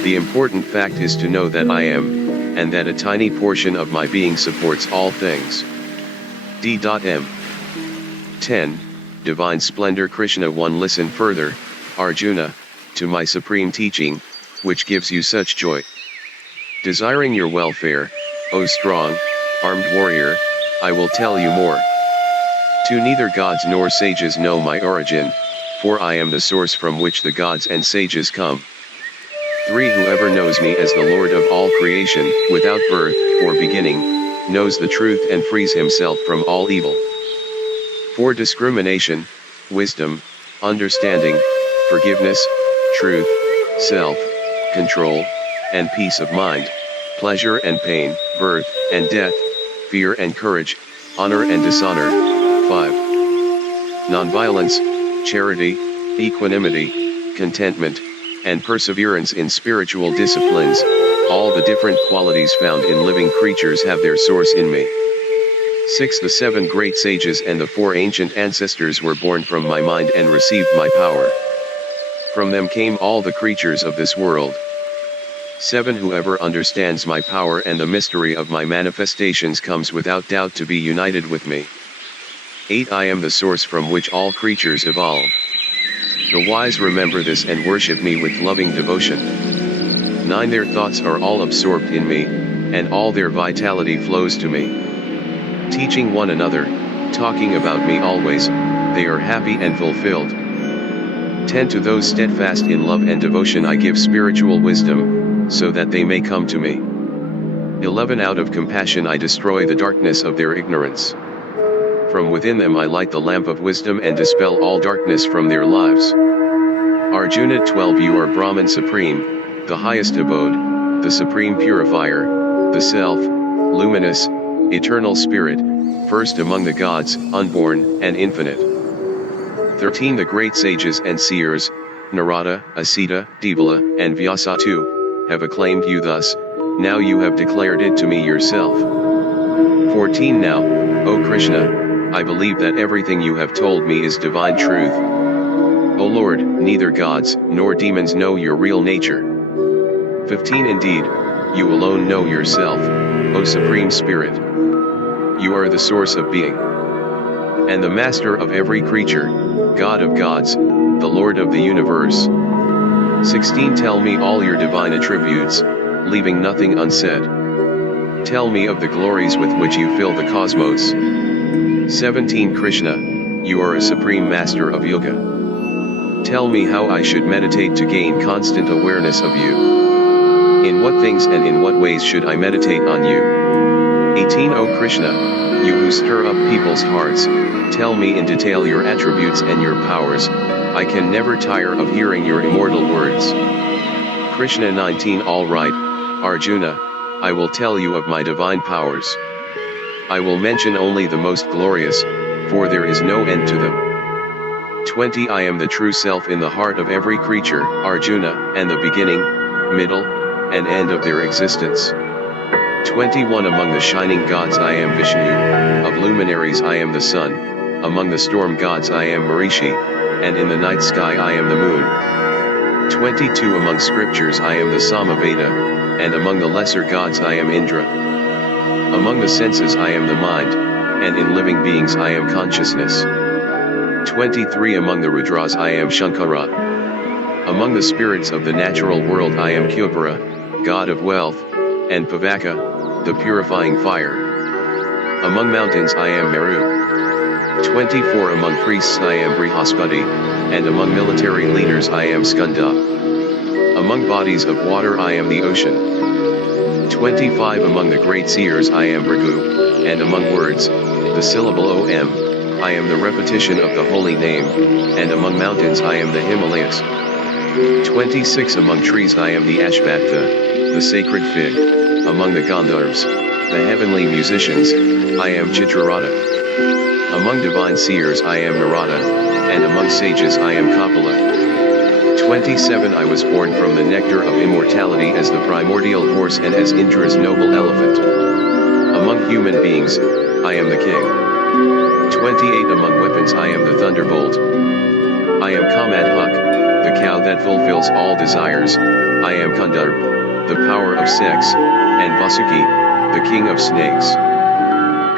The important fact is to know that I am, and that a tiny portion of my being supports all things. D.M. 10. Divine Splendor Krishna 1. Listen further, Arjuna, to my supreme teaching, which gives you such joy. Desiring your welfare, O strong, armed warrior, I will tell you more. To neither gods nor sages know my origin, for I am the source from which the gods and sages come. 3. Whoever knows me as the Lord of all creation, without birth or beginning, knows the truth and frees himself from all evil. 4. Discrimination, wisdom, understanding, forgiveness, truth, self-control, and peace of mind, pleasure and pain, birth and death, fear and courage, honor and dishonor. 5. Nonviolence, charity, equanimity, contentment, and perseverance in spiritual disciplines, All the different qualities found in living creatures have their source in me. 6. The 7 great sages and the 4 ancient ancestors were born from my mind and received my power. From them came all the creatures of this world. 7. Whoever understands my power and the mystery of my manifestations comes without doubt to be united with me. 8. I am the source from which all creatures evolve. The wise remember this and worship me with loving devotion. 9. Their thoughts are all absorbed in me, and all their vitality flows to me. Teaching one another, talking about me always, they are happy and fulfilled. 10. To those steadfast in love and devotion I give spiritual wisdom, so that they may come to me. 11. Out of compassion I destroy the darkness of their ignorance. From within them I light the lamp of wisdom and dispel all darkness from their lives. Arjuna. 12. You are Brahman Supreme, the highest abode, the supreme purifier, the self, luminous, eternal spirit, first among the gods, unborn, and infinite. 13. The great sages and seers, Narada, Asita, Devala, and Vyasa too, have acclaimed you thus, now you have declared it to me yourself. 14. Now, O Krishna, I believe that everything you have told me is divine truth. O Lord, neither gods nor demons know your real nature. 15. Indeed, you alone know yourself, O Supreme Spirit. You are the source of being, and the master of every creature, God of gods, the Lord of the universe. 16. Tell me all your divine attributes, leaving nothing unsaid. Tell me of the glories with which you fill the cosmos. 17. Krishna, you are a supreme master of yoga. Tell me how I should meditate to gain constant awareness of you. In what things and in what ways should I meditate on you? 18. O Krishna, you who stir up people's hearts, tell me in detail your attributes and your powers, I can never tire of hearing your immortal words. Krishna. 19. All right, Arjuna, I will tell you of my divine powers. I will mention only the most glorious, for there is no end to them. 20. I am the true self in the heart of every creature, Arjuna, and the beginning, middle, and end of their existence. 21. Among the shining gods I am Vishnu, of luminaries I am the sun, among the storm gods I am Marishi, and in the night sky I am the moon. 22. Among scriptures I am the Samaveda, and among the lesser gods I am Indra. Among the senses I am the mind, and in living beings I am consciousness. 23. Among the Rudras I am Shankara. Among the spirits of the natural world I am Kubera, god of wealth, and Pavaka, the purifying fire. Among mountains I am Meru. 24. Among priests I am Brihaspati, and among military leaders I am Skanda. Among bodies of water I am the ocean. 25. Among the great seers I am Bhrigu, and among words, the syllable Om, I am the repetition of the holy name, and among mountains I am the Himalayas. 26. Among trees I am the Ashvatha, the sacred fig, among the Gandharvas, the heavenly musicians, I am Chitraratha. Among divine seers I am Narada, and among sages I am Kapila. 27. I was born from the nectar of immortality as the primordial horse and as Indra's noble elephant. Among human beings, I am the king. 28. Among weapons I am the thunderbolt. I am Kamadhak, the cow that fulfills all desires, I am Kandar, the power of sex, and Vasuki, the king of snakes.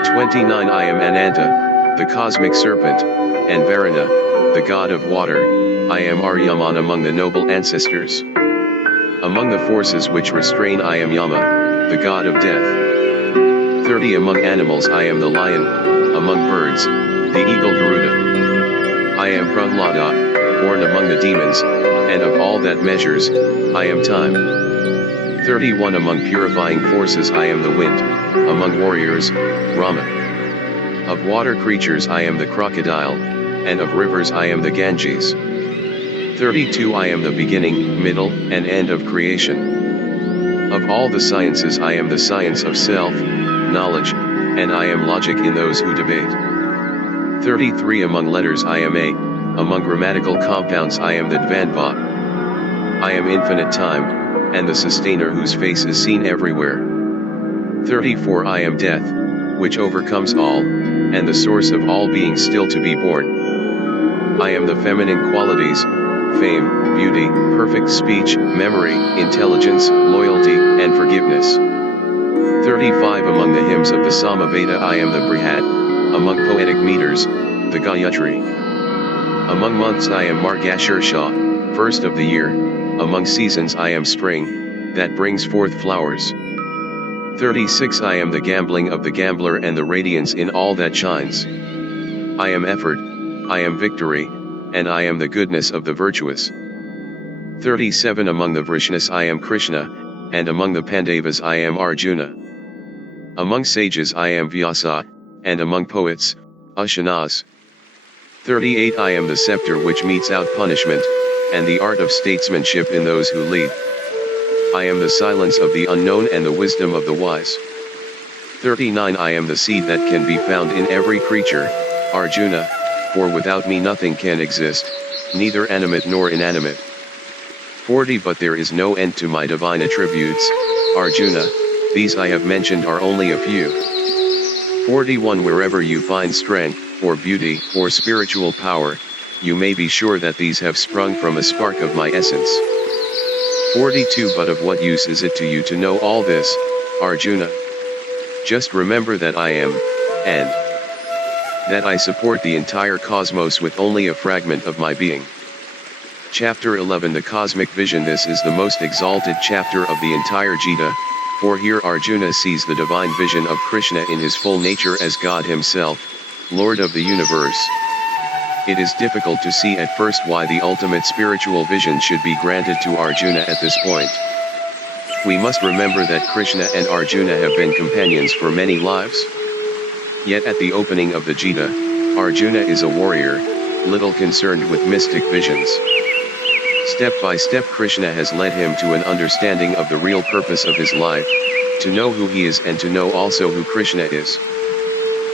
29. I am Ananta, the cosmic serpent, and Varuna, the god of water. I am Aryaman among the noble ancestors. Among the forces which restrain I am Yama, the god of death. 30. Among animals I am the lion, among birds, the eagle Garuda. I am Prahlada, born among the demons, and of all that measures, I am time. 31. Among purifying forces I am the wind, among warriors, Rama. Of water creatures I am the crocodile, and of rivers I am the Ganges. 32. I am the beginning, middle, and end of creation. Of all the sciences I am the science of self, knowledge, and I am logic in those who debate. 33. Among letters I am A, among grammatical compounds I am the Dvandva. I am infinite time, and the sustainer whose face is seen everywhere. 34 I am death, which overcomes all, and the source of all beings still to be born. I am the feminine qualities, fame, beauty, perfect speech, memory, intelligence, loyalty, and forgiveness. 35 Among the hymns of the Samaveda I am the Brihat, among poetic meters, the Gayatri. Among months I am Margashirsha, first of the year, among seasons I am spring, that brings forth flowers. 36 I am the gambling of the gambler and the radiance in all that shines. I am effort, I am victory, and I am the goodness of the virtuous. 37 Among the Vrishnas I am Krishna, and among the Pandavas I am Arjuna. Among sages I am Vyasa, and among poets, Ushanaz. 38 I am the scepter which metes out punishment, and the art of statesmanship in those who lead. I am the silence of the unknown and the wisdom of the wise. 39 I am the seed that can be found in every creature, Arjuna, for without me nothing can exist, neither animate nor inanimate. 40 But there is no end to my divine attributes, Arjuna, these I have mentioned are only a few. 41 Wherever you find strength, or beauty, or spiritual power, you may be sure that these have sprung from a spark of my essence. 42 But of what use is it to you to know all this, Arjuna? Just remember that I am, and that I support the entire cosmos with only a fragment of my being. Chapter 11 The Cosmic Vision This is the most exalted chapter of the entire Gita, for here Arjuna sees the divine vision of Krishna in his full nature as God himself, Lord of the universe. It is difficult to see at first why the ultimate spiritual vision should be granted to Arjuna at this point. We must remember that Krishna and Arjuna have been companions for many lives. Yet at the opening of the Gita, Arjuna is a warrior, little concerned with mystic visions. Step by step Krishna has led him to an understanding of the real purpose of his life, to know who he is and to know also who Krishna is.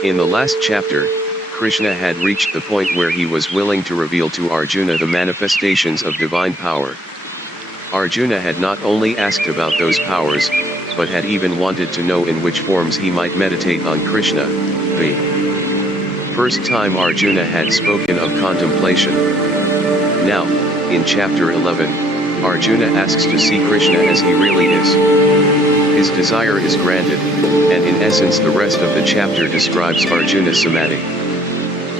In the last chapter, Krishna had reached the point where he was willing to reveal to Arjuna the manifestations of divine power. Arjuna had not only asked about those powers, but had even wanted to know in which forms he might meditate on Krishna, the first time Arjuna had spoken of contemplation. Now, in chapter 11, Arjuna asks to see Krishna as he really is. His desire is granted, and in essence the rest of the chapter describes Arjuna's samadhi.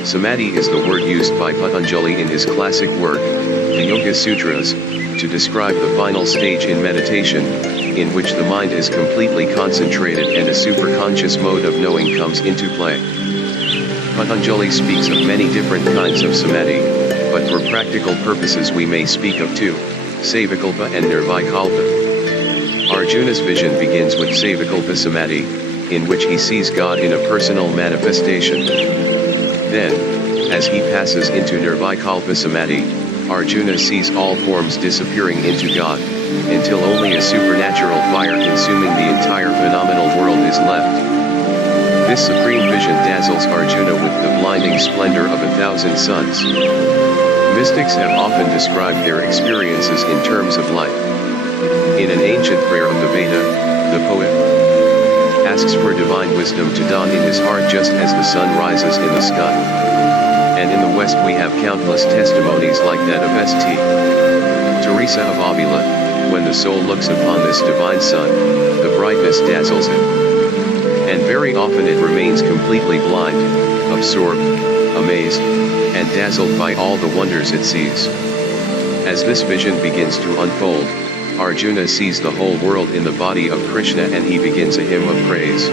Samadhi is the word used by Patanjali in his classic work, the Yoga Sutras, to describe the final stage in meditation, in which the mind is completely concentrated and a superconscious mode of knowing comes into play. Patanjali speaks of many different kinds of samadhi, but for practical purposes we may speak of two, Savikalpa and Nirvikalpa. Arjuna's vision begins with Savikalpa Samadhi, in which he sees God in a personal manifestation. Then, as he passes into Nirvikalpa Samadhi, Arjuna sees all forms disappearing into God, until only a supernatural fire consuming the entire phenomenal world is left. This supreme vision dazzles Arjuna with the blinding splendor of 1,000 suns. Mystics have often described their experiences in terms of light. In an ancient prayer of the Veda, the poet asks for divine wisdom to dawn in his heart just as the sun rises in the sky. And in the West we have countless testimonies like that of St. Teresa of Avila. When the soul looks upon this divine sun, the brightness dazzles it. And very often it remains completely blind, absorbed, amazed, and dazzled by all the wonders it sees. As this vision begins to unfold, Arjuna sees the whole world in the body of Krishna and he begins a hymn of praise.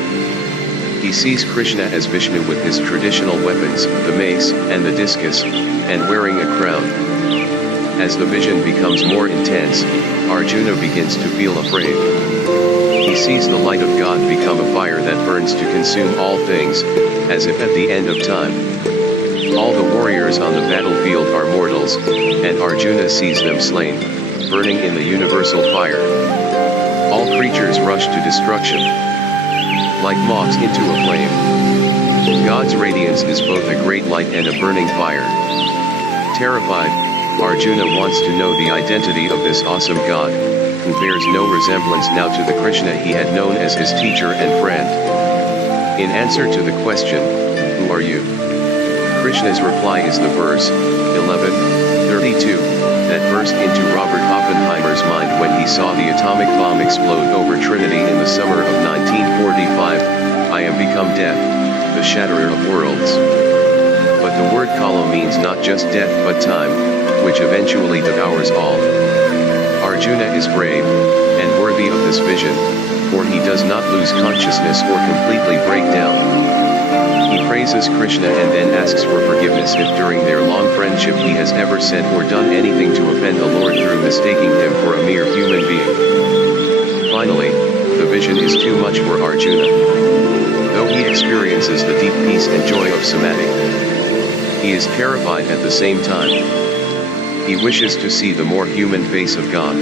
He sees Krishna as Vishnu with his traditional weapons, the mace and the discus, and wearing a crown. As the vision becomes more intense, Arjuna begins to feel afraid. He sees the light of God become a fire that burns to consume all things, as if at the end of time. All the warriors on the battlefield are mortals, and Arjuna sees them slain, burning in the universal fire. All creatures rush to destruction, like moths into a flame. God's radiance is both a great light and a burning fire. Terrified, Arjuna wants to know the identity of this awesome God. who bears no resemblance now to the Krishna he had known as his teacher and friend. In answer to the question, "Who are you?" Krishna's reply is the verse, 11:32, that burst into Robert Oppenheimer's mind when he saw the atomic bomb explode over Trinity in the summer of 1945, "I am become death, the shatterer of worlds." But the word kala means not just death but time, which eventually devours all. Arjuna is brave, and worthy of this vision, for he does not lose consciousness or completely break down. He praises Krishna and then asks for forgiveness if during their long friendship he has ever said or done anything to offend the Lord through mistaking him for a mere human being. Finally, the vision is too much for Arjuna. Though he experiences the deep peace and joy of samadhi, he is terrified at the same time. He wishes to see the more human face of God.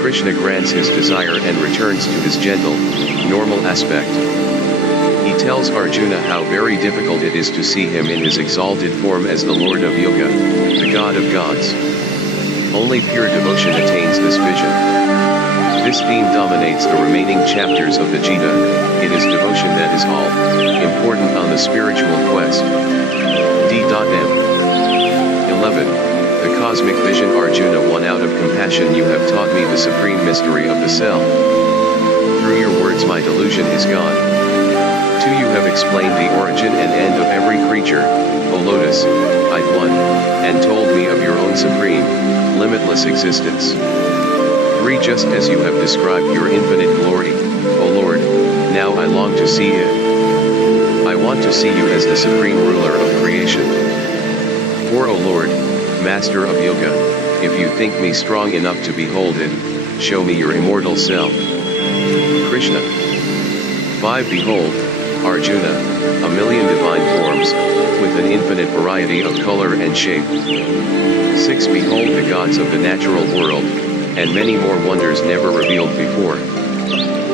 Krishna grants his desire and returns to his gentle, normal aspect. He tells Arjuna how very difficult it is to see him in his exalted form as the Lord of Yoga, the God of gods. Only pure devotion attains this vision. This theme dominates the remaining chapters of the Gita. It is devotion that is all important on the spiritual quest. D.M. 11. The cosmic vision. Arjuna, 1. Out of compassion you have taught me the supreme mystery of the self. Through your words my delusion is gone. 2. You have explained the origin and end of every creature, O lotus, I1, and told me of your own supreme, limitless existence. 3. Just as you have described your infinite glory, O Lord, now I long to see it. I want to see you as the supreme ruler of creation. 4. O Lord, Master of Yoga, if you think me strong enough to behold it, show me your immortal self. Krishna. 5. Behold, Arjuna, a million divine forms, with an infinite variety of color and shape. 6. Behold the gods of the natural world, and many more wonders never revealed before.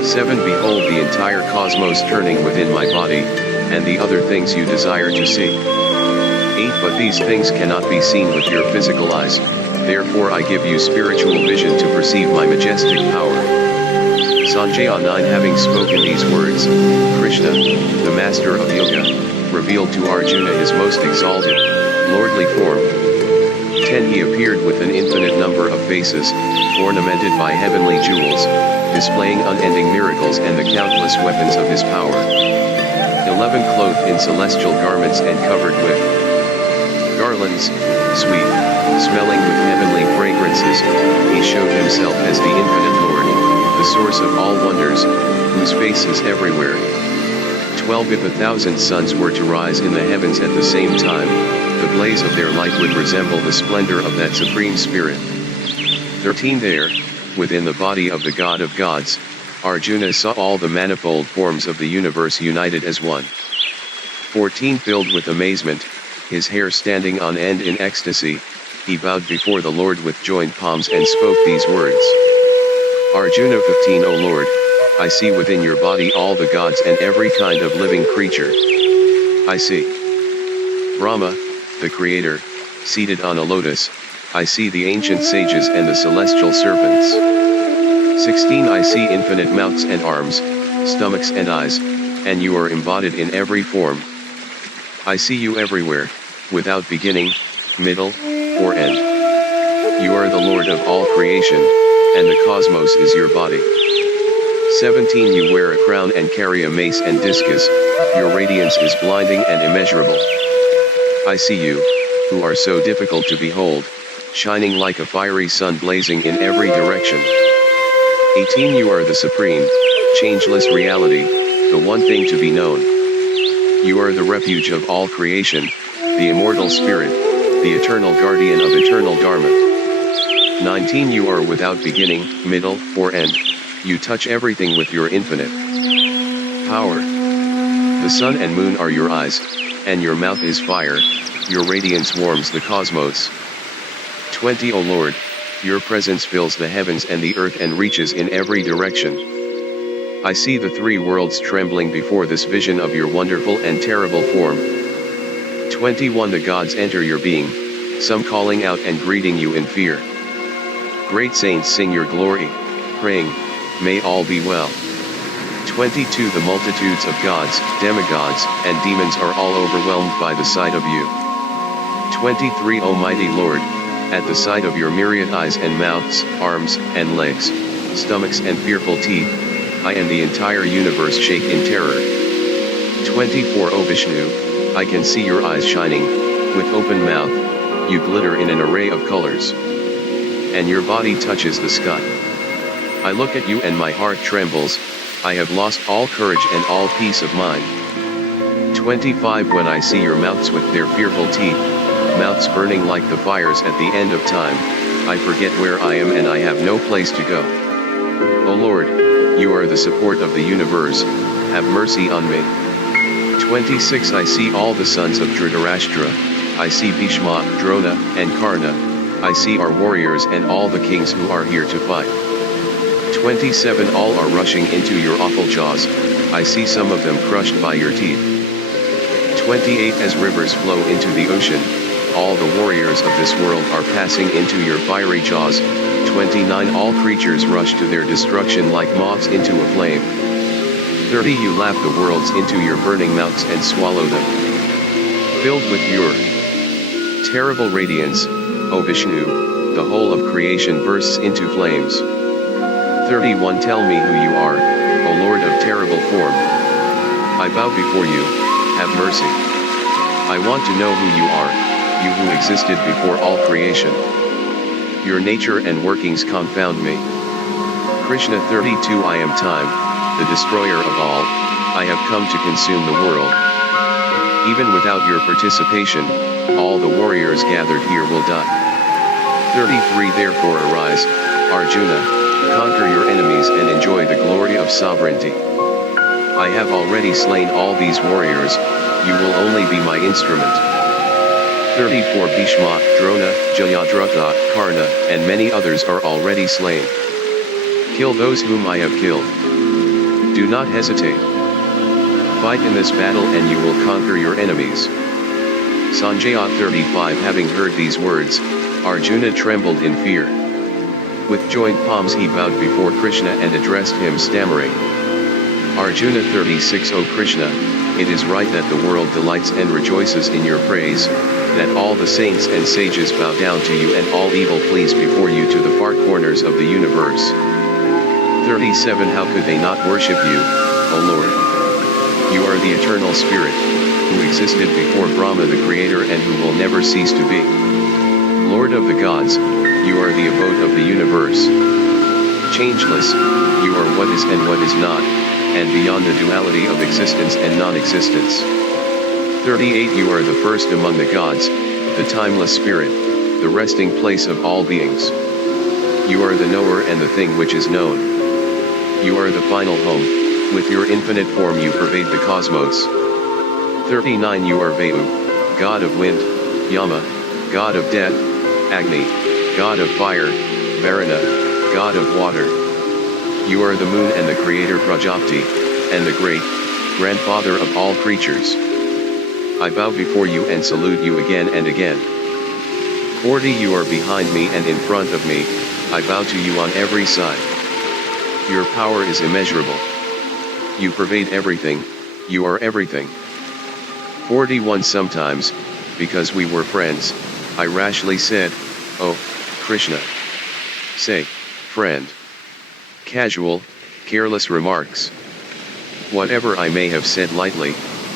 7. Behold the entire cosmos turning within my body, and the other things you desire to see. 8. But these things cannot be seen with your physical eyes, therefore I give you spiritual vision to perceive my majestic power. Sanjaya 9. Having spoken these words, Krishna, the master of yoga, revealed to Arjuna his most exalted, lordly form. 10. He appeared with an infinite number of faces, ornamented by heavenly jewels, displaying unending miracles and the countless weapons of his power. 11. Clothed in celestial garments and covered with garlands, sweet, smelling with heavenly fragrances, he showed himself as the infinite Lord, the source of all wonders, whose face is everywhere. 12. If 1,000 suns were to rise in the heavens at the same time, the blaze of their light would resemble the splendor of that supreme spirit. 13. There, within the body of the God of gods, Arjuna saw all the manifold forms of the universe united as one. 14. Filled with amazement, his hair standing on end in ecstasy, he bowed before the Lord with joined palms and spoke these words. Arjuna 15. O Lord, I see within your body all the gods and every kind of living creature. I see Brahma, the creator, seated on a lotus. I see the ancient sages and the celestial serpents. 16. I see infinite mouths and arms, stomachs and eyes, and you are embodied in every form. I see you everywhere, without beginning, middle, or end. You are the Lord of all creation, and the cosmos is your body. 17. You wear a crown and carry a mace and discus, your radiance is blinding and immeasurable. I see you, who are so difficult to behold, shining like a fiery sun blazing in every direction. 18. You are the supreme, changeless reality, the one thing to be known. You are the refuge of all creation, the immortal spirit, the eternal guardian of eternal dharma. 19. You are without beginning, middle, or end. You touch everything with your infinite power. The sun and moon are your eyes, and your mouth is fire, your radiance warms the cosmos. 20. O Lord, your presence fills the heavens and the earth and reaches in every direction. I see the three worlds trembling before this vision of your wonderful and terrible form. 21. The gods enter your being, some calling out and greeting you in fear. Great saints sing your glory, praying, may all be well. 22 The multitudes of gods, demigods, and demons are all overwhelmed by the sight of you. 23 Almighty Lord, at the sight of your myriad eyes and mouths, arms, and legs, stomachs and fearful teeth, I and the entire universe shake in terror. 24 O Vishnu, I can see your eyes shining, with open mouth, you glitter in an array of colors. And your body touches the sky. I look at you and my heart trembles, I have lost all courage and all peace of mind. 25 When I see your mouths with their fearful teeth, mouths burning like the fires at the end of time, I forget where I am and I have no place to go. O Lord, you are the support of the universe, have mercy on me. 26 I see all the sons of Dhritarashtra, I see Bhishma, Drona, and Karna, I see our warriors and all the kings who are here to fight. 27 All are rushing into your awful jaws, I see some of them crushed by your teeth. 28 As rivers flow into the ocean, all the warriors of this world are passing into your fiery jaws. 29 All creatures rush to their destruction like moths into a flame. 30 You lap the worlds into your burning mouths and swallow them. Filled with your terrible radiance, O Vishnu, the whole of creation bursts into flames. 31 Tell me who you are, O Lord of terrible form. I bow before you, have mercy. I want to know who you are, you who existed before all creation. Your nature and workings confound me. Krishna 32 I am time, the destroyer of all, I have come to consume the world. Even without your participation, all the warriors gathered here will die. 33 Therefore arise, Arjuna, conquer your enemies and enjoy the glory of sovereignty. I have already slain all these warriors, you will only be my instrument. 34 Bhishma, Drona, Jayadratha, Karna, and many others are already slain. Kill those whom I have killed. Do not hesitate. Fight in this battle and you will conquer your enemies. Sanjaya 35 Having heard these words, Arjuna trembled in fear. With joined palms he bowed before Krishna and addressed him stammering. Arjuna 36 O Krishna, it is right that the world delights and rejoices in your praise, that all the saints and sages bow down to you and all evil flees before you to the far corners of the universe. 37 How could they not worship you, O Lord? You are the eternal spirit, who existed before Brahma the creator and who will never cease to be. Lord of the gods, you are the abode of the universe. Changeless, you are what is and what is not, and beyond the duality of existence and non-existence. 38 You are the first among the gods, the timeless spirit, the resting place of all beings. You are the knower and the thing which is known. You are the final home, with your infinite form you pervade the cosmos. 39 You are Vayu, god of wind, Yama, god of death, Agni, god of fire, Varuna, god of water. You are the moon and the creator Prajapati, and the great grandfather of all creatures. I bow before you and salute you again and again. 40 You are behind me and in front of me, I bow to you on every side. Your power is immeasurable. You pervade everything, you are everything. 41 Sometimes, because we were friends, I rashly said, Oh, Krishna. Say, friend. Casual, careless remarks. Whatever I may have said lightly,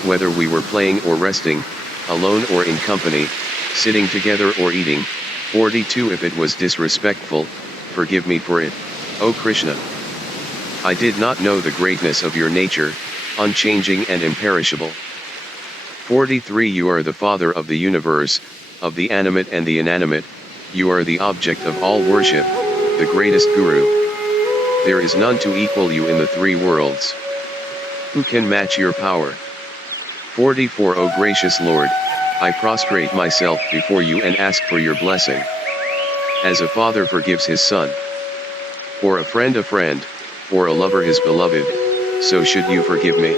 whether we were playing or resting, alone or in company, sitting together or eating. 42 If it was disrespectful, forgive me for it, O Krishna. I did not know the greatness of your nature, unchanging and imperishable. 43 You are the Father of the universe, of the animate and the inanimate, you are the object of all worship, the greatest Guru. There is none to equal you in the three worlds. Who can match your power? 44 O gracious Lord, I prostrate myself before you and ask for your blessing. As a father forgives his son, or a friend, or a lover his beloved, so should you forgive me.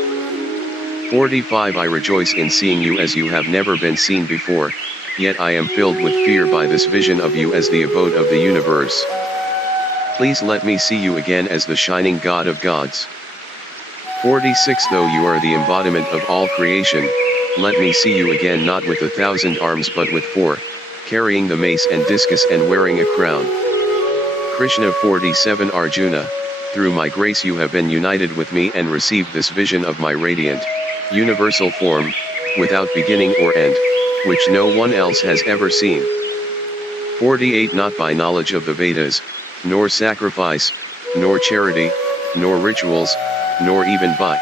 45 I rejoice in seeing you as you have never been seen before, yet I am filled with fear by this vision of you as the abode of the universe. Please let me see you again as the shining God of gods. 46 Though you are the embodiment of all creation, let me see you again not with 1,000 arms but with 4, carrying the mace and discus and wearing a crown. Krishna 47 Arjuna, through my grace you have been united with me and received this vision of my radiant, universal form, without beginning or end, which no one else has ever seen. 48 Not by knowledge of the Vedas, nor sacrifice, nor charity, nor rituals, nor even by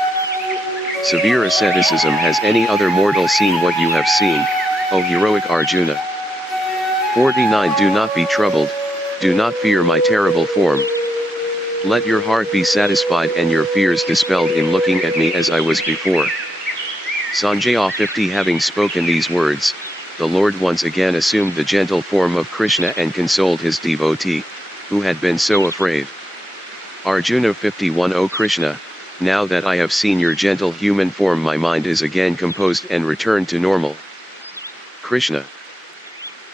severe asceticism has any other mortal seen what you have seen, O heroic Arjuna. 49 Do not be troubled, do not fear my terrible form. Let your heart be satisfied and your fears dispelled in looking at me as I was before. Sanjaya 50 Having spoken these words, the Lord once again assumed the gentle form of Krishna and consoled his devotee, who had been so afraid. Arjuna 51 O Krishna, now that I have seen your gentle human form my mind is again composed and returned to normal. Krishna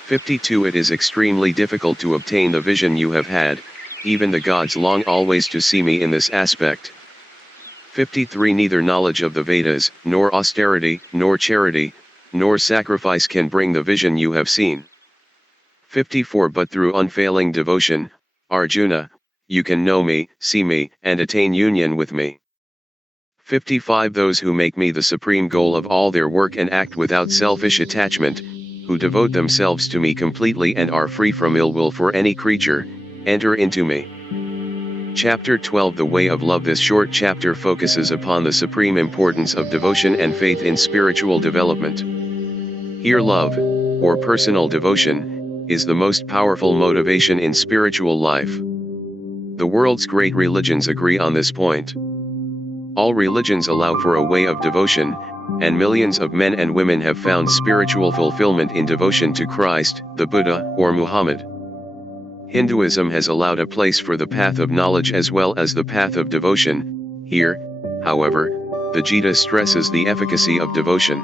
52 It is extremely difficult to obtain the vision you have had, even the gods long always to see me in this aspect. 53 Neither knowledge of the Vedas, nor austerity, nor charity, nor sacrifice can bring the vision you have seen. 54 But through unfailing devotion, Arjuna, you can know me, see me, and attain union with me. 55 Those who make me the supreme goal of all their work and act without selfish attachment, who devote themselves to me completely and are free from ill will for any creature, enter into me. Chapter 12 The Way of Love This short chapter focuses upon the supreme importance of devotion and faith in spiritual development. Here love, or personal devotion, is the most powerful motivation in spiritual life. The world's great religions agree on this point. All religions allow for a way of devotion, and millions of men and women have found spiritual fulfillment in devotion to Christ, the Buddha, or Muhammad. Hinduism has allowed a place for the path of knowledge as well as the path of devotion. Here, however, the Gita stresses the efficacy of devotion.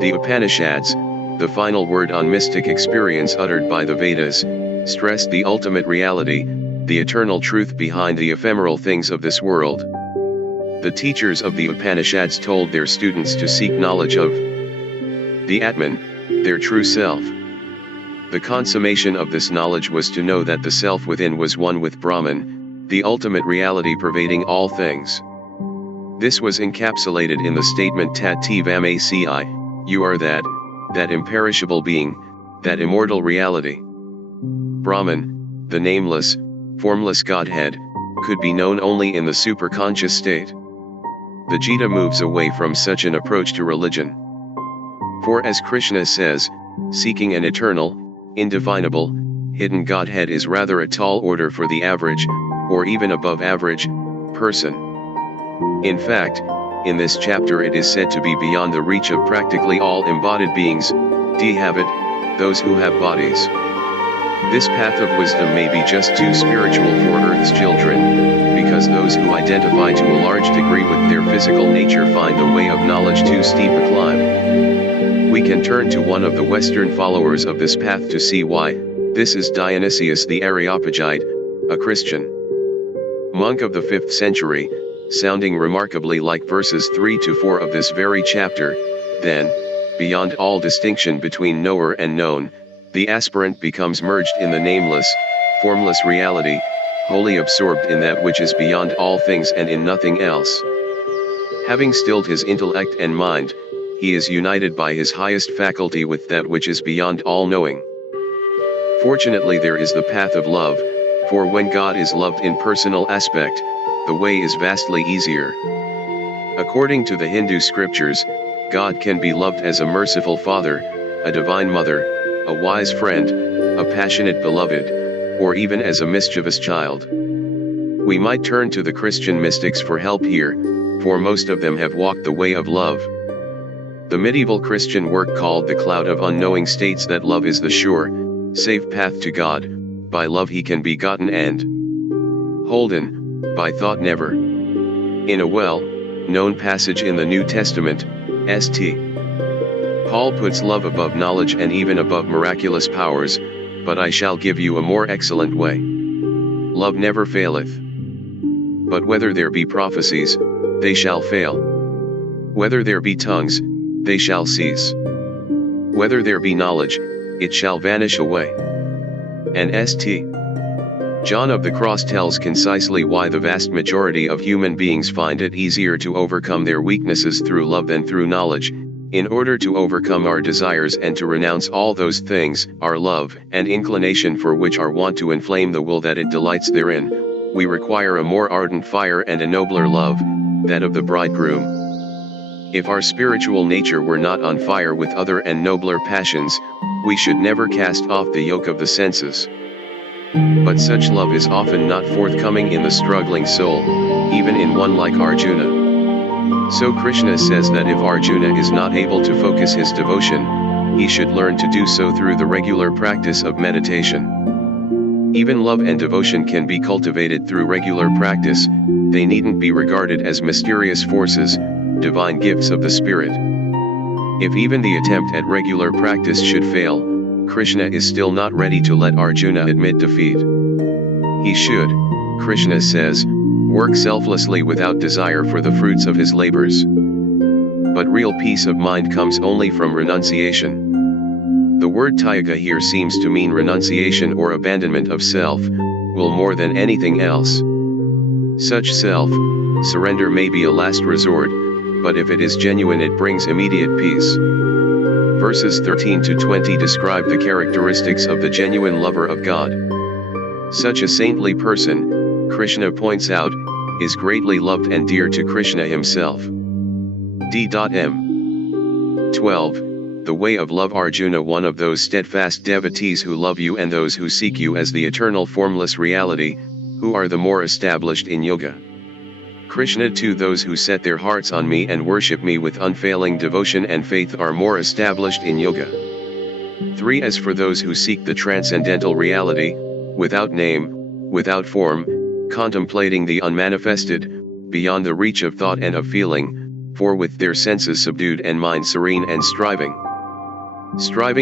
The Upanishads, the final word on mystic experience uttered by the Vedas, stress the ultimate reality, the eternal truth behind the ephemeral things of this world. The teachers of the Upanishads told their students to seek knowledge of the Atman, their true self. The consummation of this knowledge was to know that the self within was one with Brahman, the ultimate reality pervading all things. This was encapsulated in the statement Tat Tvam Asi, you are that imperishable being, that immortal reality. Brahman, the nameless, formless Godhead, could be known only in the superconscious state. The Gita moves away from such an approach to religion. For as Krishna says, seeking an eternal, indefinable, hidden Godhead is rather a tall order for the average, or even above average, person. In fact, in this chapter it is said to be beyond the reach of practically all embodied beings, Dhabit, those who have bodies. This path of wisdom may be just too spiritual for Earth's children, because those who identify to a large degree with their physical nature find the way of knowledge too steep a climb. We can turn to one of the Western followers of this path to see why. This is Dionysius the Areopagite, a Christian monk of the 5th century, sounding remarkably like verses 3 to 4 of this very chapter. Then, beyond all distinction between knower and known, the aspirant becomes merged in the nameless, formless reality, wholly absorbed in that which is beyond all things and in nothing else. Having stilled his intellect and mind, he is united by his highest faculty with that which is beyond all knowing. Fortunately there is the path of love, for when God is loved in personal aspect, the way is vastly easier. According to the Hindu scriptures, God can be loved as a merciful father, a divine mother, a wise friend, a passionate beloved, or even as a mischievous child. We might turn to the Christian mystics for help here, for most of them have walked the way of love. The medieval Christian work called The Cloud of Unknowing states that love is the sure, safe path to God. By love he can be gotten and holden, by thought never. In a well-known passage in the New Testament, St. Paul puts love above knowledge and even above miraculous powers, but I shall give you a more excellent way. love never faileth. But whether there be prophecies, they shall fail. Whether there be tongues, they shall cease. Whether there be knowledge, it shall vanish away. And St. John of the Cross tells concisely why the vast majority of human beings find it easier to overcome their weaknesses through love than through knowledge. In order to overcome our desires and to renounce all those things, our love and inclination for which are wont to inflame the will that it delights therein, we require a more ardent fire and a nobler love, that of the bridegroom. If our spiritual nature were not on fire with other and nobler passions, we should never cast off the yoke of the senses. But such love is often not forthcoming in the struggling soul, even in one like Arjuna. So Krishna says that if Arjuna is not able to focus his devotion, he should learn to do so through the regular practice of meditation. Even love and devotion can be cultivated through regular practice, they needn't be regarded as mysterious forces, divine gifts of the spirit. If even the attempt at regular practice should fail, Krishna is still not ready to let Arjuna admit defeat. He should, Krishna says, work selflessly without desire for the fruits of his labors. But real peace of mind comes only from renunciation. The word tyaga here seems to mean renunciation or abandonment of self, will more than anything else. Such self-surrender may be a last resort, but if it is genuine it brings immediate peace. Verses 13 to 20 describe the characteristics of the genuine lover of God. Such a saintly person, Krishna points out, is greatly loved and dear to Krishna himself. D.M. 12. The way of love. Arjuna, one of those steadfast devotees who love you and those who seek you as the eternal formless reality, who are the more established in yoga. Krishna, to those who set their hearts on me and worship me with unfailing devotion and faith are more established in yoga. 3. As for those who seek the transcendental reality, without name, without form, contemplating the unmanifested, beyond the reach of thought and of feeling, for with their senses subdued and mind serene and striving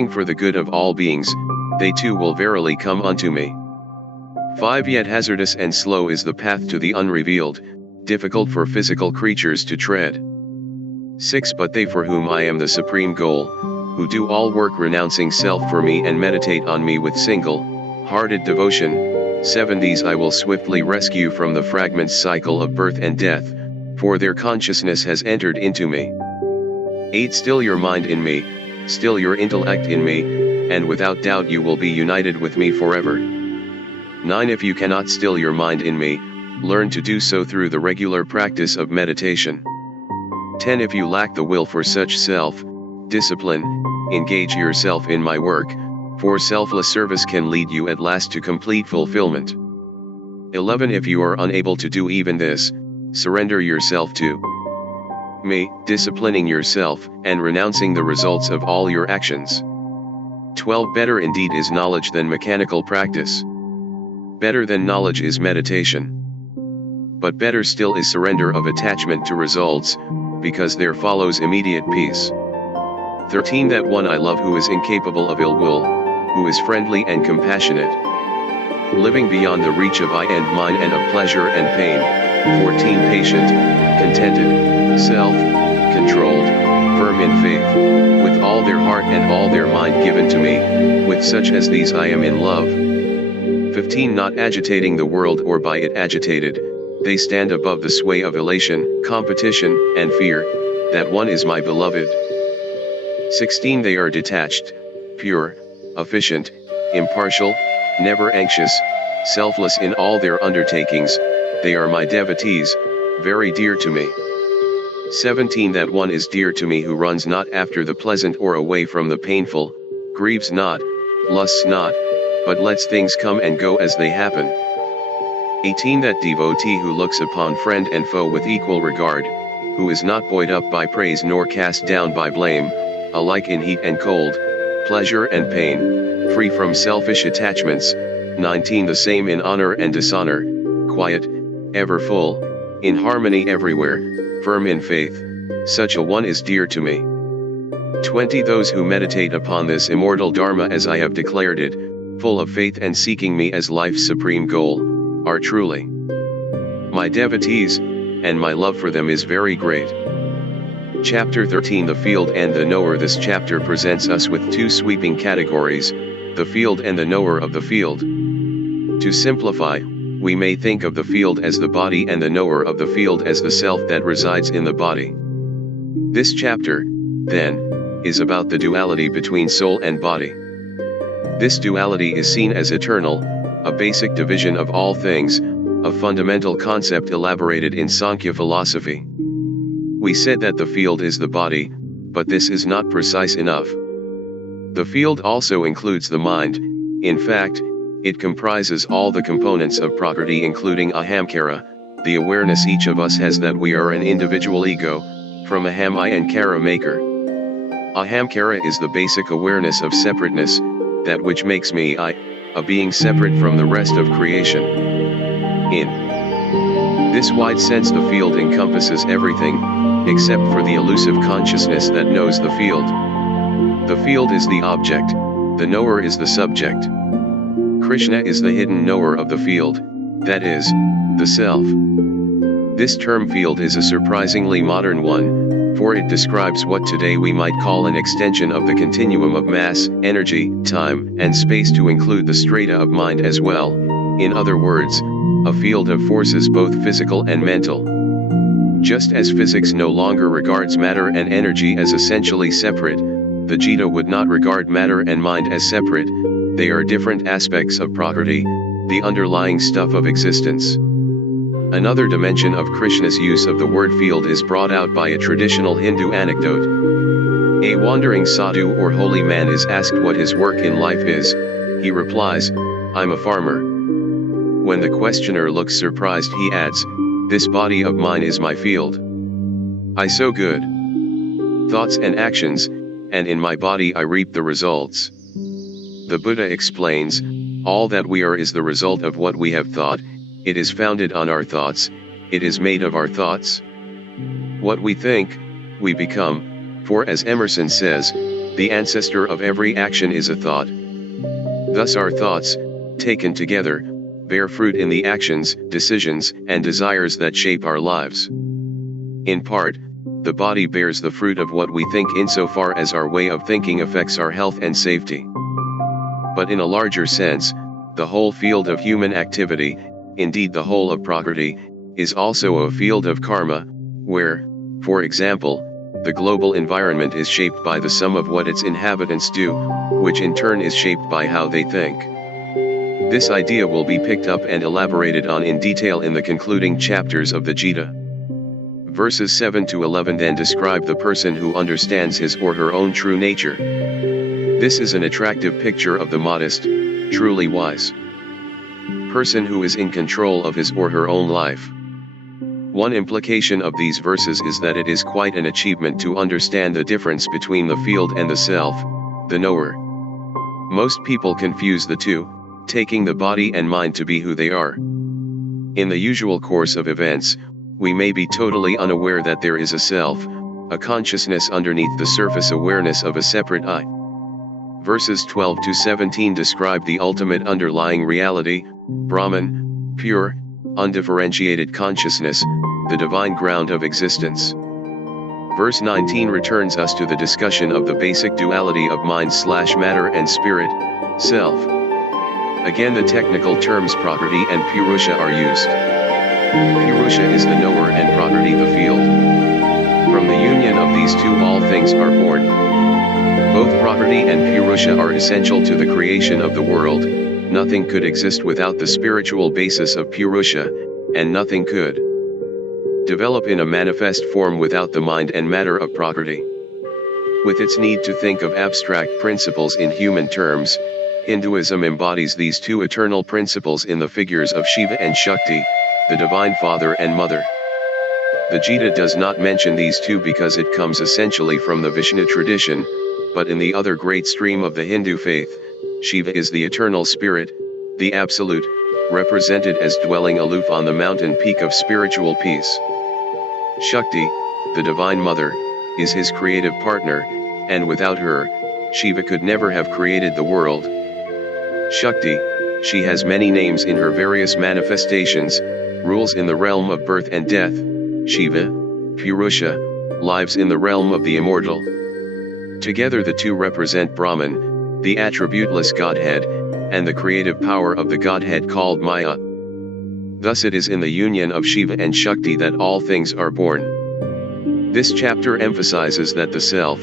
for the good of all beings, they too will verily come unto me. 5. Yet hazardous and slow is the path to the unrevealed, difficult for physical creatures to tread. 6. But they for whom I am the supreme goal, who do all work renouncing self for me and meditate on me with single-hearted devotion. 7. These I will swiftly rescue from the fragment cycle of birth and death, for their consciousness has entered into me. 8. Still your mind in me, still your intellect in me, and without doubt you will be united with me forever. 9. If you cannot still your mind in me, learn to do so through the regular practice of meditation. 10. If you lack the will for such self-discipline, engage yourself in my work, for selfless service can lead you at last to complete fulfillment. 11. If you are unable to do even this, surrender yourself to me, disciplining yourself, and renouncing the results of all your actions. 12. Better indeed is knowledge than mechanical practice. Better than knowledge is meditation. But better still is surrender of attachment to results, because there follows immediate peace. 13. That one I love who is incapable of ill will, who is friendly and compassionate, living beyond the reach of I and mine and of pleasure and pain. 14. Patient, contented, self-controlled, firm in faith, with all their heart and all their mind given to me, with such as these I am in love. 15. Not agitating the world or by it agitated, they stand above the sway of elation, competition, and fear, that one is my beloved. 16. They are detached, pure, efficient, impartial, never anxious, selfless in all their undertakings, they are my devotees, very dear to me. 17. That one is dear to me who runs not after the pleasant or away from the painful, grieves not, lusts not, but lets things come and go as they happen. 18. That devotee who looks upon friend and foe with equal regard, who is not buoyed up by praise nor cast down by blame, alike in heat and cold, pleasure and pain, free from selfish attachments. 19. The same in honor and dishonor, quiet, ever full, in harmony everywhere, firm in faith, such a one is dear to me. 20. Those who meditate upon this immortal Dharma as I have declared it, full of faith and seeking me as life's supreme goal, are truly my devotees, and my love for them is very great. Chapter 13, The Field and the Knower. This chapter presents us with two sweeping categories, the field and the knower of the field. To simplify, we may think of the field as the body and the knower of the field as the self that resides in the body. This chapter, then, is about the duality between soul and body. This duality is seen as eternal, a basic division of all things, a fundamental concept elaborated in Sankhya philosophy. We said that the field is the body, but this is not precise enough. The field also includes the mind. In fact, it comprises all the components of Prakriti, including ahamkara, the awareness each of us has that we are an individual ego, from aham I and kara maker. Ahamkara is the basic awareness of separateness, that which makes me I, a being separate from the rest of creation. In this wide sense, the field encompasses everything, except for the elusive consciousness that knows the field. The field is the object, the knower is the subject. Krishna is the hidden knower of the field, that is, the self. This term field is a surprisingly modern one, for it describes what today we might call an extension of the continuum of mass, energy, time, and space to include the strata of mind as well. In other words, a field of forces both physical and mental. Just as physics no longer regards matter and energy as essentially separate, the Gita would not regard matter and mind as separate. They are different aspects of Prakriti, the underlying stuff of existence. Another dimension of Krishna's use of the word field is brought out by a traditional Hindu anecdote. A wandering sadhu or holy man is asked what his work in life is. He replies, "I'm a farmer." When the questioner looks surprised, he adds, "This body of mine is my field. I sow good thoughts and actions, and in my body I reap the results." The Buddha explains, all that we are is the result of what we have thought, it is founded on our thoughts, it is made of our thoughts. What we think, we become, for as Emerson says, the ancestor of every action is a thought. Thus our thoughts, taken together, bear fruit in the actions, decisions, and desires that shape our lives. In part, the body bears the fruit of what we think insofar as our way of thinking affects our health and safety. But in a larger sense, the whole field of human activity, indeed the whole of Prakriti, is also a field of karma, where, for example, the global environment is shaped by the sum of what its inhabitants do, which in turn is shaped by how they think. This idea will be picked up and elaborated on in detail in the concluding chapters of the Gita. Verses 7 to 11 then describe the person who understands his or her own true nature. This is an attractive picture of the modest, truly wise person who is in control of his or her own life. One implication of these verses is that it is quite an achievement to understand the difference between the field and the self, the knower. Most people confuse the two, taking the body and mind to be who they are. In the usual course of events, we may be totally unaware that there is a self, a consciousness underneath the surface awareness of a separate I. Verses 12 to 17 describe the ultimate underlying reality, Brahman, pure, undifferentiated consciousness, the divine ground of existence. Verse 19 returns us to the discussion of the basic duality of mind/matter and spirit, self. Again the technical terms Prakriti and Purusha are used. Purusha is the knower and Prakriti the field. From the union of these two all things are born. Both Prakriti and Purusha are essential to the creation of the world. Nothing could exist without the spiritual basis of Purusha, and nothing could develop in a manifest form without the mind and matter of Prakriti. With its need to think of abstract principles in human terms, Hinduism embodies these two eternal principles in the figures of Shiva and Shakti, the Divine Father and Mother. The Gita does not mention these two because it comes essentially from the Vishnu tradition, but in the other great stream of the Hindu faith, Shiva is the eternal spirit, the absolute, represented as dwelling aloof on the mountain peak of spiritual peace. Shakti, the Divine Mother, is his creative partner, and without her, Shiva could never have created the world. Shakti, She has many names in her various manifestations, rules in the realm of birth and death. Shiva, Purusha, lives in the realm of the immortal. Together the two represent Brahman, the attributeless Godhead, and the creative power of the Godhead called Maya. Thus it is in the union of Shiva and Shakti that all things are born. This chapter emphasizes that the self,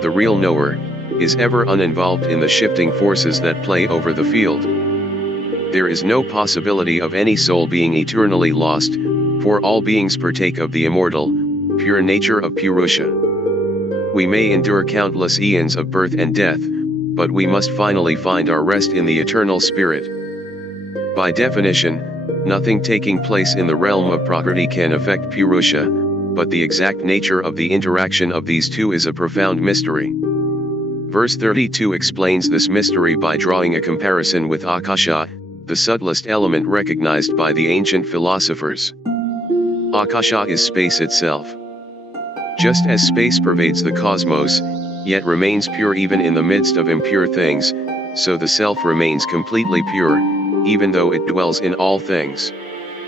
the real knower, is ever uninvolved in the shifting forces that play over the field. There is no possibility of any soul being eternally lost, for all beings partake of the immortal, pure nature of Purusha. We may endure countless eons of birth and death, but we must finally find our rest in the eternal spirit. By definition, nothing taking place in the realm of Prakriti can affect Purusha, but the exact nature of the interaction of these two is a profound mystery. Verse 32 explains this mystery by drawing a comparison with Akasha, the subtlest element recognized by the ancient philosophers. Akasha is space itself. Just as space pervades the cosmos, yet remains pure even in the midst of impure things, so the self remains completely pure, even though it dwells in all things.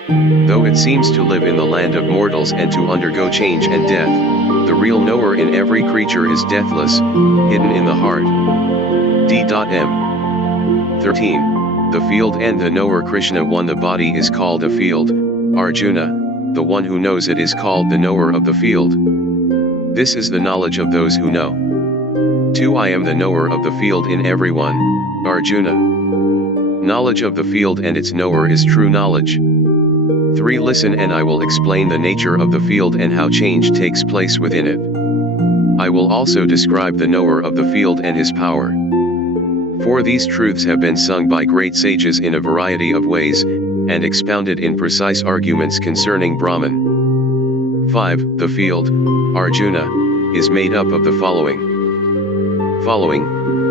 Though it seems to live in the land of mortals and to undergo change and death, the real knower in every creature is deathless, hidden in the heart. D.M. 13. The field and the knower. Krishna won the body is called a field, Arjuna, the one who knows it is called the knower of the field. This is the knowledge of those who know. 2. I am the knower of the field in everyone, Arjuna. Knowledge of the field and its knower is true knowledge. 3. Listen and I will explain the nature of the field and how change takes place within it. I will also describe the knower of the field and his power. 4. These truths have been sung by great sages in a variety of ways, and expounded in precise arguments concerning Brahman. 5. The field, Arjuna, is made up of the following.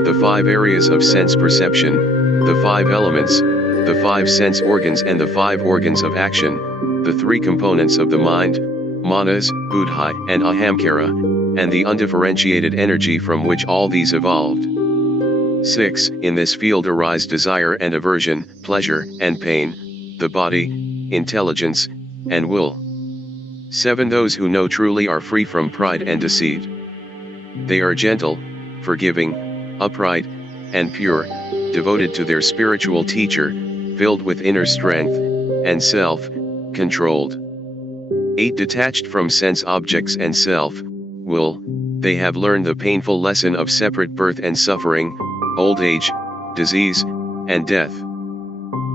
The 5 areas of sense perception, the 5 elements, the 5 sense organs and the 5 organs of action, the 3 components of the mind, manas, buddhi and ahamkara, and the undifferentiated energy from which all these evolved. 6. In this field arise desire and aversion, pleasure and pain, the body, intelligence, and will. 7. Those who know truly are free from pride and deceit. They are gentle, forgiving, upright, and pure, devoted to their spiritual teacher, filled with inner strength, and self-controlled. 8. Detached from sense objects and self-will, they have learned the painful lesson of separate birth and suffering, old age, disease, and death.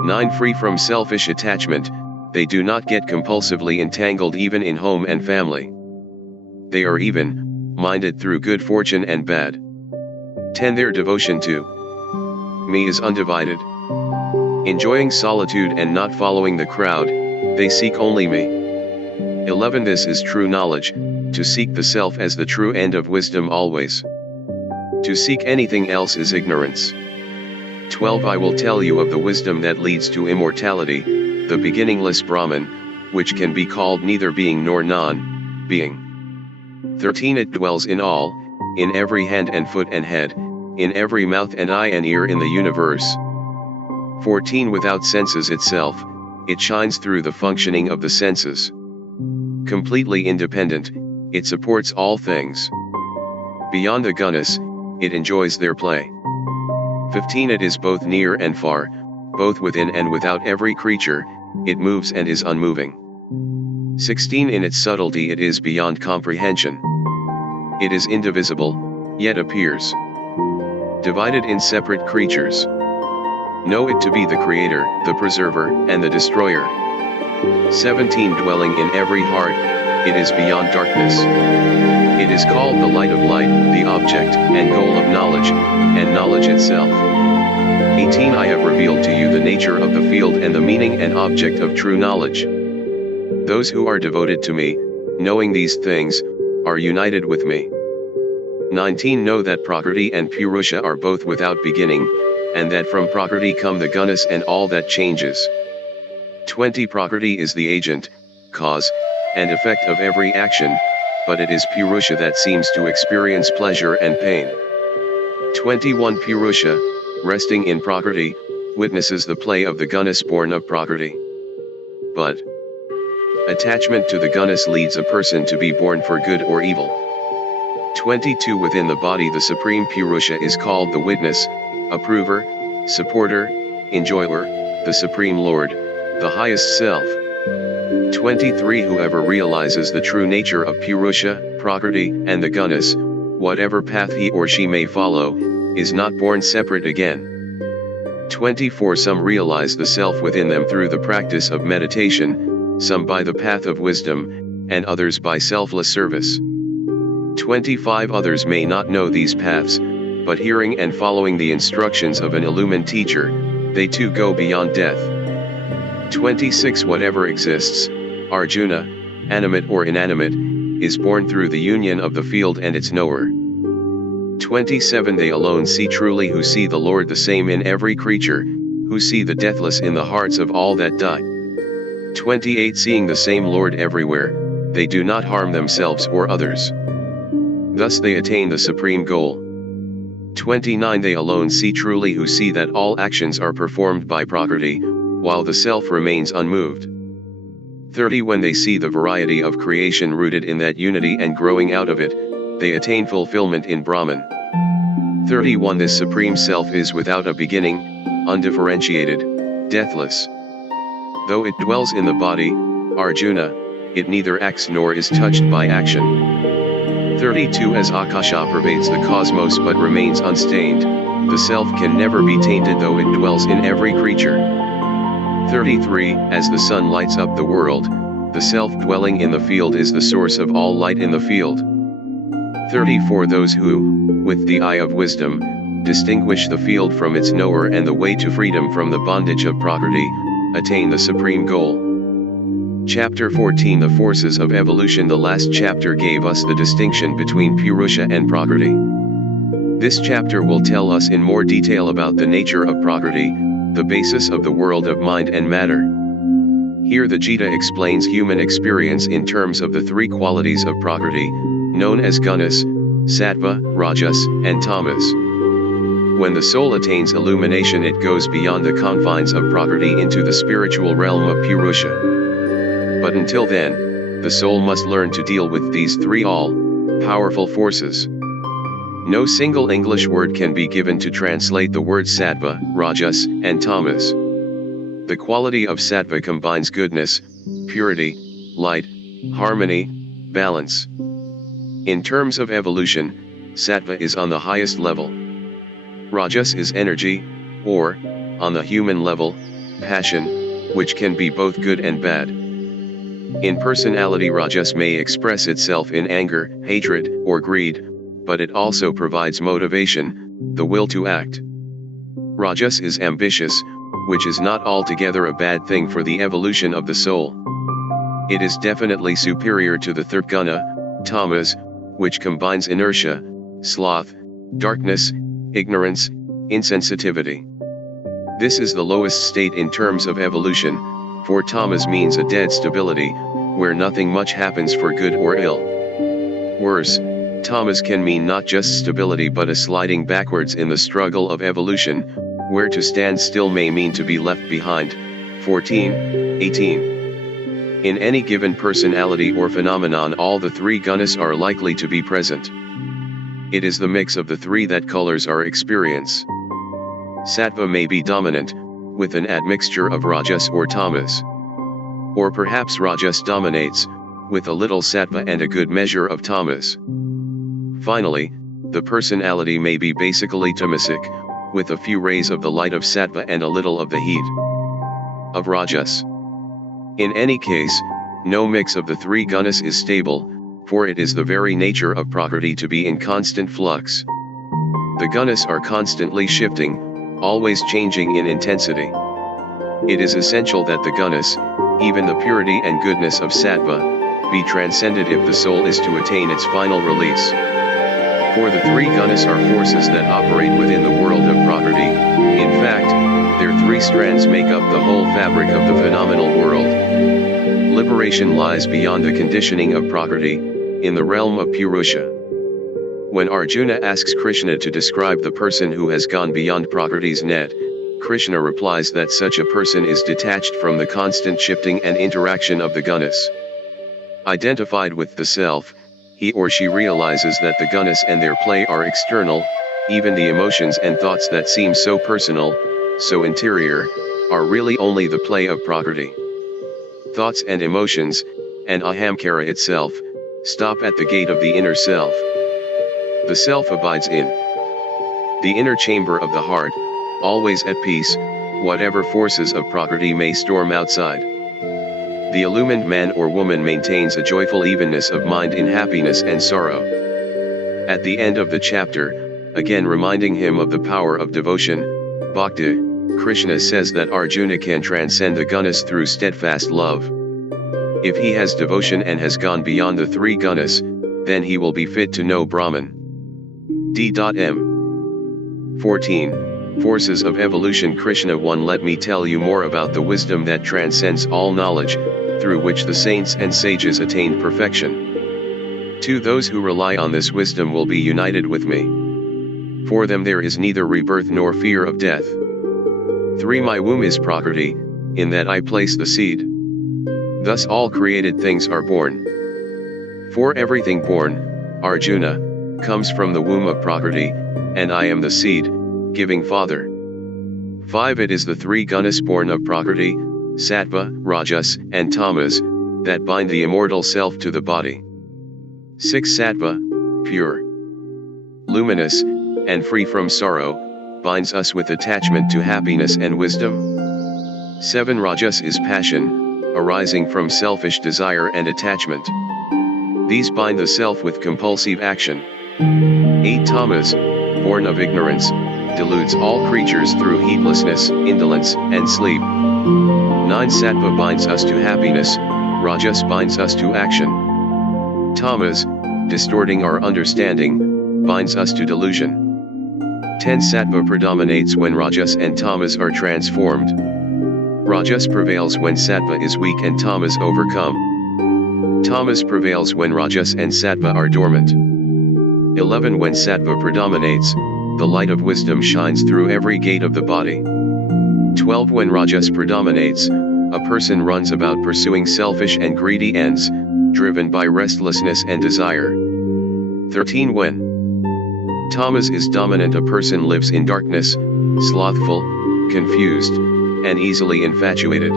9. Free from selfish attachment, they do not get compulsively entangled even in home and family. They are even-minded through good fortune and bad. 10. Their devotion to me is undivided. Enjoying solitude and not following the crowd, they seek only me. 11. This is true knowledge, to seek the self as the true end of wisdom always. To seek anything else is ignorance. 12. I will tell you of the wisdom that leads to immortality, the beginningless Brahman, which can be called neither being nor non-being. 13. It dwells in all, in every hand and foot and head, in every mouth and eye and ear in the universe. 14. Without senses itself, it shines through the functioning of the senses. Completely independent, it supports all things. Beyond the gunas, it enjoys their play. 15. It is both near and far, both within and without every creature, it moves and is unmoving. 16. In its subtlety it is beyond comprehension. It is indivisible, yet appears divided in separate creatures. Know it to be the creator, the preserver, and the destroyer. 17. Dwelling in every heart, it is beyond darkness. It is called the light of light, the object and goal of knowledge, and knowledge itself. 18. I have revealed to you the nature of the field and the meaning and object of true knowledge. Those who are devoted to me, knowing these things, are united with me. 19. Know that Prakriti and Purusha are both without beginning, and that from Prakriti come the gunas and all that changes. 20. Prakriti is the agent, cause, and effect of every action, but it is Purusha that seems to experience pleasure and pain. 21. Purusha, resting in Prakriti, witnesses the play of the gunas born of Prakriti. But attachment to the gunas leads a person to be born for good or evil. 22 Within the body the Supreme Purusha is called the witness, approver, supporter, enjoyer, the Supreme Lord, the highest self. 23 Whoever realizes the true nature of Purusha, Prakriti, and the gunas, whatever path he or she may follow, is not born separate again. 24 Some realize the self within them through the practice of meditation, some by the path of wisdom, and others by selfless service. 25 Others may not know these paths, but hearing and following the instructions of an illumined teacher, they too go beyond death. 26 Whatever exists, Arjuna, animate or inanimate, is born through the union of the field and its knower. 27 They alone see truly who see the Lord the same in every creature, who see the deathless in the hearts of all that die. 28 Seeing the same Lord everywhere, they do not harm themselves or others. Thus they attain the supreme goal. 29 They alone see truly who see that all actions are performed by Prakriti, while the self remains unmoved. 30 When they see the variety of creation rooted in that unity and growing out of it, they attain fulfillment in Brahman. 31 This supreme self is without a beginning, undifferentiated, deathless. Though it dwells in the body, Arjuna, it neither acts nor is touched by action. 32 As Akasha pervades the cosmos but remains unstained, the self can never be tainted though it dwells in every creature. 33 As the sun lights up the world, the self dwelling in the field is the source of all light in the field. 34 Those who, with the eye of wisdom, distinguish the field from its knower and the way to freedom from the bondage of Prakriti, attain the supreme goal. Chapter 14 The Forces of Evolution The last chapter gave us the distinction between Purusha and Prakriti. This chapter will tell us in more detail about the nature of Prakriti, the basis of the world of mind and matter. Here the Gita explains human experience in terms of the three qualities of Prakriti, known as gunas, sattva, rajas, and tamas. When the soul attains illumination it goes beyond the confines of Prakriti into the spiritual realm of Purusha. But until then, the soul must learn to deal with these three all-powerful forces. No single English word can be given to translate the words sattva, rajas, and tamas. The quality of sattva combines goodness, purity, light, harmony, balance. In terms of evolution, sattva is on the highest level. Rajas is energy, or, on the human level, passion, which can be both good and bad. In personality rajas may express itself in anger, hatred, or greed, but it also provides motivation, the will to act. Rajas is ambitious, which is not altogether a bad thing for the evolution of the soul. It is definitely superior to the third guna, tamas, which combines inertia, sloth, darkness, ignorance, insensitivity. This is the lowest state in terms of evolution, for tamas means a dead stability, where nothing much happens for good or ill. Worse, tamas can mean not just stability but a sliding backwards in the struggle of evolution, where to stand still may mean to be left behind. 14, 18. In any given personality or phenomenon all the three gunas are likely to be present. It is the mix of the three that colors our experience. Sattva may be dominant, with an admixture of rajas or tamas. Or perhaps rajas dominates, with a little sattva and a good measure of tamas. Finally, the personality may be basically tamasic, with a few rays of the light of sattva and a little of the heat of rajas. In any case, no mix of the three gunas is stable, for it is the very nature of Prakriti to be in constant flux. The gunas are constantly shifting, always changing in intensity. It is essential that the gunas, even the purity and goodness of sattva, be transcended if the soul is to attain its final release. For the three gunas are forces that operate within the world of Prakriti. In fact, their three strands make up the whole fabric of the phenomenal world. Liberation lies beyond the conditioning of Prakriti, in the realm of Purusha. When Arjuna asks Krishna to describe the person who has gone beyond Prakriti's net, Krishna replies that such a person is detached from the constant shifting and interaction of the gunas. Identified with the self, he or she realizes that the gunas and their play are external, even the emotions and thoughts that seem so personal, so interior, are really only the play of Prakriti. Thoughts and emotions, and ahamkara itself, stop at the gate of the inner self. The self abides in the inner chamber of the heart, always at peace, whatever forces of Prakriti may storm outside. The illumined man or woman maintains a joyful evenness of mind in happiness and sorrow. At the end of the chapter, again reminding him of the power of devotion, bhakti, Krishna says that Arjuna can transcend the gunas through steadfast love. If he has devotion and has gone beyond the three gunas, then he will be fit to know Brahman. D.M. 14. Forces of evolution. Krishna 1. Let me tell you more about the wisdom that transcends all knowledge, through which the saints and sages attained perfection. 2. Those who rely on this wisdom will be united with me. For them there is neither rebirth nor fear of death. 3. My womb is Prakriti, in that I place the seed. Thus all created things are born. 4. Everything born, Arjuna, comes from the womb of Prakriti, and I am the seed, giving father. 5. It is the three gunas born of Prakriti, Sattva, Rajas, and Tamas, that bind the immortal self to the body. 6. Sattva, pure, luminous, and free from sorrow, binds us with attachment to happiness and wisdom. 7. Rajas is passion, arising from selfish desire and attachment. These bind the self with compulsive action. 8. Tamas, born of ignorance, deludes all creatures through heedlessness, indolence, and sleep. 9. Sattva binds us to happiness, Rajas binds us to action. Tamas, distorting our understanding, binds us to delusion. 10. Sattva predominates when Rajas and Tamas are transformed. Rajas prevails when Sattva is weak and Tamas overcome. Tamas prevails when Rajas and Sattva are dormant. 11. When Sattva predominates, the light of wisdom shines through every gate of the body. 12. When Rajas predominates, a person runs about pursuing selfish and greedy ends, driven by restlessness and desire. 13. When Tamas is dominant, a person lives in darkness, slothful, confused, and easily infatuated.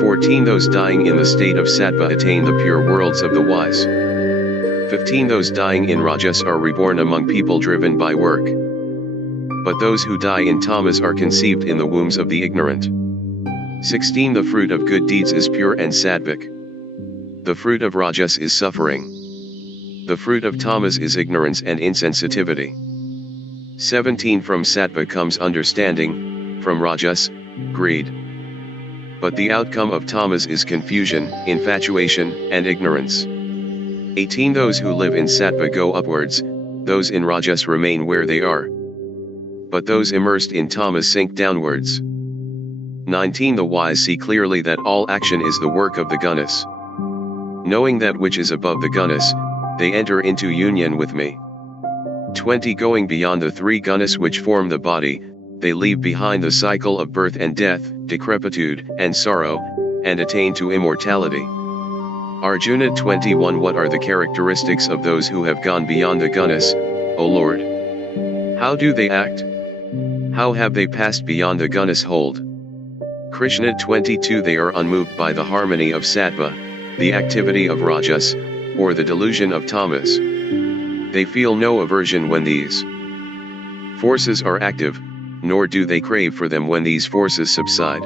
14. Those dying in the state of Sattva attain the pure worlds of the wise. 15. Those dying in Rajas are reborn among people driven by work. But those who die in Tamas are conceived in the wombs of the ignorant. 16. The fruit of good deeds is pure and sattvic. The fruit of Rajas is suffering. The fruit of Tamas is ignorance and insensitivity. 17. From Sattva comes understanding, from Rajas, greed. But the outcome of Tamas is confusion, infatuation, and ignorance. 18. Those who live in Sattva go upwards, those in Rajas remain where they are. But those immersed in Tamas sink downwards. 19. The wise see clearly that all action is the work of the gunas. Knowing that which is above the gunas, they enter into union with me. 20. Going beyond the three gunas which form the body, they leave behind the cycle of birth and death, decrepitude, and sorrow, and attain to immortality. Arjuna 21. What are the characteristics of those who have gone beyond the gunas, O Lord? How do they act? How have they passed beyond the gunas hold? Krishna 22. They are unmoved by the harmony of Sattva, the activity of Rajas, or the delusion of Tamas. They feel no aversion when these forces are active, nor do they crave for them when these forces subside.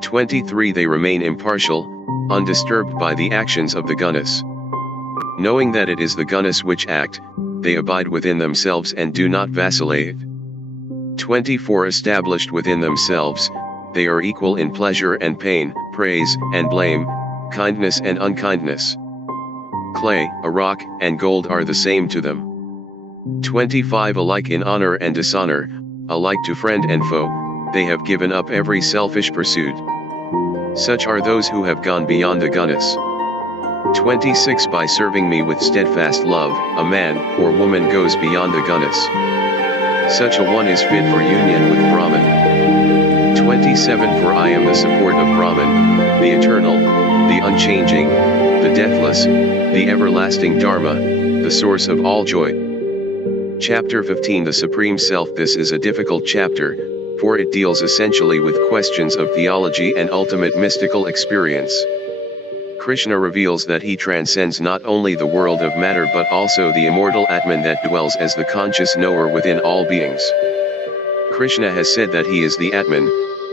23. They remain impartial, undisturbed by the actions of the gunas. Knowing that it is the gunas which act, they abide within themselves and do not vacillate. 24. Established within themselves, they are equal in pleasure and pain, praise and blame, kindness and unkindness. Clay, a rock, and gold are the same to them. 25. Alike in honor and dishonor, alike to friend and foe, they have given up every selfish pursuit. Such are those who have gone beyond the gunas. 26. By serving me with steadfast love, a man or woman goes beyond the gunas. Such a one is fit for union with Brahman. 27 For I am the support of Brahman, the eternal, the unchanging, the deathless, the everlasting Dharma, the source of all joy. Chapter 15 The Supreme Self This is a difficult chapter, for it deals essentially with questions of theology and ultimate mystical experience. Krishna reveals that he transcends not only the world of matter but also the immortal Atman that dwells as the conscious knower within all beings. Krishna has said that he is the Atman,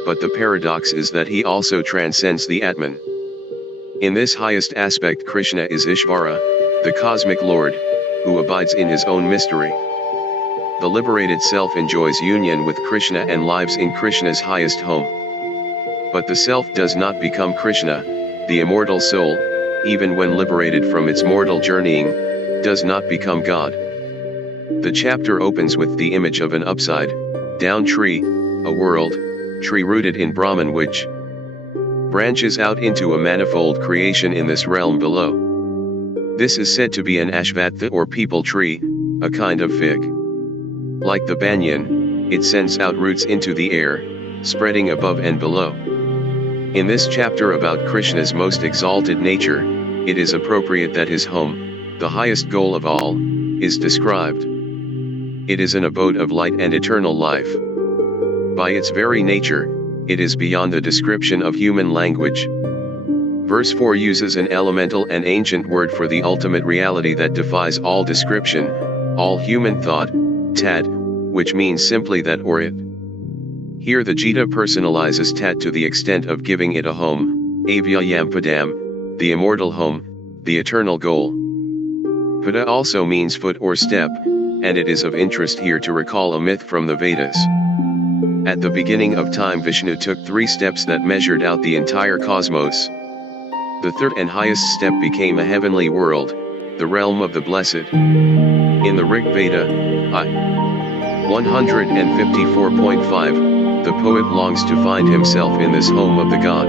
but the paradox is that he also transcends the Atman. In this highest aspect Krishna is Ishvara, the cosmic Lord, who abides in his own mystery. The liberated self enjoys union with Krishna and lives in Krishna's highest home. But the self does not become Krishna, the immortal soul, even when liberated from its mortal journeying, does not become God. The chapter opens with the image of an upside-down tree, a world tree rooted in Brahman which branches out into a manifold creation in this realm below. This is said to be an ashvatha or peepal tree, a kind of fig. Like the banyan, it sends out roots into the air, spreading above and below. In this chapter about Krishna's most exalted nature, it is appropriate that his home, the highest goal of all, is described. It is an abode of light and eternal life. By its very nature, it is beyond the description of human language. Verse 4 uses an elemental and ancient word for the ultimate reality that defies all description, all human thought, tat, which means simply that or it. Here the Gita personalizes tat to the extent of giving it a home, avyayampadam, the immortal home, the eternal goal. Pada also means foot or step, and it is of interest here to recall a myth from the Vedas. At the beginning of time Vishnu took 3 steps that measured out the entire cosmos. The third and highest step became a heavenly world, the realm of the blessed. In the Rig Veda, 154.5, the poet longs to find himself in this home of the God.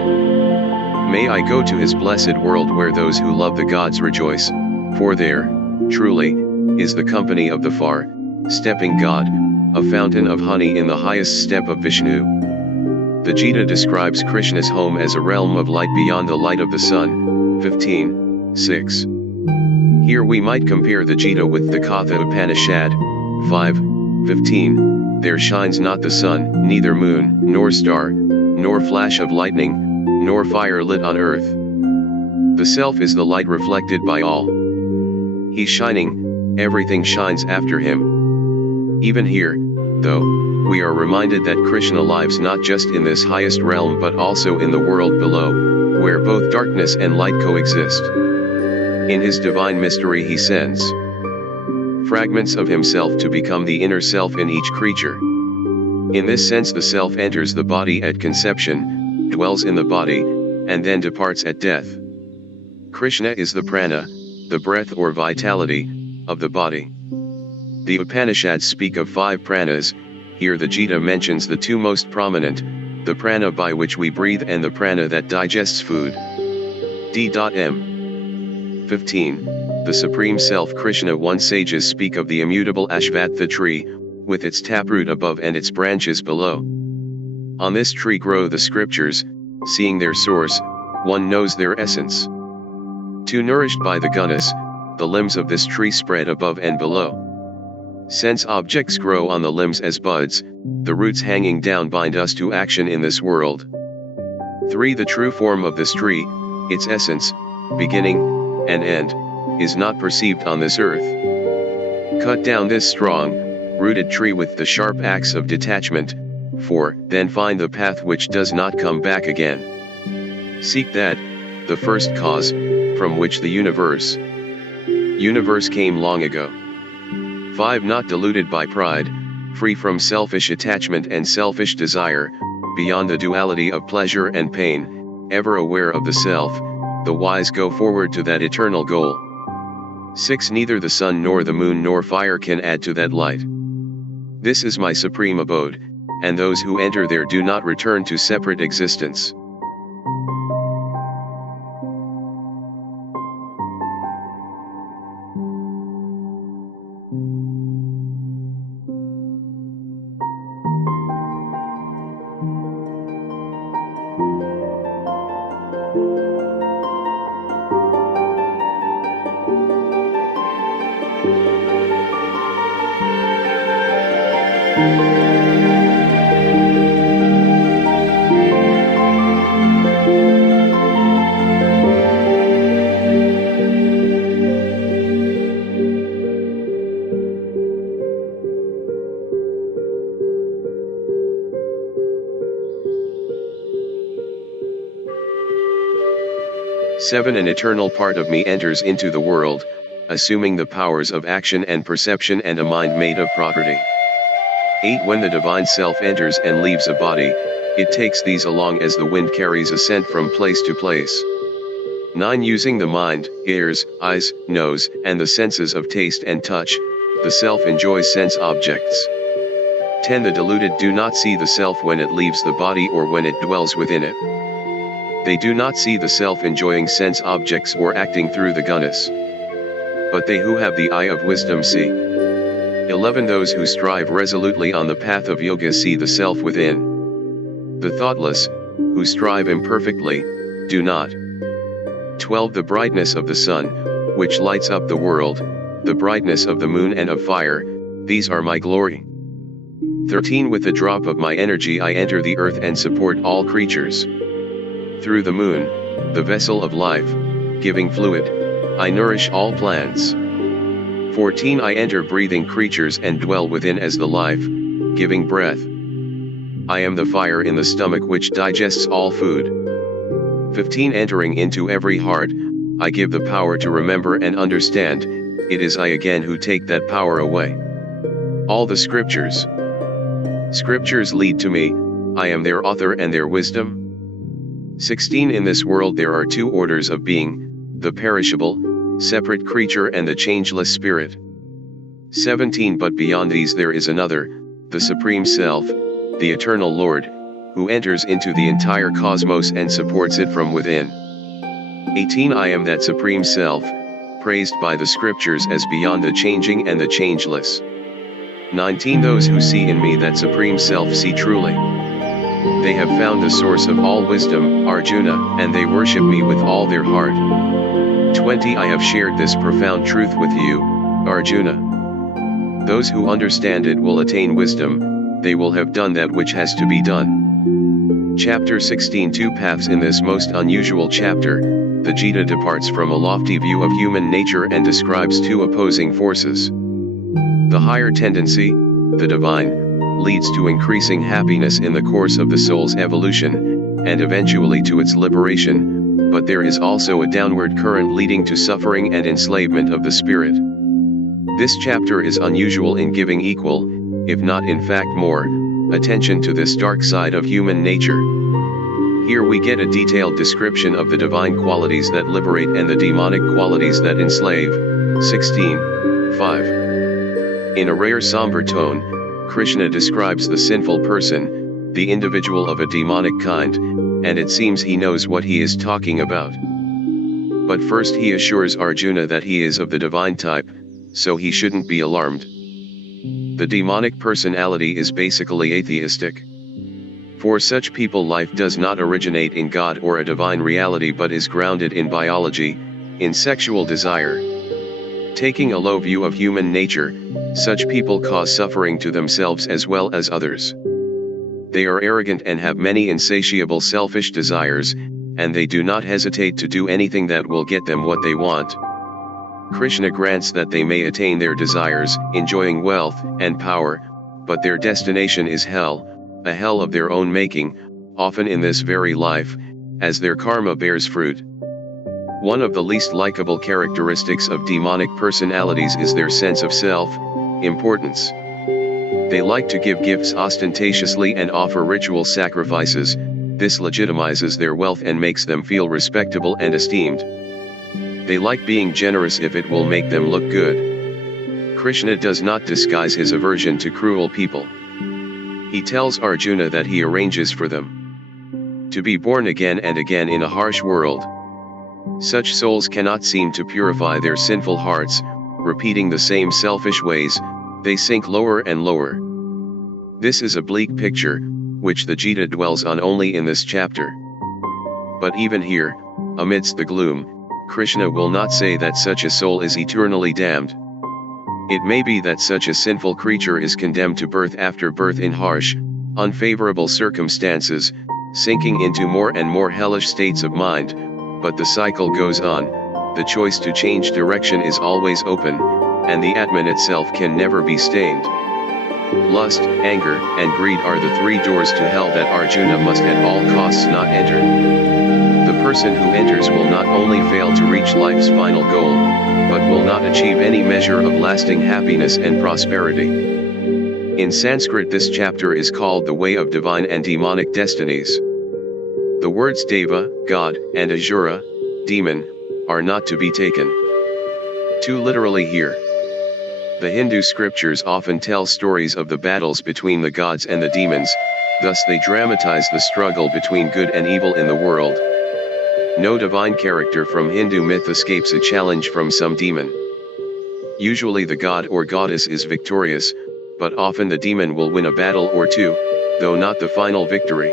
May I go to his blessed world where those who love the gods rejoice, for there, truly, is the company of the far-stepping God, a fountain of honey in the highest step of Vishnu. The Gita describes Krishna's home as a realm of light beyond the light of the sun, 15:6. Here we might compare the Gita with the Katha Upanishad, 5:15. There shines not the sun, neither moon, nor star, nor flash of lightning, nor fire lit on earth. The self is the light reflected by all. He's shining, everything shines after him. Even here, though, we are reminded that Krishna lives not just in this highest realm but also in the world below, where both darkness and light coexist. In his divine mystery he sends fragments of himself to become the inner self in each creature. In this sense the self enters the body at conception, dwells in the body, and then departs at death. Krishna is the prana, the breath or vitality, of the body. The Upanishads speak of 5 pranas, here the Gita mentions the 2 most prominent, the prana by which we breathe and the prana that digests food. D.M. 15. The Supreme Self Krishna. One sages speak of the immutable ashvatha tree, with its taproot above and its branches below. On this tree grow the scriptures, seeing their source, one knows their essence. 2. Nourished by the gunas, the limbs of this tree spread above and below. Sense objects grow on the limbs as buds, the roots hanging down bind us to action in this world. 3. The true form of this tree, its essence, beginning, and end, is not perceived on this earth. Cut down this strong, rooted tree with the sharp axe of detachment, 4. Then find the path which does not come back again. Seek that, the first cause, from which the universe came long ago. 5. Not deluded by pride, free from selfish attachment and selfish desire, beyond the duality of pleasure and pain, ever aware of the self, the wise go forward to that eternal goal. 6. Neither the sun nor the moon nor fire can add to that light. This is my supreme abode, and those who enter there do not return to separate existence. 7. An eternal part of me enters into the world, assuming the powers of action and perception and a mind made of property. 8. When the divine self enters and leaves a body, it takes these along as the wind carries a scent from place to place. 9. Using the mind, ears, eyes, nose, and the senses of taste and touch, the self enjoys sense objects. 10. The deluded do not see the self when it leaves the body or when it dwells within it. They do not see the self enjoying sense objects or acting through the gunas. But they who have the eye of wisdom see. 11. Those who strive resolutely on the path of yoga see the self within. The thoughtless, who strive imperfectly, do not. 12. The brightness of the sun, which lights up the world, the brightness of the moon and of fire, these are my glory. 13. With the drop of my energy I enter the earth and support all creatures. Through the moon, the vessel of life, giving fluid, I nourish all plants. 14. I enter breathing creatures and dwell within as the life, giving breath. I am the fire in the stomach which digests all food. 15. Entering into every heart, I give the power to remember and understand, it is I again who take that power away. All the scriptures lead to me, I am their author and their wisdom. 16. In this world there are two orders of being, the perishable, separate creature and the changeless spirit. 17. But beyond these there is another, the Supreme Self, the Eternal Lord, who enters into the entire cosmos and supports it from within. 18. I am that Supreme Self, praised by the scriptures as beyond the changing and the changeless. 19. Those who see in me that Supreme Self see truly. They have found the source of all wisdom, Arjuna, and they worship me with all their heart. 20. I have shared this profound truth with you, Arjuna. Those who understand it will attain wisdom, they will have done that which has to be done. Chapter 16. Two paths. In this most unusual chapter, the Gita departs from a lofty view of human nature and describes two opposing forces. The higher tendency, the divine, leads to increasing happiness in the course of the soul's evolution, and eventually to its liberation, but there is also a downward current leading to suffering and enslavement of the spirit. This chapter is unusual in giving equal, if not in fact more, attention to this dark side of human nature. Here we get a detailed description of the divine qualities that liberate and the demonic qualities that enslave. 16:5. In a rare somber tone, Krishna describes the sinful person, the individual of a demonic kind, and it seems he knows what he is talking about. But first he assures Arjuna that he is of the divine type, so he shouldn't be alarmed. The demonic personality is basically atheistic. For such people life does not originate in God or a divine reality but is grounded in biology, in sexual desire. Taking a low view of human nature, such people cause suffering to themselves as well as others. They are arrogant and have many insatiable selfish desires, and they do not hesitate to do anything that will get them what they want. Krishna grants that they may attain their desires, enjoying wealth and power, but their destination is hell, a hell of their own making, often in this very life, as their karma bears fruit. One of the least likable characteristics of demonic personalities is their sense of self-importance. They like to give gifts ostentatiously and offer ritual sacrifices. This legitimizes their wealth and makes them feel respectable and esteemed. They like being generous if it will make them look good. Krishna does not disguise his aversion to cruel people. He tells Arjuna that he arranges for them to be born again and again in a harsh world. Such souls cannot seem to purify their sinful hearts, repeating the same selfish ways, they sink lower and lower. This is a bleak picture, which the Gita dwells on only in this chapter. But even here, amidst the gloom, Krishna will not say that such a soul is eternally damned. It may be that such a sinful creature is condemned to birth after birth in harsh, unfavorable circumstances, sinking into more and more hellish states of mind, but the cycle goes on, the choice to change direction is always open, and the Atman itself can never be stained. Lust, anger, and greed are the three doors to hell that Arjuna must at all costs not enter. The person who enters will not only fail to reach life's final goal, but will not achieve any measure of lasting happiness and prosperity. In Sanskrit, this chapter is called the Way of Divine and Demonic Destinies. The words Deva, God, and Asura, demon, are not to be taken too literally here. The Hindu scriptures often tell stories of the battles between the gods and the demons, thus they dramatize the struggle between good and evil in the world. No divine character from Hindu myth escapes a challenge from some demon. Usually the god or goddess is victorious, but often the demon will win a battle or two, though not the final victory.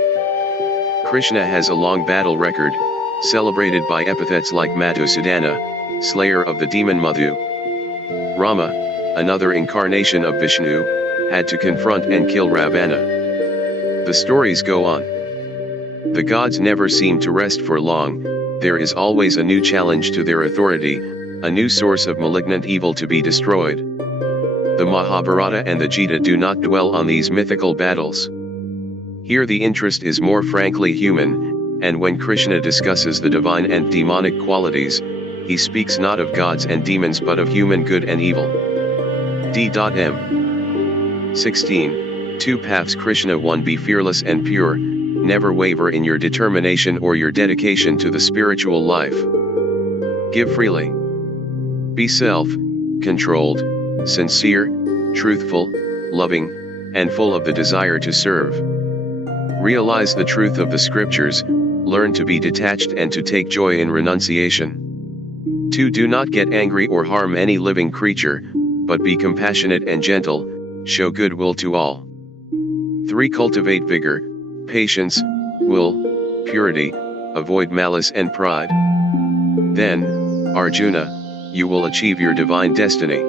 Krishna has a long battle record, celebrated by epithets like Madhusudana, slayer of the demon Madhu. Rama, another incarnation of Vishnu, had to confront and kill Ravana. The stories go on. The gods never seem to rest for long, there is always a new challenge to their authority, a new source of malignant evil to be destroyed. The Mahabharata and the Gita do not dwell on these mythical battles. Here the interest is more frankly human, and when Krishna discusses the divine and demonic qualities, he speaks not of gods and demons but of human good and evil. D.M. 16. 2 paths Krishna 1 Be fearless and pure, never waver in your determination or your dedication to the spiritual life. Give freely. Be self-controlled, sincere, truthful, loving, and full of the desire to serve. Realize the truth of the scriptures, learn to be detached and to take joy in renunciation. 2 Do not get angry or harm any living creature, but be compassionate and gentle, show goodwill to all. 3 Cultivate vigor, patience, will, purity, avoid malice and pride. Then, Arjuna, you will achieve your divine destiny.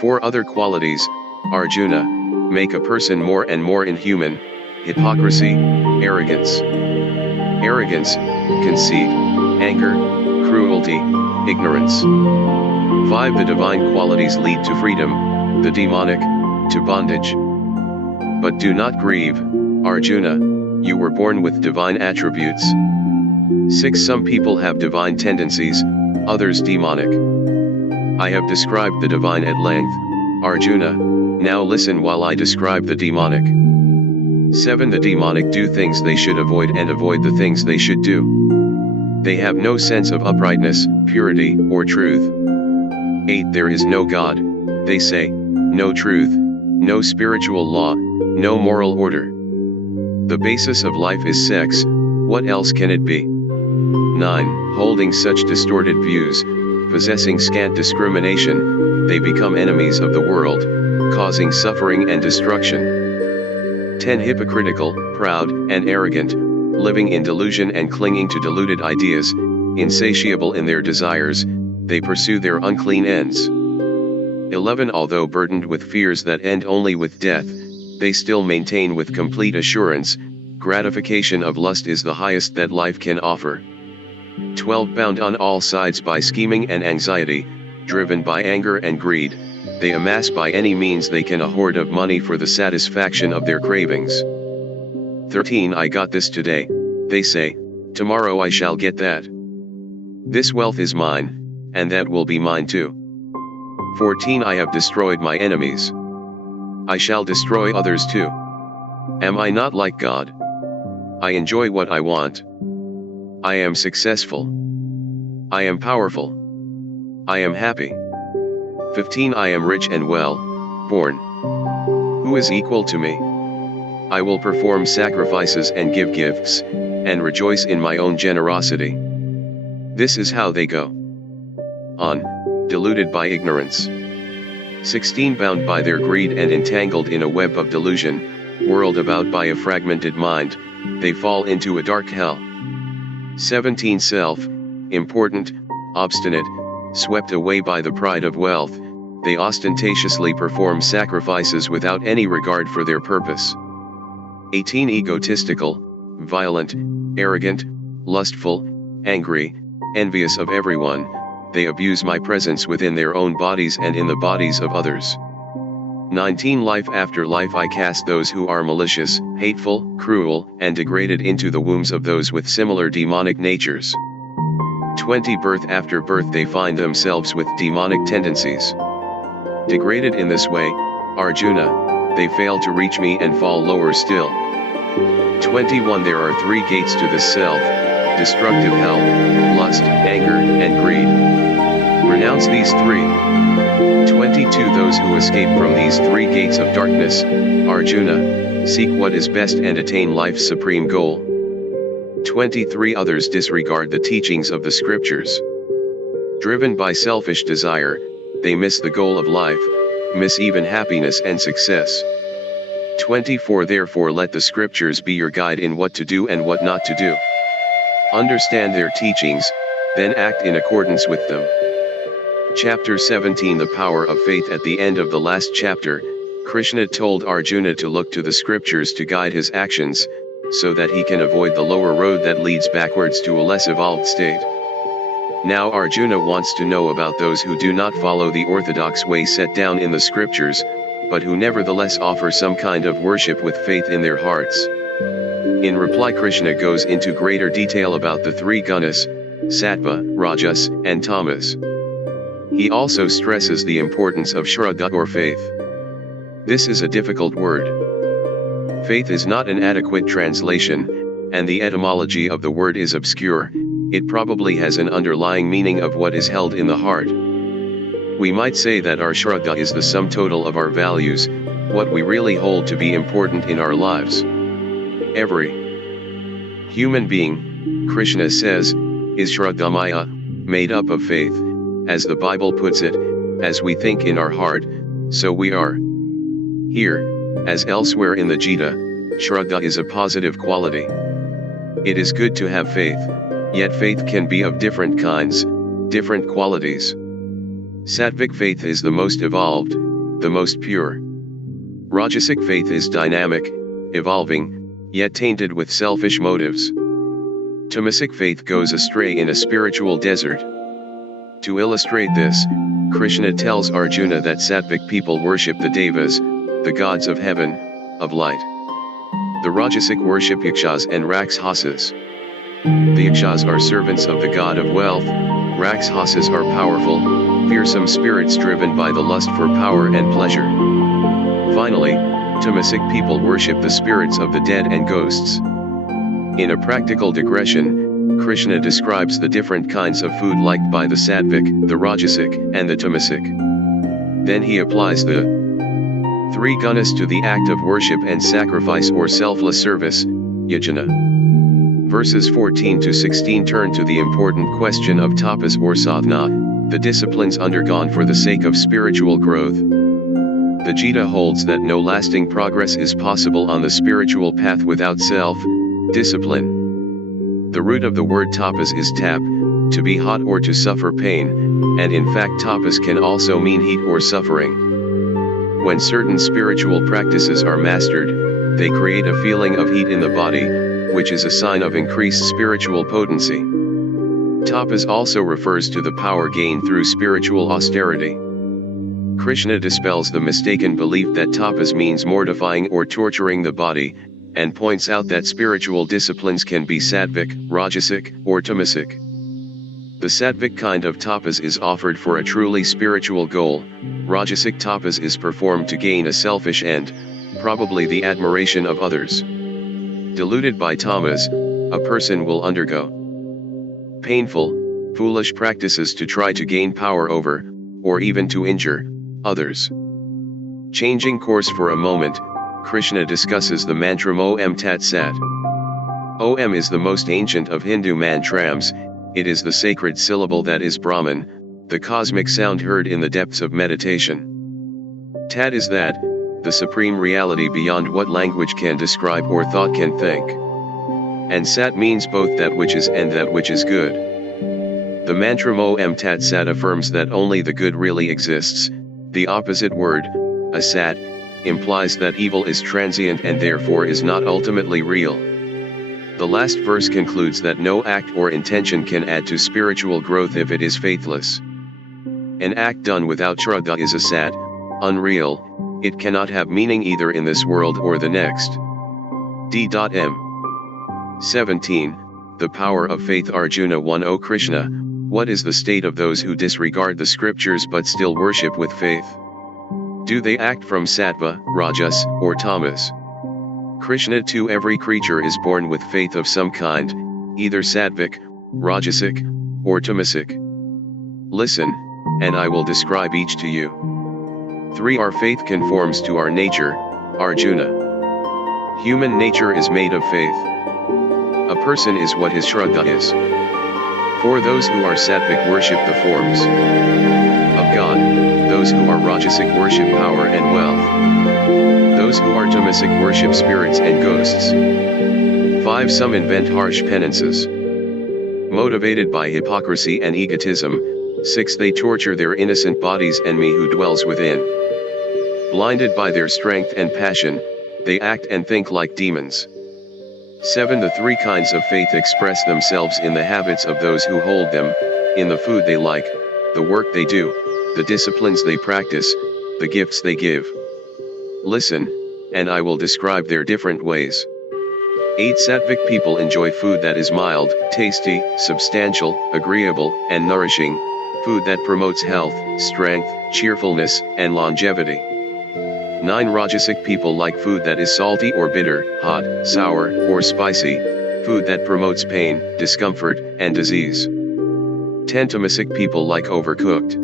4 Other qualities, Arjuna, make a person more and more inhuman: hypocrisy, arrogance, conceit, anger, cruelty, ignorance. 5 The divine qualities lead to freedom, the demonic, to bondage. But do not grieve, Arjuna, you were born with divine attributes. 6 Some people have divine tendencies, others demonic. I have described the divine at length, Arjuna, now listen while I describe the demonic. 7 The demonic do things they should avoid and avoid the things they should do. They have no sense of uprightness, purity, or truth. 8 There is no God, they say, no truth, no spiritual law, no moral order. The basis of life is sex, what else can it be? 9 Holding such distorted views, possessing scant discrimination, they become enemies of the world, causing suffering and destruction. 10 Hypocritical, proud, and arrogant, living in delusion and clinging to deluded ideas, insatiable in their desires, they pursue their unclean ends. 11 Although burdened with fears that end only with death, they still maintain with complete assurance, gratification of lust is the highest that life can offer. 12 Bound on all sides by scheming and anxiety, driven by anger and greed, they amass by any means they can a hoard of money for the satisfaction of their cravings. 13 I got this today, they say, tomorrow I shall get that. This wealth is mine, and that will be mine too. 14 I have destroyed my enemies. I shall destroy others too. Am I not like God? I enjoy what I want. I am successful. I am powerful. I am happy. 15 I am rich and well born. Who is equal to me? I will perform sacrifices and give gifts, and rejoice in my own generosity. This is how they go on, deluded by ignorance. 16 Bound by their greed and entangled in a web of delusion, whirled about by a fragmented mind, they fall into a dark hell. 17 Self-important, obstinate, swept away by the pride of wealth, they ostentatiously perform sacrifices without any regard for their purpose. 18 Egotistical, violent, arrogant, lustful, angry, envious of everyone, they abuse my presence within their own bodies and in the bodies of others. 19 Life after life I cast those who are malicious, hateful, cruel, and degraded into the wombs of those with similar demonic natures. 20 Birth after birth they find themselves with demonic tendencies. Degraded in this way, Arjuna, they fail to reach me and fall lower still. 21 There are 3 gates to this self, destructive hell, lust, anger, and greed. Renounce these 3. 22 Those who escape from these 3 gates of darkness, Arjuna, seek what is best and attain life's supreme goal. 23 Others disregard the teachings of the scriptures. Driven by selfish desire, they miss the goal of life, miss even happiness and success. 24 Therefore let the scriptures be your guide in what to do and what not to do. Understand their teachings, then act in accordance with them. Chapter 17 The Power of Faith At the end of the last chapter, Krishna told Arjuna to look to the scriptures to guide his actions, so that he can avoid the lower road that leads backwards to a less evolved state. Now Arjuna wants to know about those who do not follow the orthodox way set down in the scriptures, but who nevertheless offer some kind of worship with faith in their hearts. In reply Krishna goes into greater detail about the 3 gunas, sattva, rajas, and tamas. He also stresses the importance of shraddha or faith. This is a difficult word. Faith is not an adequate translation, and the etymology of the word is obscure. It probably has an underlying meaning of what is held in the heart. We might say that our shraddha is the sum total of our values, what we really hold to be important in our lives. Every human being, Krishna says, is shraddhamaya, made up of faith. As the Bible puts it, as we think in our heart, so we are. Here, as elsewhere in the Gita, shraddha is a positive quality. It is good to have faith, yet faith can be of different kinds, different qualities. Sattvic faith is the most evolved, the most pure. Rajasic faith is dynamic, evolving, yet tainted with selfish motives. Tamasic faith goes astray in a spiritual desert. To illustrate this, Krishna tells Arjuna that sattvic people worship the devas, the gods of heaven, of light. The rajasic worship yakshas and rakshasas. The yakshas are servants of the god of wealth, rakshasas are powerful, fearsome spirits driven by the lust for power and pleasure. Finally, tamasic people worship the spirits of the dead and ghosts. In a practical digression, Krishna describes the different kinds of food liked by the sattvic, the rajasic, and the tamasic. Then he applies the 3 gunas to the act of worship and sacrifice or selfless service, yajna. Verses 14 to 16 turn to the important question of tapas or sadhana, the disciplines undergone for the sake of spiritual growth. The Gita holds that no lasting progress is possible on the spiritual path without self-discipline. The root of the word tapas is tap, to be hot or to suffer pain, and in fact tapas can also mean heat or suffering. When certain spiritual practices are mastered, they create a feeling of heat in the body, which is a sign of increased spiritual potency. Tapas also refers to the power gained through spiritual austerity. Krishna dispels the mistaken belief that tapas means mortifying or torturing the body, and points out that spiritual disciplines can be sattvic, rajasic, or tamasic. The sattvic kind of tapas is offered for a truly spiritual goal, rajasic tapas is performed to gain a selfish end, probably the admiration of others. Deluded by tamas, a person will undergo painful, foolish practices to try to gain power over, or even to injure, others. Changing course for a moment, Krishna discusses the mantra Om Tat Sat. Om is the most ancient of Hindu mantrams, it is the sacred syllable that is Brahman, the cosmic sound heard in the depths of meditation. Tat is that, the supreme reality beyond what language can describe or thought can think. And Sat means both that which is and that which is good. The mantra Om Tat Sat affirms that only the good really exists, the opposite word, Asat, implies that evil is transient and therefore is not ultimately real. The last verse concludes that no act or intention can add to spiritual growth if it is faithless. An act done without shraddha is asat, unreal, It cannot have meaning either in this world or the next. D.M. 17. The power of faith. Arjuna 1. O Krishna, what is the state of those who disregard the scriptures but still worship with faith? Do they act from sattva, rajas, or tamas? Krishna 2. Every creature is born with faith of some kind, either sattvic, rajasic, or tamasic. Listen, and I will describe each to you. 3. Our faith conforms to our nature, Arjuna. Human nature is made of faith. A person is what his shraddha is. For those who are sattvic worship the forms of God, those who are rajasic worship power and wealth. Those who are tamasic worship spirits and ghosts. 5. Some invent harsh penances. Motivated by hypocrisy and egotism. 6. They torture their innocent bodies and me who dwells within. Blinded by their strength and passion, they act and think like demons. 7. The three kinds of faith express themselves in the habits of those who hold them, in the food they like, the work they do, the disciplines they practice, the gifts they give. Listen, and I will describe their different ways. 8. Sattvic people enjoy food that is mild, tasty, substantial, agreeable, and nourishing, food that promotes health, strength, cheerfulness, and longevity. 9. Rajasic people like food that is salty or bitter, hot, sour, or spicy, food that promotes pain, discomfort, and disease. 10. Tamasic people like overcooked,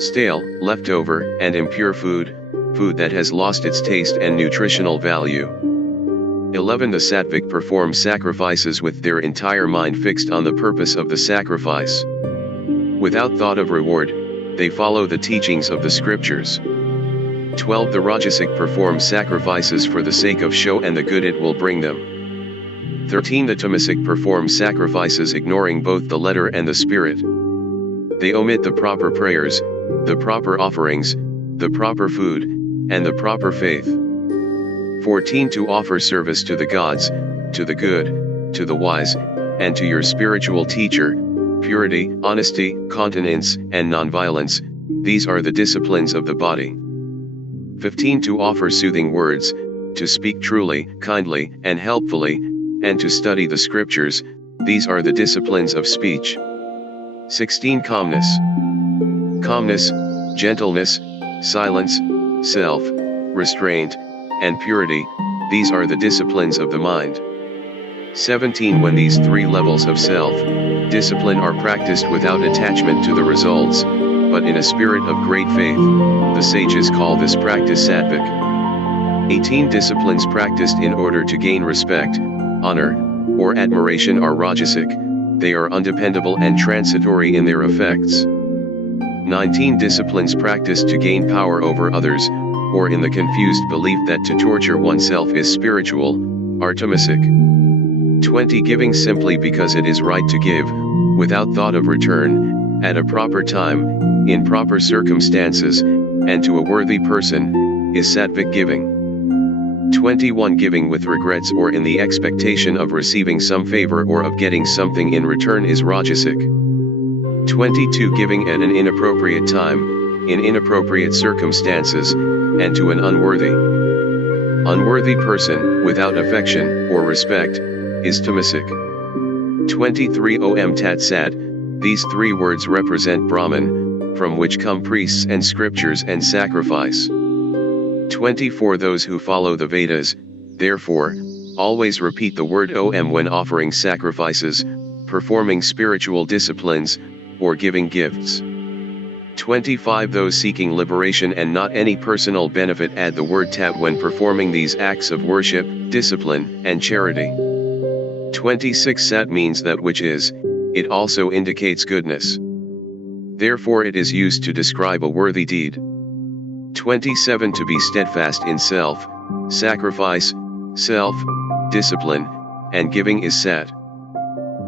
stale, leftover, and impure food, food that has lost its taste and nutritional value. 11. The sattvic perform sacrifices with their entire mind fixed on the purpose of the sacrifice. Without thought of reward, they follow the teachings of the scriptures. 12. The rajasic perform sacrifices for the sake of show and the good it will bring them. 13. The tamasic perform sacrifices ignoring both the letter and the spirit. They omit the proper prayers, the proper offerings, the proper food, and the proper faith. 14. To offer service to the gods, to the good, to the wise, and to your spiritual teacher, purity, honesty, continence, and nonviolence, these are the disciplines of the body. 15. To offer soothing words, to speak truly, kindly, and helpfully, and to study the scriptures, these are the disciplines of speech. 16. Calmness. Calmness, gentleness, silence, self-restraint, and purity, these are the disciplines of the mind. 17. When these three levels of self-discipline are practiced without attachment to the results, but in a spirit of great faith, the sages call this practice sattvic. 18. Disciplines practiced in order to gain respect, honor, or admiration are rajasic, they are undependable and transitory in their effects. 19. Disciplines practiced to gain power over others, or in the confused belief that to torture oneself is spiritual, are tamasic. 20. Giving simply because it is right to give, without thought of return, at a proper time, in proper circumstances, and to a worthy person, is sattvic giving. 21. Giving with regrets or in the expectation of receiving some favor or of getting something in return is rajasic. 22. Giving at an inappropriate time, in inappropriate circumstances, and to an unworthy person, without affection or respect, is tamasic. 23. Om Tat Sat, these three words represent Brahman, from which come priests and scriptures and sacrifice. 24. Those who follow the Vedas, therefore, always repeat the word Om when offering sacrifices, performing spiritual disciplines, or giving gifts. 25. Those seeking liberation and not any personal benefit add the word Tat when performing these acts of worship, discipline, and charity. 26. Sat means that which is, it also indicates goodness. Therefore it is used to describe a worthy deed. 27. To be steadfast in self-sacrifice, self-discipline, and giving is sat.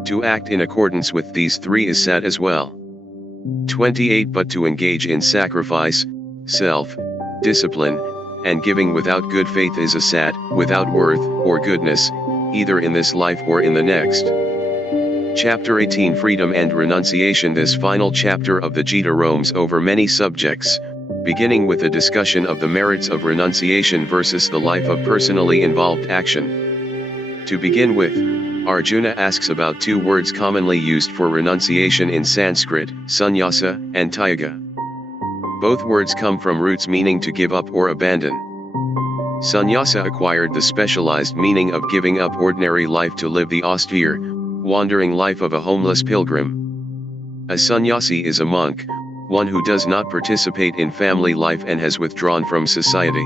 To act in accordance with these three is sat as well. 28. But to engage in sacrifice, self-discipline, and giving without good faith is a sat, without worth or goodness, either in this life or in the next. Chapter 18. Freedom and Renunciation. This final chapter of the Gita roams over many subjects, beginning with a discussion of the merits of renunciation versus the life of personally involved action. To begin with, Arjuna asks about two words commonly used for renunciation in Sanskrit, sannyasa and tyaga. Both words come from roots meaning to give up or abandon. Sannyasa acquired the specialized meaning of giving up ordinary life to live the austere, wandering life of a homeless pilgrim. A sannyasi is a monk, one who does not participate in family life and has withdrawn from society.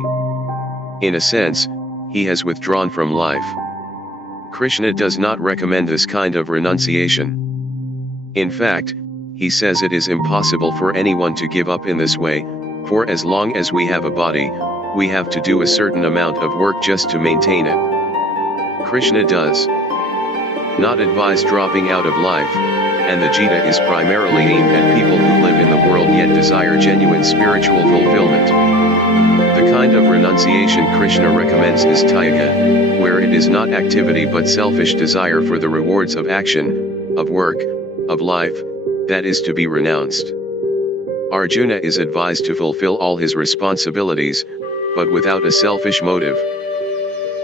In a sense, he has withdrawn from life. Krishna does not recommend this kind of renunciation. In fact, he says it is impossible for anyone to give up in this way, for as long as we have a body, we have to do a certain amount of work just to maintain it. Krishna does not advise dropping out of life, and the Gita is primarily aimed at people who live in the world yet desire genuine spiritual fulfillment. The kind of renunciation Krishna recommends is tyaga, where it is not activity but selfish desire for the rewards of action, of work, of life, that is to be renounced. Arjuna is advised to fulfill all his responsibilities, but without a selfish motive.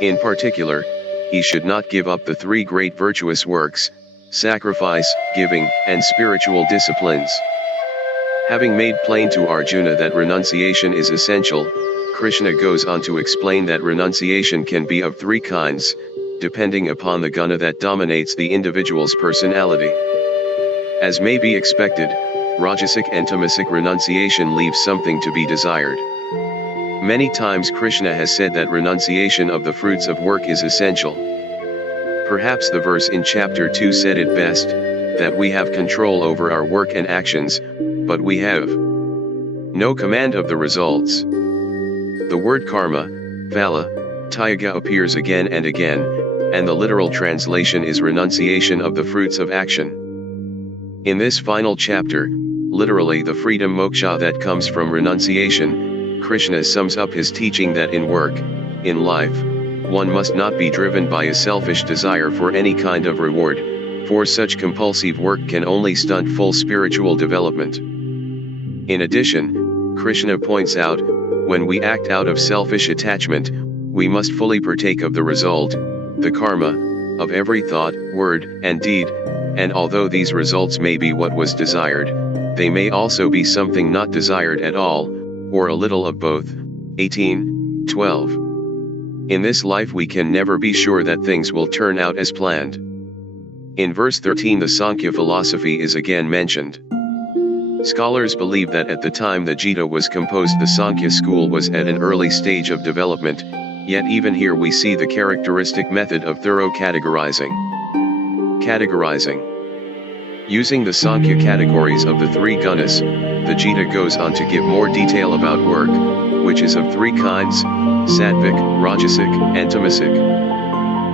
In particular, he should not give up the three great virtuous works: sacrifice, giving, and spiritual disciplines. Having made plain to Arjuna that renunciation is essential, Krishna goes on to explain that renunciation can be of three kinds, depending upon the guna that dominates the individual's personality. As may be expected, rajasic and tamasic renunciation leaves something to be desired. Many times Krishna has said that renunciation of the fruits of work is essential. Perhaps the verse in chapter 2 said it best, that we have control over our work and actions, but we have no command of the results. The word karma, phala, tyaga appears again and again, and the literal translation is renunciation of the fruits of action. In this final chapter, literally the freedom moksha that comes from renunciation, Krishna sums up his teaching that in work, in life, one must not be driven by a selfish desire for any kind of reward, for such compulsive work can only stunt full spiritual development. In addition, Krishna points out, when we act out of selfish attachment, we must fully partake of the result, the karma, of every thought, word, and deed, and although these results may be what was desired, they may also be something not desired at all, or a little of both. 18:12. In this life we can never be sure that things will turn out as planned. In verse 13 the Sankhya philosophy is again mentioned. Scholars believe that at the time the Gita was composed the Sankhya school was at an early stage of development, yet even here we see the characteristic method of thorough categorizing. Using the Sankhya categories of the three gunas, the Gita goes on to give more detail about work, which is of three kinds: sattvic, rajasic, and tamasic.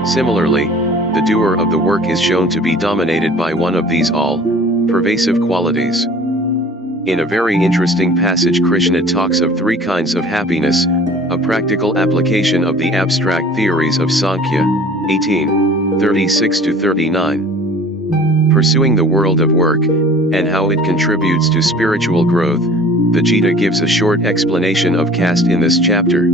Similarly, the doer of the work is shown to be dominated by one of these all-pervasive qualities. In a very interesting passage Krishna talks of three kinds of happiness, a practical application of the abstract theories of Sankhya, 18:36-39. Pursuing the world of work, and how it contributes to spiritual growth, the Gita gives a short explanation of caste in this chapter.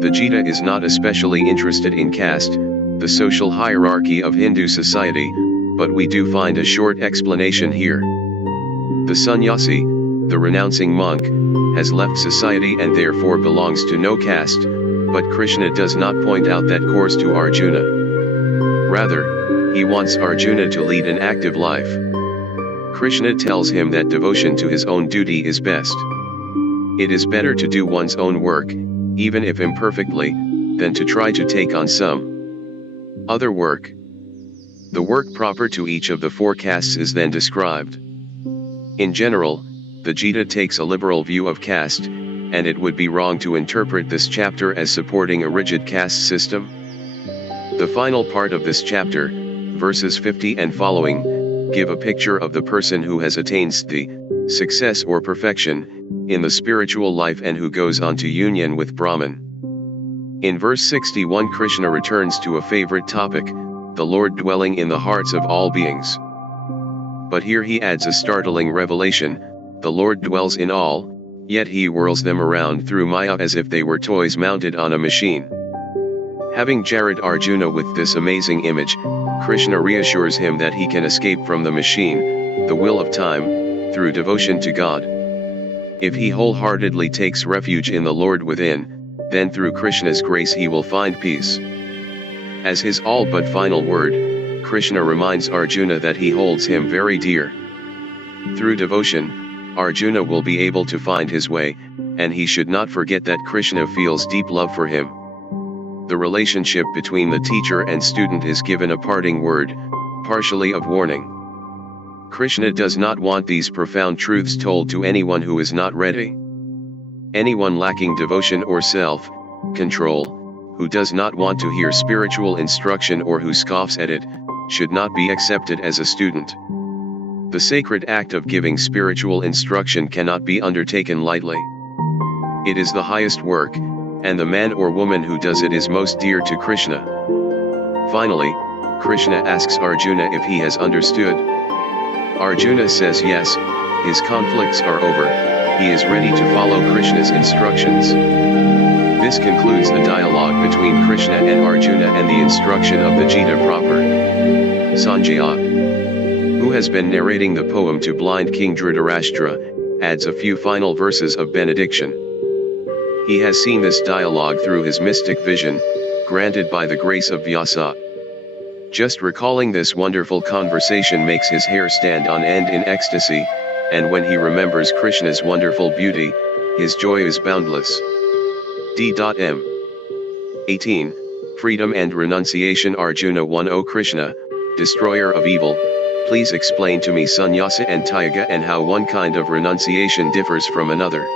The Gita is not especially interested in caste, the social hierarchy of Hindu society, but we do find a short explanation here. The sannyasi, the renouncing monk, has left society and therefore belongs to no caste, but Krishna does not point out that course to Arjuna. Rather, he wants Arjuna to lead an active life. Krishna tells him that devotion to his own duty is best. It is better to do one's own work, even if imperfectly, than to try to take on some other work. The work proper to each of the four castes is then described. In general, the Gita takes a liberal view of caste, and it would be wrong to interpret this chapter as supporting a rigid caste system. The final part of this chapter, verses 50 and following, give a picture of the person who has attained sthiti, success or perfection, in the spiritual life and who goes on to union with Brahman. In verse 61 Krishna returns to a favorite topic, the Lord dwelling in the hearts of all beings. But here he adds a startling revelation, the Lord dwells in all, Yet he whirls them around through Maya as if they were toys mounted on a machine. Having jarred Arjuna with this amazing image, Krishna reassures him that he can escape from the machine, the wheel of time, through devotion to God. If he wholeheartedly takes refuge in the Lord within, then through Krishna's grace he will find peace. As his all but final word, Krishna reminds Arjuna that he holds him very dear. Through devotion, Arjuna will be able to find his way, and he should not forget that Krishna feels deep love for him. The relationship between the teacher and student is given a parting word, partially of warning. Krishna does not want these profound truths told to anyone who is not ready. Anyone lacking devotion or self-control, who does not want to hear spiritual instruction or who scoffs at it, should not be accepted as a student. The sacred act of giving spiritual instruction cannot be undertaken lightly. It is the highest work, and the man or woman who does it is most dear to Krishna. Finally, Krishna asks Arjuna if he has understood. Arjuna says yes, his conflicts are over, he is ready to follow Krishna's instructions. This concludes the dialogue between Krishna and Arjuna and the instruction of the Gita proper. Sanjaya, who has been narrating the poem to blind King Dhritarashtra, adds a few final verses of benediction. He has seen this dialogue through his mystic vision, granted by the grace of Vyasa. Just recalling this wonderful conversation makes his hair stand on end in ecstasy, and when he remembers Krishna's wonderful beauty, his joy is boundless. D.M. 18. Freedom and Renunciation. Arjuna 1. O Krishna, destroyer of evil, please explain to me sannyasa and tyaga and how one kind of renunciation differs from another.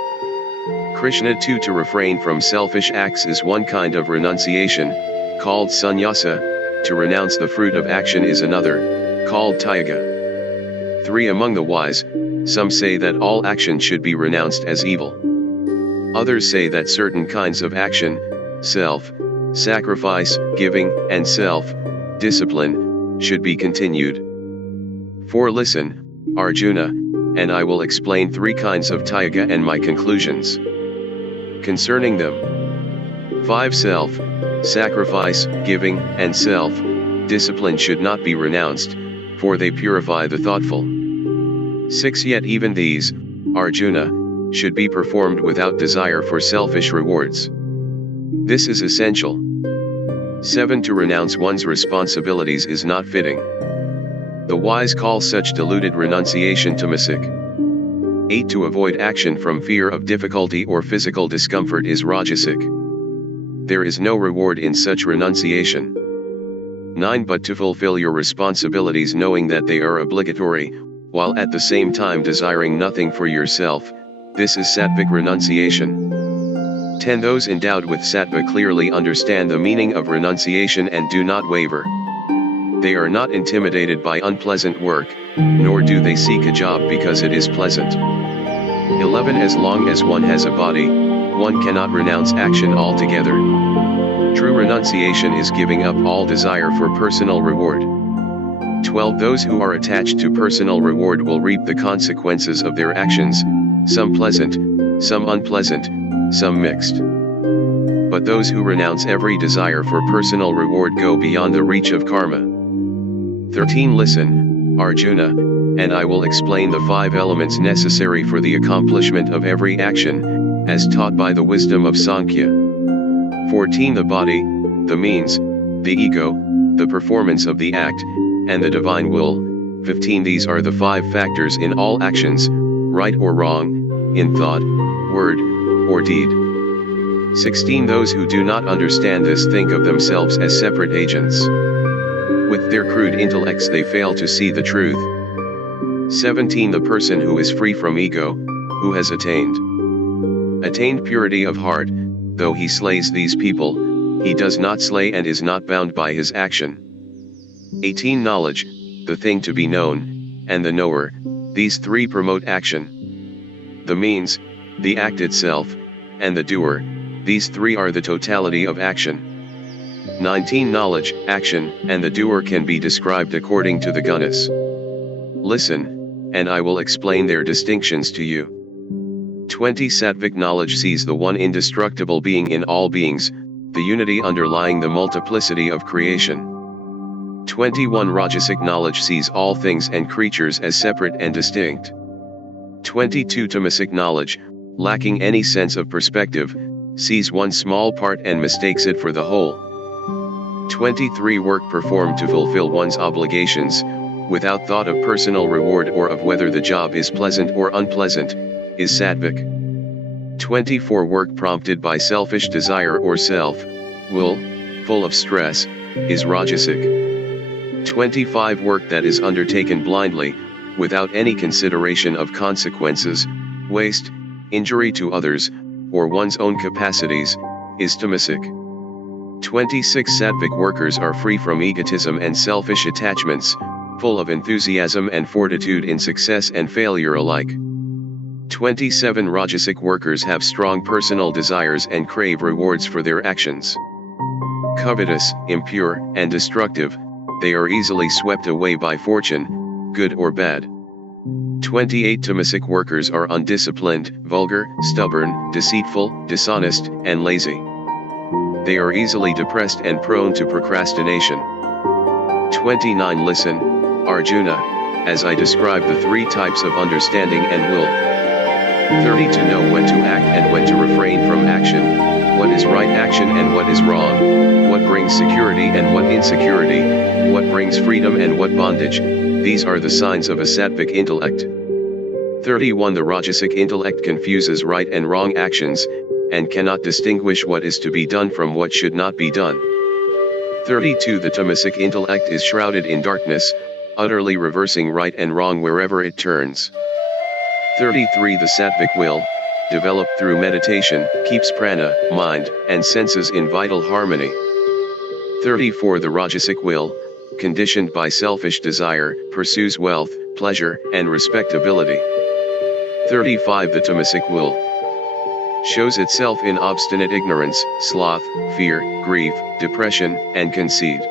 Krishna 2. To refrain from selfish acts is one kind of renunciation, called sannyasa. To renounce the fruit of action is another, called tyaga. 3. Among the wise, some say that all action should be renounced as evil. Others say that certain kinds of action, self-sacrifice, giving, and self-discipline, should be continued. 4. Listen, Arjuna, and I will explain 3 kinds of tyaga and my conclusions concerning them. 5. Self-sacrifice, giving, and self-discipline should not be renounced, for they purify the thoughtful. 6. Yet even these, Arjuna, should be performed without desire for selfish rewards. This is essential. 7. To renounce one's responsibilities is not fitting. The wise call such deluded renunciation tamasic. 8. To avoid action from fear of difficulty or physical discomfort is rajasic. There is no reward in such renunciation. 9. But to fulfill your responsibilities knowing that they are obligatory, while at the same time desiring nothing for yourself, this is sattvic renunciation. 10. Those endowed with sattva clearly understand the meaning of renunciation and do not waver. They are not intimidated by unpleasant work, nor do they seek a job because it is pleasant. 11. As long as one has a body, one cannot renounce action altogether. True renunciation is giving up all desire for personal reward. 12. Those who are attached to personal reward will reap the consequences of their actions, some pleasant, some unpleasant, some mixed. But those who renounce every desire for personal reward go beyond the reach of karma. 13. Listen, Arjuna, and I will explain the 5 elements necessary for the accomplishment of every action, as taught by the wisdom of Sankhya. 14. The body, the means, the ego, the performance of the act, and the divine will. 15. These are the 5 factors in all actions, right or wrong, in thought, word, or deed. 16. Those who do not understand this think of themselves as separate agents. With their crude intellects they fail to see the truth. 17. The person who is free from ego, who has attained purity of heart, though he slays these people, he does not slay and is not bound by his action. 18. Knowledge, the thing to be known, and the knower, these 3 promote action. The means, the act itself, and the doer, these 3 are the totality of action. 19. Knowledge, action, and the doer can be described according to the gunas. Listen, and I will explain their distinctions to you. 20 Sattvic knowledge sees the one indestructible being in all beings, the unity underlying the multiplicity of creation. 21 Rajasic knowledge sees all things and creatures as separate and distinct. 22 Tamasic knowledge, lacking any sense of perspective, sees one small part and mistakes it for the whole. 23 Work performed to fulfill one's obligations, without thought of personal reward or of whether the job is pleasant or unpleasant, is Sattvic. 24 Work prompted by selfish desire or self-will, full of stress, is Rajasic. 25 Work that is undertaken blindly, without any consideration of consequences, waste, injury to others, or one's own capacities, is Tamasic. 26 Sattvic workers are free from egotism and selfish attachments, full of enthusiasm and fortitude in success and failure alike. 27 Rajasic workers have strong personal desires and crave rewards for their actions. Covetous, impure, and destructive, they are easily swept away by fortune, good or bad. 28 Tamasic workers are undisciplined, vulgar, stubborn, deceitful, dishonest, and lazy. They are easily depressed and prone to procrastination. 29 Listen, Arjuna, as I describe the three types of understanding and will. 30 To know when to act and when to refrain from action, what is right action and what is wrong, what brings security and what insecurity, what brings freedom and what bondage, these are the signs of a Sattvic intellect. 31 The Rajasic intellect confuses right and wrong actions, and cannot distinguish what is to be done from what should not be done. 32 The Tamasic intellect is shrouded in darkness, utterly reversing right and wrong wherever it turns. 33 The Sattvic will, developed through meditation, keeps prana, mind, and senses in vital harmony. 34 The Rajasic will, conditioned by selfish desire, pursues wealth, pleasure, and respectability. 35 The Tamasic will shows itself in obstinate ignorance, sloth, fear, grief, depression, and conceit.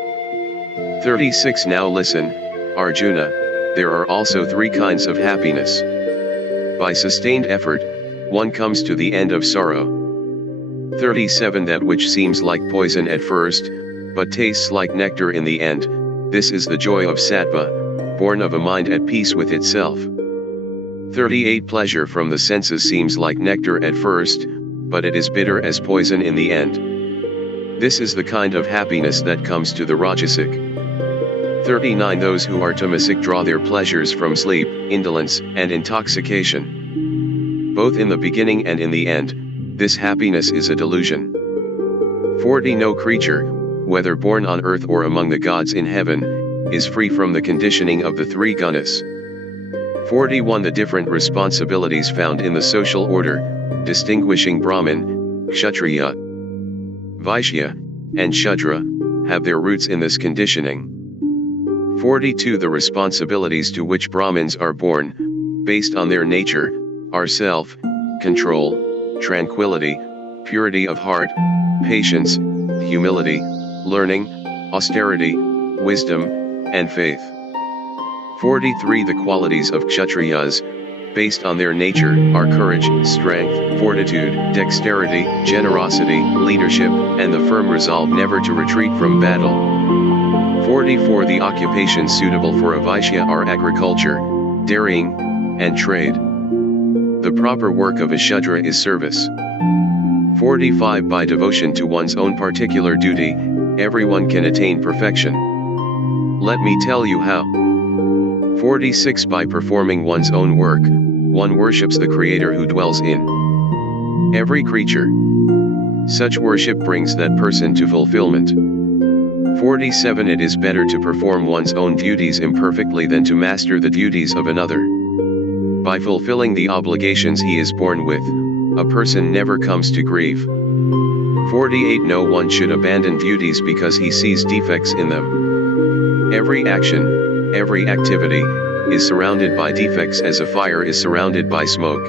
36 Now listen, Arjuna, there are also three kinds of happiness. By sustained effort, one comes to the end of sorrow. 37 That which seems like poison at first, but tastes like nectar in the end, this is the joy of sattva, born of a mind at peace with itself. 38 Pleasure from the senses seems like nectar at first, but it is bitter as poison in the end. This is the kind of happiness that comes to the Rajasic. 39 Those who are tamasic draw their pleasures from sleep, indolence, and intoxication. Both in the beginning and in the end, this happiness is a delusion. 40 No creature, whether born on earth or among the gods in heaven, is free from the conditioning of the three gunas. 41 The different responsibilities found in the social order, distinguishing Brahmin, Kshatriya, Vaishya, and Shudra, have their roots in this conditioning. 42 The responsibilities to which Brahmins are born, based on their nature, are self, control, tranquility, purity of heart, patience, humility, learning, austerity, wisdom, and faith. 43 The qualities of Kshatriyas, based on their nature, are courage, strength, fortitude, dexterity, generosity, leadership, and the firm resolve never to retreat from battle. 44 The occupations suitable for a Vaishya are agriculture, dairying, and trade. The proper work of a Shudra is service. 45 By devotion to one's own particular duty, everyone can attain perfection. Let me tell you how. 46 By performing one's own work, one worships the Creator who dwells in every creature. Such worship brings that person to fulfillment. 47 It is better to perform one's own duties imperfectly than to master the duties of another. By fulfilling the obligations he is born with, a person never comes to grief. 48 No one should abandon duties because he sees defects in them. Every action, every activity, is surrounded by defects as a fire is surrounded by smoke.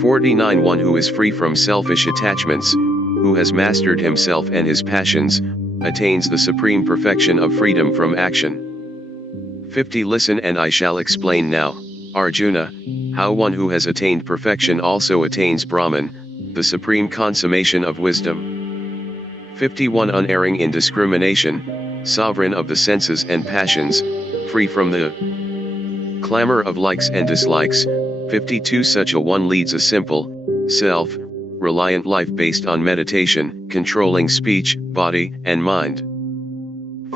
49 One who is free from selfish attachments, who has mastered himself and his passions, attains the supreme perfection of freedom from action. 50 Listen and I shall explain now. Arjuna, how one who has attained perfection also attains Brahman, the supreme consummation of wisdom. 51 Unerring in discrimination, sovereign of the senses and passions, free from the clamor of likes and dislikes. 52 Such a one leads a simple, self-reliant life based on meditation, controlling speech, body, and mind.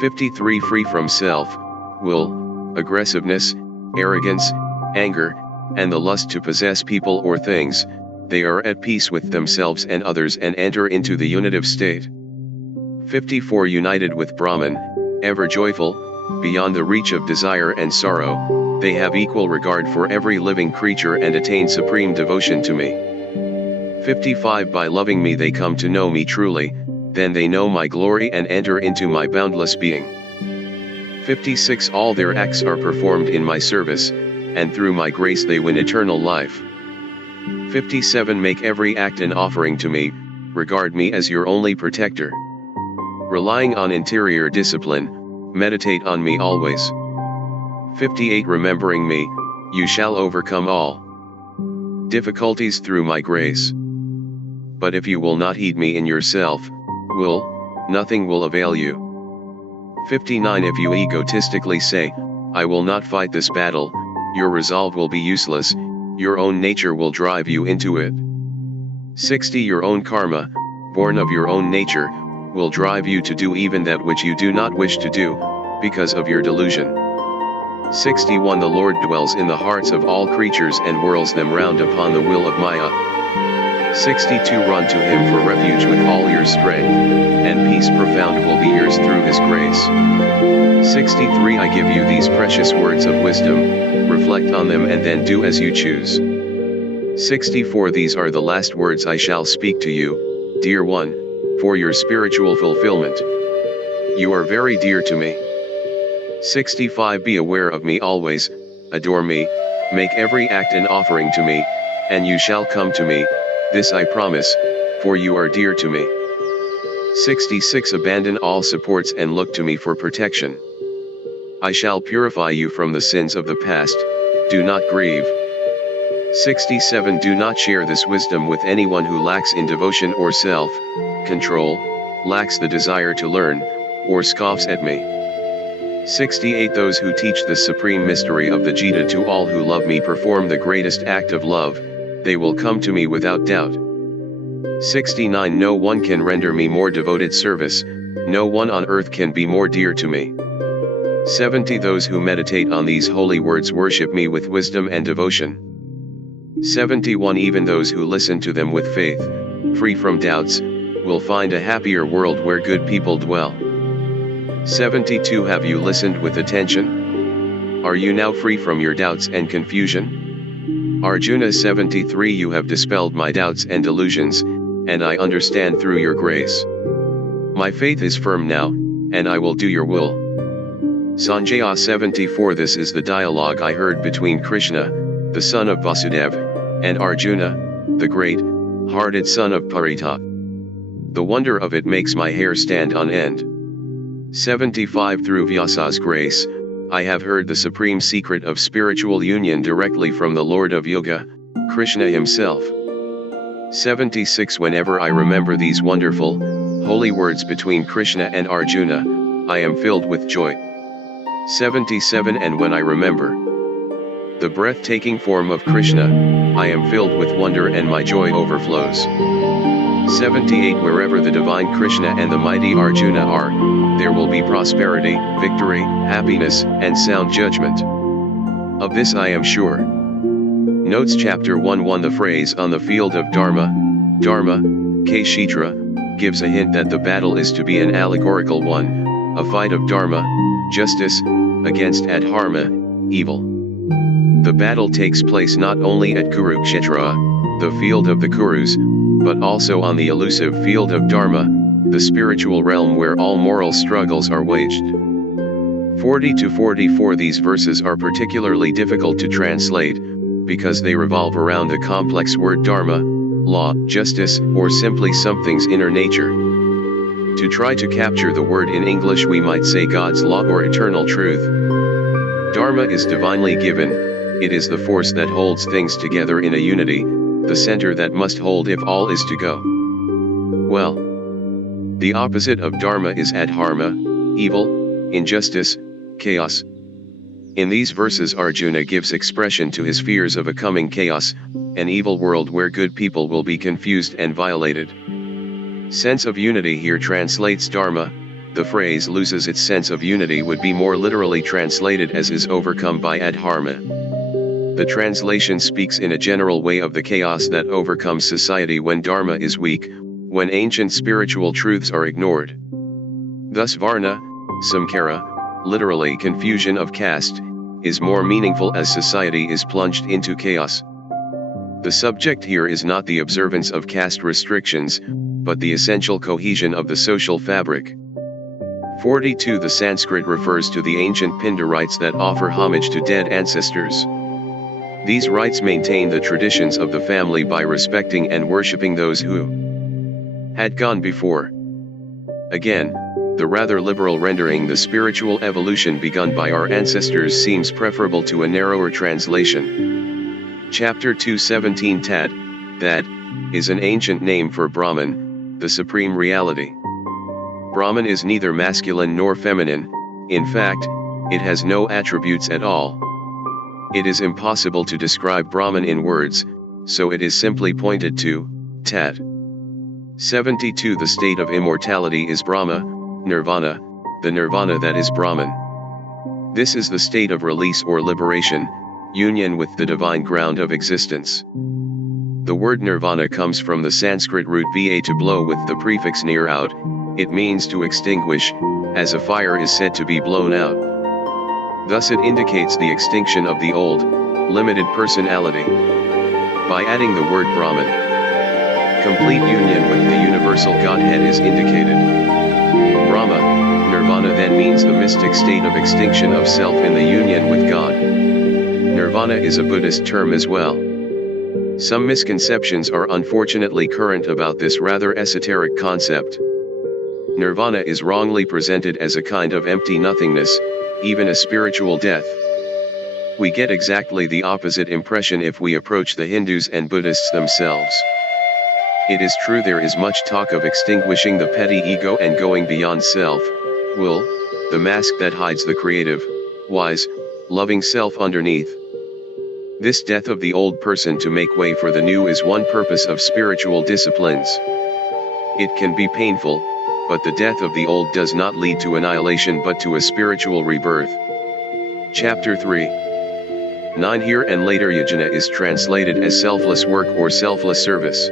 53 Free from self-will, aggressiveness, arrogance, anger, and the lust to possess people or things. They are at peace with themselves and others and enter into the unitive state. 54 United with Brahman, ever joyful, beyond the reach of desire and sorrow, they have equal regard for every living creature and attain supreme devotion to me. 55 By loving me they come to know me truly, then they know my glory and enter into my boundless being. 56 All their acts are performed in my service, and through my grace they win eternal life. 57 Make every act an offering to me, regard me as your only protector. Relying on interior discipline, meditate on me always. 58 Remembering me, you shall overcome all difficulties through my grace. But if you will not heed me in yourself, nothing will avail you. 59 If you egotistically say, I will not fight this battle, your resolve will be useless, your own nature will drive you into it. 60 Your own karma, born of your own nature, will drive you to do even that which you do not wish to do, because of your delusion. 61 The Lord dwells in the hearts of all creatures and whirls them round upon the will of Maya. 62 Run to him for refuge with all your strength, and peace profound will be yours through his grace. 63 I give you these precious words of wisdom, reflect on them and then do as you choose. 64 These are the last words I shall speak to you, dear one, for your spiritual fulfillment. You are very dear to me. 65 Be aware of me always, adore me, make every act an offering to me, and you shall come to me, this I promise, for you are dear to me. 66 Abandon all supports and look to me for protection. I shall purify you from the sins of the past, do not grieve. 67 Do not share this wisdom with anyone who lacks in devotion or self-control, lacks the desire to learn, or scoffs at me. 68 Those who teach the supreme mystery of the Gita to all who love me perform the greatest act of love, they will come to me without doubt. 69 No one can render me more devoted service, no one on earth can be more dear to me. 70 Those who meditate on these holy words worship me with wisdom and devotion. 71 Even those who listen to them with faith, free from doubts, will find a happier world where good people dwell. 72 Have you listened with attention? Are you now free from your doubts and confusion? Arjuna 73 You have dispelled my doubts and delusions, and I understand through your grace. My faith is firm now, and I will do your will. Sanjaya 74 This is the dialogue I heard between Krishna, the son of Vasudeva, and Arjuna, the great-hearted son of Parita. The wonder of it makes my hair stand on end. 75 Through Vyasa's grace, I have heard the supreme secret of spiritual union directly from the Lord of Yoga, Krishna himself. 76 Whenever I remember these wonderful, holy words between Krishna and Arjuna, I am filled with joy. 77 And when I remember the breathtaking form of Krishna, I am filled with wonder and my joy overflows. 78 Wherever the divine Krishna and the mighty Arjuna are, there will be prosperity, victory, happiness, and sound judgment. Of this I am sure. Notes Chapter 1:1 The phrase on the field of Dharma, Kshetra, gives a hint that the battle is to be an allegorical one, a fight of Dharma, justice, against adharma, evil. The battle takes place not only at Kurukshetra, the field of the Kurus, but also on the elusive field of Dharma, the spiritual realm where all moral struggles are waged. 40 to 44 These verses are particularly difficult to translate, because they revolve around the complex word dharma, law, justice, or simply something's inner nature. To try to capture the word in English we might say God's law or eternal truth. Dharma is divinely given, it is the force that holds things together in a unity, the center that must hold if all is to go well. The opposite of dharma is adharma, evil, injustice, chaos. In these verses Arjuna gives expression to his fears of a coming chaos, an evil world where good people will be confused and violated. Sense of unity here translates dharma. The phrase loses its sense of unity would be more literally translated as is overcome by adharma. The translation speaks in a general way of the chaos that overcomes society when dharma is weak, when ancient spiritual truths are ignored. Thus varna, samkara, literally confusion of caste, is more meaningful as society is plunged into chaos. The subject here is not the observance of caste restrictions, but the essential cohesion of the social fabric. 42. The Sanskrit refers to the ancient Pinda rites that offer homage to dead ancestors. These rites maintain the traditions of the family by respecting and worshipping those who had gone before. Again, the rather liberal rendering the spiritual evolution begun by our ancestors seems preferable to a narrower translation. Chapter 2:17 Tat, that, is an ancient name for Brahman, the supreme reality. Brahman is neither masculine nor feminine, in fact, it has no attributes at all. It is impossible to describe Brahman in words, so it is simply pointed to, Tat. 72 The state of immortality is Brahma, Nirvana, the Nirvana that is Brahman. This is the state of release or liberation, union with the divine ground of existence. The word Nirvana comes from the Sanskrit root va to blow with the prefix nir out. It means to extinguish, as a fire is said to be blown out. Thus it indicates the extinction of the old, limited personality. By adding the word Brahman, complete union with the universal Godhead is indicated. Brahma, Nirvana then means the mystic state of extinction of self in the union with God. Nirvana is a Buddhist term as well. Some misconceptions are unfortunately current about this rather esoteric concept. Nirvana is wrongly presented as a kind of empty nothingness, even a spiritual death. We get exactly the opposite impression if we approach the Hindus and Buddhists themselves. It is true there is much talk of extinguishing the petty ego and going beyond self, will, the mask that hides the creative, wise, loving self underneath. This death of the old person to make way for the new is one purpose of spiritual disciplines. It can be painful, but the death of the old does not lead to annihilation but to a spiritual rebirth. Chapter 3. 9 Here and later yajna is translated as selfless work or selfless service.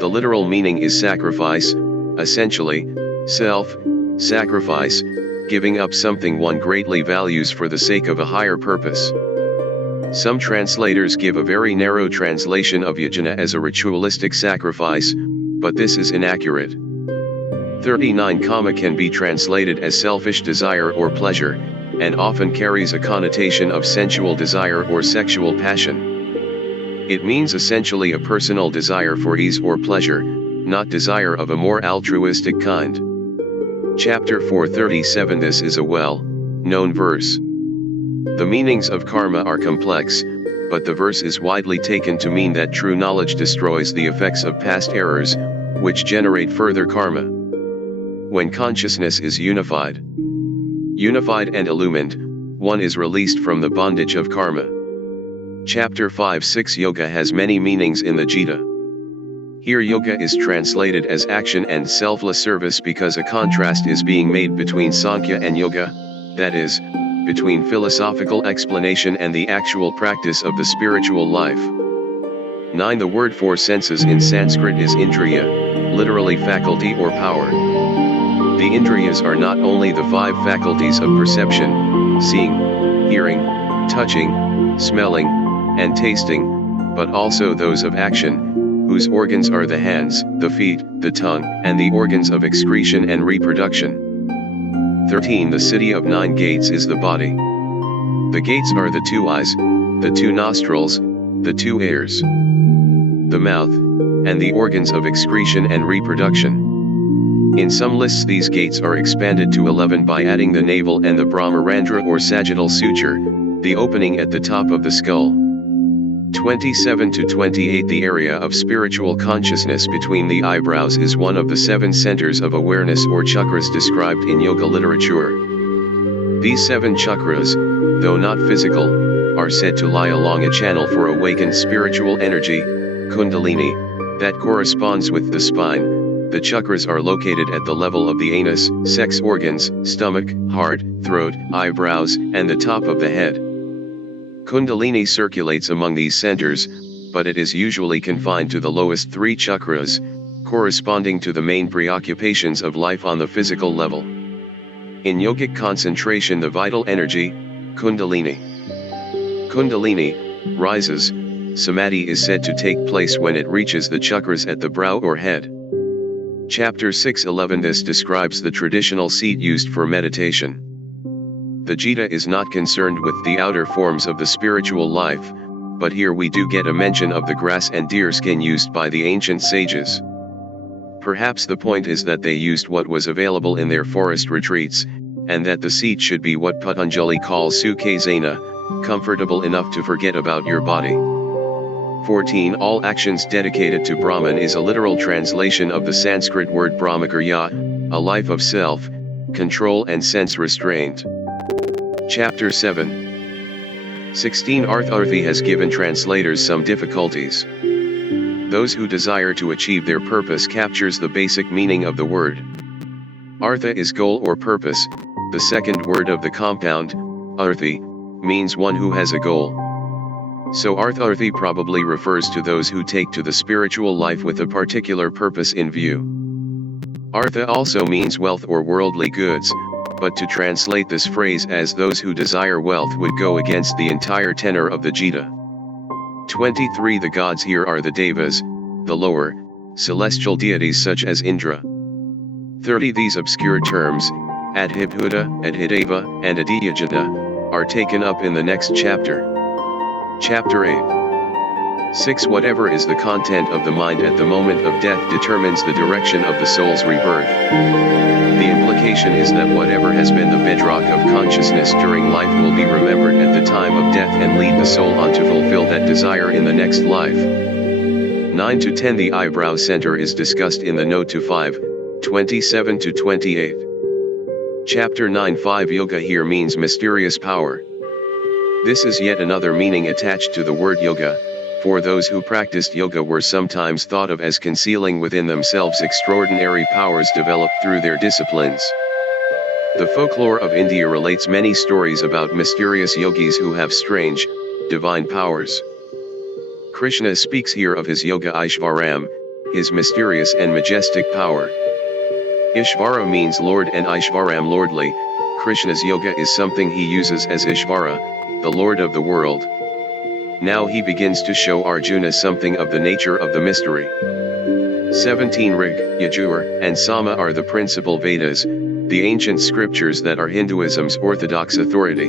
The literal meaning is sacrifice, essentially, self-sacrifice, giving up something one greatly values for the sake of a higher purpose. Some translators give a very narrow translation of yajna as a ritualistic sacrifice, but this is inaccurate. 39 Can be translated as selfish desire or pleasure, and often carries a connotation of sensual desire or sexual passion. It means essentially a personal desire for ease or pleasure, not desire of a more altruistic kind. Chapter 4:37 This is a well-known verse. The meanings of karma are complex, but the verse is widely taken to mean that true knowledge destroys the effects of past errors, which generate further karma. When consciousness is unified and illumined, one is released from the bondage of karma. Chapter 5:6 Yoga has many meanings in the Gita. Here yoga is translated as action and selfless service because a contrast is being made between Sankhya and yoga, that is, between philosophical explanation and the actual practice of the spiritual life. 9 The word for senses in Sanskrit is indriya, literally faculty or power. The indriyas are not only the 5 faculties of perception, seeing, hearing, touching, smelling, and tasting, but also those of action, whose organs are the hands, the feet, the tongue, and the organs of excretion and reproduction. 13 The city of 9 gates is the body. The gates are the 2 eyes, the 2 nostrils, the 2 ears, the mouth, and the organs of excretion and reproduction. In some lists these gates are expanded to 11 by adding the navel and the Brahmarandra or sagittal suture, the opening at the top of the skull. 27 to 28 The area of spiritual consciousness between the eyebrows is one of the 7 centers of awareness or chakras described in yoga literature. These 7 chakras, though not physical, are said to lie along a channel for awakened spiritual energy, Kundalini, that corresponds with the spine. The chakras are located at the level of the anus, sex organs, stomach, heart, throat, eyebrows, and the top of the head. Kundalini circulates among these centers, but it is usually confined to the lowest 3 chakras, corresponding to the main preoccupations of life on the physical level. In yogic concentration, the vital energy, Kundalini, rises. Samadhi is said to take place when it reaches the chakras at the brow or head. Chapter 6:11 This describes the traditional seat used for meditation. The Gita is not concerned with the outer forms of the spiritual life, but here we do get a mention of the grass and deer skin used by the ancient sages. Perhaps the point is that they used what was available in their forest retreats, and that the seat should be what Patanjali calls sukhasana, comfortable enough to forget about your body. 14 All actions dedicated to Brahman is a literal translation of the Sanskrit word brahmakarya, a life of self, control and sense restraint. Chapter 7. 16 Artha has given translators some difficulties. Those who desire to achieve their purpose captures the basic meaning of the word. Artha is goal or purpose. The second word of the compound, arthi, means one who has a goal. So artharthi probably refers to those who take to the spiritual life with a particular purpose in view. Artha also means wealth or worldly goods, but to translate this phrase as those who desire wealth would go against the entire tenor of the Gita. 23 The gods here are the devas, the lower, celestial deities such as Indra. 30 These obscure terms, Adhibhuta, Adhideva, and Adiyajata, are taken up in the next chapter. Chapter 8. 6 Whatever is the content of the mind at the moment of death determines the direction of the soul's rebirth. The implication is that whatever has been the bedrock of consciousness during life will be remembered at the time of death and lead the soul on to fulfill that desire in the next life. 9 to 10 The eyebrow center is discussed in the note to 5, 27 to 28. Chapter 9 5 Yoga here means mysterious power. This is yet another meaning attached to the word yoga, for those who practiced yoga were sometimes thought of as concealing within themselves extraordinary powers developed through their disciplines. The folklore of India relates many stories about mysterious yogis who have strange, divine powers. Krishna speaks here of his yoga Aishvaram, his mysterious and majestic power. Ishvara means Lord and Aishvaram lordly. Krishna's yoga is something he uses as Ishvara, the Lord of the world. Now he begins to show Arjuna something of the nature of the mystery. 17 Rig, Yajur, and Sama are the principal Vedas, the ancient scriptures that are Hinduism's orthodox authority.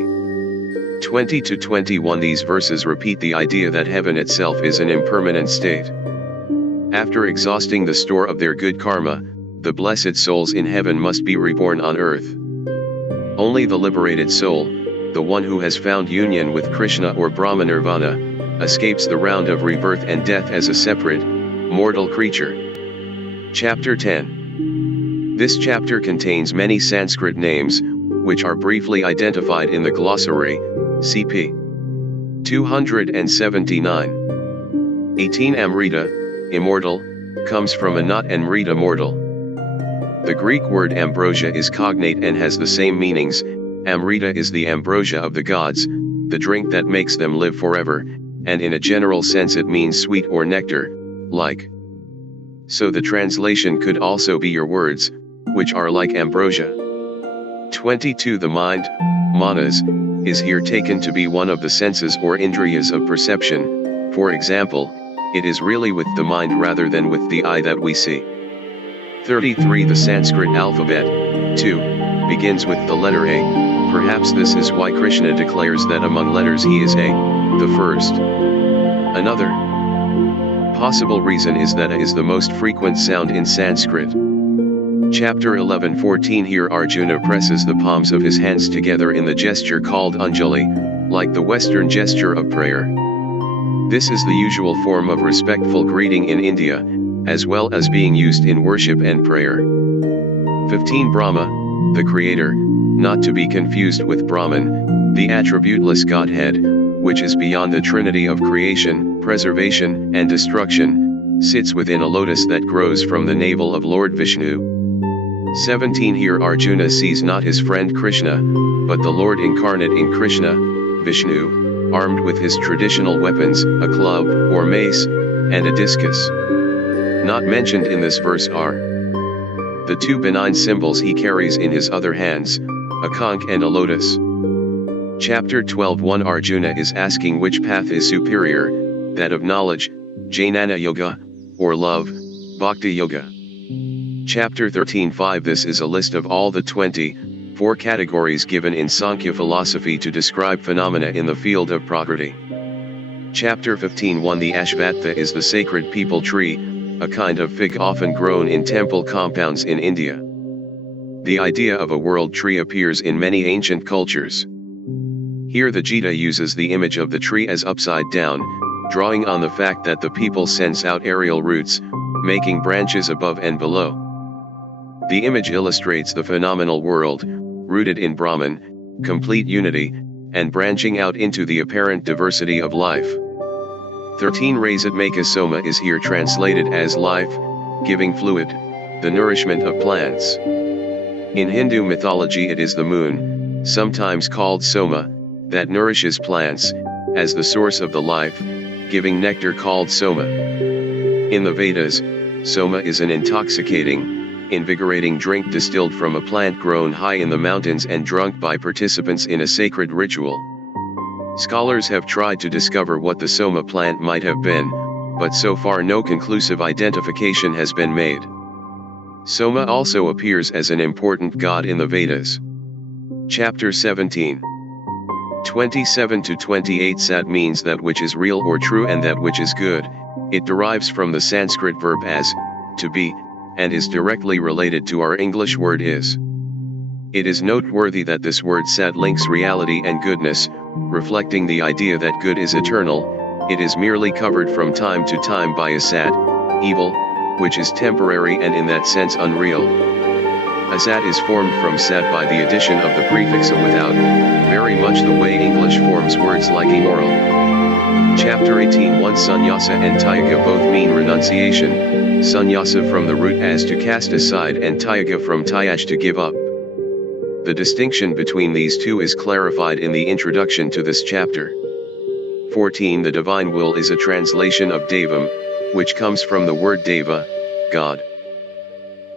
20 to 21 These verses repeat the idea that heaven itself is an impermanent state. After exhausting the store of their good karma, the blessed souls in heaven must be reborn on earth. Only the liberated soul, the one who has found union with Krishna or Brahma Nirvana, escapes the round of rebirth and death as a separate, mortal creature. Chapter 10. This chapter contains many Sanskrit names, which are briefly identified in the glossary, cp. 279. 18 Amrita, immortal, comes from anat and rita mortal. The Greek word ambrosia is cognate and has the same meanings. Amrita is the ambrosia of the gods, the drink that makes them live forever, and in a general sense it means sweet or nectar, like. So the translation could also be your words, which are like ambrosia. 22 The mind, manas, is here taken to be one of the senses or indriyas of perception. For example, it is really with the mind rather than with the eye that we see. 33 The Sanskrit alphabet, 2, begins with the letter A. Perhaps this is why Krishna declares that among letters he is A, the first. Another possible reason is that A is the most frequent sound in Sanskrit. Chapter 11:14 Here Arjuna presses the palms of his hands together in the gesture called Anjali, like the Western gesture of prayer. This is the usual form of respectful greeting in India, as well as being used in worship and prayer. 15 Brahma, the Creator, not to be confused with Brahman, the attributeless Godhead, which is beyond the trinity of creation, preservation, and destruction, sits within a lotus that grows from the navel of Lord Vishnu. 17 Here Arjuna sees not his friend Krishna, but the Lord incarnate in Krishna, Vishnu, armed with his traditional weapons, a club, or mace, and a discus. Not mentioned in this verse are the two benign symbols he carries in his other hands, a conch and a lotus. Chapter 12 Arjuna is asking which path is superior, that of knowledge, Jnana Yoga, or love, Bhakti Yoga. Chapter 13 This is a list of all the 24 categories given in Sankhya philosophy to describe phenomena in the field of Prakriti. Chapter 15 The Ashvatha is the sacred peepal tree, a kind of fig often grown in temple compounds in India. The idea of a world tree appears in many ancient cultures. Here the Gita uses the image of the tree as upside down, drawing on the fact that the peepal sends out aerial roots, making branches above and below. The image illustrates the phenomenal world, rooted in Brahman, complete unity, and branching out into the apparent diversity of life. 13 Rasatmaka Soma is here translated as life, giving fluid, the nourishment of plants. In Hindu mythology it is the moon, sometimes called Soma, that nourishes plants, as the source of the life, giving nectar called Soma. In the Vedas, Soma is an intoxicating, invigorating drink distilled from a plant grown high in the mountains and drunk by participants in a sacred ritual. Scholars have tried to discover what the Soma plant might have been, but so far no conclusive identification has been made. Soma also appears as an important god in the Vedas. Chapter 17 27-28 Sat means that which is real or true and that which is good. It derives from the Sanskrit verb as, to be, and is directly related to our English word is. It is noteworthy that this word sat links reality and goodness, reflecting the idea that good is eternal. It is merely covered from time to time by a sat, evil, which is temporary and in that sense unreal. A sat is formed from sat by the addition of the prefix a without, very much the way English forms words like immoral. Chapter 18 Sannyasa and Tyaga both mean renunciation, sannyasa from the root as to cast aside and tyaga from tyaj to give up. The distinction between these two is clarified in the introduction to this chapter. 14 The divine will is a translation of Devam, which comes from the word Deva, God.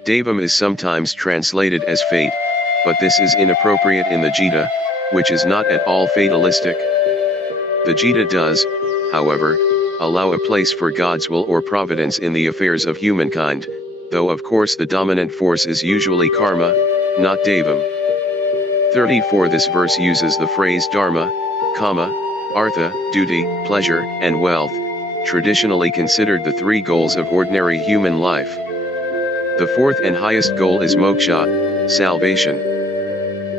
Devam is sometimes translated as fate, but this is inappropriate in the Gita, which is not at all fatalistic. The Gita does, however, allow a place for God's will or providence in the affairs of humankind, though of course the dominant force is usually karma, not Devam. 34 This verse uses the phrase dharma, kama, artha, duty, pleasure, and wealth, traditionally considered the three goals of ordinary human life. The fourth and highest goal is moksha, salvation.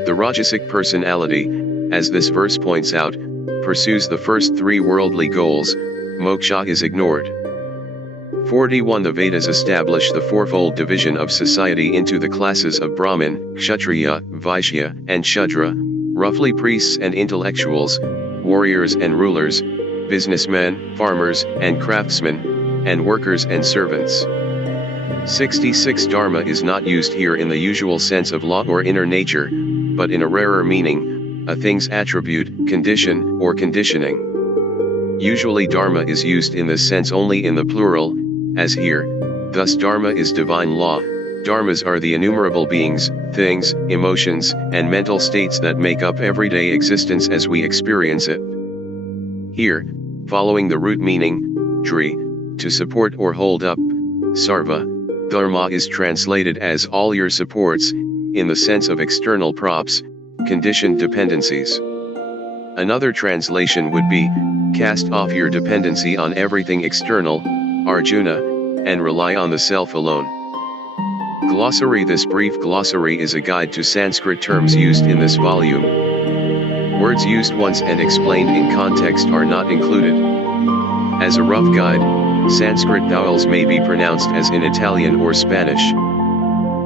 The Rajasic personality, as this verse points out, pursues the first three worldly goals. Moksha is ignored. 41 The Vedas establish the fourfold division of society into the classes of Brahmin, Kshatriya, Vaishya, and Shudra, roughly priests and intellectuals, warriors and rulers, businessmen, farmers and craftsmen, and workers and servants. 66 Dharma is not used here in the usual sense of law or inner nature, but in a rarer meaning, a thing's attribute, condition, or conditioning. Usually dharma is used in this sense only in the plural, as here, thus dharma is divine law. Dharmas are the innumerable beings, things, emotions, and mental states that make up everyday existence as we experience it. Here, following the root meaning, dri, to support or hold up, sarva, dharma is translated as all your supports, in the sense of external props, conditioned dependencies. Another translation would be, cast off your dependency on everything external, Arjuna, and rely on the self alone. Glossary This brief glossary is a guide to Sanskrit terms used in this volume. Words used once and explained in context are not included. As a rough guide, Sanskrit vowels may be pronounced as in Italian or Spanish.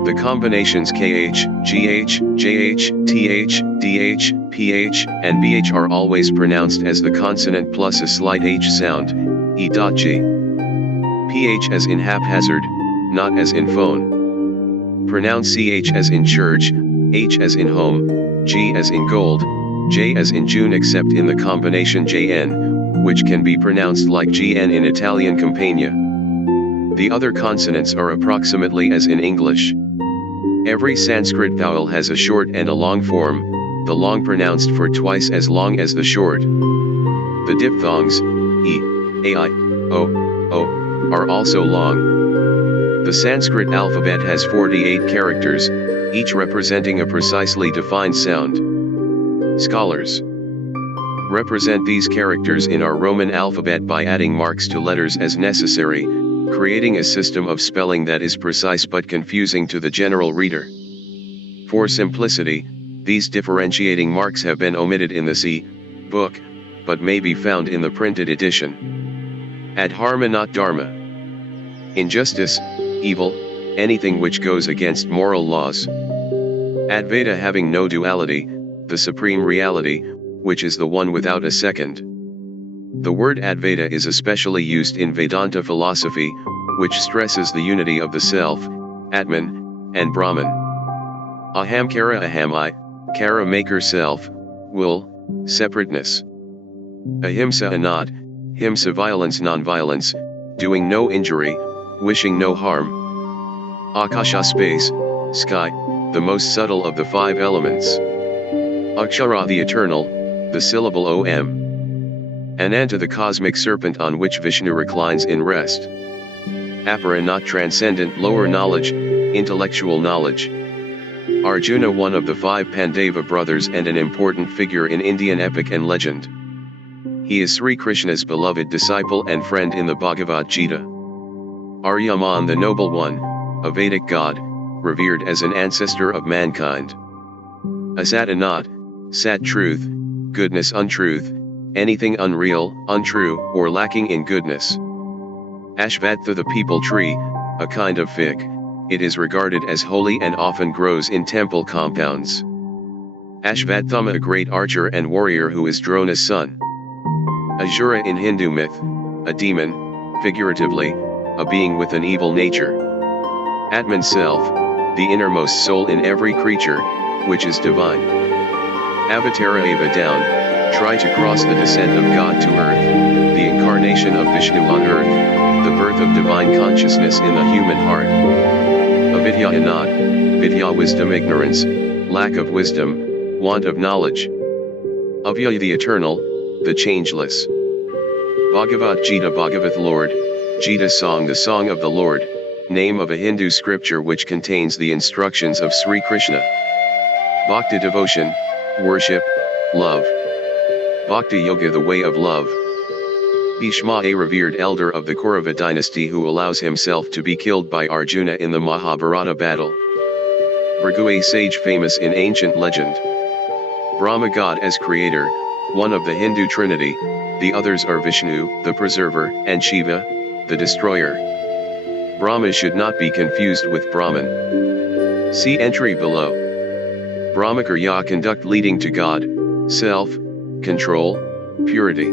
The combinations KH, GH, JH, TH, DH, PH, and BH are always pronounced as the consonant plus a slight H sound, E.G. PH as in haphazard, not as in phone. Pronounce CH as in church, H as in home, G as in gold, J as in June except in the combination JN, which can be pronounced like GN in Italian Campania. The other consonants are approximately as in English. Every Sanskrit vowel has a short and a long form, the long pronounced for twice as long as the short. The diphthongs, E, Ai, O, are also long. The Sanskrit alphabet has 48 characters, each representing a precisely defined sound. Scholars represent these characters in our Roman alphabet by adding marks to letters as necessary, creating a system of spelling that is precise but confusing to the general reader. For simplicity, these differentiating marks have been omitted in the C book, but may be found in the printed edition. Adharma not dharma. Injustice, evil, anything which goes against moral laws. Advaita having no duality, the supreme reality, which is the one without a second. The word Advaita is especially used in Vedanta philosophy, which stresses the unity of the self, Atman, and Brahman. Ahamkara aham I, kara maker self, will, separateness. Ahimsa anat, himsa violence non-violence, doing no injury, wishing no harm. Akasha space, sky, the most subtle of the five elements. Akshara the eternal, the syllable Om. Ananta the cosmic serpent on which Vishnu reclines in rest. Apara not transcendent lower knowledge, intellectual knowledge. Arjuna one of the five Pandava brothers and an important figure in Indian epic and legend. He is Sri Krishna's beloved disciple and friend in the Bhagavad Gita. Aryaman the noble one, a Vedic god, revered as an ancestor of mankind. Asat anat, sat truth, goodness untruth, anything unreal, untrue, or lacking in goodness. Ashvatha the peepal tree, a kind of fig, it is regarded as holy and often grows in temple compounds. Ashvathama a great archer and warrior who is Drona's son. Asura in Hindu myth, a demon, figuratively, a being with an evil nature. Atman self, the innermost soul in every creature, which is divine. Avatara ava down, try to cross the descent of God to earth, the incarnation of Vishnu on earth, the birth of divine consciousness in the human heart. Avidya anat, vidya wisdom ignorance, lack of wisdom, want of knowledge. Avyaya the eternal, the changeless. Bhagavad Gita Bhagavath Lord, Gita song the song of the Lord, name of a Hindu scripture which contains the instructions of Sri Krishna. Bhakti devotion, worship, love. Bhakti Yoga the way of love. Bhishma a revered elder of the Kaurava dynasty who allows himself to be killed by Arjuna in the Mahabharata battle. Bhrigu a sage famous in ancient legend. Brahma God as creator, one of the Hindu trinity, the others are Vishnu, the preserver, and Shiva, the destroyer. Brahma should not be confused with Brahman. See entry below. Brahmakarya conduct leading to God, self, control, purity.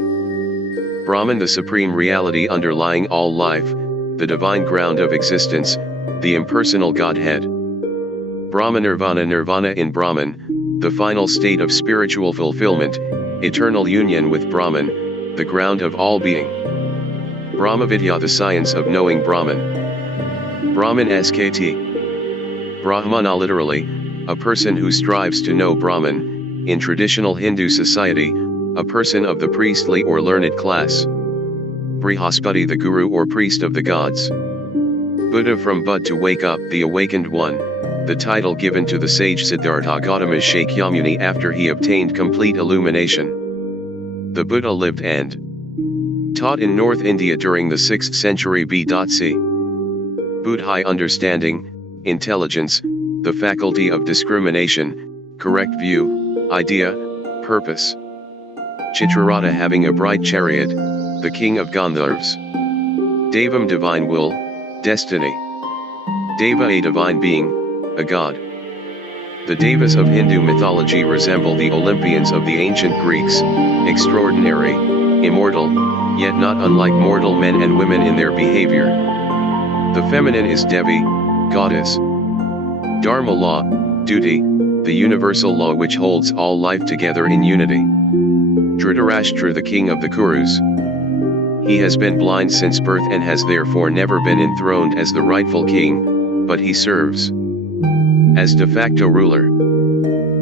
Brahman the supreme reality underlying all life, the divine ground of existence, the impersonal Godhead. Brahma Nirvana in Brahman, the final state of spiritual fulfillment, eternal union with Brahman, the ground of all being. Brahmavidya the science of knowing Brahman. Brahman SKT. Brahmana literally, a person who strives to know Brahman, in traditional Hindu society, a person of the priestly or learned class. Brihaspati the guru or priest of the gods. Buddha from bud to wake up the awakened one, the title given to the sage Siddhartha Gautama Shakyamuni after he obtained complete illumination. The Buddha lived and taught in North India during the 6th century BC. Buddhi understanding, intelligence, the faculty of discrimination, correct view, idea, purpose. Chitrarata having a bright chariot, the king of Gandharvas. Devam divine will, destiny. Deva a divine being, a god. The Devas of Hindu mythology resemble the Olympians of the ancient Greeks, extraordinary, immortal, yet not unlike mortal men and women in their behavior. The feminine is Devi, goddess. Dharma law, duty, the universal law which holds all life together in unity. Dhritarashtra the king of the Kurus. He has been blind since birth and has therefore never been enthroned as the rightful king, but he serves as de facto ruler.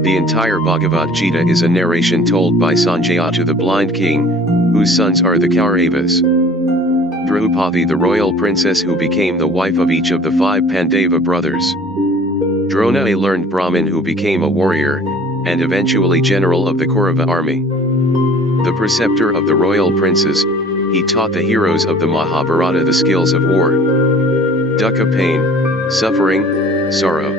The entire Bhagavad Gita is a narration told by Sanjaya to the blind king, whose sons are the Kauravas. Draupadi the royal princess who became the wife of each of the 5 Pandava brothers. Drona a learned Brahmin who became a warrior, and eventually general of the Kaurava army. The preceptor of the royal princes, he taught the heroes of the Mahabharata the skills of war. Dukkha pain, suffering, sorrow.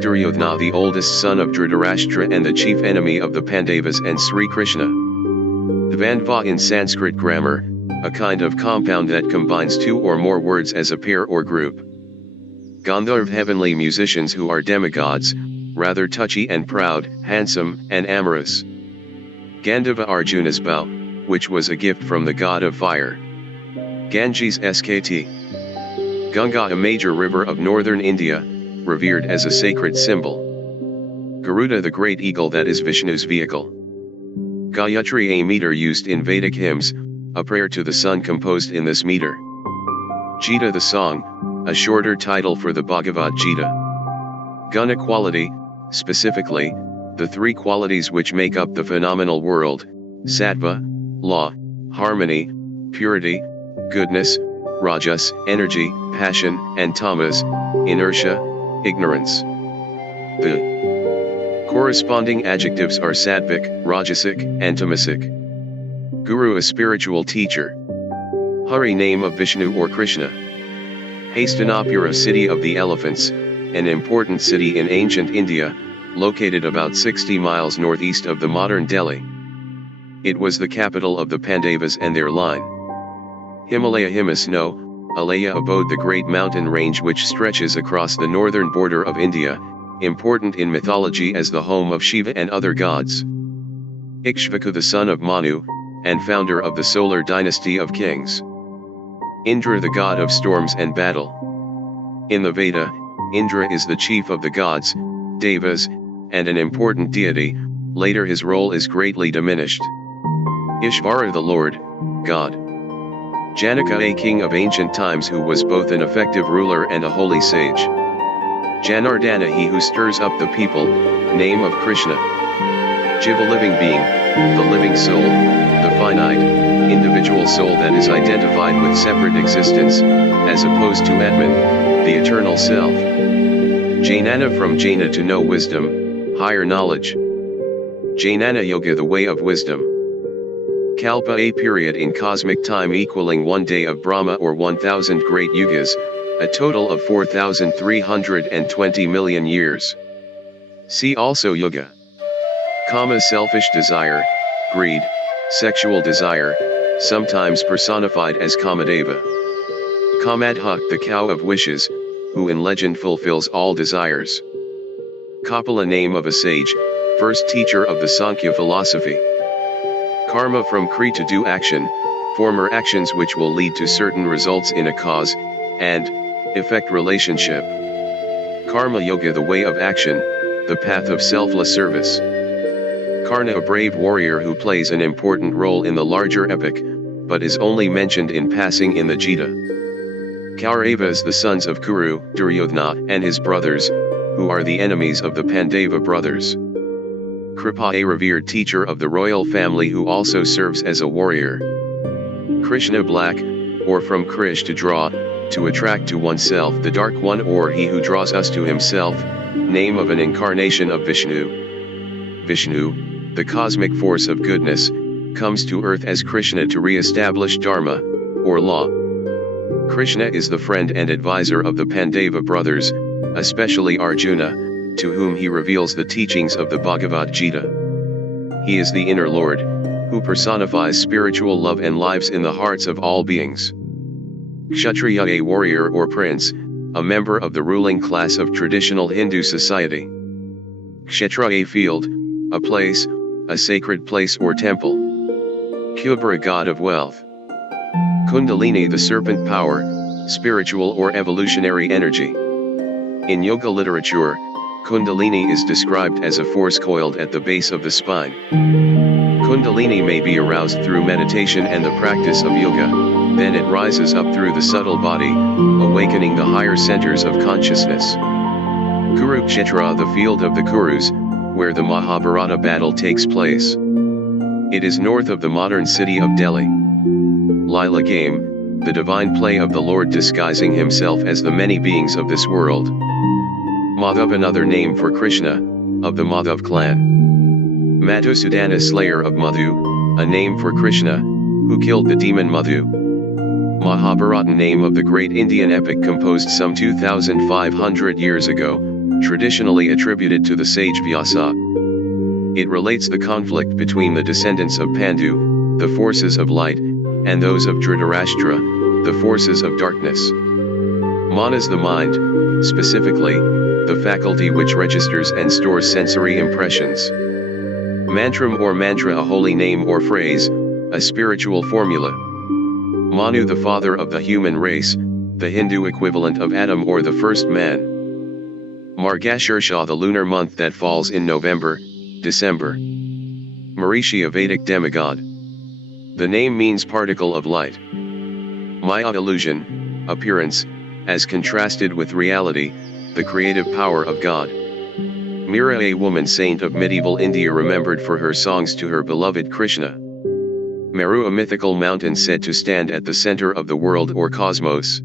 Duryodhana the oldest son of Dhritarashtra and the chief enemy of the Pandavas and Sri Krishna. Dvandva in Sanskrit grammar, a kind of compound that combines 2 or more words as a pair or group. Gandharv heavenly musicians who are demigods, rather touchy and proud, handsome and amorous. Gandhava Arjuna's bow, which was a gift from the god of fire. Ganges Skt. Ganga a major river of northern India, revered as a sacred symbol. Garuda the great eagle that is Vishnu's vehicle. Gayatri a meter used in Vedic hymns, a prayer to the sun composed in this meter. Gita the song, a shorter title for the Bhagavad Gita. Guna quality, specifically, the 3 qualities which make up the phenomenal world, sattva, law, harmony, purity, goodness, rajas, energy, passion, and tamas, inertia, ignorance. The corresponding adjectives are sattvic, rajasic, and tamasic. Guru a spiritual teacher. Hari name of Vishnu or Krishna. Hastinapura city of the elephants, an important city in ancient India, located about 60 miles northeast of the modern Delhi. It was the capital of the Pandavas and their line. Himalaya Himasno, Alaya abode the great mountain range which stretches across the northern border of India, important in mythology as the home of Shiva and other gods. Ikshvaku the son of Manu, and founder of the solar dynasty of kings. Indra the god of storms and battle. In the Veda, Indra is the chief of the gods, Devas, and an important deity. Later his role is greatly diminished. Ishvara the Lord, God. Janaka a king of ancient times who was both an effective ruler and a holy sage. Janardana he who stirs up the people, name of Krishna. Jiva living being, the living soul, the finite, individual soul that is identified with separate existence, as opposed to Atman, the eternal self. Jnana from Jnana to know wisdom, higher knowledge. Jnana Yoga the way of wisdom. Kalpa a period in cosmic time equaling 1 day of Brahma or 1000 great yugas, a total of 4,320 million years. See also Yuga. Kama selfish desire, greed, sexual desire, sometimes personified as Kamadeva. Kamadhak the cow of wishes, who in legend fulfills all desires. Kapila name of a sage, first teacher of the Sankhya philosophy. Karma from Kri to do action, former actions which will lead to certain results in a cause, and effect relationship. Karma Yoga the way of action, the path of selfless service. Karna a brave warrior who plays an important role in the larger epic, but is only mentioned in passing in the Gita. Kauravas the sons of Kuru, Duryodhana, and his brothers, who are the enemies of the Pandava brothers. Kripa a revered teacher of the royal family who also serves as a warrior. Krishna black, or from Krish to draw, to attract to oneself the dark one or he who draws us to himself, name of an incarnation of Vishnu. Vishnu, the cosmic force of goodness, comes to earth as Krishna to re-establish Dharma, or law. Krishna is the friend and advisor of the Pandava brothers, especially Arjuna, to whom he reveals the teachings of the Bhagavad Gita. He is the inner Lord, who personifies spiritual love and lives in the hearts of all beings. Kshatriya, a warrior or prince, a member of the ruling class of traditional Hindu society. Kshetra, a field, a place, a sacred place or temple. Kubera, god of wealth. Kundalini, the serpent power, spiritual or evolutionary energy. In yoga literature, Kundalini is described as a force coiled at the base of the spine. Kundalini may be aroused through meditation and the practice of yoga, then it rises up through the subtle body, awakening the higher centers of consciousness. Kurukshetra, the field of the Kurus, where the Mahabharata battle takes place. It is north of the modern city of Delhi. Lila game, the divine play of the Lord disguising himself as the many beings of this world. Madhav, another name for Krishna, of the Madhav clan. Madhusudana, slayer of Madhu, a name for Krishna, who killed the demon Madhu. Mahabharata, name of the great Indian epic composed some 2,500 years ago, traditionally attributed to the sage Vyasa. It relates the conflict between the descendants of Pandu, the forces of light, and those of Dhritarashtra, the forces of darkness. Manas, the mind, specifically, the faculty which registers and stores sensory impressions. Mantram or mantra, a holy name or phrase, a spiritual formula. Manu, the father of the human race, the Hindu equivalent of Adam or the first man. Margashirsha, the lunar month that falls in November, December. Marishi, a Vedic demigod. The name means particle of light. Maya, illusion, appearance, as contrasted with reality, the creative power of God. Mira, a woman saint of medieval India remembered for her songs to her beloved Krishna. Meru, a mythical mountain said to stand at the center of the world or cosmos.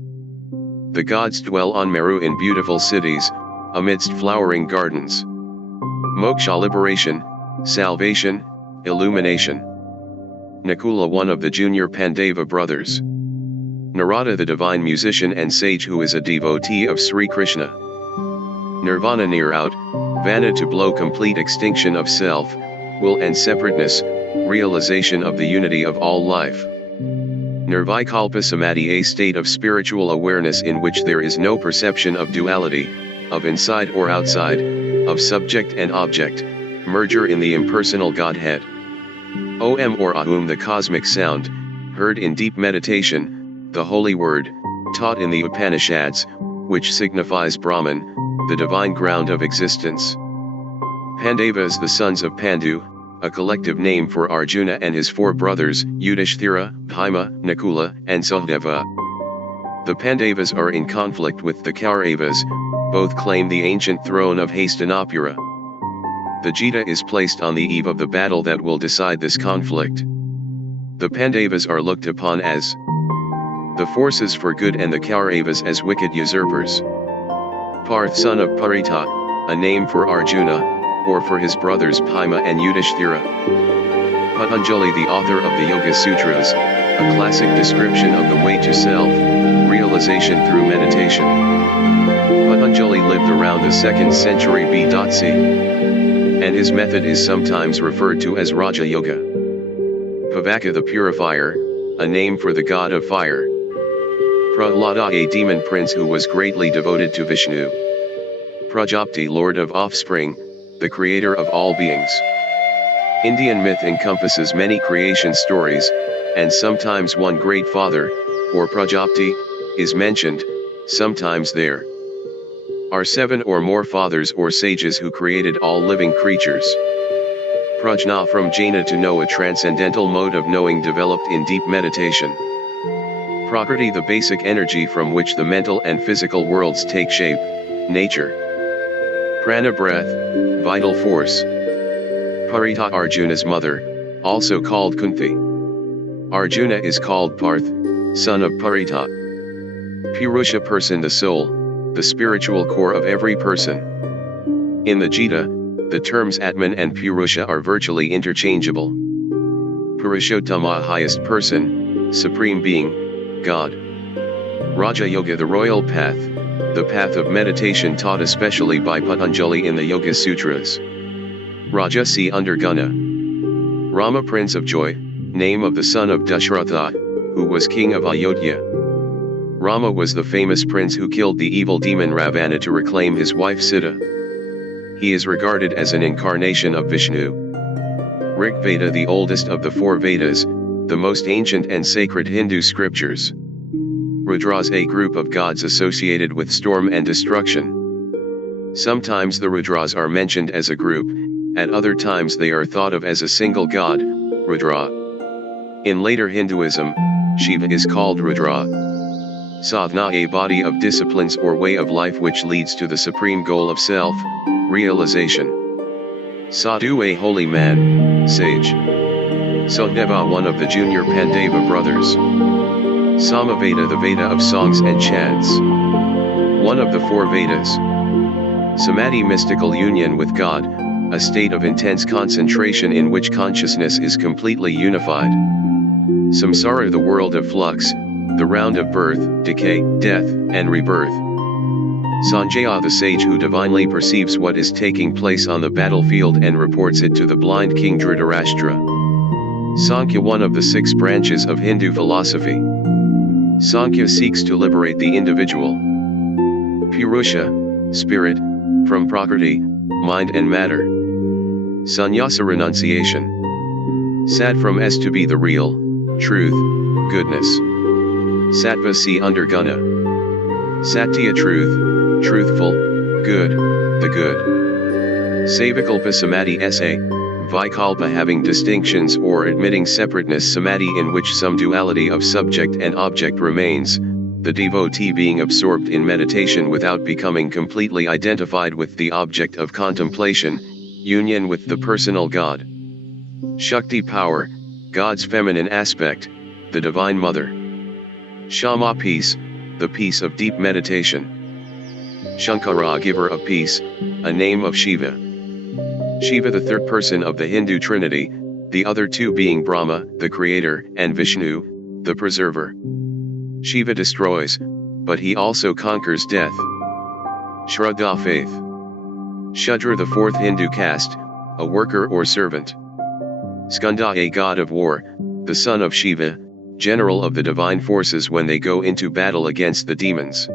The gods dwell on Meru in beautiful cities, amidst flowering gardens. Moksha, liberation, salvation, illumination. Nakula, one of the junior Pandava brothers. Narada, the divine musician and sage who is a devotee of Sri Krishna. Nirvana, near out, vana, to blow, complete extinction of self, will and separateness, realization of the unity of all life. Nirvikalpa Samadhi, a state of spiritual awareness in which there is no perception of duality, of inside or outside, of subject and object, merger in the impersonal Godhead. Om or Ahum, the cosmic sound, heard in deep meditation, the holy word, taught in the Upanishads, which signifies Brahman, the divine ground of existence. Pandavas, the sons of Pandu, a collective name for Arjuna and his four brothers, Yudhishthira, Bhima, Nakula, and Sahadeva. The Pandavas are in conflict with the Kauravas, both claim the ancient throne of Hastinapura. The Gita is placed on the eve of the battle that will decide this conflict. The Pandavas are looked upon as the forces for good and the Kauravas as wicked usurpers. Parth, son of Parita, a name for Arjuna, or for his brothers Bhima and Yudhishthira. Patanjali, the author of the Yoga Sutras, a classic description of the way to self-realization through meditation. Patanjali lived around the 2nd century BC, and his method is sometimes referred to as Raja Yoga. Pavaka, the purifier, a name for the god of fire. Prahlada, a demon prince who was greatly devoted to Vishnu. Prajapati, lord of offspring, the creator of all beings. Indian myth encompasses many creation stories, and sometimes one great father, or Prajapati, is mentioned. Sometimes there are 7 or more fathers or sages who created all living creatures. Prajna, from Jaina, to know, a transcendental mode of knowing developed in deep meditation. Prakriti, the basic energy from which the mental and physical worlds take shape, nature. Prana, breath, vital force. Parita, Arjuna's mother, also called Kunti. Arjuna is called Parth, son of Parita. Purusha, person, the soul, the spiritual core of every person. In the Gita, the terms Atman and Purusha are virtually interchangeable. Purushottama, highest person, supreme being, God. Raja Yoga, the royal path, the path of meditation taught especially by Patanjali in the Yoga Sutras. Raja, see under Guna. Rama, Prince of Joy, name of the son of Dashratha, who was king of Ayodhya. Rama was the famous prince who killed the evil demon Ravana to reclaim his wife Sita. He is regarded as an incarnation of Vishnu. Rig Veda, the oldest of the four Vedas, the most ancient and sacred Hindu scriptures. Rudras, a group of gods associated with storm and destruction. Sometimes the Rudras are mentioned as a group, at other times they are thought of as a single god, Rudra. In later Hinduism, Shiva is called Rudra. Sadhana, a body of disciplines or way of life which leads to the supreme goal of self-realization. Sadhu, a holy man, sage. Sudeva, one of the junior Pandava brothers. Samaveda, the Veda of songs and chants. One of the four Vedas. Samadhi, mystical union with God, a state of intense concentration in which consciousness is completely unified. Samsara, the world of flux, the round of birth, decay, death, and rebirth. Sanjaya, the sage who divinely perceives what is taking place on the battlefield and reports it to the blind king Dhritarashtra. Sankhya, one of the 6 branches of Hindu philosophy. Sankhya seeks to liberate the individual. Purusha, spirit, from Prakriti, mind and matter. Sannyasa, renunciation. Sat, from S, to be the real, truth, goodness. Sattva, see under guna. Satya, truth, truthful, good, the good. Savikalpa, samadhi, sa. Vikalpa, having distinctions or admitting separateness, samadhi, in which some duality of subject and object remains, the devotee being absorbed in meditation without becoming completely identified with the object of contemplation, union with the personal God. Shakti, power, God's feminine aspect, the Divine Mother. Shama, peace, the peace of deep meditation. Shankara, giver of peace, a name of Shiva. Shiva, the third person of the Hindu Trinity, the other two being Brahma, the creator, and Vishnu, the preserver. Shiva destroys, but he also conquers death. Shraddha, faith. Shudra, the fourth Hindu caste, a worker or servant. Skanda, a god of war, the son of Shiva, general of the divine forces when they go into battle against the demons.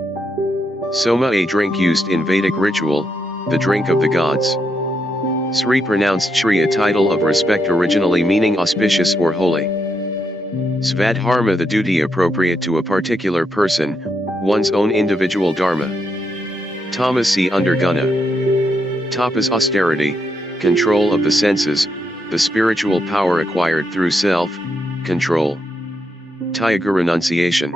Soma, a drink used in Vedic ritual, the drink of the gods. Sri, pronounced Shri, a title of respect originally meaning auspicious or holy. Svadharma, the duty appropriate to a particular person, one's own individual dharma. Tamasi, under guna. Tapas, austerity, control of the senses, the spiritual power acquired through self-control. Tyaga, renunciation.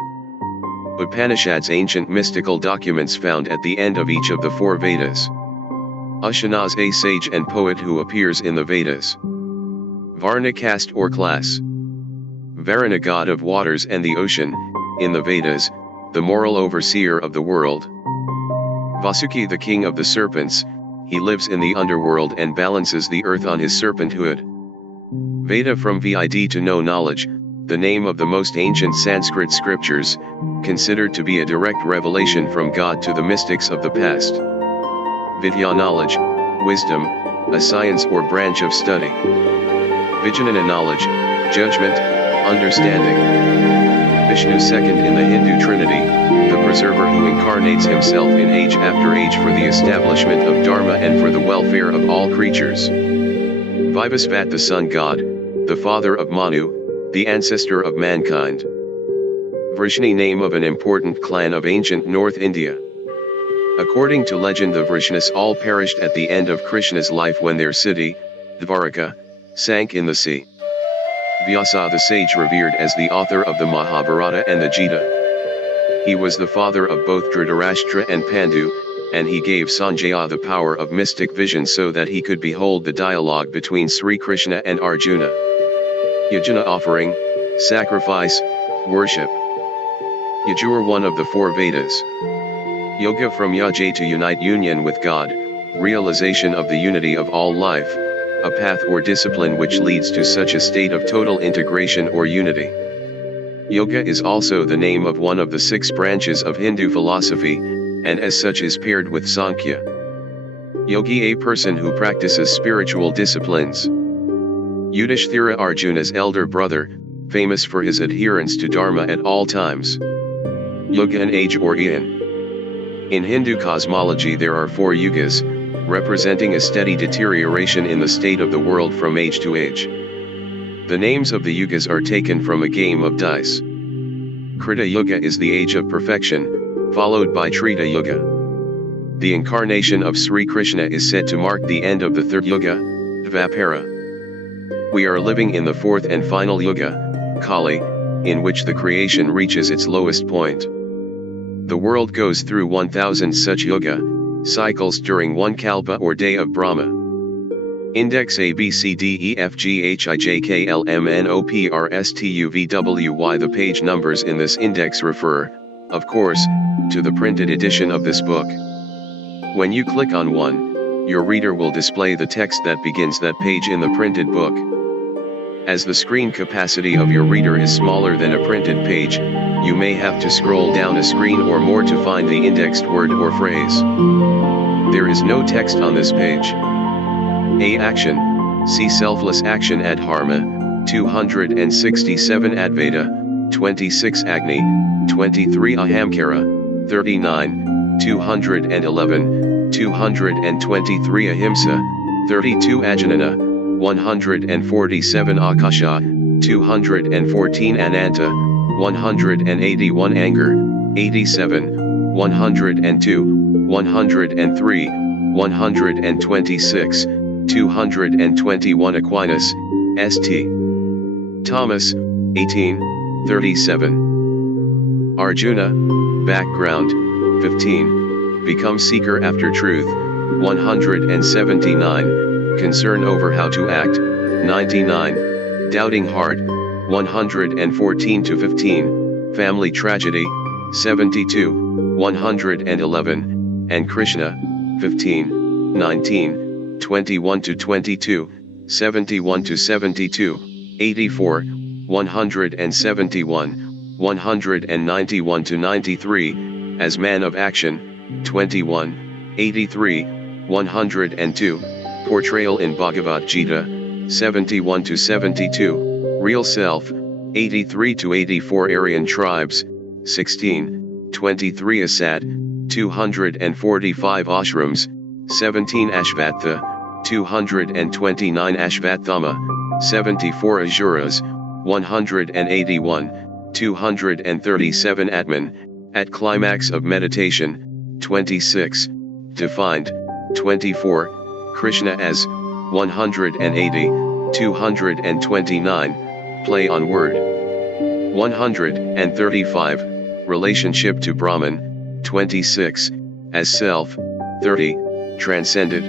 Upanishads, ancient mystical documents found at the end of each of the four Vedas. Ushanas, a sage and poet who appears in the Vedas. Varna, caste or class. Varuna, god of waters and the ocean, in the Vedas, the moral overseer of the world. Vasuki, the king of the serpents, he lives in the underworld and balances the earth on his serpenthood. Veda, from vid to know knowledge, the name of the most ancient Sanskrit scriptures, considered to be a direct revelation from God to the mystics of the past. Vidya, knowledge, wisdom, a science or branch of study. Vijnana, knowledge, judgment, understanding. Vishnu, second in the Hindu Trinity, the preserver who incarnates himself in age after age for the establishment of Dharma and for the welfare of all creatures. Vivasvat, the sun god, the father of Manu, the ancestor of mankind. Vrishni, name of an important clan of ancient North India. According to legend, the Vrishnis all perished at the end of Krishna's life when their city, Dvaraka, sank in the sea. Vyasa, the sage revered as the author of the Mahabharata and the Gita. He was the father of both Dhritarashtra and Pandu, and he gave Sanjaya the power of mystic vision so that he could behold the dialogue between Sri Krishna and Arjuna. Yajna, offering, sacrifice, worship. Yajur, one of the four Vedas. Yoga, from yaja, to unite, union with God, realization of the unity of all life, a path or discipline which leads to such a state of total integration or unity. Yoga is also the name of one of the 6 branches of Hindu philosophy, and as such is paired with Sankhya. Yogi, a person who practices spiritual disciplines. Yudhishthira, Arjuna's elder brother, famous for his adherence to Dharma at all times. Yuga, an age or eon. In Hindu cosmology there are 4 yugas, representing a steady deterioration in the state of the world from age to age. The names of the yugas are taken from a game of dice. Krita Yuga is the age of perfection, followed by Treta Yuga. The incarnation of Sri Krishna is said to mark the end of the 3rd yuga, Dvapara. We are living in the 4th and final yuga, Kali, in which the creation reaches its lowest point. The world goes through 1000 such yuga cycles during one kalpa or day of Brahma. Index A B C D E F G H I J K L M N O P R S T U V W Y. The page numbers in this index refer, of course, to the printed edition of this book. When you click on one, your reader will display the text that begins that page in the printed book. As the screen capacity of your reader is smaller than a printed page, you may have to scroll down a screen or more to find the indexed word or phrase. There is no text on this page. A. Action. See selfless action Adharma, 267 Advaita, 26 Agni, 23 Ahamkara, 39, 211, 223 Ahimsa, 32 Ajanana, 147 Akasha, 214 Ananta, 181 Anger, 87, 102, 103, 126, 221 Aquinas, St. Thomas, 18, 37. Arjuna, background, 15, become seeker after truth, 179. Concern over how to act, 99, doubting heart, 114 to 15, family tragedy, 72, 111, and Krishna, 15, 19, 21 to 22, 71 to 72, 84, 171, 191 to 93, as man of action, 21, 83, 102. Portrayal in Bhagavad Gita, 71 to 72, Real Self, 83 to 84 Aryan Tribes, 16, 23 Asad, 245 Ashrams, 17 Ashvatha, 229 Ashvathama, 74 Asuras, 181, 237 Atman, at climax of meditation, 26, defined, 24, Krishna as, 180, 229, play on word. 135, relationship to Brahman, 26, as self, 30, transcended.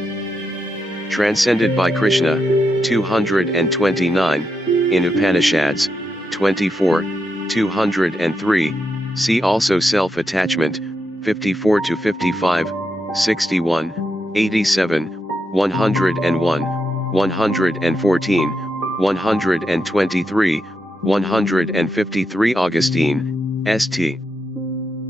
Transcended by Krishna, 229, in Upanishads, 24, 203, see also self-attachment, 54 to 55, 61, 87, 101, 114, 123, 153 Augustine, St.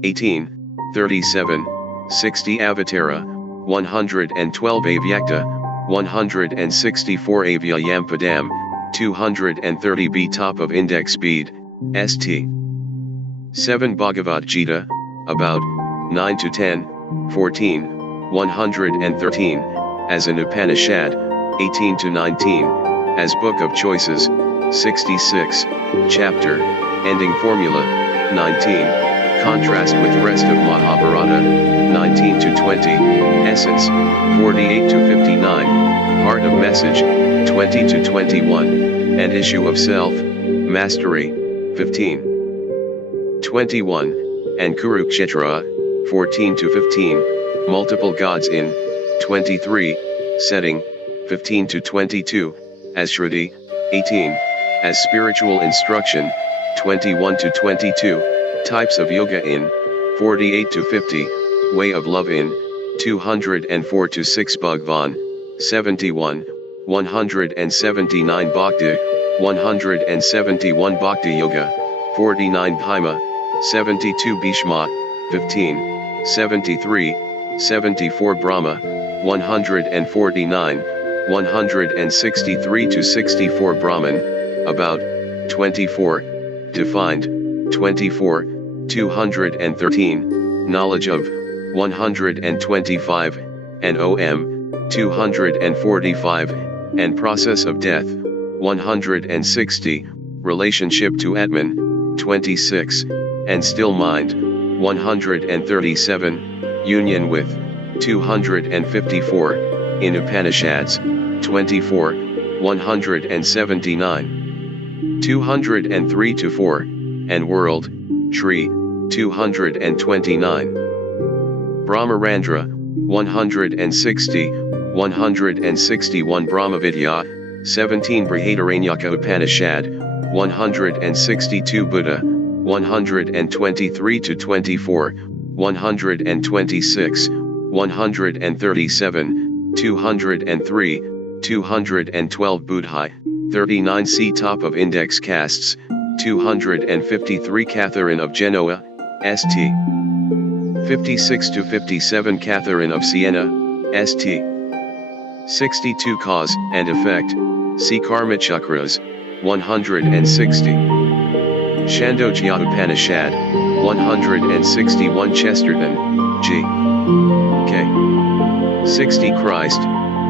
18, 37, 60 Avatara, 112 Avyakta, 164 Avyayampadam, 230 B. Top of index speed, St. 7 Bhagavad Gita, about, 9 to 10, 14, 113, as an Upanishad, 18 to 19, as Book of Choices, 66, chapter, ending formula, 19, contrast with rest of Mahabharata, 19 to 20, essence, 48 to 59, heart of message, 20 to 21, and issue of self, mastery, 15, 21, and Kurukshetra, 14 to 15, multiple gods in, 23, setting, 15 to 22, as Shruti, 18, as spiritual instruction, 21 to 22, types of yoga in, 48 to 50, way of love in, 204 to 6 Bhagwan, 71, 179 Bhakti, 171 Bhakti Yoga, 49 Bhima, 72 Bhishma, 15, 73, 74 Brahma, 149, 163 to 64 Brahman, about, 24, defined, 24, 213, knowledge of, 125, and OM, 245, and process of death, 160, relationship to Atman, 26, and still mind, 137, union with, 254, in Upanishads, 24, 179, 203 to 4, and world, tree, 229. Brahmarandra, 160, 161 Brahmavidya, 17 Brihadaranyaka Upanishad, 162 Buddha, 123 to 24, 126, 137, 203, 212 Buddhai, 39 see top of index castes, 253 Catherine of Genoa, St. 56 to 57 Catherine of Siena, St. 62 Cause and Effect, see Karma Chakras, 160. Chandogya Upanishad, 161 Chesterton, G. K. 60 Christ,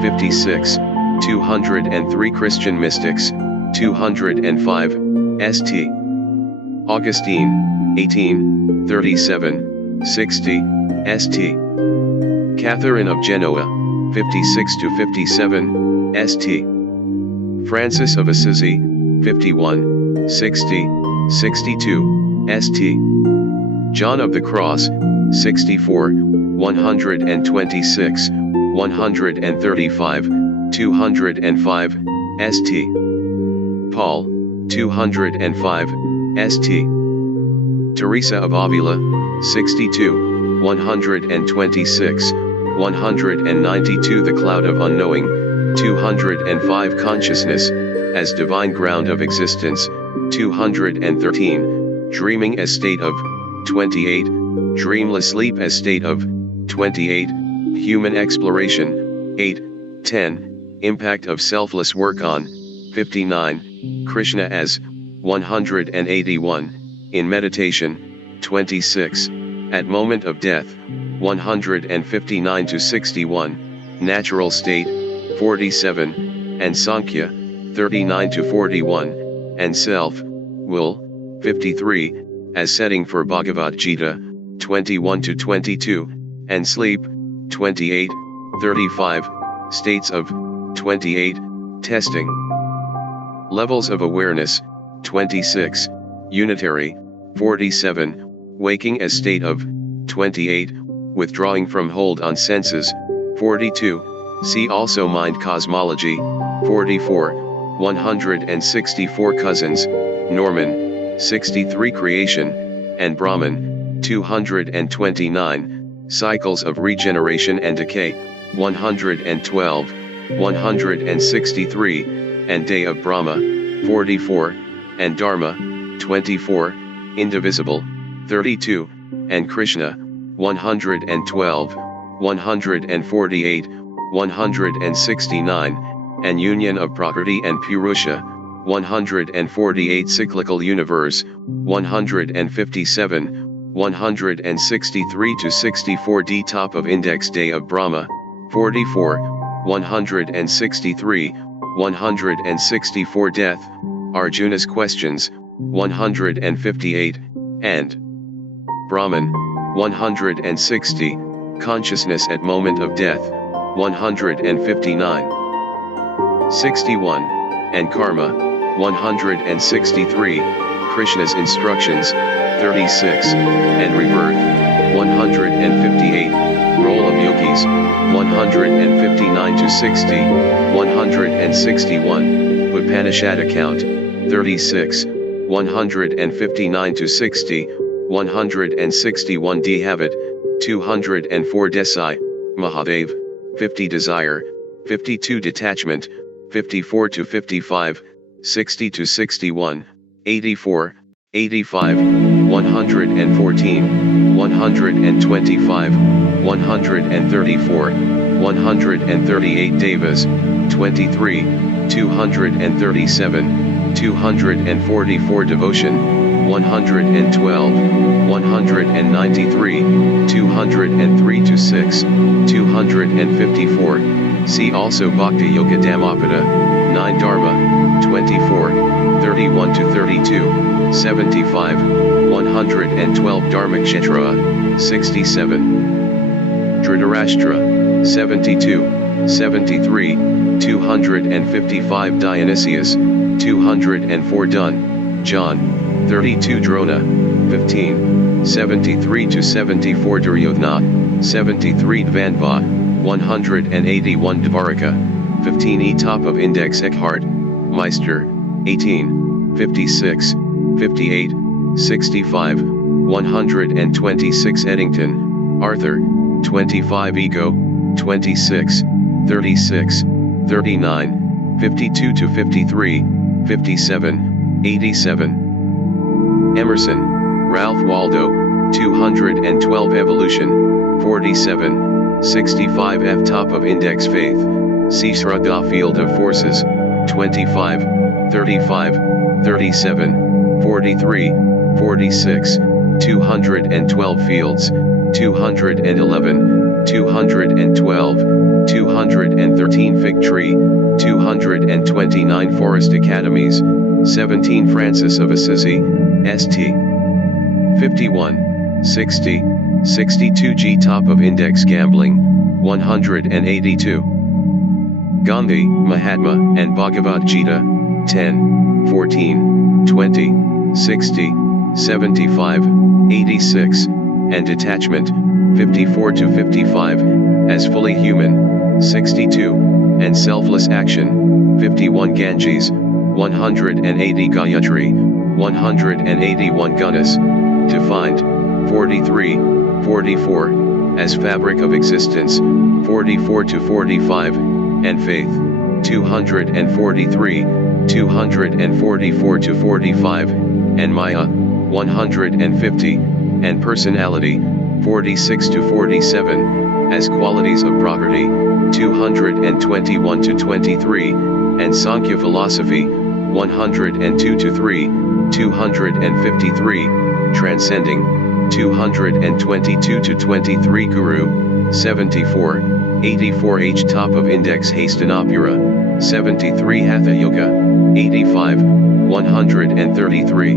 56, 203 Christian Mystics, 205, St. Augustine, 18, 37, 60, St. Catherine of Genoa, 56 to 57, St. Francis of Assisi, 51, 60, 62, St. John of the Cross, 64, 126, 135, 205, St. Paul, 205, St. Teresa of Avila, 62, 126, 192 The Cloud of Unknowing, 205 Consciousness, as Divine Ground of Existence, 213, Dreaming as State of, 28, Dreamless Sleep as State of, 28, Human Exploration, 8, 10, Impact of Selfless Work on, 59, Krishna as, 181, in Meditation, 26, at Moment of Death, 159 to 61, Natural State, 47, and Sankhya, 39 to 41, and Self, Will, 53, as setting for Bhagavad Gita, 21 to 22, and Sleep, 28, 35, States of, 28, Testing. Levels of Awareness, 26, Unitary, 47, Waking as State of, 28, Withdrawing from Hold on Senses, 42, See also Mind Cosmology, 44, 164 Cousins, Norman, 63 Creation, and Brahman, 229, Cycles of Regeneration and Decay, 112, 163, and Day of Brahma, 44, and Dharma, 24, Indivisible, 32, and Krishna, 112, 148, 169, and Union of Prakriti and Purusha, 148 Cyclical Universe, 157, 163 to 64 D Top of Index Day of Brahma, 44, 163, 164 Death, Arjuna's Questions, 158, and Brahman, 160, Consciousness at Moment of Death, 159, 61, and Karma, 163, Krishna's Instructions, 36, and Rebirth, 158, Role of Yogis, 159 to 60, 161, Upanishad Account, 36, 159 to 60, 161 D Habit, 204 Desai, Mahadev, 50 Desire, 52 Detachment, 54 to 55, 60 to 61, 84, 85, 114, 125, 134, 138 Devas, 23, 237, 244 Devotion, 112, 193, 203 to 6, 254, see also Bhakti Yoga Dhammapada, 9 Dharma, 24, 31 to 32, 75, 112 Dharmakshetra, 67, Dhritarashtra, 72, 73, 255 Dionysius, 204 Dun, John, 32 Drona, 15, 73 to 74 Duryodhana, 73 Dvanva, 181 Dvaraka, 15 E top of index Eckhart, Meister, 18, 56, 58, 65, 126 Eddington, Arthur, 25 Ego, 26, 36, 39, 52 to 53, 57, 87. Emerson, Ralph Waldo, 212 Evolution, 47, 65 F top of index Faith, C Shraddha Field of Forces, 25, 35, 37, 43, 46, 212 Fields, 211, 212, 213 Fig Tree, 229 Forest Academies, 17 Francis of Assisi, St. 51, 60, 62 G top of index Gambling, 182. Gandhi, Mahatma, and Bhagavad Gita, 10, 14, 20, 60, 75, 86, and Detachment, 54 to 55, as fully human, 62, and Selfless Action, 51 Ganges, 180 Gayatri, 181 Gunas, Defined, 43, 44, as Fabric of Existence, 44 to 45, and Faith, 243, 244 to 45, and Maya, 150, and Personality, 46 to 47, as Qualities of Prakriti, 221 to 23, and Sankhya Philosophy, 102 to 3, 253, Transcending, 222 to 23 Guru, 74, 84 H top of index Hastinapura, 73 Hatha Yoga, 85, 133.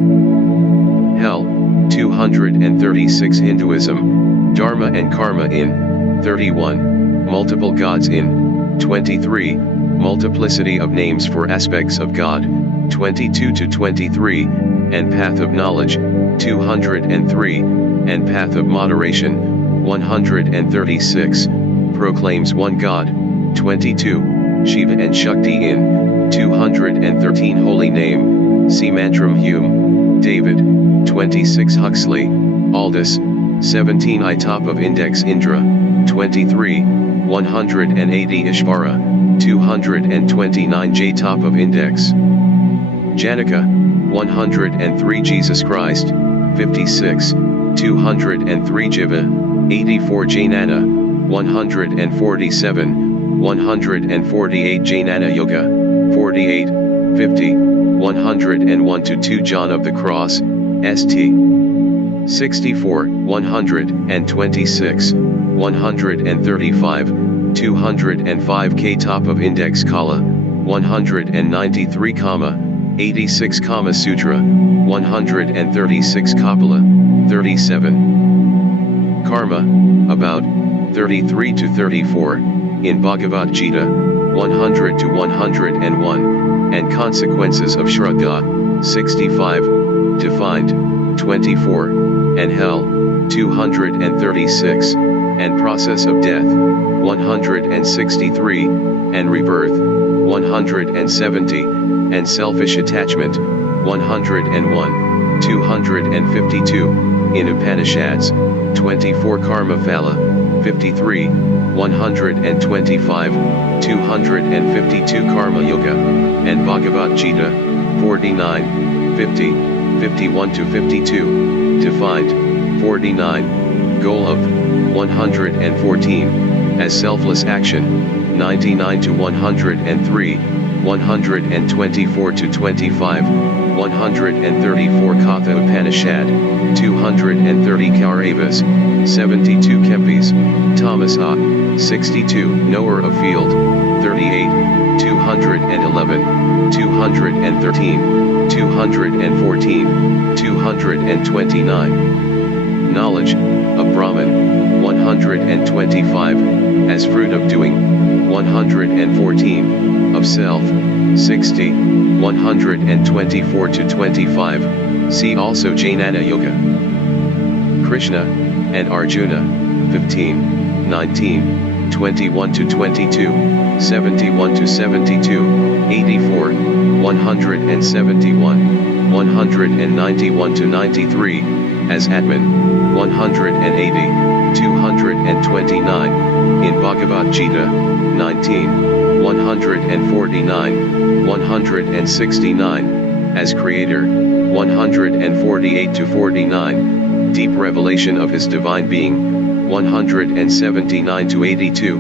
Hell, 236 Hinduism, Dharma and Karma in, 31, Multiple Gods in, 23, Multiplicity of Names for Aspects of God, 22 to 23, and Path of Knowledge, 203, and Path of Moderation, 136, Proclaims One God, 22, Shiva and Shakti in, 213 Holy Name, see Mantram Hume, David, 26 Huxley, Aldous, 17 I top of index Indra, 23, 180 Ishvara, 229 J top of index Janaka, 103 Jesus Christ, 56, 203 Jiva, 84 Jainana, 147, 148 Jainana Yoga, 48, 50, 101 to 2 John of the Cross, St. 64, 126, 135, 205 K top of index Kala, 193 86 Kama Sutra, 136 Kapila, 37. Karma, about, 33 to 34, in Bhagavad Gita, 100 to 101, and Consequences of Shraddha, 65, defined, 24, and Hell, 236, and Process of Death, 163, and Rebirth, 170, and Selfish Attachment, 101, 252, in Upanishads, 24 Karma Phala, 53, 125, 252 Karma Yoga, and Bhagavad Gita, 49, 50, 51 to 52, defined, 49, goal of, 114, as selfless action, 99 to 103, 124 to 25, 134 Katha Upanishad, 230 Kauravas, 72 Kempis, Thomas A, 62 Knower of Field, 38, 211, 213, 214, 229. Knowledge, of Brahman, 125, as fruit of doing, 114, of self, 60, 124 to 25, see also Jnana Yoga. Krishna, and Arjuna, 15, 19, 21 to 22, 71 to 72, 84, 171, 191 to 93, as Atman, 180, 229, in Bhagavad Gita, 19, 149, 169, as Creator, 148 to 49, deep revelation of His divine being, 179 to 82,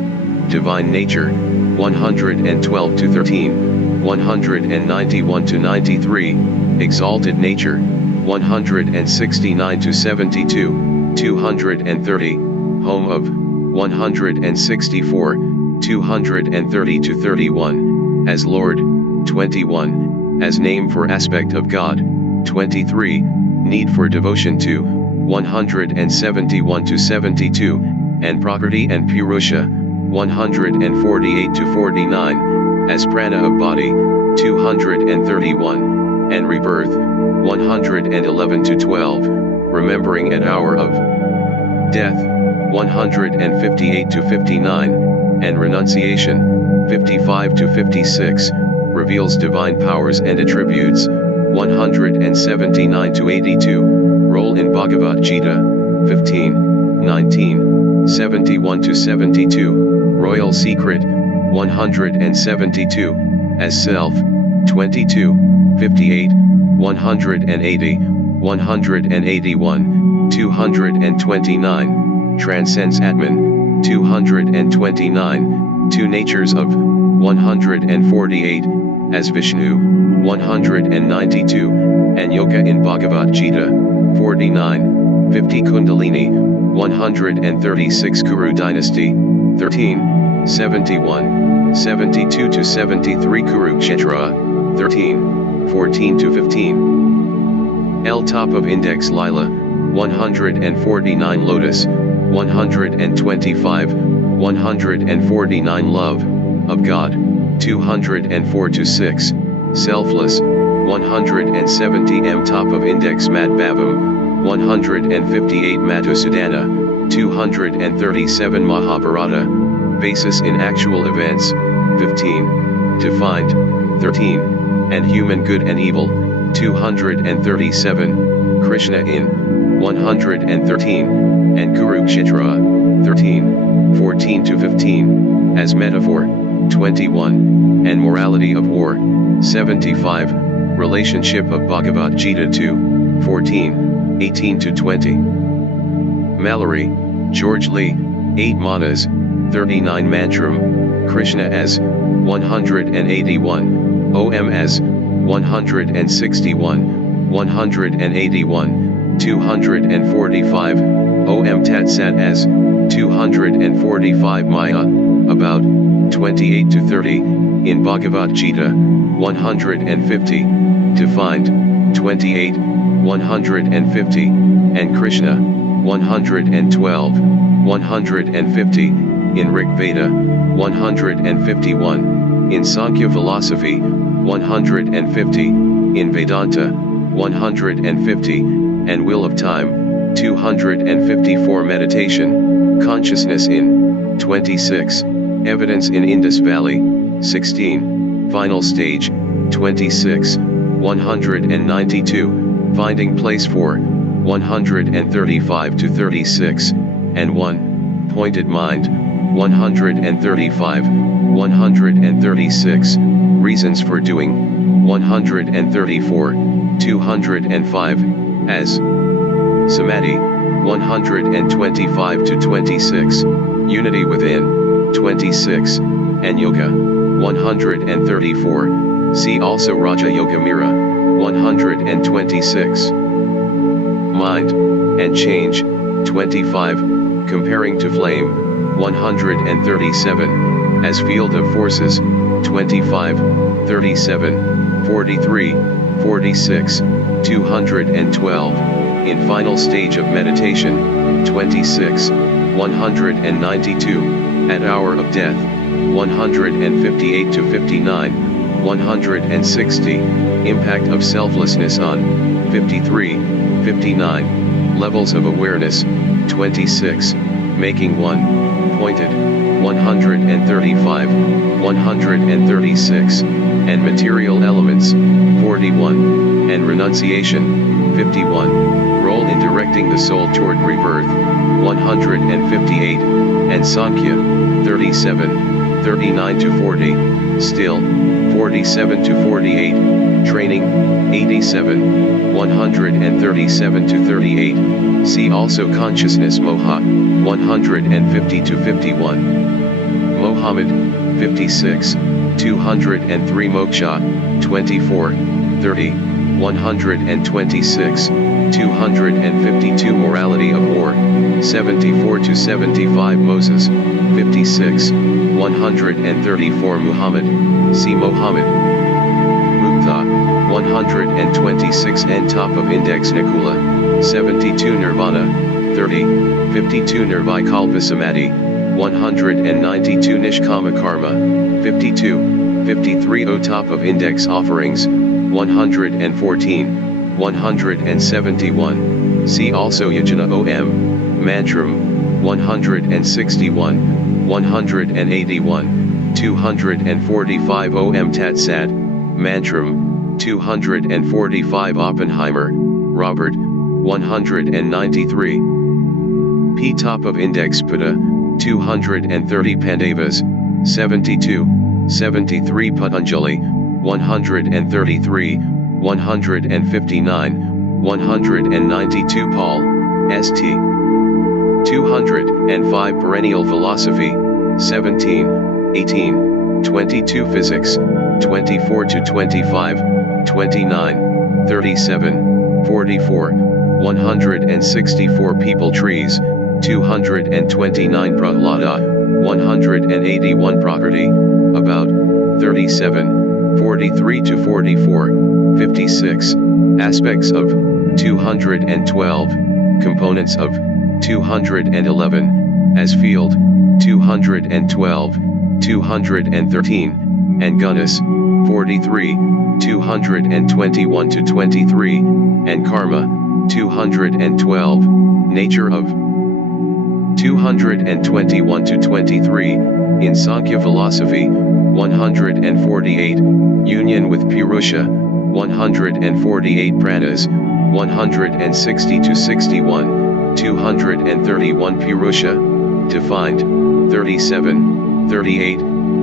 divine nature, 112 to 13, 191 to 93, exalted nature, 169 to 72, 230, home of, 164, 230 to 31, as Lord, 21, as name for aspect of God, 23, need for devotion to, 171 to 72, and property and Purusha, 148 to 49, as prana of body, 231, and rebirth, 111 to 12, remembering an hour of death, 158 to 59, and renunciation, 55 to 56, reveals divine powers and attributes, 179 to 82, role in Bhagavad Gita, 15, 19, 71 to 72, royal secret, 172, as self, 22, 58, 180, 181, 229, transcends Atman, 229, two natures of, 148, as Vishnu, 192, and Yoga in Bhagavad Gita, 49, 50 Kundalini, 136 Kuru dynasty, 13, 71, 72 to 73 Kurukshetra, 13, 14 to 15. L top of index Lila, 149 Lotus, 125, 149 Love, of God, 204 to 6, Selfless, 170 M top of index Mad Bhavam, 158 Madhusudana, 237 Mahabharata, basis in actual events, 15, defined, 13, and human good and evil, 237, Krishna in, 113, and Kurukshetra, 13, 14 to 15, as metaphor, 21, and morality of war, 75, relationship of Bhagavad Gita to, 14, 18 to 20. Mallory, George Lee, 8 manas, 39 mantram, Krishna as, 181, Om as, 161, 181, 245, Om Tat Sat as, 245 Maya, about, 28 to 30, in Bhagavad Gita, 150, defined, 28, 150, and Krishna, 112, 150, in Rig Veda, 151, in Sankhya philosophy, 150, in Vedanta, 150, and Will of Time, 254 meditation, consciousness in, 26, evidence in Indus Valley, 16, final stage, 26, 192, finding place for, 135 to 36, and 1, pointed mind, 135, 136, reasons for doing, 134, 205, as Samadhi, 125 to 26, Unity within, 26, and Yoga, 134, see also Raja Yoga Mira, 126. Mind, and change, 25, comparing to flame, 137, as field of forces, 25, 37, 43, 46, 212, in final stage of meditation, 26, 192, at hour of death, 158 to 59, 160, impact of selflessness on, 53, 59, levels of awareness, 26, making one, pointed, 135, 136, and material elements, 41, and renunciation, 51, role in directing the soul toward rebirth, 158, and Sankhya, 37, 39 to 40, still, 47 to 48, training, 87, 137 to 38, see also consciousness moha, 150 to 51, Muhammad, 56, 203 moksha, 24, 30, 126, 252 morality of war, 74 to 75 Moses, 56, 134 Muhammad, see Muhammad. Mukta, 126 and top of index Nikula, 72 Nirvana, 30, 52 Nirvikalpa Samadhi, 192 Nishkama Karma, 52, 53 O top of index offerings, 114, 171, see also Yajna Om, Mantram, 161, 181, 245 Om Tat Sat, Mantram, 245 Oppenheimer, Robert, 193. P top of index Pada, 230 Pandavas, 72, 73 Patanjali, 133, 159, 192 Paul, St. 205 Perennial Philosophy, 17, 18, 22 Physics, 24 to 25, 29, 37, 44, 164 People Trees, 229 Prahlada, 181 Prakriti, about, 37, 43 to 44, 56, Aspects of, 212, Components of, 211, as field, 212, 213, and Gunas, 43, 221 to 23, and Karma, 212, Nature of, 221 to 23, in Sankhya philosophy, 148, Union with Purusha, 148 Pranas, 160 to 61, 231 Purusha, defined, 37, 38,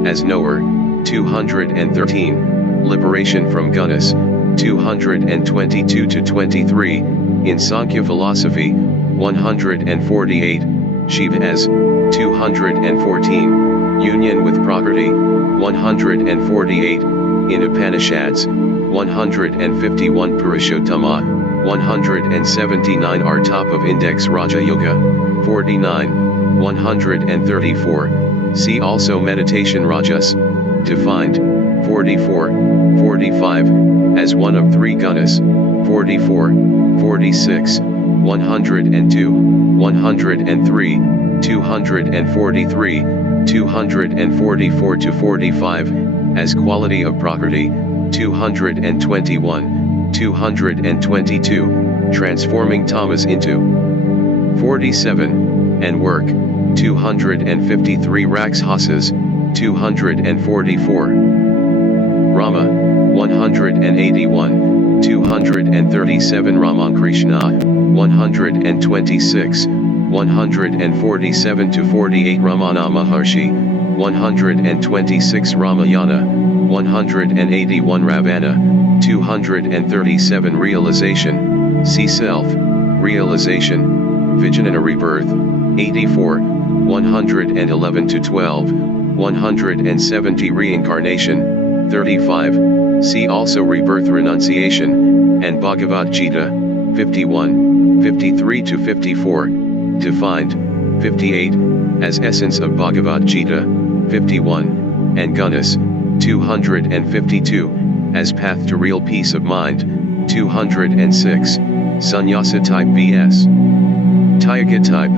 as knower, 213, liberation from Gunas, 222 to 23, in Sankhya philosophy, 148, Shiva as, 214, union with Prakriti, 148, in Upanishads, 151 Purushottama, 179 are top of index Raja Yoga, 49, 134, see also meditation Rajas, defined, 44, 45, as one of three gunas, 44, 46, 102, 103, 243, 244 to 45, as quality of Prakriti, 221, 222, transforming tamas into 47, and work, 253 Rakshasas, 244. Rama, 181, 237 Ramakrishna, 126, 147 to 48 Ramana Maharshi, 126 Ramayana, 181 Ravana, 237 Realization, see self, realization, Vijnana rebirth, 84, 111 to 12, 170 Reincarnation, 35, see also Rebirth Renunciation, and Bhagavad Gita, 51, 53 to 54, defined, 58, as essence of Bhagavad Gita, 51, and Gunas, 252, as path to real peace of mind, 206, Sannyasa type vs. Tyaga type,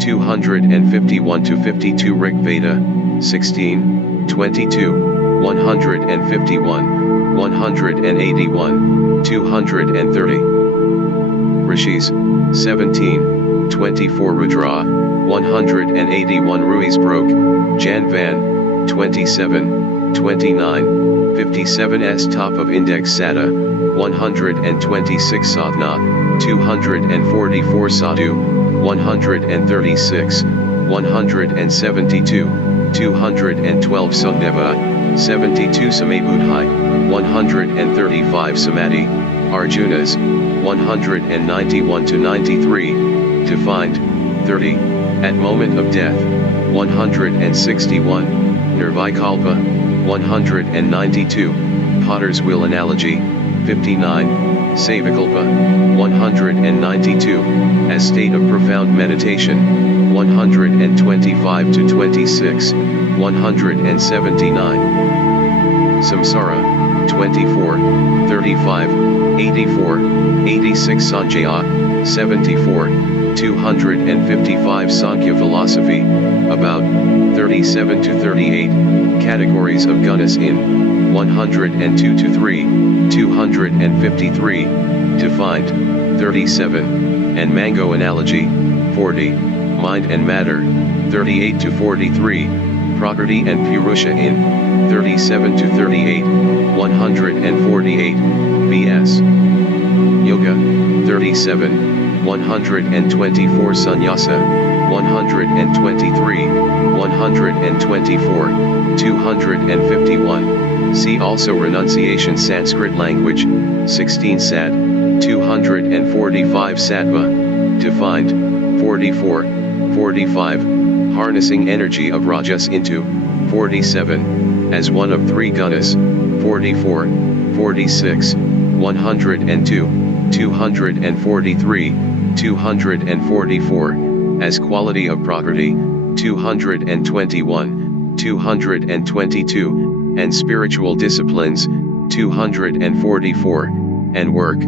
251 to 52 Rig Veda, 16, 22, 151, 181, 230. Rishis, 17, 24 Rudra, 181 Ruizbroek, Jan Van, 27, 29, 57 S top of index SATA, 126 Sadhana, 244 Sadhu, 136, 172, 212 Sundeva, 72 Samabudhai, 135 Samadhi, Arjunas, 191 to 93, defined, 30, at moment of death, 161, Nirvikalpa, 192, Potter's Wheel Analogy, 59, Savikalpa, 192, as state of profound meditation, 125 to 26, 179, Samsara, 24, 35, 84, 86 Sanjaya, 74, 255 Sankhya philosophy, about, 37 to 38, categories of gunas in, 102 to 3, 253, defined, 37, and mango analogy, 40, mind and matter, 38 to 43, Prakriti and Purusha in, 37 to 38, 148, vs. Yoga, 37, 124 Sannyasa, 123, 124, 251, see also Renunciation Sanskrit language, 16 Sat, 245 Sattva, defined, 44, 45, harnessing energy of Rajas into, 47, as one of three gunas, 44, 46, 102, 243, 244, as quality of Prakriti, 221, 222, and spiritual disciplines, 244, and work,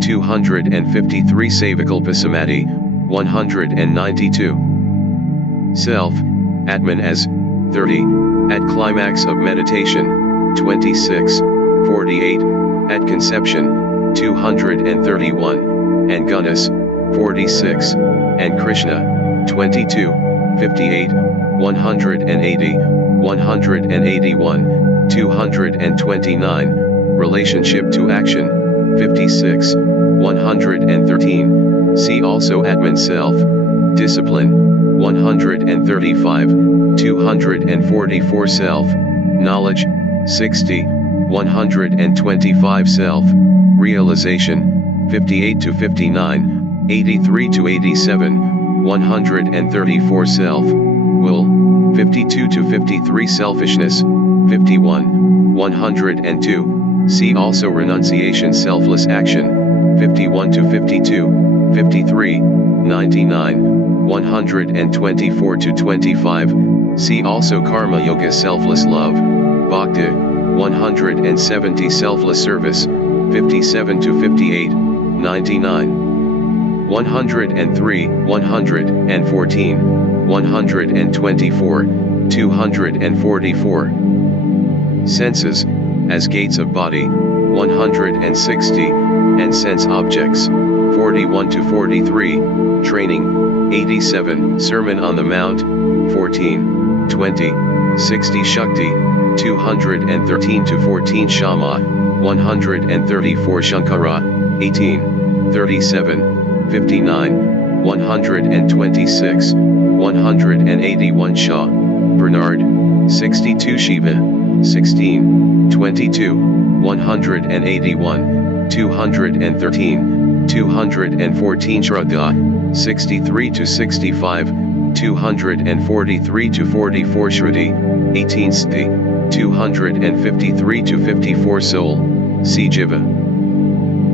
253 Savikalpa Samadhi, 192. Self, Atman as, 30, at climax of meditation, 26, 48, at conception, 231, and Gunas, 46, and Krishna, 22, 58, 180, 181, 229, relationship to action, 56, 113, see also Atman self, discipline, 135, 244 self, knowledge, 60, 125 self, realization, 58 to 59, 83 to 87, 134 self, will, 52 to 53 selfishness, 51, 102, see also renunciation selfless action, 51 to 52, 53, 99, 124 to 25, see also karma yoga selfless love, bhakti, 170 selfless service, 57 to 58, 99, 103, 114, 124, 244. Senses, as gates of body, 160, and sense objects, 41 to 43, training, 87, Sermon on the Mount, 14, 20, 60 Shakti, 213 to 14 Shama, 134 Shankara, 18, 37, 59, 126, 181 Shah, Bernard, 62 Shiva, 16, 22, 181, 213, 214 Shraddha, 63 to 65, 243 to 44 Shruti, 18 Sti, 253 to 54 Soul, C. Jiva.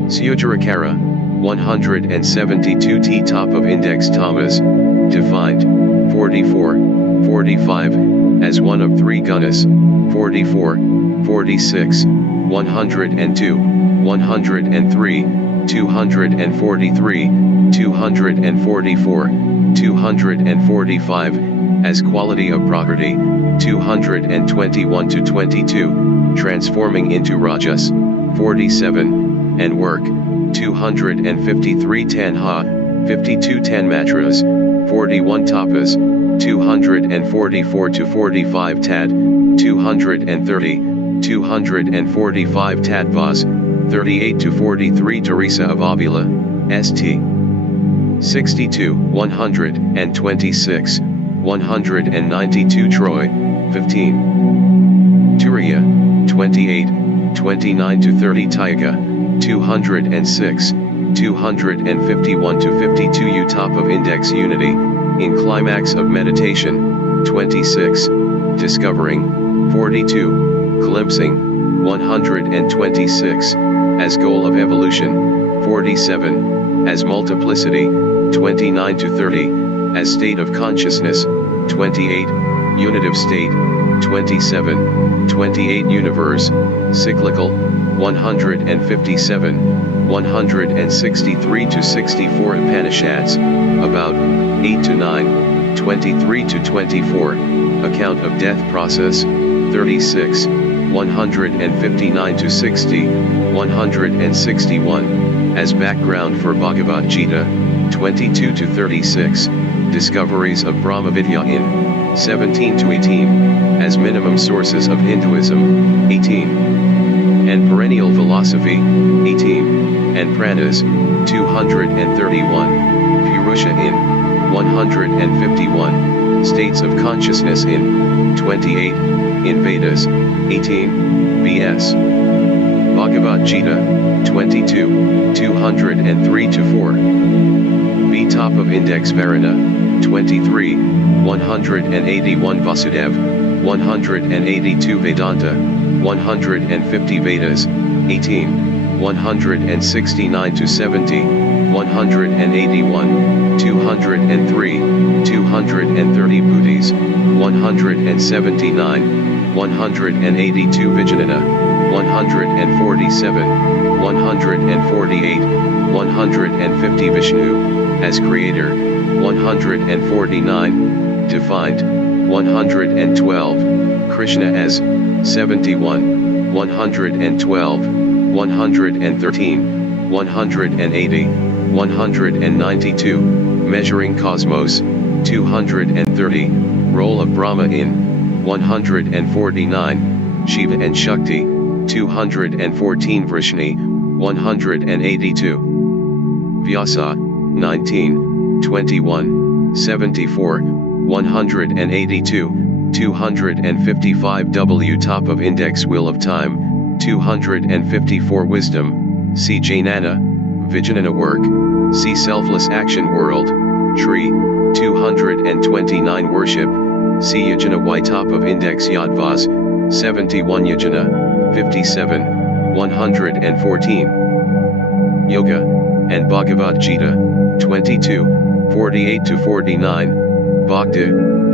Syujarakara, 172 T. Top of index Tamas, defined, 44, 45, as one of three gunas, 44, 46, 102, 103, 243, 244, 245, as quality of Prakriti, 221 to 22, transforming into Rajas, 47, and work, 253 Tanha, 52 Tanmatras, 41 Tapas, 244 to 45 Tad, 230, 245 Tadvas, 38 to 43 Teresa of Avila, St. 62, 126, 192 Troy, 15. Turiya, 28, 29 to 30 Taiga, 206, 251 to 52 U. Top of index Unity, in climax of meditation, 26, discovering, 42, glimpsing, 126, as goal of evolution, 47, as multiplicity, 29 to 30, as state of consciousness, 28, unitive state, 27, 28 universe, cyclical, 157, 163 to 64 Upanishads, about, 8 to 9, 23 to 24, account of death process, 36, 159 to 60, 161, as background for Bhagavad Gita, 22 to 36, discoveries of Brahmavidya in, 17 to 18, as minimum sources of Hinduism, 18, and perennial philosophy, 18, and pranas, 231, Purusha in, 151, states of consciousness in, 28, in Vedas, 18, BS. Bhagavad Gita, 22, 203 to 4. B. Top of index Varuna, 23, 181 Vasudev, 182 Vedanta, 150 Vedas, 18, 169 to 70, 181, 203, 230 Bhutis, 179, 182 Vijnana, 147, 148, 150 Vishnu, as creator, 149, defined, 112, Krishna as, 71, 112, 113, 180, 192, measuring cosmos, 230, role of Brahma in, 149, Shiva and Shakti, 214 Vrishni, 182. Vyasa, 19, 21, 74, 182, 255 W. Top of index Wheel of Time, 254 Wisdom, C. Jnana, Vijnana Work, C. Selfless Action World, Tree, 229 Worship, C. Yajna Y. Top of index Yadvas, 71 Yajna, 57, 114. Yoga, and Bhagavad Gita, 22, 48 to 49, Bhakti,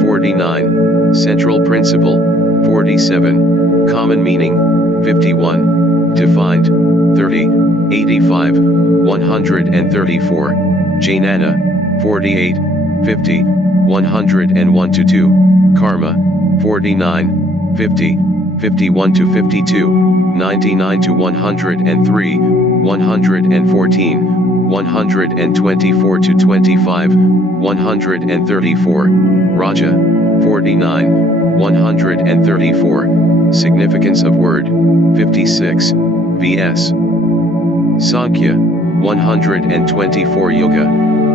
49, Central Principle, 47, Common Meaning, 51, Defined, 30, 85, 134, Jnana, 48, 50, 101 to 2, Karma, 49, 50, 51 to 52, 99 to 103, 114, 124 to 25, 134, Raja, 49, 134, Significance of Word, 56, VS. Sankhya, 124 Yoga,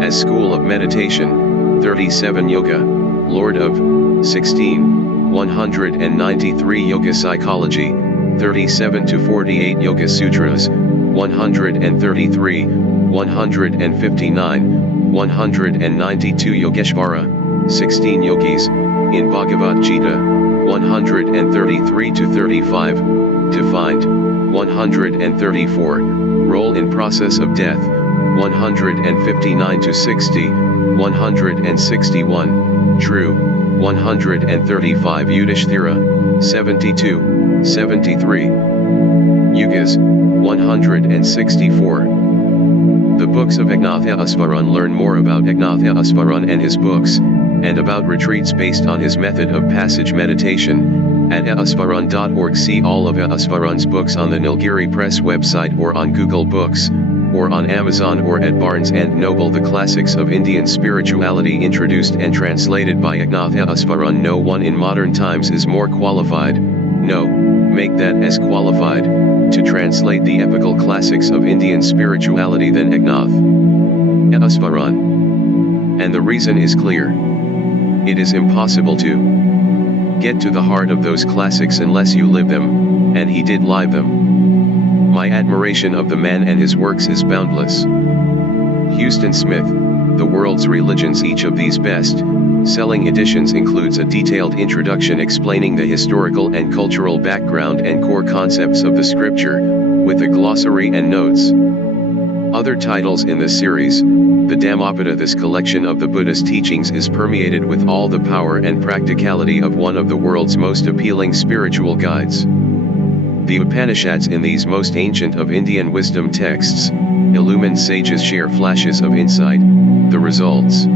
as School of Meditation, 37 Yoga, Lord of, 16, 193 Yoga Psychology, 37 to 48 Yoga Sutras, 133, 159, 192 Yogeshvara, 16 Yogis, in Bhagavad Gita, 133 to 35, defined, 134, role in process of death, 159 to 60, 161, true, 135 Yudhishthira, 72, 73. Yugas, 164. The books of Eknatha Asvaran. Learn more about Eknatha Asvaran and his books, and about retreats based on his method of passage meditation, at asvaran.org. See all of Asvaran's books on the Nilgiri Press website or on Google Books, or on Amazon or at Barnes & Noble. The classics of Indian spirituality introduced and translated by Eknatha Asvaran. No one in modern times is more qualified, no, make that as qualified, to translate the epical classics of Indian spirituality than Eknath Asvaran. And the reason is clear. It is impossible to get to the heart of those classics unless you live them, and he did live them. My admiration of the man and his works is boundless. Houston Smith, The World's Religions. Each of these best-selling editions includes a detailed introduction explaining the historical and cultural background and core concepts of the scripture, with a glossary and notes. Other titles in this series, the Dhammapada. This collection of the Buddha's teachings is permeated with all the power and practicality of one of the world's most appealing spiritual guides. The Upanishads. In these most ancient of Indian wisdom texts, illumined sages share flashes of insight, the results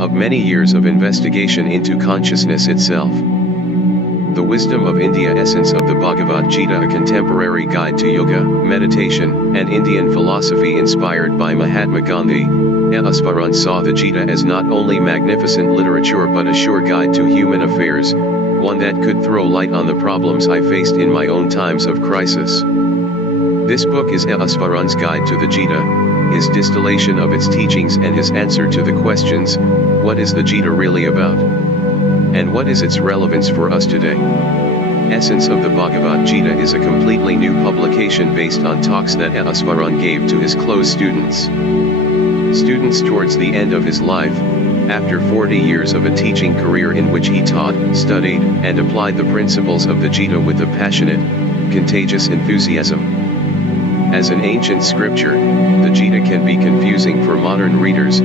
of many years of investigation into consciousness itself. The Wisdom of India. Essence of the Bhagavad Gita. A contemporary guide to yoga, meditation, and Indian philosophy inspired by Mahatma Gandhi. Asvaran saw the Gita as not only magnificent literature but a sure guide to human affairs, one that could throw light on the problems I faced in my own times of crisis. This book is Asvaran's guide to the Gita, his distillation of its teachings and his answer to the questions, what is the Gita really about? And what is its relevance for us today? Essence of the Bhagavad Gita is a completely new publication based on talks that Asvaran gave to his close students. Towards the end of his life, after 40 years of a teaching career in which he taught, studied, and applied the principles of the Gita with a passionate, contagious enthusiasm. As an ancient scripture, the Gita can be confusing for modern readers,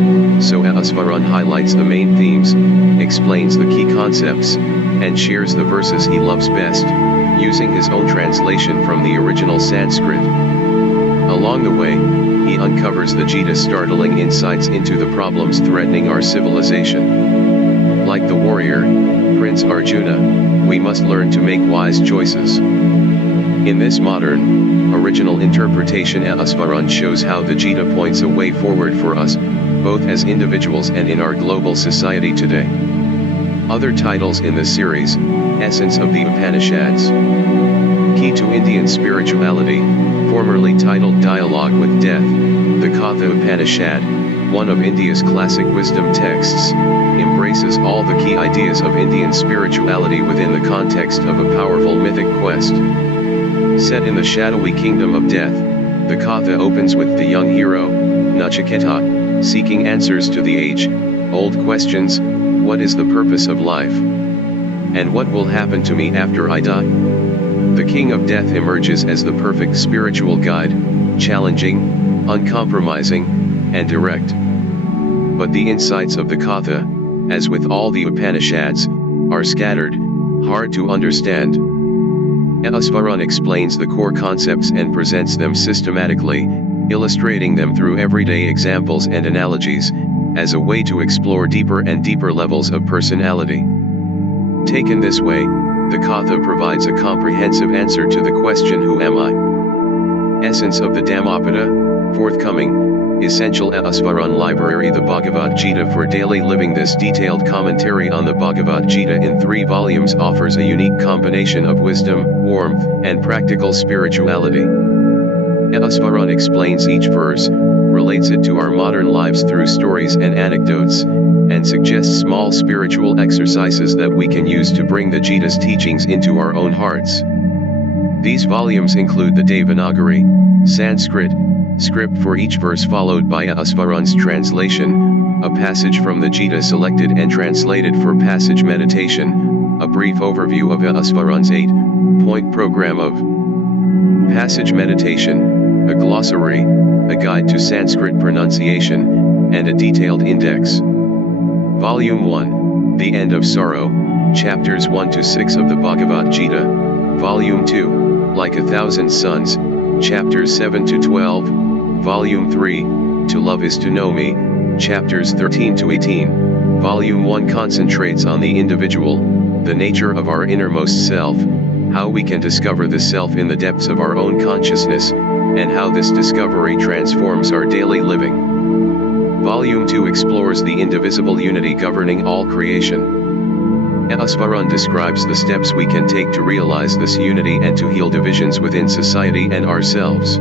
so Asvaran highlights the main themes, explains the key concepts, and shares the verses he loves best, using his own translation from the original Sanskrit. Along the way, he uncovers the Gita's startling insights into the problems threatening our civilization. Like the warrior, Prince Arjuna, we must learn to make wise choices. In this modern, original interpretation, Asvaran shows how the Gita points a way forward for us, both as individuals and in our global society today. Other titles in the series, Essence of the Upanishads, Key to Indian Spirituality, formerly titled Dialogue with Death, the Katha Upanishad, one of India's classic wisdom texts, embraces all the key ideas of Indian spirituality within the context of a powerful mythic quest. Set in the shadowy kingdom of death, the Katha opens with the young hero, Nachiketa, seeking answers to the age-old questions, what is the purpose of life? And what will happen to me after I die? The king of death emerges as the perfect spiritual guide, challenging, uncompromising, and direct. But the insights of the Katha, as with all the Upanishads, are scattered, hard to understand. Asvaran explains the core concepts and presents them systematically, illustrating them through everyday examples and analogies, as a way to explore deeper and deeper levels of personality. Taken this way, the Katha provides a comprehensive answer to the question, who am I? Essence of the Dhammapada, forthcoming, Essential Asvaran Library. The Bhagavad Gita for daily living. This detailed commentary on the Bhagavad Gita in 3 volumes offers a unique combination of wisdom, warmth, and practical spirituality. Asvaran explains each verse, relates it to our modern lives through stories and anecdotes, and suggests small spiritual exercises that we can use to bring the Gita's teachings into our own hearts. These volumes include the Devanagari, Sanskrit, script for each verse followed by a Asvaran's translation, a passage from the Gita selected and translated for passage meditation, a brief overview of a Asvaran's 8-point program of passage meditation, a glossary, a guide to Sanskrit pronunciation, and a detailed index. Volume 1, The End of Sorrow, Chapters 1 to 6 of the Bhagavad Gita, Volume 2, Like a Thousand Suns, Chapters 7 to 12, Volume 3, To Love is to Know Me, Chapters 13 to 18, Volume 1 concentrates on the individual, the nature of our innermost self, how we can discover the self in the depths of our own consciousness, and how this discovery transforms our daily living. Volume 2 explores the indivisible unity governing all creation. Asvaran describes the steps we can take to realize this unity and to heal divisions within society and ourselves.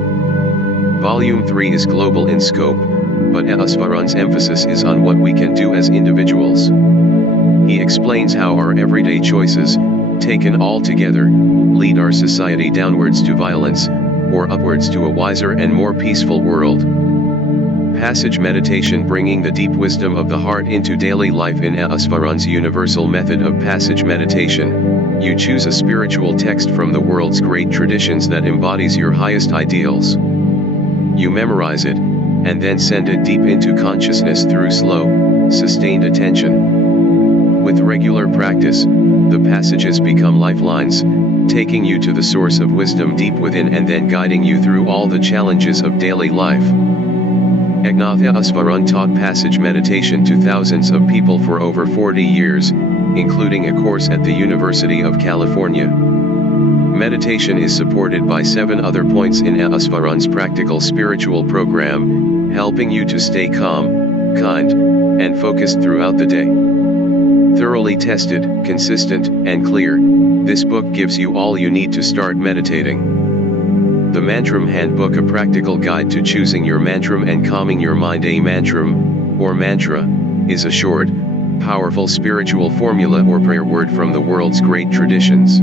Volume 3 is global in scope, but Asvaran's emphasis is on what we can do as individuals. He explains how our everyday choices, taken all together, lead our society downwards to violence, or upwards to a wiser and more peaceful world. Passage meditation, bringing the deep wisdom of the heart into daily life. In Asvaran's universal method of passage meditation, you choose a spiritual text from the world's great traditions that embodies your highest ideals. You memorize it, and then send it deep into consciousness through slow, sustained attention. With regular practice, the passages become lifelines, taking you to the source of wisdom deep within and then guiding you through all the challenges of daily life. Eknath Asvaran taught passage meditation to thousands of people for over 40 years, including a course at the University of California. Meditation is supported by 7 other points in Asvaran's practical spiritual program, helping you to stay calm, kind, and focused throughout the day. Thoroughly tested, consistent, and clear, this book gives you all you need to start meditating. The Mantram Handbook, a practical guide to choosing your mantram and calming your mind. A mantram, or mantra, is a short, powerful spiritual formula or prayer word from the world's great traditions.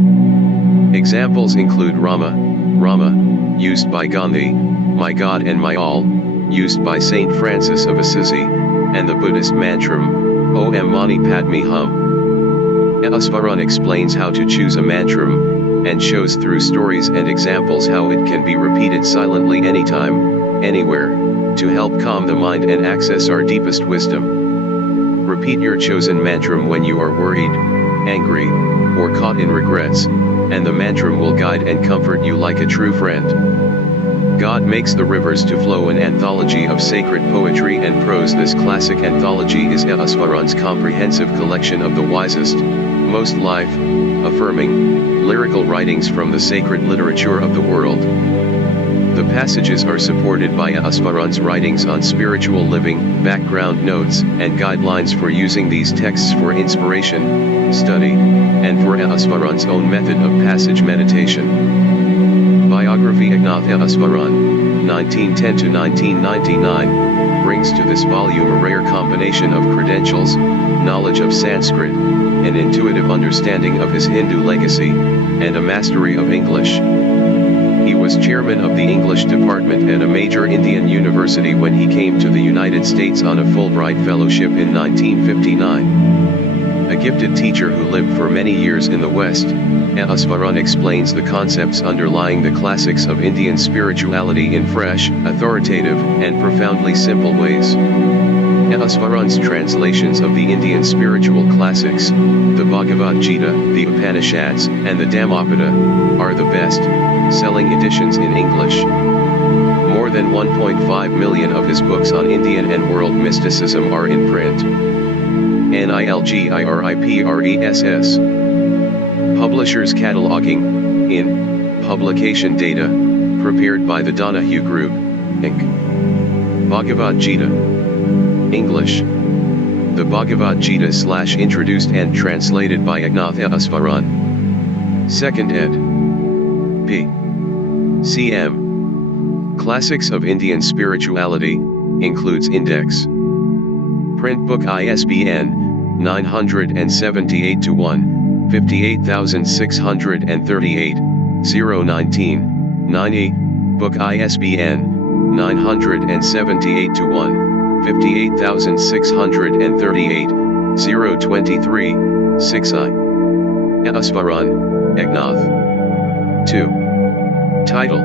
Examples include Rama, Rama, used by Gandhi, my God and my all, used by Saint Francis of Assisi, and the Buddhist mantram, Om Mani Padme Hum. Asvaran explains how to choose a mantram, and shows through stories and examples how it can be repeated silently anytime, anywhere, to help calm the mind and access our deepest wisdom. Repeat your chosen mantram when you are worried, angry, or caught in regrets, and the mantram will guide and comfort you like a true friend. God Makes the Rivers to Flow, an anthology of sacred poetry and prose. This classic anthology is Asvaran's comprehensive collection of the wisest, most life-affirming, lyrical writings from the sacred literature of the world. The passages are supported by Asvaran's writings on spiritual living, background notes, and guidelines for using these texts for inspiration, study, and for Asvaran's own method of passage meditation. Biography. Eknath Asvaran, 1910 to 1999, brings to this volume a rare combination of credentials, knowledge of Sanskrit, an intuitive understanding of his Hindu legacy, and a mastery of English. He was chairman of the English department at a major Indian university when he came to the United States on a Fulbright fellowship in 1959. A gifted teacher who lived for many years in the West, Asvaran explains the concepts underlying the classics of Indian spirituality in fresh, authoritative, and profoundly simple ways. Asvaran's translations of the Indian spiritual classics, the Bhagavad Gita, the Upanishads, and the Dhammapada, are the best-selling editions in English. More than 1.5 million of his books on Indian and world mysticism are in print. NILGIRIPRESS. Publishers cataloging, in, publication data, prepared by the Donahue Group, Inc. Bhagavad Gita. English. The Bhagavad Gita / introduced and translated by Eknath Asvaran. 2nd ed. P. Cm. Classics of Indian Spirituality, includes index. Print book ISBN, 978-1, 58638, 019, 9E, Book ISBN 978-1, 58638, 023, 6I. Asvaran, Egnath. 2. Title: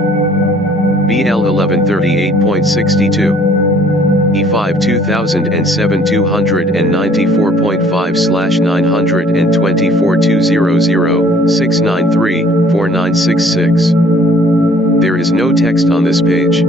BL 1138.62. E5 2007 294.5/924-200-693-4966. There is no text on this page.